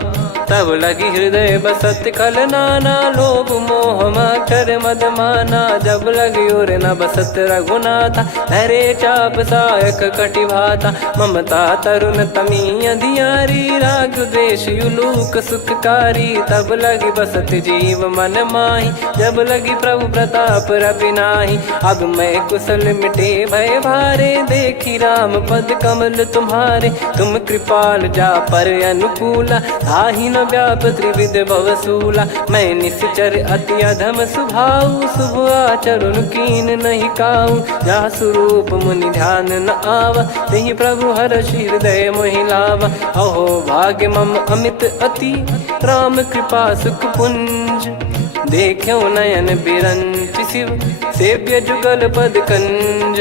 तब लगी हृदय बसत खल नाना। लोभ मोह मक्षर मद माना, जब लगी और न बसत रघुनाथा। धरे चाप सायक कटि भाता, ममता तरुण तमी अधियारी। राग द्वेष युलूक सुखकारी, तब लगी बसत जीव मन माही। जब लगी प्रभु प्रताप रवि नाही, अब मैं कुशल मिटे भय भारे। देखी राम पद कमल तुम्हारे, तुम कृपाल जा पर अनुकूला। ताहि न व्याप त्रिविध भवसूला, मैं निश्चर अति अधम सुभाऊ। शुभ आचरण कीन नहीं काऊ, जा स्वरूप मुनि ध्यान न आवा। तेहि प्रभु हर्ष हृदय मोहि लावा। अहो भाग्य मम अमित अति, राम कृपा सुख पुंज। देखो नयन बिरंच शिव, सेव्य जुगल पद कंज।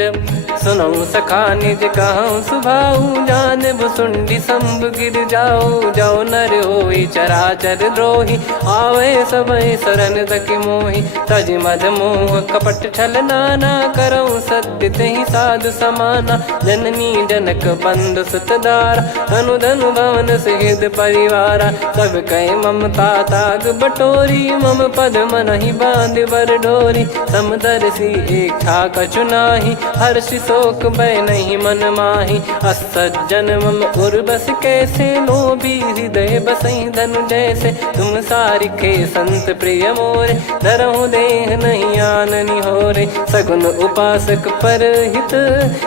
सुनऊ सखा निज कहूँ सुभाऊ, जान भुसुंडी संभ गिर जाओ। जाओ नर होई चराचर द्रोही, आवे सबय शरण तक मोहि। तज मद मोह कपट छल नाना, करऊँ सत्य तेहि साधु समाना। जननी जनक बंधु सुत दारा, धनु धनु भवन सहित परिवारा। सब कहे ममता ताग बटोरी, मम पद मनहि बांध बर डोरी। समदर्शी इच्छा कछु नाही, हर्षि शोक भय नहीं मन माही। असज्जन मम उर्वश कैसे, लोभी हृदय बसई धनु जैसे। तुम सारिखे संत प्रिय मोरे, धरहु देह नहीं आननि होरे। सगुन उपासक परहित,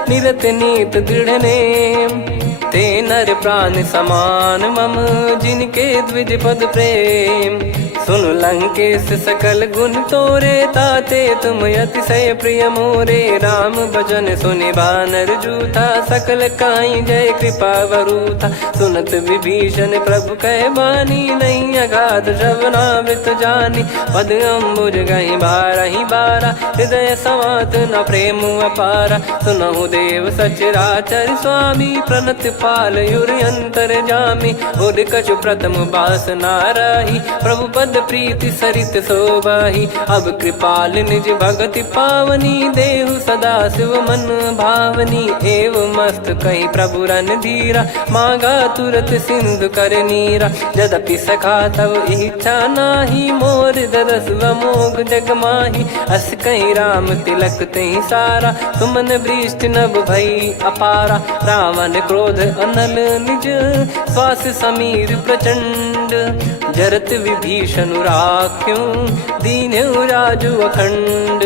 निरत नीत दृढ़ नेम। ते नर प्राण समान मम, जिनके द्विज पद प्रेम। सुन लंकेश सकल गुण तोरे, ताते तुम अतिशय प्रिय मोरे। राम भजन सुनि बानर जूथा, सकल काई जय कृपा वरूथा। सुनत विभीषण प्रभु कह बानी, नहीं अगाध श्रवणामृत जानी। पद अम्बुज गहि बारहि बारा, हृदय समात न प्रेम अपारा। सुनहु देव सचराचर स्वामी, प्रणत पाल युर अंतर जामी। उद कछु प्रथम बास नाराही, प्रभु पद प्रीति सरित शोभाही। अब कृपाल निज भगति पावनी, देहु सदा शिव मन भावनी। एव मस्त कही प्रभु रन धीरा, मांगा तुरत सिंधु कर नीरा। यद्यपि सखा तब इच्छा नाही, मोर दरस अमोघ जग माही। अस कहीं राम तिलक तहि सारा, सुमन वृष्ट नभ भई अपारा। रावण क्रोध अनल निज, श्वास समीर प्रचंड। जरत विभीषण राख्यों, दीन्हु राजु अखंड।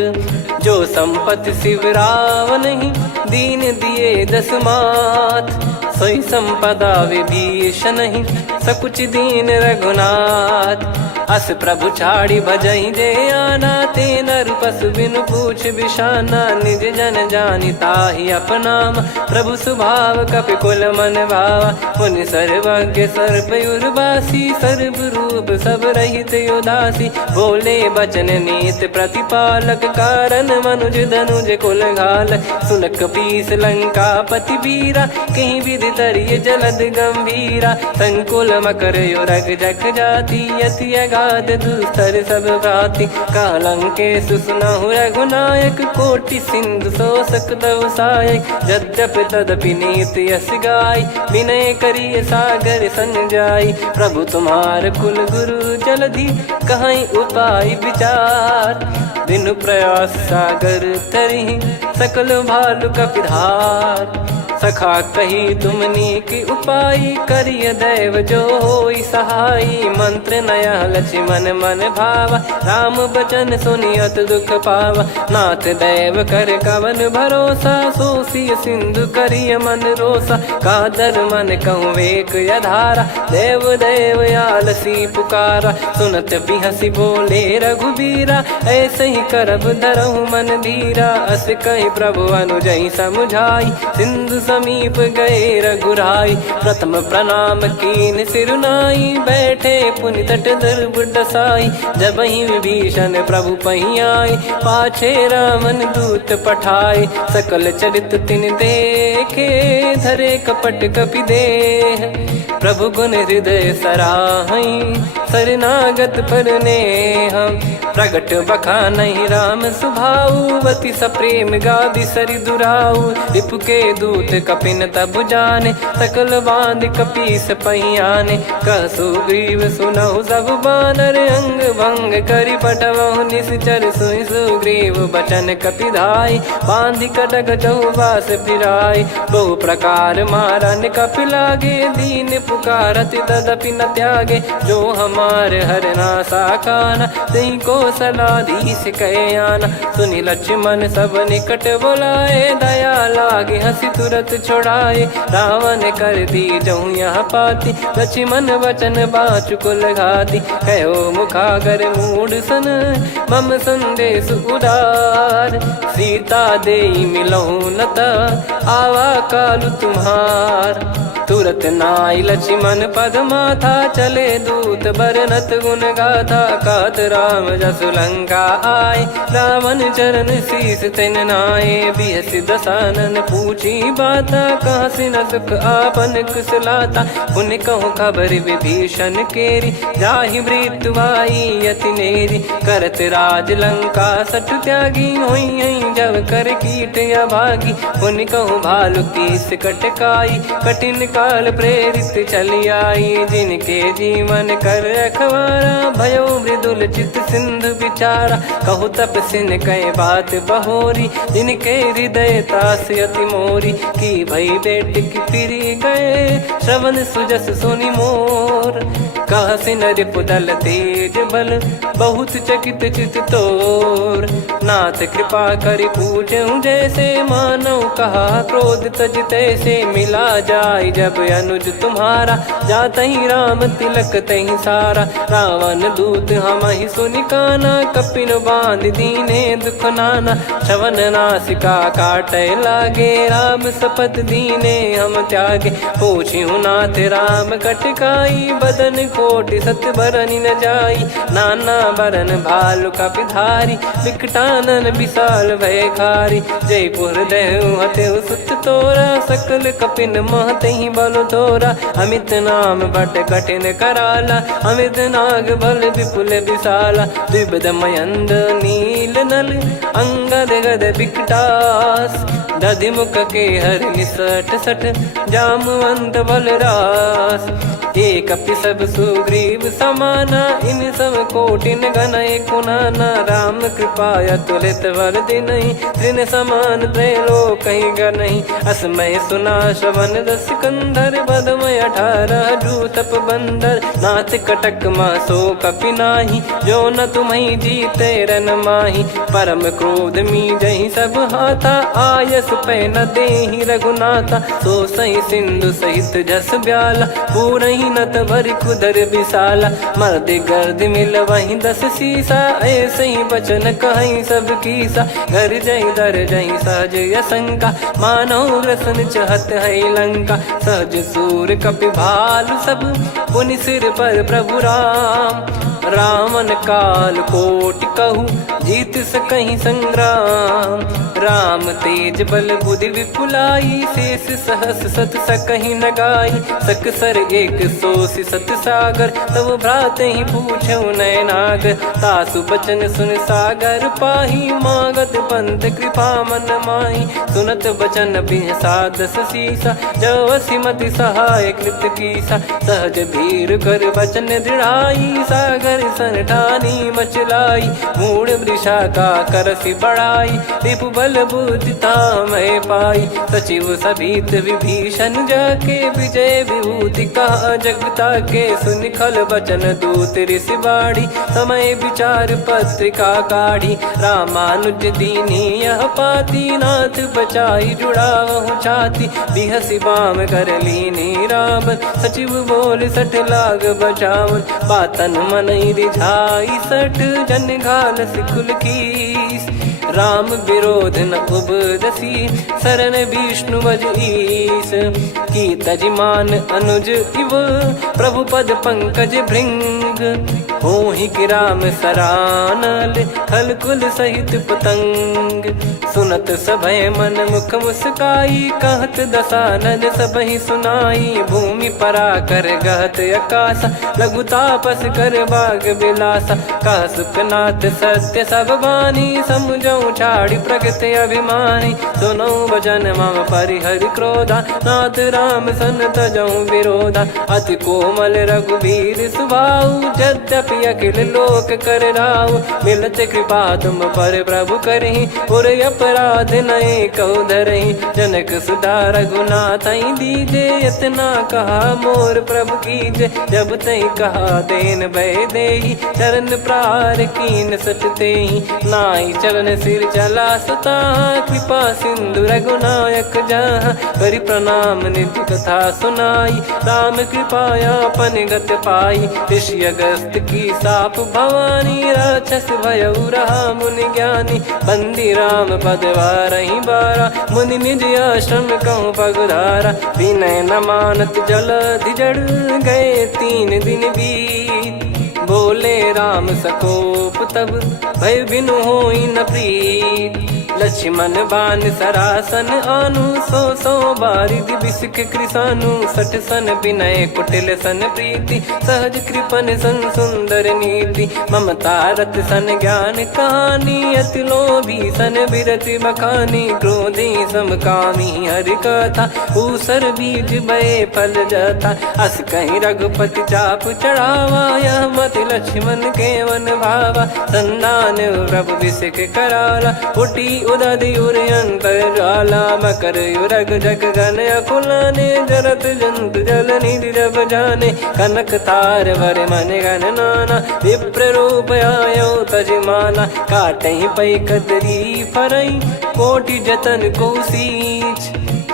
जो संपत्ति शिव रावण ही, दीन दिए दस मात। सोई संपदा विभीषण ही, सकुच दीन रघुनाथ। अस प्रभु छाड़ी भजई जे आना, ते नर पशु बिनु पूछ बिशाना। निज जन जानि ताहि अपनाम, प्रभु स्वभाव कपि कुल मन भावा। मुनि सर्वज्ञ सर्वयुर्वासी, सर्व रूप सब रहित उदासी। बोले बचन नीत प्रतिपालक, कारण मनुज धनुज कुल घाल। सुन कपीस लंका पति वीरा, कहीं विधि तरिय जलद गंभीरा। संकुल मकर युरग जख जाति, यति अगाध दुस्तर सब भांति। कालंकेश सुनहु रघुनायक, कोटि सिंधु शोषक तव सहायक। यद्यपि तदपि नीति यस गाई, विनय करिय सागर सन जाई। प्रभु तुम्हार कुल गुरु जलधि, कहीं उपाय विचार। बिनु प्रयास सागर तरिहि, सकल भालु कपिधार। सखा कही तुमनी की उपाय, करिय दैव जो होई सहाई। मंत्र नया लक्ष्मण मन भावा, राम बचन सुनियत दुख पावा। नाथ दैव कर कवन भरोसा, सोसिय सिंधु करिय मन रोसा। कादर मन कहूँ वेक यधारा, देव देव आलसी पुकारा। सुनत बिहसी बोले रघुबीरा, ऐसे ही करब धरहु मन धीरा। अस कही प्रभु अनुजई समुझाई, सिंधु समीप गए रघुराई। प्रथम प्रणाम कीन सिरुनाई, बैठे पुनि तट दर्भ डसाई। जब ही विभीषण प्रभु पही आए, पाछे रावण दूत पठाए। सकल चरित तिन देखे, धरे कपट कपि देह। प्रभु गुण हृदय सराहई, शरणागत पर नेह। प्रगट बखानहि राम सुभाऊ, अति सप्रेम गादि सरि दुराऊ। रिपु के दूत कपिन तब जाने, सकल बांध कपीस पही आने। कह सुग्रीव सुनहु सब बानर, अंग भंग करि पठवहु निश्चर। सुनि सुग्रीव बचन कपिधाई, बांधि कटक चहुबास फिराई। बहु प्रकार मारन कपि लागे, दीन पुकारत तदपि न त्यागे। जो हमार हरना साकाना, तहि को सलाधीश कहे आना। सुनि लक्ष्मण सब निकट बुलाए, दया लागे हंसी तुरत छुड़ाए। रावण कर दी जहु यहाँ पाती, लक्ष्मण वचन बाचु कुल घाती। कहो मुखागर मूढ़ सन, मम संदेश उदार। सीता देई मिलहु नता, आवा कालु तुम्हार। तुरत नाई लक्ष्मण पद माथा, चले दूत बरनत गुण गाथा। कहत राम जसु लंका आए, रावण चरण शीस तिन नाये। बिहसि दसानन पूछी बाता, कहाँ से न सुख आपन कुशलाता। पुन कहूँ खबर विभीषण केरी, जाहि मृत्यु आई अति नेरी। करत राज लंका सठ त्यागी, होई जब कर कीट अभागी। पुन कहूँ भालु कीस कटकाई, कठिन काल प्रेरित चली आई। जिनके जीवन कर रखवारा, भयो मृदुल चित सिंधु विचारा। कहु तपसिन कह बात बहोरी, जिनके हृदय त्रास अति मोरी। की भई बेट की फिरी गए, श्रवण सुजस सुनि मोर। कहसि नरिपु दल तेज बल, बहुत चकित चित तोर। नाथ कृपा करि पूछऊँ जैसे, मानव कहा क्रोध तज तैसे। मिला जाय जब अनुज तुम्हारा, जातहि राम तिलक तहि सारा। रावण दूत हमहि सुनि काना, कपिन बांध दीने दुख नाना। श्रवण नासिका काटै लागे, राम शपथ दीने हम त्यागे। पूछिहु नाथ राम कटकाई, बदन कोटि सत बरनि न जाई। नाना बरन भालु कपिधारी, विकटानन विशाल भयकारी। जयपुर देहु हतेउ सुत तोरा, सकल कपिन महतहि बल तोरा। अमित नाम बट कठिन कराला, अमित नाग बल विपुल विशाला। द्विविध मयंद नील नल, अंगद गद विकटास। दधि मुख के हर निसठ सठ, जामवंत बलरास। एक कपि सब सुग्रीव समाना, इन सब कोटिन गनय कुनाना। राम कृपा अतुलित बल दिनहि, त्रिन समान त्रैलोकहि गनहि। असमय सुना श्रवण रस कंधर, बदमय 18 जूतप बंदर। नाथ कटक मासो कपि नाही, जो न तुम्हि जीते रन माही। परम क्रोध मीजहि सब हाथा, आयस पै न देहि रघुनाथा। सो सही सिंधु सहित जस ब्याला, पूरहि नत भरि कुदर विशाला। मर्द गर्द मिल वहीं 10 सीसा, ऐसे ही बचन कहीं सब कीसा। घर जहि दर जहि सहज यसंका, मानव रसन चहत है लंका। सहज सूर कपि भालु सब, पुनि सिर पर प्रभु राम। रामन काल कोटि कहु, जीत सकहि संग्राम। राम तेज बल बुद्धि विपुलाई, शेष सहस सत सकहि न गाई। सकसर एक सोसि सत सागर, तब भ्राते ही पूछौ नयनागर। तासु बचन सुन सागर पाही, मागत पंथ कृपा मन माही। सुनत बचन बिहसा 10 सीसा, जवसि मति सहाय कृत कीसा। सहज भीर कर बचन दृढ़ाई, सागर सन ठानी मचलाई। मूढ़ वृषा का करसि बढ़ाई, रिपु बल बुद्धि तामय पाई। सचिव सभीत विभीषण जाके, विजय विभूति कहा जगता के। सुनि खल बचन दूत ऋषि बाड़ी, समय विचार पत्रिका काढ़ी। रामानुज दीनी यह पाती, नाथ बचाई जुड़ावहु छाती। बिहसि बाम कर लीनी राम, सचिव बोल 60 लाग बचावन। बातन मनहि रिझाई 60, जन घाल सिकुल कीस। राम विरोध न उपदसी, शरण विष्णु बज ईस। की तजिमान अनुज इव, प्रभु पद पंकज भृंग। होहि कि राम सरानल, खल कुल सहित पतंग। सुनत सभय मन मुख मुस्काई, कहत दसानन सबहि सुनाई। भूमि परा कर गहत आकाशा, लघु तापस कर बाग बिलासा। कह सुखनाथ सत्य सब बानी, समुझौ छाड़ी प्रगति अभिमानी। सुनो भजन मम परिहरि क्रोधा, नाथ राम सन तजौ विरोधा। अति कोमल रघुवीर सुभाऊ, यद्यपि अखिल लोक कर राऊ। मिलत कृपा तुम पर प्रभु करहि, पुर अपराध नये कहु धरहि। जनक सुधा रघुनाथ दीजे, इतना कहा मोर प्रभु कीजे। जब तई कहा देन भय देहि, चरण प्रार कीन सट तेहि। नाई चरण से सिर चला सुता, कृपा सिंधु रघुनायक जहाँ, करि प्रणाम निधि कथा सुनाई, राम कृपाया पन गत पाई, ऋषि अगस्त की साप भवानी, राक्षस भयउ रहा मुनि ज्ञानी, बंदी राम पद वारहि बारा, मुनि निज आश्रम कहूँ पगधारा, विनय न मानत जलधि जड़ गए 3 दिन बीत, बोले राम सकोप तब भय बिनु होई न प्रीत, लक्ष्मण बान सरासन आनु, 100 बारिधि बिसक कृसानु, 60 सन विनय कुटिल सन प्रीति, सहज कृपन सन सुंदर नीति, ममता रत सन ज्ञान कहानी, अति लोभी सन बिरति बखानी, क्रोधी समकामी हरि कथा, ऊसर बीज बये फल जथा, अस कहीं रघुपति चाप चढ़ावा, यह मत लक्ष्मण के मन भावा, संदान प्रभु बिसक कराला, उठी उदधि उर अंतर ज्वाला, मकर युरग जग गन अकुलाने, जरत जंतु जल निधि जब जाने, कनक तार वर मन गण नाना, विप्र रूप आयो तजमाना, काटहि पै कदरी फरई, कोटि जतन को सींच,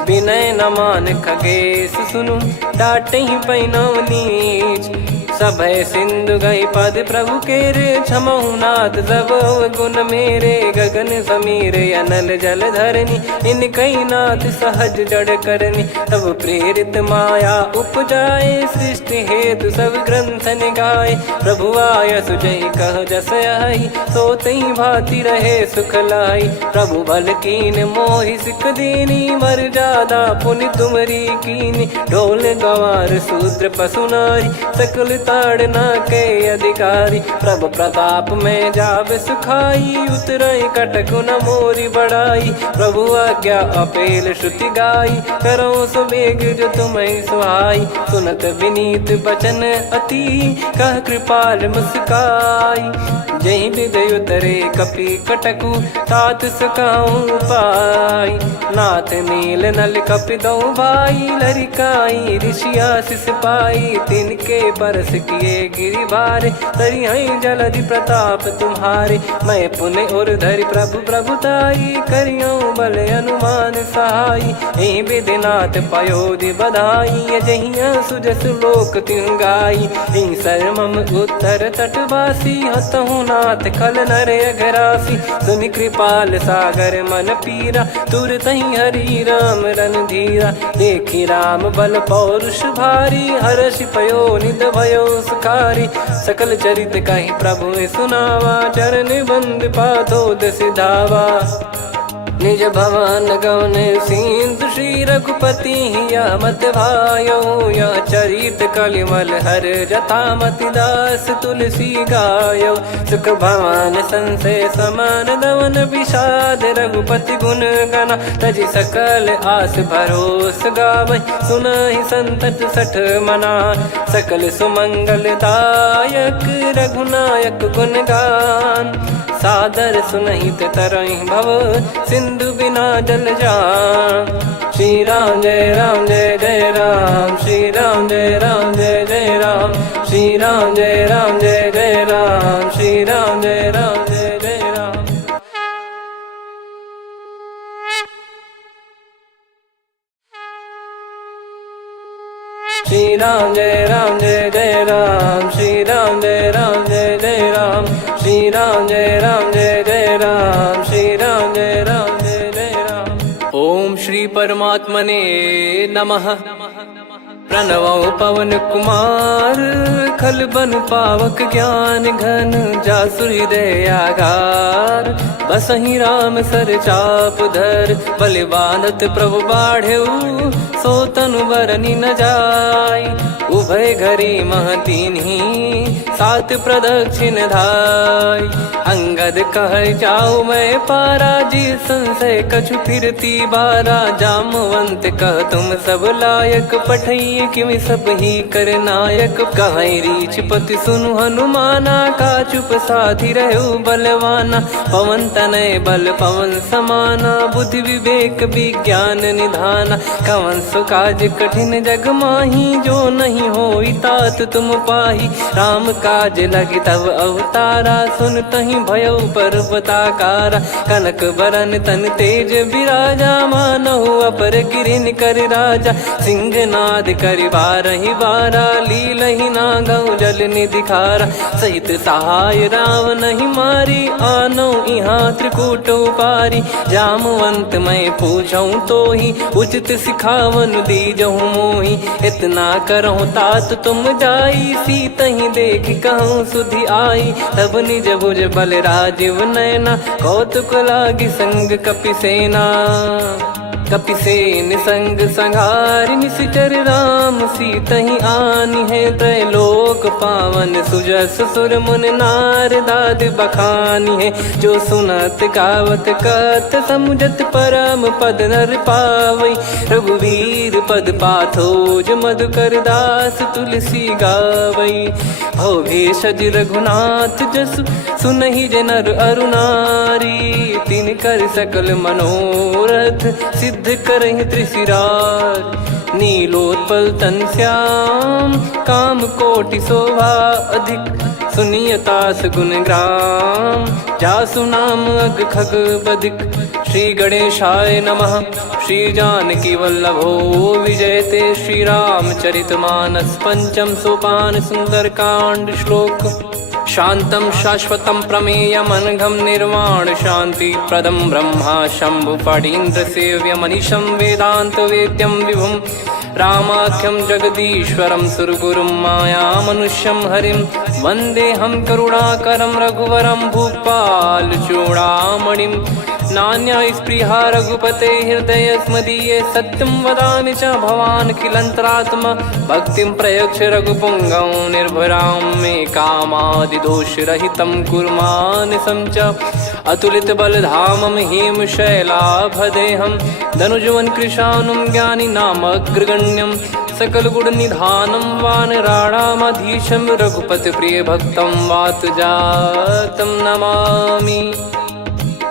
विनय न मान खगेश सुनु, डांटहि पै नव नीच, सभय सिंधु गई पद प्रभु केरे, क्षमहु नाथ सब गुण मेरे, गगन समीरे अनल जल धरनी, इन कई नाथ सहज जड़ करनी, तब प्रेरित माया उपजाए, सृष्टि हेतु सब ग्रंथ निगाए, प्रभु आय सुजई कह जस आई, सोतई भांति रहे सुख लाई, प्रभु बल कीन मोहि सिख दीनी, मर्यादा पुनि तुमरी कीनी, ढोल गवार शूद्र पशु नारी, सकल ताड़ना के अधिकारी, प्रभु प्रताप में जाब सुखाई, उतरई कटक न मोरी बढ़ाई, प्रभु आज्ञा अपेल श्रुति गाई, करो सुबेग जो तुम्हें सुहाई, सुनत विनीत बचन अति, कह कृपाल मुस्काई, जही विदय उतरे कपि कटकु, तात सकाऊं पाई, नाथ नील नल कपि दो भाई, लरिकाई ऋषि आशीष पाई, तिनके परस किए गिरि भारे, तरिहै जलधि प्रताप तुम्हारे, मैं पुण्य और धरि प्रभु प्रभुताई, करियौ बल अनुमान सहाई, एहि विधिनाथ पयोधि बधाई, जहिया सुजस लोक तिहुँ गाई, हिंसर मम उत्तर तटवासी, हतहु नाथ खल नर अघरासी, सुनि कृपाल सागर मन पीरा, तुरतहि हरि राम रणधीरा, देखि राम बल पौरुष भारी, हर्षि पयो निध भयो सुखारी, सकल चरित कहीं प्रभु सुनावा, चरण बंद पादोद सिधावा, निज भवन गौन सिंधु श्री रघुपति या मत भायो, या चरित कलिमल हर जथा मति दास तुलसी गायो, सुख भवन संशय समान दवन विषाद, रघुपति गुण गना तजि सकल आस भरोस गावै, सुनहि संतत सठ मना, सकल सुमंगल दायक रघुनायक गुण गान, सादर सुनहित तरहि भव सिंधु बिना जल जान, श्री राम जय राम जय जय राम, श्री राम जय राम जय जय राम, श्री राम जय राम जय जय राम, श्री राम जय राम जय जय राम, श्री राम जय राम जय जय राम, श्री राम जय राम जय जय राम, श्री राम जय राम जय जय राम, श्री राम जय राम जय जय राम। ओम श्री परमात्मने नमः। प्रणवौ पवन कुमार, खल बन पावक ज्ञान घन, जासु हृदय आगार, बसहि राम सर चाप धर, बलि बांधत प्रभु बाढ़ेऊ, सो तनु बरनि न जाय, उभय घरी महतीन्ही, सात प्रदक्षिण धाय, अंगद कह जाऊ मैं पारा, जी संशय कछु फिरती बारा, जामवंत कह तुम सब लायक, पठई किमि सब ही कर नायक, कहीं रीछ पति सुनु हनुमाना, का चुप साधि रहु बलवाना, पवन तनय बल पवन समाना, बुद्धि विवेक विज्ञान निधाना। कवन सो काज कठिन जग माही, जो नहीं होई तात तुम पाही। राम काज लगी तब अवतारा, सुन तहीं भयउ पर्वताकारा। कनक बरन तन तेज विराजा, मानहु अपर गिरिन कर राजा। सिंहनाद करि बारहि बारा, लीलहि नागौ जल निधि खारा। सहित सहाय रावणहि मारी, आनौ इहाँ त्रिकूट उपारी। जामवंत मैं पूछऊँ तोहि, उचित सिखावन दीजहु मोहि। इतना करहु तात तुम जाई, सीतहि देख कहूँ सुधि आई। तब निज भुज बल राजीव नयना, कौतुक लागी संग कपिसेना। कपिसेन संग संघारि निशिचर राम, सीतहि आनि है त्रैलोक पावन। सुजस सुर मुन नार दाद बखानी है, जो सुनत गावत कत समुझत परम पद नर पावई। रघुवीर पद पाथोज मधुकर दास तुलसी गावई। भव भेषज रघुनाथ जसु, सुनहि जे नर अरु नारी। तिन कर सकल मनोरथ, सिद्ध करहि त्रिशिरार। नीलोत्पल तन श्याम, काम कोटि शोभा अधिक। सुनियतास गुण ग्राम, जासु नाम अग खग बधिक। श्री गणेशाय नमः। श्री जानकी वल्लभो विजयते, श्री रामचरित मानस पंचम सोपान सुंदरकांड श्लोक। शांतं शाश्वतं प्रमेयमनघं निर्वाण शांति प्रदं ब्रह्मा शंभु फणीन्द्र सेव्य मनीषं वेदांत वेद्यं विभुं। रामाख्यं जगदीश्वरं सुरगुरुं माया मनुष्यं हरिं। वन्देऽहं करुणाकरं रघुवरं भूपाल चूडामणिं। नान्या स्पृहा रघुपते हृदय स्मदीये, सत्यं वदामि च भवान् खिलन्तरात्मा। भक्तिं प्रयच्छ रघुपुङ्गं निर्भरां मे कामादिदोषरहितं कुर्मानसं च। अतुलित बलधामं हेमशैलाभदेहं, धनुजवन कृशानुं ज्ञानिनामग्रगण्यं। सकल गुण निधानं वानराणामधीशं, रघुपति प्रिय भक्तं वातजातं नमामि।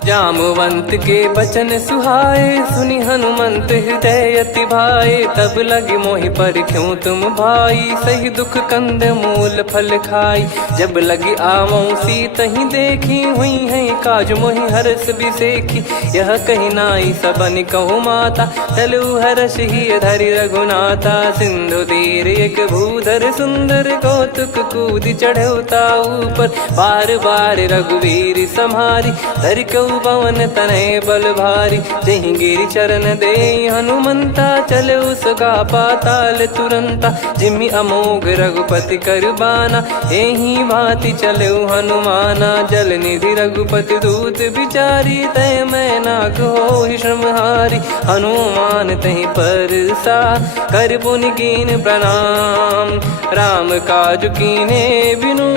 जामवंत के बचन सुहाए, सुनि हनुमंत हृदय अति भाए। तब लगे मोहि पर क्यों तुम भाई, सही दुख कंद मूल फल खाई। जब लगी आवऊँ सीतहि देखी, हुई है काज मोहि हरस बिसेखी। यह कही नाई सबन कहु माता, चलु हरष ही धरि रघुनाथा। सिंधु तीर एक भूधर सुंदर, कौतुक कूद चढ़ौता ऊपर। बार बार रघुवीर सम्हारी, धरि कहु पवन तनय बल भारी। जहि गिरि चरण दे हनुमंता, चले उसका पाताल तुरंता। जिमि अमोघ रघुपति कर बाना, एहि भांति चले हनुमाना। जल निधि रघुपति दूत बिचारी, तय मैं नाग होहि श्रमहारी। हनुमान तहि परसा, कर पुनि कीन प्रणाम। राम काज कीने बिनु,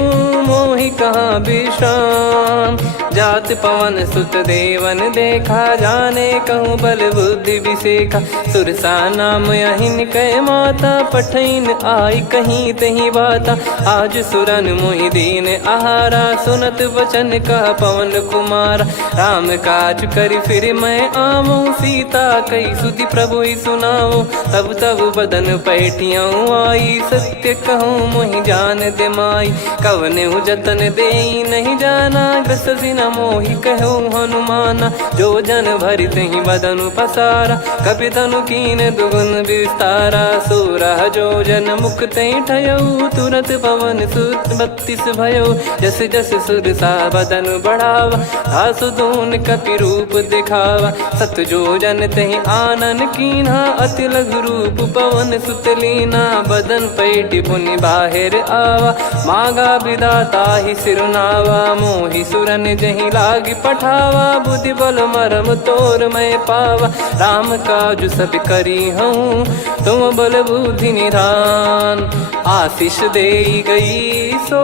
मोहि कहाँ विश्राम। जात पवन सुत देवन देखा, जाने कहूँ बल बुद्धि विसेखा। सुरसा नाम अहिन कै माता, पठैन आई कहीं तहीं बाता। आज सुरन मोहि दीन आहारा, सुनत वचन कह पवन कुमारा। राम काज करि फिर मैं आवऊँ, सीता कई सुधि प्रभु ही सुनाओ। तब तब बदन पैठियाँ आई, सत्य कहूँ मोहि जान दे माई। कवने जतन देई नहीं जाना, ग्रसि न मोहि कहूँ हनुमाना। जो जन भरि तहि बदनु पसारा, कपि तनु कीन दुगुन विस्तारा। सोरह जो जन मुख तहि ठयऊ, तुरत पवन सुत 32 भयऊ। जस जस सुरसा बदन बढ़ावा, आसु दून कपि रूप दिखावा। सत जो जन तहि आनन कीन्हा, अति लघु रूप पवन सुत लीना। बदन पैठि पुनि बाहिर आवा, मांगा विधाता ही सिरुनावा। मोहि सुरन जहि लागी पठावा, बुद्धि बल मरम तोर मैं पावा। राम काज सब करी हूँ, तुम बल बुद्धि निधान। आशीष देई गई सो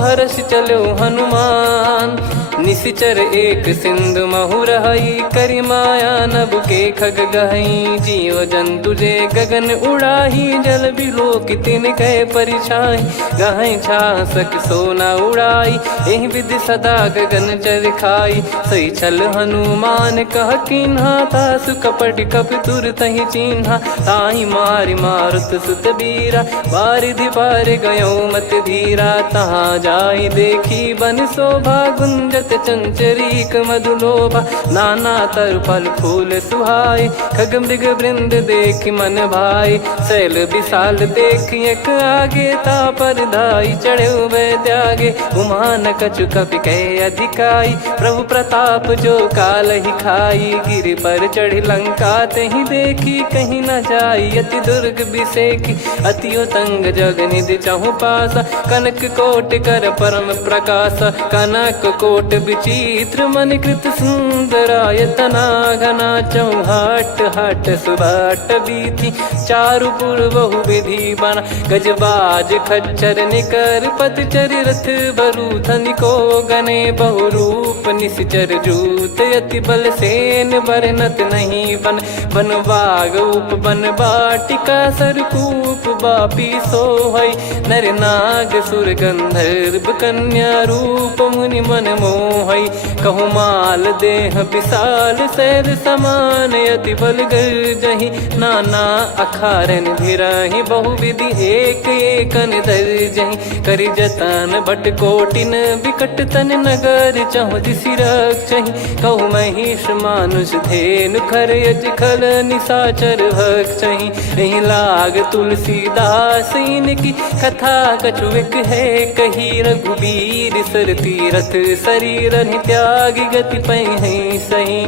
हर्ष चलो हनुमान। निशिचर एक सिंधु महु रहई, करि माया नभ के खग गहई। जीव जंतु जे गगन उड़ाही, जल बिलोक तिन कह परिछाई। गहई छासक सोना उड़ाई, एहि विधि सदा गगन निश्चर खाई। सही छल हनुमान कह कीन्हा, तासु कपट कप तुर तहि चिन्हा। ताहि मारि मारुत सुत बीरा, बारिधि पार गयो मत धीरा। तहाँ जाई देखी बन शोभा, गुंजत चंचरीक मधुलोभा। नाना तर फल फूल सुहाई, खग मृग वृंद देख मन भाई। शैल विशाल देख एक आगे, तापर धाई चढ़े वै त्यागे। उमा न कछु कपि कहे अधिकाई, प्रभु प्रताप जो काल ही खाई। गिर पर चढ़ी लंका तहि देखी, कहीं न जाई अति दुर्ग बिसेकी। अति उतंग जग निधि चहु पासा, कनक कोट कर परम प्रकाश। कनक कोट विचित्र मन कृत सुंदरायतना घना। चौहाट हाट सुबाट बीथी, चारु पुर बहु विधि बना। गजबाज खच्चर निकर पतचर, रथ बरु धनिको गने। बहु रूप निश्चर जूत, अति बल सेन बरनत नहीं बन। बन बाग उप बन बाटिका, सरकूप बापी सोहई। नर नाग सुर गंधर्व कन्या, रूप मुनि मन मोहई। कहु माल देह विशाल, शैल समान अति बल गर्जहि। नाना अखारन भिराहि, बहु विधि एक एकन दर्जहि। करि जतन भट कोटिन, विकट तन नगर चहु दिसि रक्षहि। कहु महिष मानुष धेनु, खर यज खल निशाचर भक्षहि। एहि लाग तुलसीदास इनकी, कथा कछुक है कही। रघुबीर सर तीरथ शरीर, त्यागी गति पहि सही।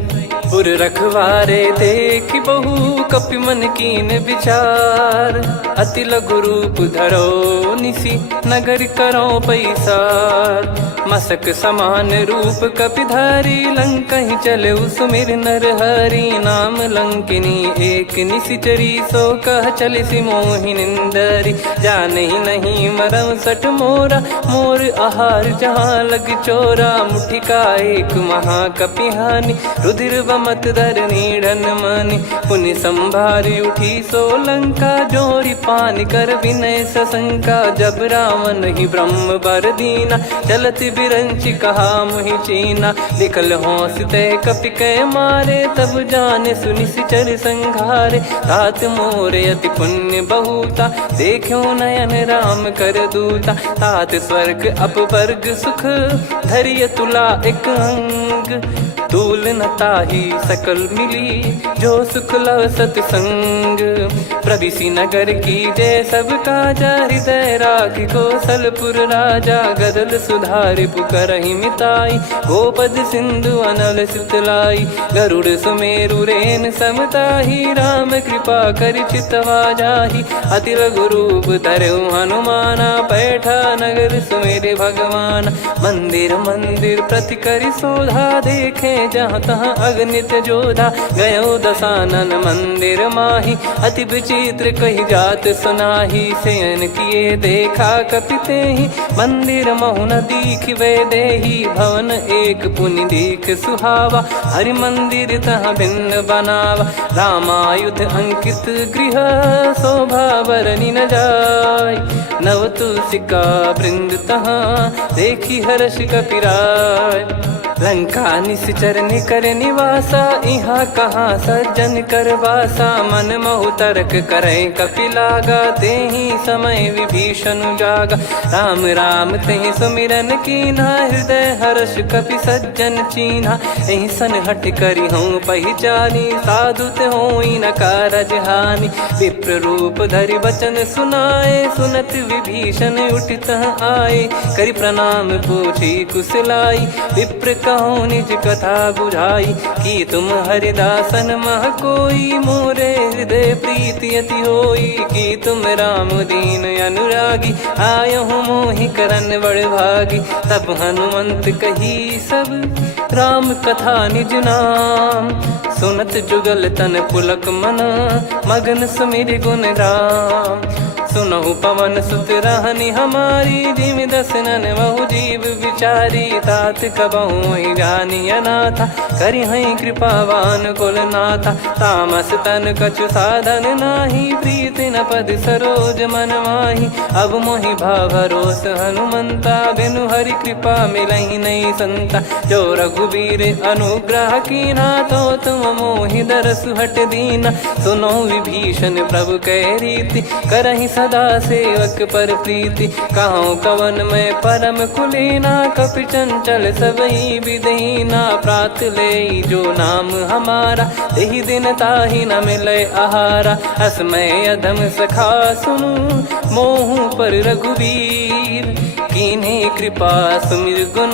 पुर रखवारे देख बहु, कपि मन कीन विचार। अति लघु रूप धरो निसी, नगर करो पैसार। मसक समान रूप कपिधारी, लंकहि चले सुमिर नर हरि। नाम लंकिनी एक निशिचरी, सो कह चलिसि मोहि निंदरी। जानहि नहीं मरम सठ मोरा, मोर आहार जहाँ लग चोरा। मुठिका एक महाकपिहानि, रुधिर बमत धरनी ढन मनि। पुनि संभारी उठी सो लंका, जोरी पानी कर विनय सशंका। जब रावण ही ब्रह्म बर दीना, चलत बिरंचि कहा मुहि चीना। निकल होंस ते कपि कै मारे, तब जाने सुनि सिचर संघारे। तात मोरे अति पुण्य बहुता, देखो नयन राम कर दूता। तात स्वर्ग अपवर्ग सुख, धरिय तुला एक अंग। तूल न ताहि सकल मिली, जो सुख लव सतसंग। प्रविशि नगर की जय सब काजा, हृदय राखि कौशलपुर राजा। गदल सुधारि पुकरहि मिताई, गोपद सिंधु अनल सितलाई। गरुड़ सुमेरु रेन समताहि, राम कृपा करि चितवा जाहि। अति लघु रूप धरऊ हनुमाना, पैठा नगर सुमेरे भगवान। मंदिर मंदिर प्रति करि शोधा, देखे जहाँ तहाँ अगणित जोधा। गयो दशानन मंदिर माही, अति विचित्र कही जात सुनाही। शयन किए देखा कपिते ही, मंदिर महु न दीख वे देही। भवन एक पुनि दीख सुहावा, हरि मंदिर तहाँ भिन्न बनावा। रामायुध अंकित गृह, शोभा बरनि न जाय। नव तुलसी का वृंद तहाँ, देखी हर्ष कपिराय। लंका निश्चर निकर निवासा, इहाँ कहाँ सज्जन कर वासा। मन महु तर्क करे कपिलागा, तेहि समय विभीषण जागा। राम राम तेहि सुमिरन कीन्हा, हृदय हर्ष कपि सज्जन चीन्हा। एहि सन हठ करि हूँ पहिचानी, साधु ते होई न कारज हानि। विप्र रूप धरि वचन सुनाए, सुनत विभीषण उठित आए। करि प्रणाम पूछी कुशलाई, विप्र कहो निज कथा बुझाई। कि तुम हरिदासन मह कोई, मोरे हृदय प्रीति अति होई। कि तुम राम दीन अनुरागी, आयहु मोहि करन बड़ भागी। तब हनुमंत कही सब, राम कथा निज नाम। सुनत जुगल तन पुलक मना, मगन सुमिर गुण राम। सुनहु पवन सुत रहनी हमारी, जिमि दसनन बहु जीव विचारी। तात कबहु ही जानी अनाथा, करि हई कृपावान कुल नाथा। तामस तन कछु साधन नाही, प्रीति न पद सरोज मन माही। अब मोहि भाव भरोस हनुमंता, बिनु हरि कृपा मिलहि नहीं संता। जो रघुबीर अनुग्रह कीना, तो तुम मोहि दरसु हट दीना। सुनो विभीषण प्रभु कह रीति, करहि सदा सेवक पर प्रीति। कहूँ कवन में परम कुलीना, कपि चंचल सबई विदहीना। प्रात ले जो नाम हमारा, तेहि दिन ताहि न मिले आहारा। असमय अधम सखा सुनु, मोहु पर रघुवीर। कीन्ही कृपा सुमिर गुण,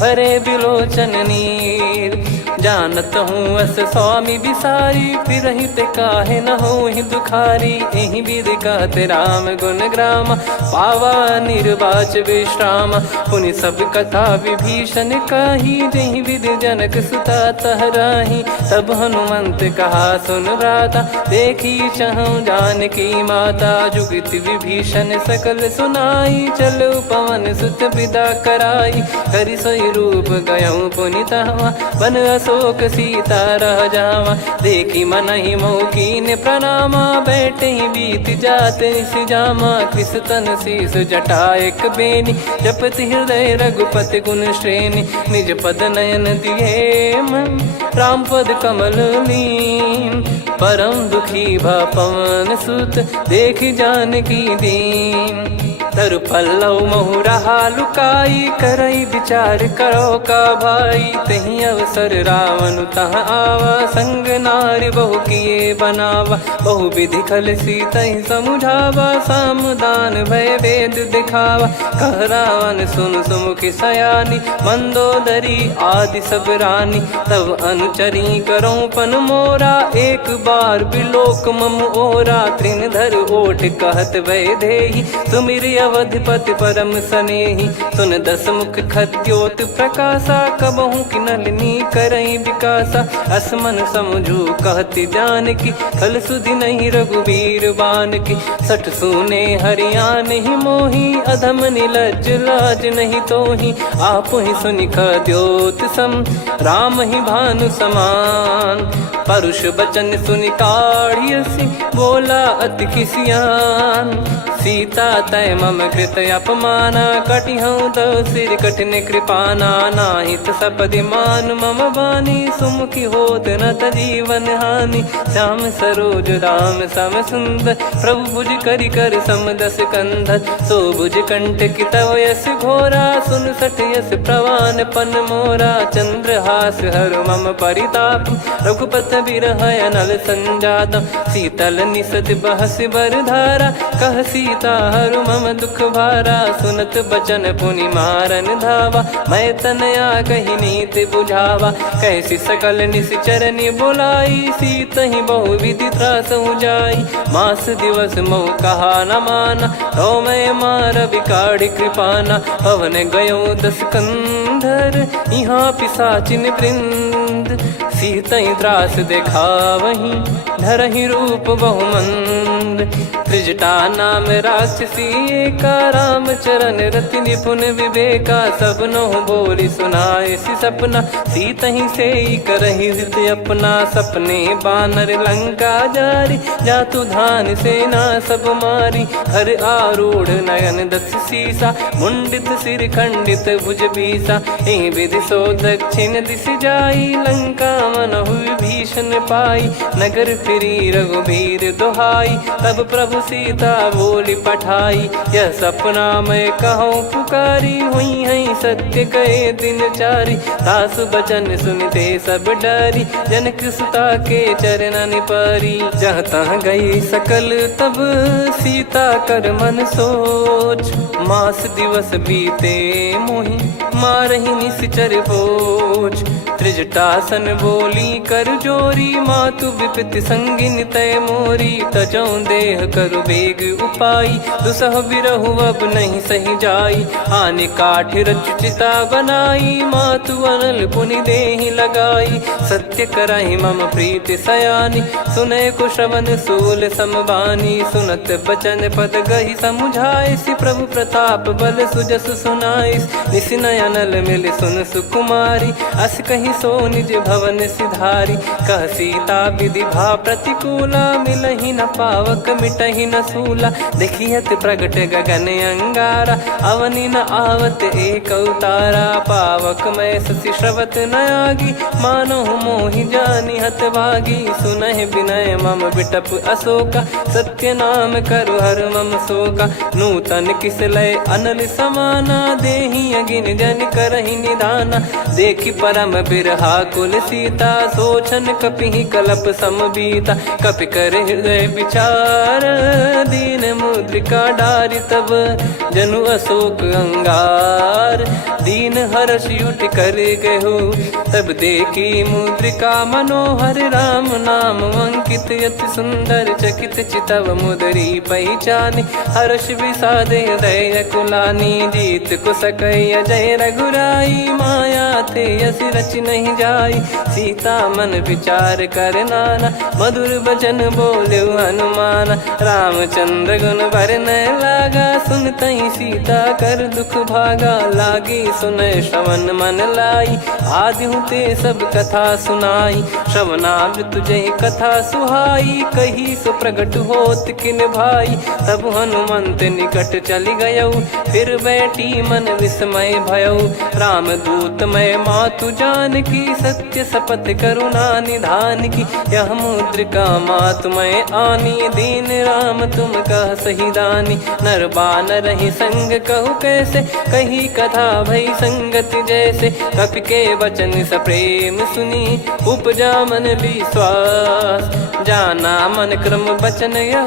भरे बिलोचन नीर। जानत हूँ अस स्वामी बिसारी, फिरहि ते काहे न होहि दुखारी। एहि विधि कहते राम गुण ग्राम, पावा निर्वाच विश्राम। पुनि सब कथा विभीषण कही, जेहि विधि जनक सुता तहराही। तब हनुमंत कहा सुन भ्राता, देखी चहु जानकी माता। जुगति विभीषण सकल सुनाई, चलो पवन सुत विदा कराई। करि सोई रूप गयऊँ पुनि तहवा, बन अशोक सीता रह जावा। देखी मनहि मौकीन प्रणामा, बैठे ही बीत जात निस जामा। कृस तन शीस जटा एक बेनी, जपति हृदय रघुपति गुण श्रेणी। निज पद नयन दिए मन, राम पद कमल लीन। परम दुखी भा पवन सुत, देखि जानकी दीन। तरु पल्लव महु रहा लुकाई, करई विचार करो का भाई। तही अवसर रावण तहाँ आवा, संग नारी बहु किए बनावा। बहु विधि खल सीतहि समुझावा, सामदान भय वेद दिखावा। कह रावण सुन सुमुखि सयानी, मंदोदरी आदि सब रानी। तब अनुचरी करो पन मोरा, एक बार बिलोक मम ओरा। तृण धर ओठ कहत भय देहि, सुमिर अवधिपति परम सनेहि। सुन दस मुख खद्योत प्रकाशा, कबहु कि नलिनी करई विकासा। असमन समझू कहति जानकी, खल सुधि नहीं रघुबीर बानकी। सठ सुने हरियाण ही मोही, अधम निलज्ज लाज नहीं तोही। आप ही सुनि खद्योत सम, राम ही भानु समान। परुष बचन सुनि काढ़ियसि, बोला अति किसियान। सीता तय मम कृत अपमाना, कटिहऊँ तव सिर कठिन कृपाना। नाहित सपदि मान मम बानी, सुमुखी होत न जीवन हानि। श्याम सरोज राम सम सुंदर, प्रभु भुज करि कर सम दस कंधर। सो भुज कंठ की तव यस घोरा, सुन सठ यस प्रवान पन मोरा। चंद्रहास हर मम परिताप, रघुपत बिरह अनल संजात। शीतल निसत बहस बर धारा, कह सीता हरु मम दुख भारा। सुनत बचन पुनि मारन धावा, मैं तनया कही नीति बुझावा। कैसी सकल निश्चरनि बुलाई, सीतहि बहु विधि त्रासहु जाई। मास दिवस मोह कहा न माना, तो मैं मार बिकाढ़ी कृपाना। पवन गयो दस कंधर, यहाँ पिशाचिन वृंद। सीतहि त्रास देखावहीं, धरहि रूप बहुमंद। त्रिजटा नाम राक्षसी एका, राम चरण रति निपुण विवेका। सब नोह बोली सुनाए सि सपना, सीतहि सेई करहि हृदय अपना। सपने बानर लंका जारी, जातु धान सेना सब मारी। हर आरूढ़ नयन दस सीसा, मुंडित सिर खंडित भुज बीसा। एहि विधि सो दक्षिण दिश जाई, लंका मनहु विभीषण पाई। नगर फिरी रघुबीर दुहाई, तब प्रभु सीता बोली पठाई। यह सपना मैं कहूँ पुकारी, हुई है सत्य कहे दिन चारी। सासु बचन सुनते सब डरी, जनक सुता के चरण परी। जहाँ तहाँ गई सकल तब सीता कर मन सोच। मास दिवस बीते मोहि, मारहि निश्चर बोझ। त्रिजटासन बोली कर जोरी, मातु विपति संगिन तय मोरी। तजौ देह करु बेग उपाई, दुसह बिरहु अब नहीं सही जाई। आने काठ रचु चिता बनाई, मातु अनल पुनि देहि लगाई। सत्य करहि मम प्रीति सयानी, सुनय को श्रवण सूल समबानी। सुनत बचन पद गहि समुझाइसि, प्रभु प्रताप बल सुजस सुनाइस। निस नयनल मिल सुन सुकुमारी, अस कहि सो निज भवन सिधारी। कह सीता विधि भा प्रतिकूला, मिलहि न पावक मिटहि न सूला। देखियत प्रगट गगन अंगारा, अवनि न आवत एक अवतारा। पावक मैं ससि श्रवत न आगी, मानो मोहि जानि हत भागी। सुनहि विनय मम बिटप अशोका, सत्य नाम करु हर मम शोका। नूतन किस लय अनल समाना, देहि अगिन जन करहि निदाना। देखि परम बिरहा कुल सीता, सोचन कपिहि कलप समबीता। कपि कर हृदय विचार, दीन मुद्रिका डारि तब जनु अशोक अंगार। दीन हर्ष उठ कर गहो, तब देखी मुद्रिका मनोहर। राम नाम अंकित अति सुंदर, चकित चितव मुदरी पहचानी। हर्ष विषाद हृदय कुलानी, जीत को सकय जय रघुराई। माया थे यसी रच नहीं जाई, सीता मन विचार कर नाना। मधुर बचन बोले हनुमान, रामचंद्र गुण बरनय लागा। सुनतहि सीता कर दुख भागा, लागी सुनय श्रवण मन लाई। आदि ते सब कथा सुनाई, श्रवणामृत जय कथा सुहाई। कही सो प्रगट होत किन भाई, तब हनुमंत निकट चली गयौ। फिर बैठी मन विस्मय भयौ, राम दूत मैं मातु जानकी। सत्य शपथ करुणा निधान की, यह मुद्रिका मातु मैं आनी। दीन राम तुम कह सही दानी, नर बानर ही संग कहु कैसे। कही कथा भई संगति जैसे, कपि के वचन सप्रेम सुनी। उपजा मन विश्वास, जाना मन क्रम बचन यह।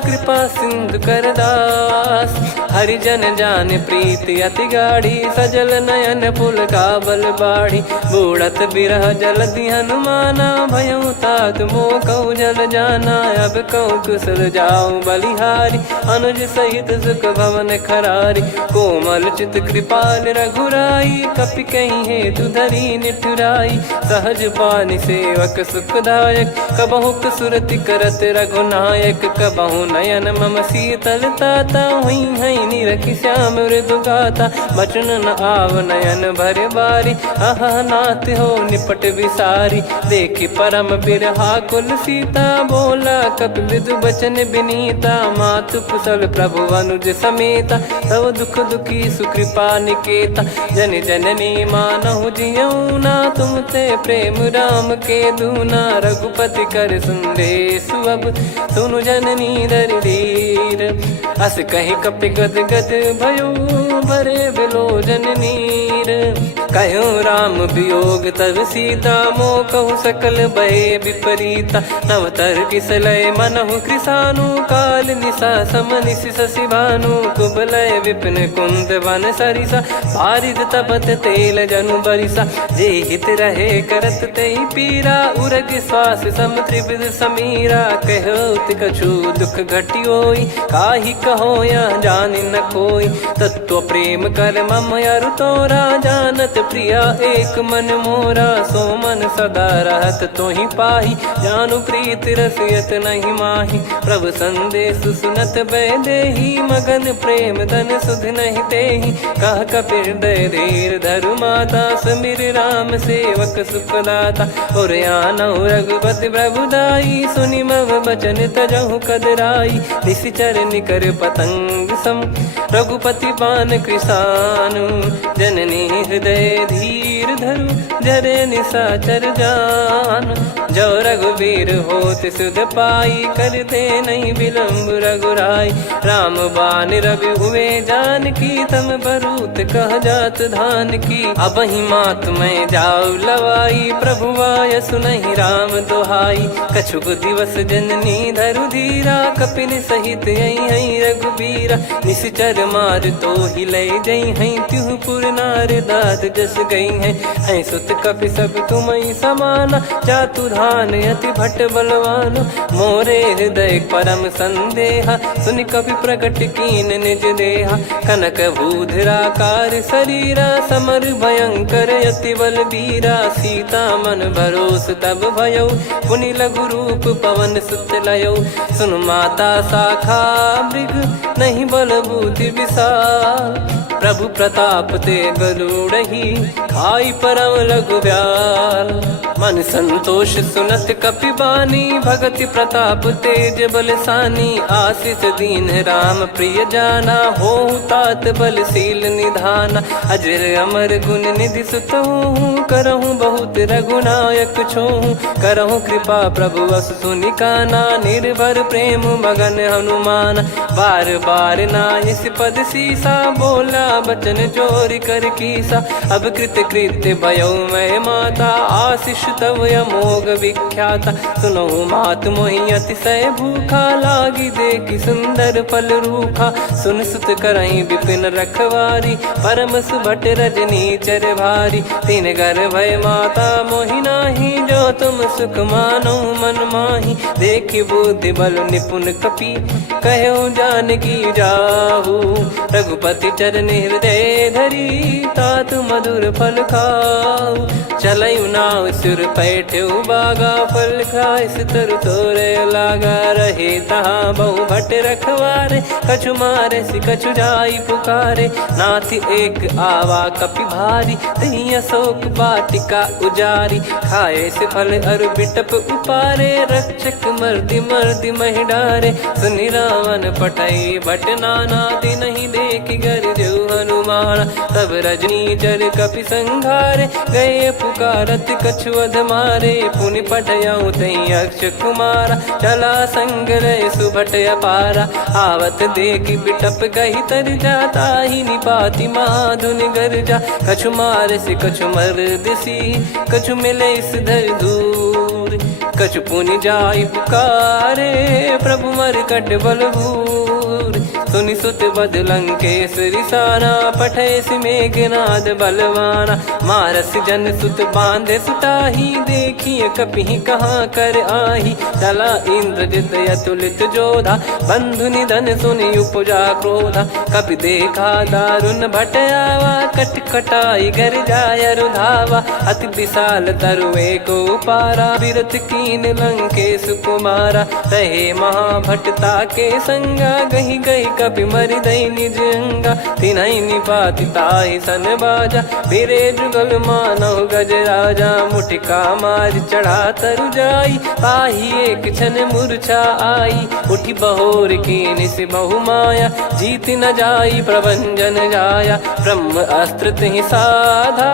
कृपा सिंधु कर दास, हरिजन जान प्रीति अति गाढ़ी। सजल नयन पुल काबल बाढ़ी, बूढ़त बिरह जलधि हनुमाना। भयउ तात मोह कहु जल जाना, अब कहु कुशल जाऊं बलिहारी। अनुज सहित सुख भवन खरारी, कोमल चित कृपाल रघुराई। कपि कहीं हेतु धरी निठुराई, सहज पानि सेवक सुखदायक। कबहु सुरति करत रघुनायक, कबहु नयन मम शीतल ताता। हुई हई निरखि श्याम मृदु गाता, बचन न आव नयन भर बारी। आहा नाथ हो निपट विसारी, देखि परम बिरहा कुल सीता। बोला कपि विदु बचन बिनीता, मातु कुशल प्रभु अनुज समेता। तव दुख दुखी सुकृपा निकेता, जन जननी मानहु जियऊ ना। तुम ते प्रेम राम के दूना, रघुपति कर संदेश अब सुनु जननी दर धीर। अस कहि कपि गद गद भयो, भरे विलोचन नीर। कहो राम वियोग तब सीता, मोह कहु सकल भय विपरीता। नव तर किसलय मनहु कृसानु, काल निशा समनिशि शशि भानु। कुबलय विपिन कुंद वन सरिसा, पारिद तपत तेल जनु बरिसा। जे हित रहे करत तेहि पीरा, उरग श्वास सम त्रिविध समीरा। कहो कछु दुख घटियोई, काहि कहो या जानि न कोई। तत्व प्रेम कर मम अरु तोरा, जानत प्रिया एक मन मोरा। सो मन सदा रहत तोहि पाहि, जानु प्रीत रसियत नहीं माहि। प्रभु संदेश सुनत बैदेहि, मगन प्रेम धन सुध नहीं तेहि। कह कपि हृदय धीर धरु माता, समीर राम सेवक सुखदाता। और आनहु रघुपति प्रभु दाई, सुनि मव बचन तजहु कदराई। निशिचर निकर पतंग सम, रघुपति पान कृसानु। जननी हृदय धीर धरु, जरे निशाचर जान। जो रघुबीर होत सुध पाई, कर दे नहीं विलम्ब रघुराई। राम बान रवि हुए जानकी, तम बरूत कह जात धान की। अब ही मात मैं जाऊ लवाई, प्रभु आय सुनहि राम दोहाई। कछुक दिवस जननी धरु धीरा, कपिन सहित आई रघुबीरा। निश्चर मार तो ही ले जई हैं, त्यों पुर नार दाद जस गई हैं। सुत कपि सब तुम समाना, जातु धान अति भट बलवान। मोरे हृदय परम संदेहा, सुन कपि प्रकट कीन निज देहा। कनक भूधराकार शरीरा, समर भयंकर अति बलबीरा। सीता मन भरोस तब भयो, पुनि लघु रूप पवन सुत लयो। सुन माता शाखा मृग, नहीं बल बुद्धि विशाल। प्रभु प्रताप ते गरुड़हि, खाई परम लघु ब्याल। मन संतोष सुनत कपि बानी, भगति प्रताप तेज बलसानी। आशीष दीन राम प्रिय जाना, होहु तात बलशील निधाना। अजर अमर गुण निधि सुतहु, करहु बहुत रघुनायक छोहु। करहु कृपा प्रभु अस सुनि काना, निर्भर प्रेम मगन हनुमान। बार बार नायस पद सीसा, बोला बचन जोरि कर कीसा। अब कृत कृत्य भयो मैं माता, आशीष तव अमोघ विख्याता। सुनहु मात मोहि अतिशय भूखा, लागी देखि सुंदर फल रूखा। सुन सुत करहि विपिन रखवारी, परम सुभट रजनी चर भारी। तीन घर भय माता मोहि नाही, जो तुम सुख मानो मन माही। देखि बुद्धि बल निपुण कपि, कहु जानकी जाहु। रघुपति चरण हृदय धरी, तात मधुर फल खाऊ। चलऊ नाव सुर पैठऊ बागा, फल खाइस तरु तोरे लागा। रहे तहाँ बहु भट रखवारे, कछु मारे सि कछु जाई पुकारे। नाथि एक आवा कपि भारी, तही अशोक वाटिका उजारी। खाए से फल अरु बिटप उपारे, रक्षक मर्दि मर्दि महि डारे। सुनि रावण पटई भट नाना, तिनहि देखि गरजु हनुमान। तब रजनी चर कपि संघारे, गए पुकारत कछु अध मारे। पुनि पठयऊ तई अक्ष कुमारा, चला संग रहे सुभट अपारा। आवत देखि बिटप गही तर जाता, ही निपाति माधुन गर्जा। कछु मार से कछु मर्दिसी, कछु मिले इस धर दूर। कछु पुनि जाई पुकारे, प्रभु मरकट बलभूर। सुनि सुत बद लंकेश्वरी साना, पठे सि मेघनाद बलवाना। मारस जन सुत बांधे सुताही, देखिए कपि कहाँ कर आही। चला इंद्रजित अतुलित जोधा, बंधु निधन सुनि उपजा क्रोधा। कपि देखा दारुण भट आवा, कट कटाई घर जाय रुधावा। अति विशाल तरुए को पारा, विरत कीन लंकेश कुमारा। रहे महाभटता के संगा, गही गही कपि मरि दई निज अंगा। तिन्हि निपाति ताहि सन बाजा, फिरे जुगल मानव गज राजा। मुटिका मार चढ़ा तरु जाई, ताहि एक क्षण मूर्छा आई। उठि बहोर कीन से बहु माया, जीत न जाई प्रभंजन जाया। ब्रह्म अस्त्र तिहि साधा,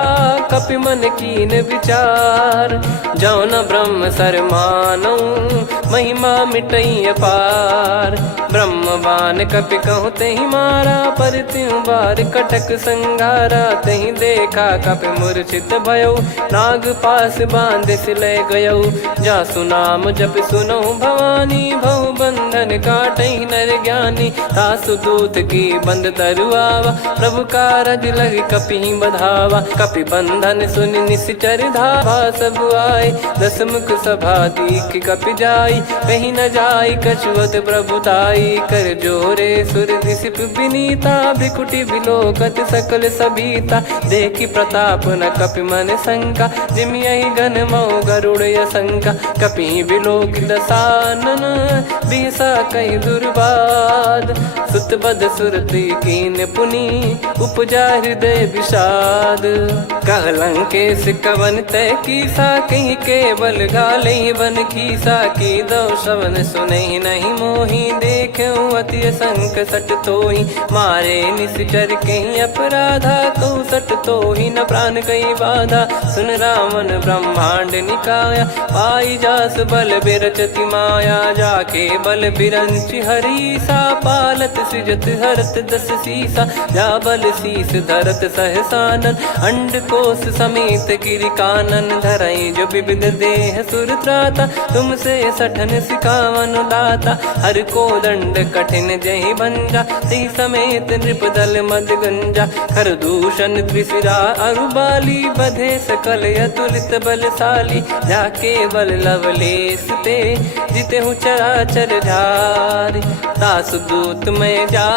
कपि मन कीन विचार। जौ न ब्रह्म सर मानौ, महिमा मिटई अपार। ब्रह्म बान कपि कहु तहि मारा, पर त्यों बार कटक संगारा। तहि देखा कपि मूर्छित भयो, नाग पास बांध सिले गयो। जासु नाम जप सुनहु भवानी, भव बंधन काटहि नर ज्ञानी। तासु दूत की बंद तरुआवा, प्रभु कारज लग कपि बधावा। कपि बंधन सुनि निश्चर धावा, सब आए दस मुख सभा दीख कपि जाई। कहीं न जाई कछुअत प्रभुताई, कर जोरे सुर दिसिप विनीता। भ्रिकुटि विलोकत सकल सबीता, देखि प्रताप न कपि मन शंका। जिमि यही घन मऊ गरुड़ असंका, कपि विलोक दसानन। बिहसा कहि दुर्बाद, सुत बद सुरति कीन पुनि, उपजा हृदय विषाद। कहलंकेश कवन तय कीसा कहीं केवल गाले बन खीसा की दो शवन सुने नहीं मोही देखे अति संक सट तोही मारे निश्चर कहीं अपराधा को सट तोही न प्राण कहीं बाधा सुन रावण ब्रह्मांड निकाया पाई जास बल बिरचति माया जाके बल बिरंच हरीसा पालत सृजत हरत दस सीसा जा बल शीस धरत सहसानन अंड कोश समेत गिरिकानन धरई जो विविध देह सुर त्राता तुमसे सठन सिखावन दाता हर को दंड कठिन जहि भंजा ती समेत नृपदल मद गंजा खर दूषण त्रिशिरा अरुबाली बधे सकल अतुलित बलशाली जाके बल लवलेस ते जिते हूँ चराचर झारी दास दूत में जा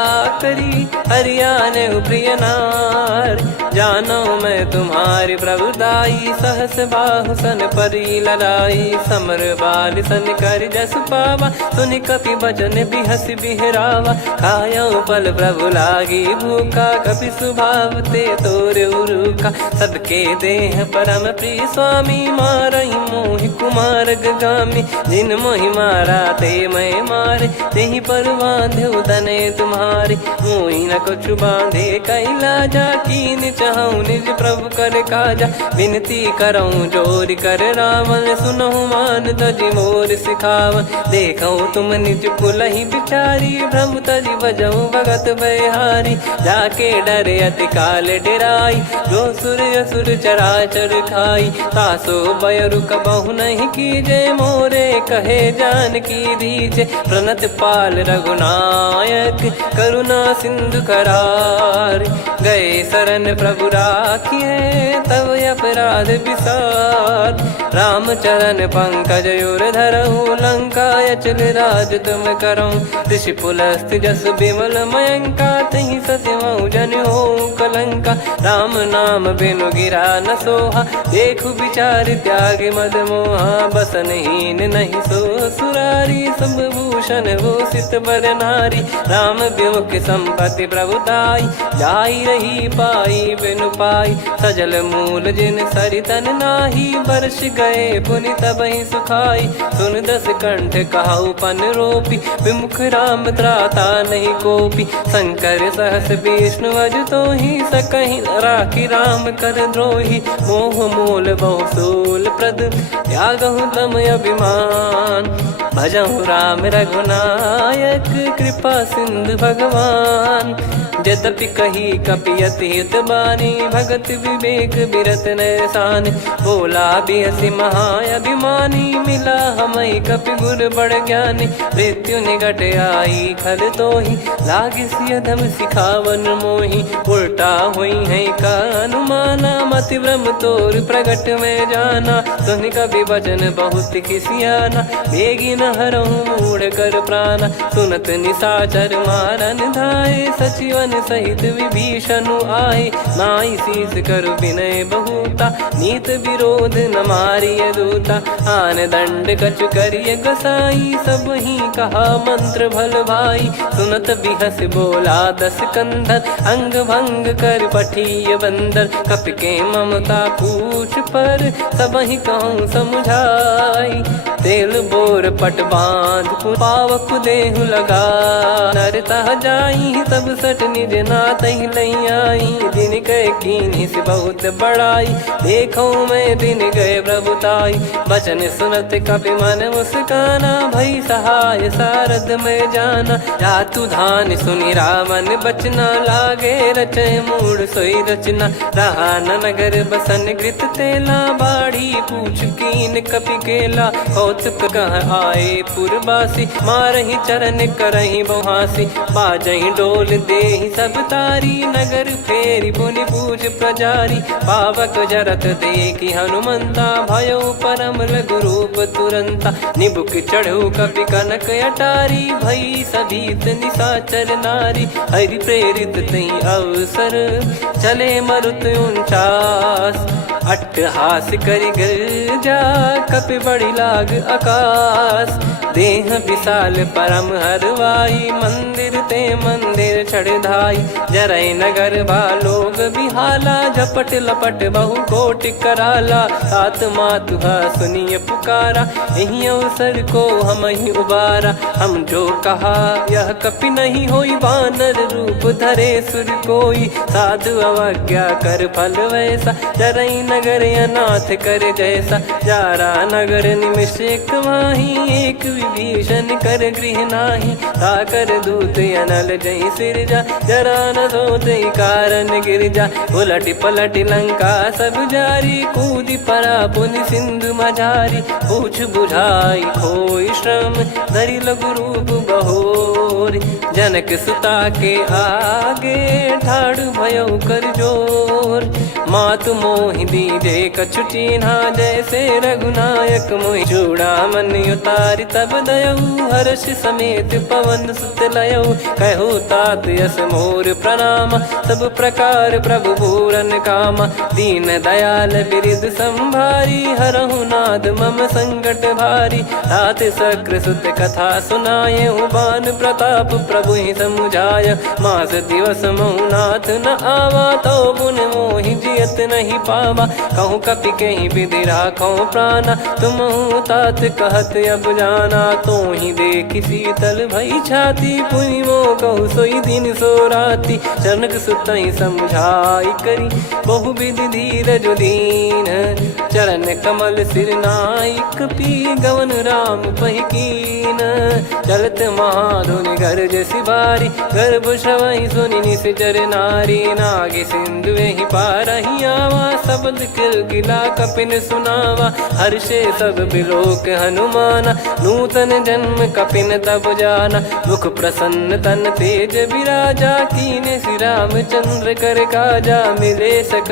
करी हरियाने प्रिय नार जानो मैं तुम्हारी प्रभुदाई सहस बाहु सन परी लड़ाई समर बाल सन कर जस पावा सुनि कपि भजन बिहस बिहरावा खायो पल प्रभु लागी भूखा कपि सुभाव ते तोर उरुखा सबके देह परम प्रिय स्वामी मारई मोहि कुमार गामी जिन मोहि मारा ते मैं मारे तेहि पर बांधे उदने तुम्हारे मोहि न कुछ बांधे कैला जा कीन चाहूं निज प्रभु कर काजा विनती करऊं जोर कर रावण सुनहु मान तजि मोर सिखावन देखऊं तुम निज पुलहि बिचारी भ्रम तजि बजऊं भगत बहारी जाके डरे अति काल डेराई जो सुर असुर चराचर खाई तासो बयरु कबहु नहीं कीजे मोरे कहे जान की दीजे प्रणत पाल रघुनायक करुणा सिंधु करार गए शरण प्रभु राखिए तब अपराध विसार राम चरण पंकज उर धरहु लंका अचल राज तुम करऊं ऋषि पुलस्त जस विमल मयंका तहि सत्यमऊ जन हो कलंका राम नाम बिनु गिरा न सोहा देखु विचार त्याग मद मोहा बसनहीन नहीं सो सुरारी सब भूषण भूषित बर नारी राम विमुख संपत्ति प्रभुताई जाई रही पाई बिनु पाई सजल मूल जिन सरितन नाही वर्ष गए पुनि तबहि सुखाई सुन दस कंठ कहाऊ पन रोपी विमुख राम त्राता नहीं कोपी शंकर सहस विष्णु अज तो ही सकहि राखी राम कर द्रोही मोह मूल बहु सूल प्रद त्यागहु तम अभिमान भजहु राम रघुनायक कृपा सिंधु भगवान यद्यपि कही कपियति हित बानी भगत विवेक बिरत नैसान बोला बिहसी महाअभिमानी मिला हमई कपि गुर बड़ ज्ञानी मृत्यु निकट आई खल तो ही लागी सियधम सिखावन मोही उल्टा हुई है का अनुमाना मति ब्रह्म तोर प्रगट में जाना सुन कभी भजन बहुत खिसियाना बेगी न हरहु मूढ़ कर प्राणा सुनत निशाचर मारन धाये सचिवन सहित विभीषणु आए नाई शीस कर विनय बहुता नीत विरोध न मारिय दूता आन दंड कछु करिय गसाई सब ही कहा मंत्र भल भाई सुनत बिहस बोला दस कंधर अंग भंग कर पठिय बंदर कपि के ममता पूछ पर सब ही कहूँ समझाई तेल बोर पट बांध पावक देहु लगा नर तह जाई सब सट निज नाथ ही लई आई दिन गए कीन्ही से बहुत बड़ाई देखो मैं दिन गए प्रभुताई बचन सुनत कपि मन मुस्काना भई सहाय सारद में जाना जातु धान सुनि रावण बचना लागे रचे मूड सोई रचना रहा न नगर बसन कृत तेला बाड़ी पूछ कीन कपि केला कौतुक कह आए पुरबासी मारही चरण करही बहुहासी बाजही डोल देहि सब तारी नगर फेरी पुनि पूज प्रजारी पावक जरत देखी हनुमंता भयो परम लघु रूप तुरंता निबुक चढ़ू कपि कनक अटारी भई सभीत निशाचर नारी हरि प्रेरित तई अवसर चले मरुत 49 अट्टहास करि गिर जा कपि बड़ी लाग आकाश देह विशाल परम हरवाई, मंदिर ते मंदिर चढ़ाई। जरई नगर लोग बिहाला, झपट लपट बहु कोटि कराला। सात मातुहा सुनिए पुकारा, यही अवसर को हम ही उबारा। हम जो कहा यह कपि नहीं होई, वानर रूप धरे सुर कोई। साधु अवज्ञा कर फल वैसा, जरई नगर अनाथ कर जैसा। जारा नगर निमिष एक माही, एक विभीषण कर गृह नाही। ताकर दूत अनल जय सिरजा, जरा न सोते कारण गिरजा। उलट पलट लंका सब जारी, कूदी परा पुनि सिंधु मझारी। पूछ बुझाई खोई श्रम, धरि लघु रूप बहोरी। जनक सुता के आगे, ठाड़ भयउ कर जोर। मातु मोहि दीजे कछु चिन्हा, जैसे रघुनायक मोहि चूड़ामन उतारि। तब दयऊ हर्ष समेत पवन सुत लयऊ, कहु तात यस मोर प्रणाम। सब प्रकार प्रभु पूरन कामा, दीन दयाल बिरिद संभारी। हरहु नाद मम संकट भारी, तात सक्र सुत कथा सुनाए। बान प्रताप प्रभु ही समुझाय, मास दिवस महु नाथ न आवा। तो पुन मोहि जियत नहीं पावा, कहूँ कपि कहीं विधि राखो प्राणा। तुम तात कहत अब जाना, तो ही देख शीतल भई छाती। पुनि मो कहु सोई दिन सो राती, जनक सुत ही समझाई करी। बहु विधि धीरज दीन, चरण कमल सिर नाई। कपि गवन राम पहिकीन, चलत महाधुनि गर्ज सिबारी। गर्भ श्रवहि सुनि निश्चर नारी, नागे सिंधु ही पारहि आवा। शब्द किलकिला कपिन सुनावा, हर्षे सब बिलोक हनुमाना। नूतन जन्म कपिन तब जाना, मुख प्रसन्न तन तेज विराजा। कीने श्री रामचंद्र कर काजा, मिले सक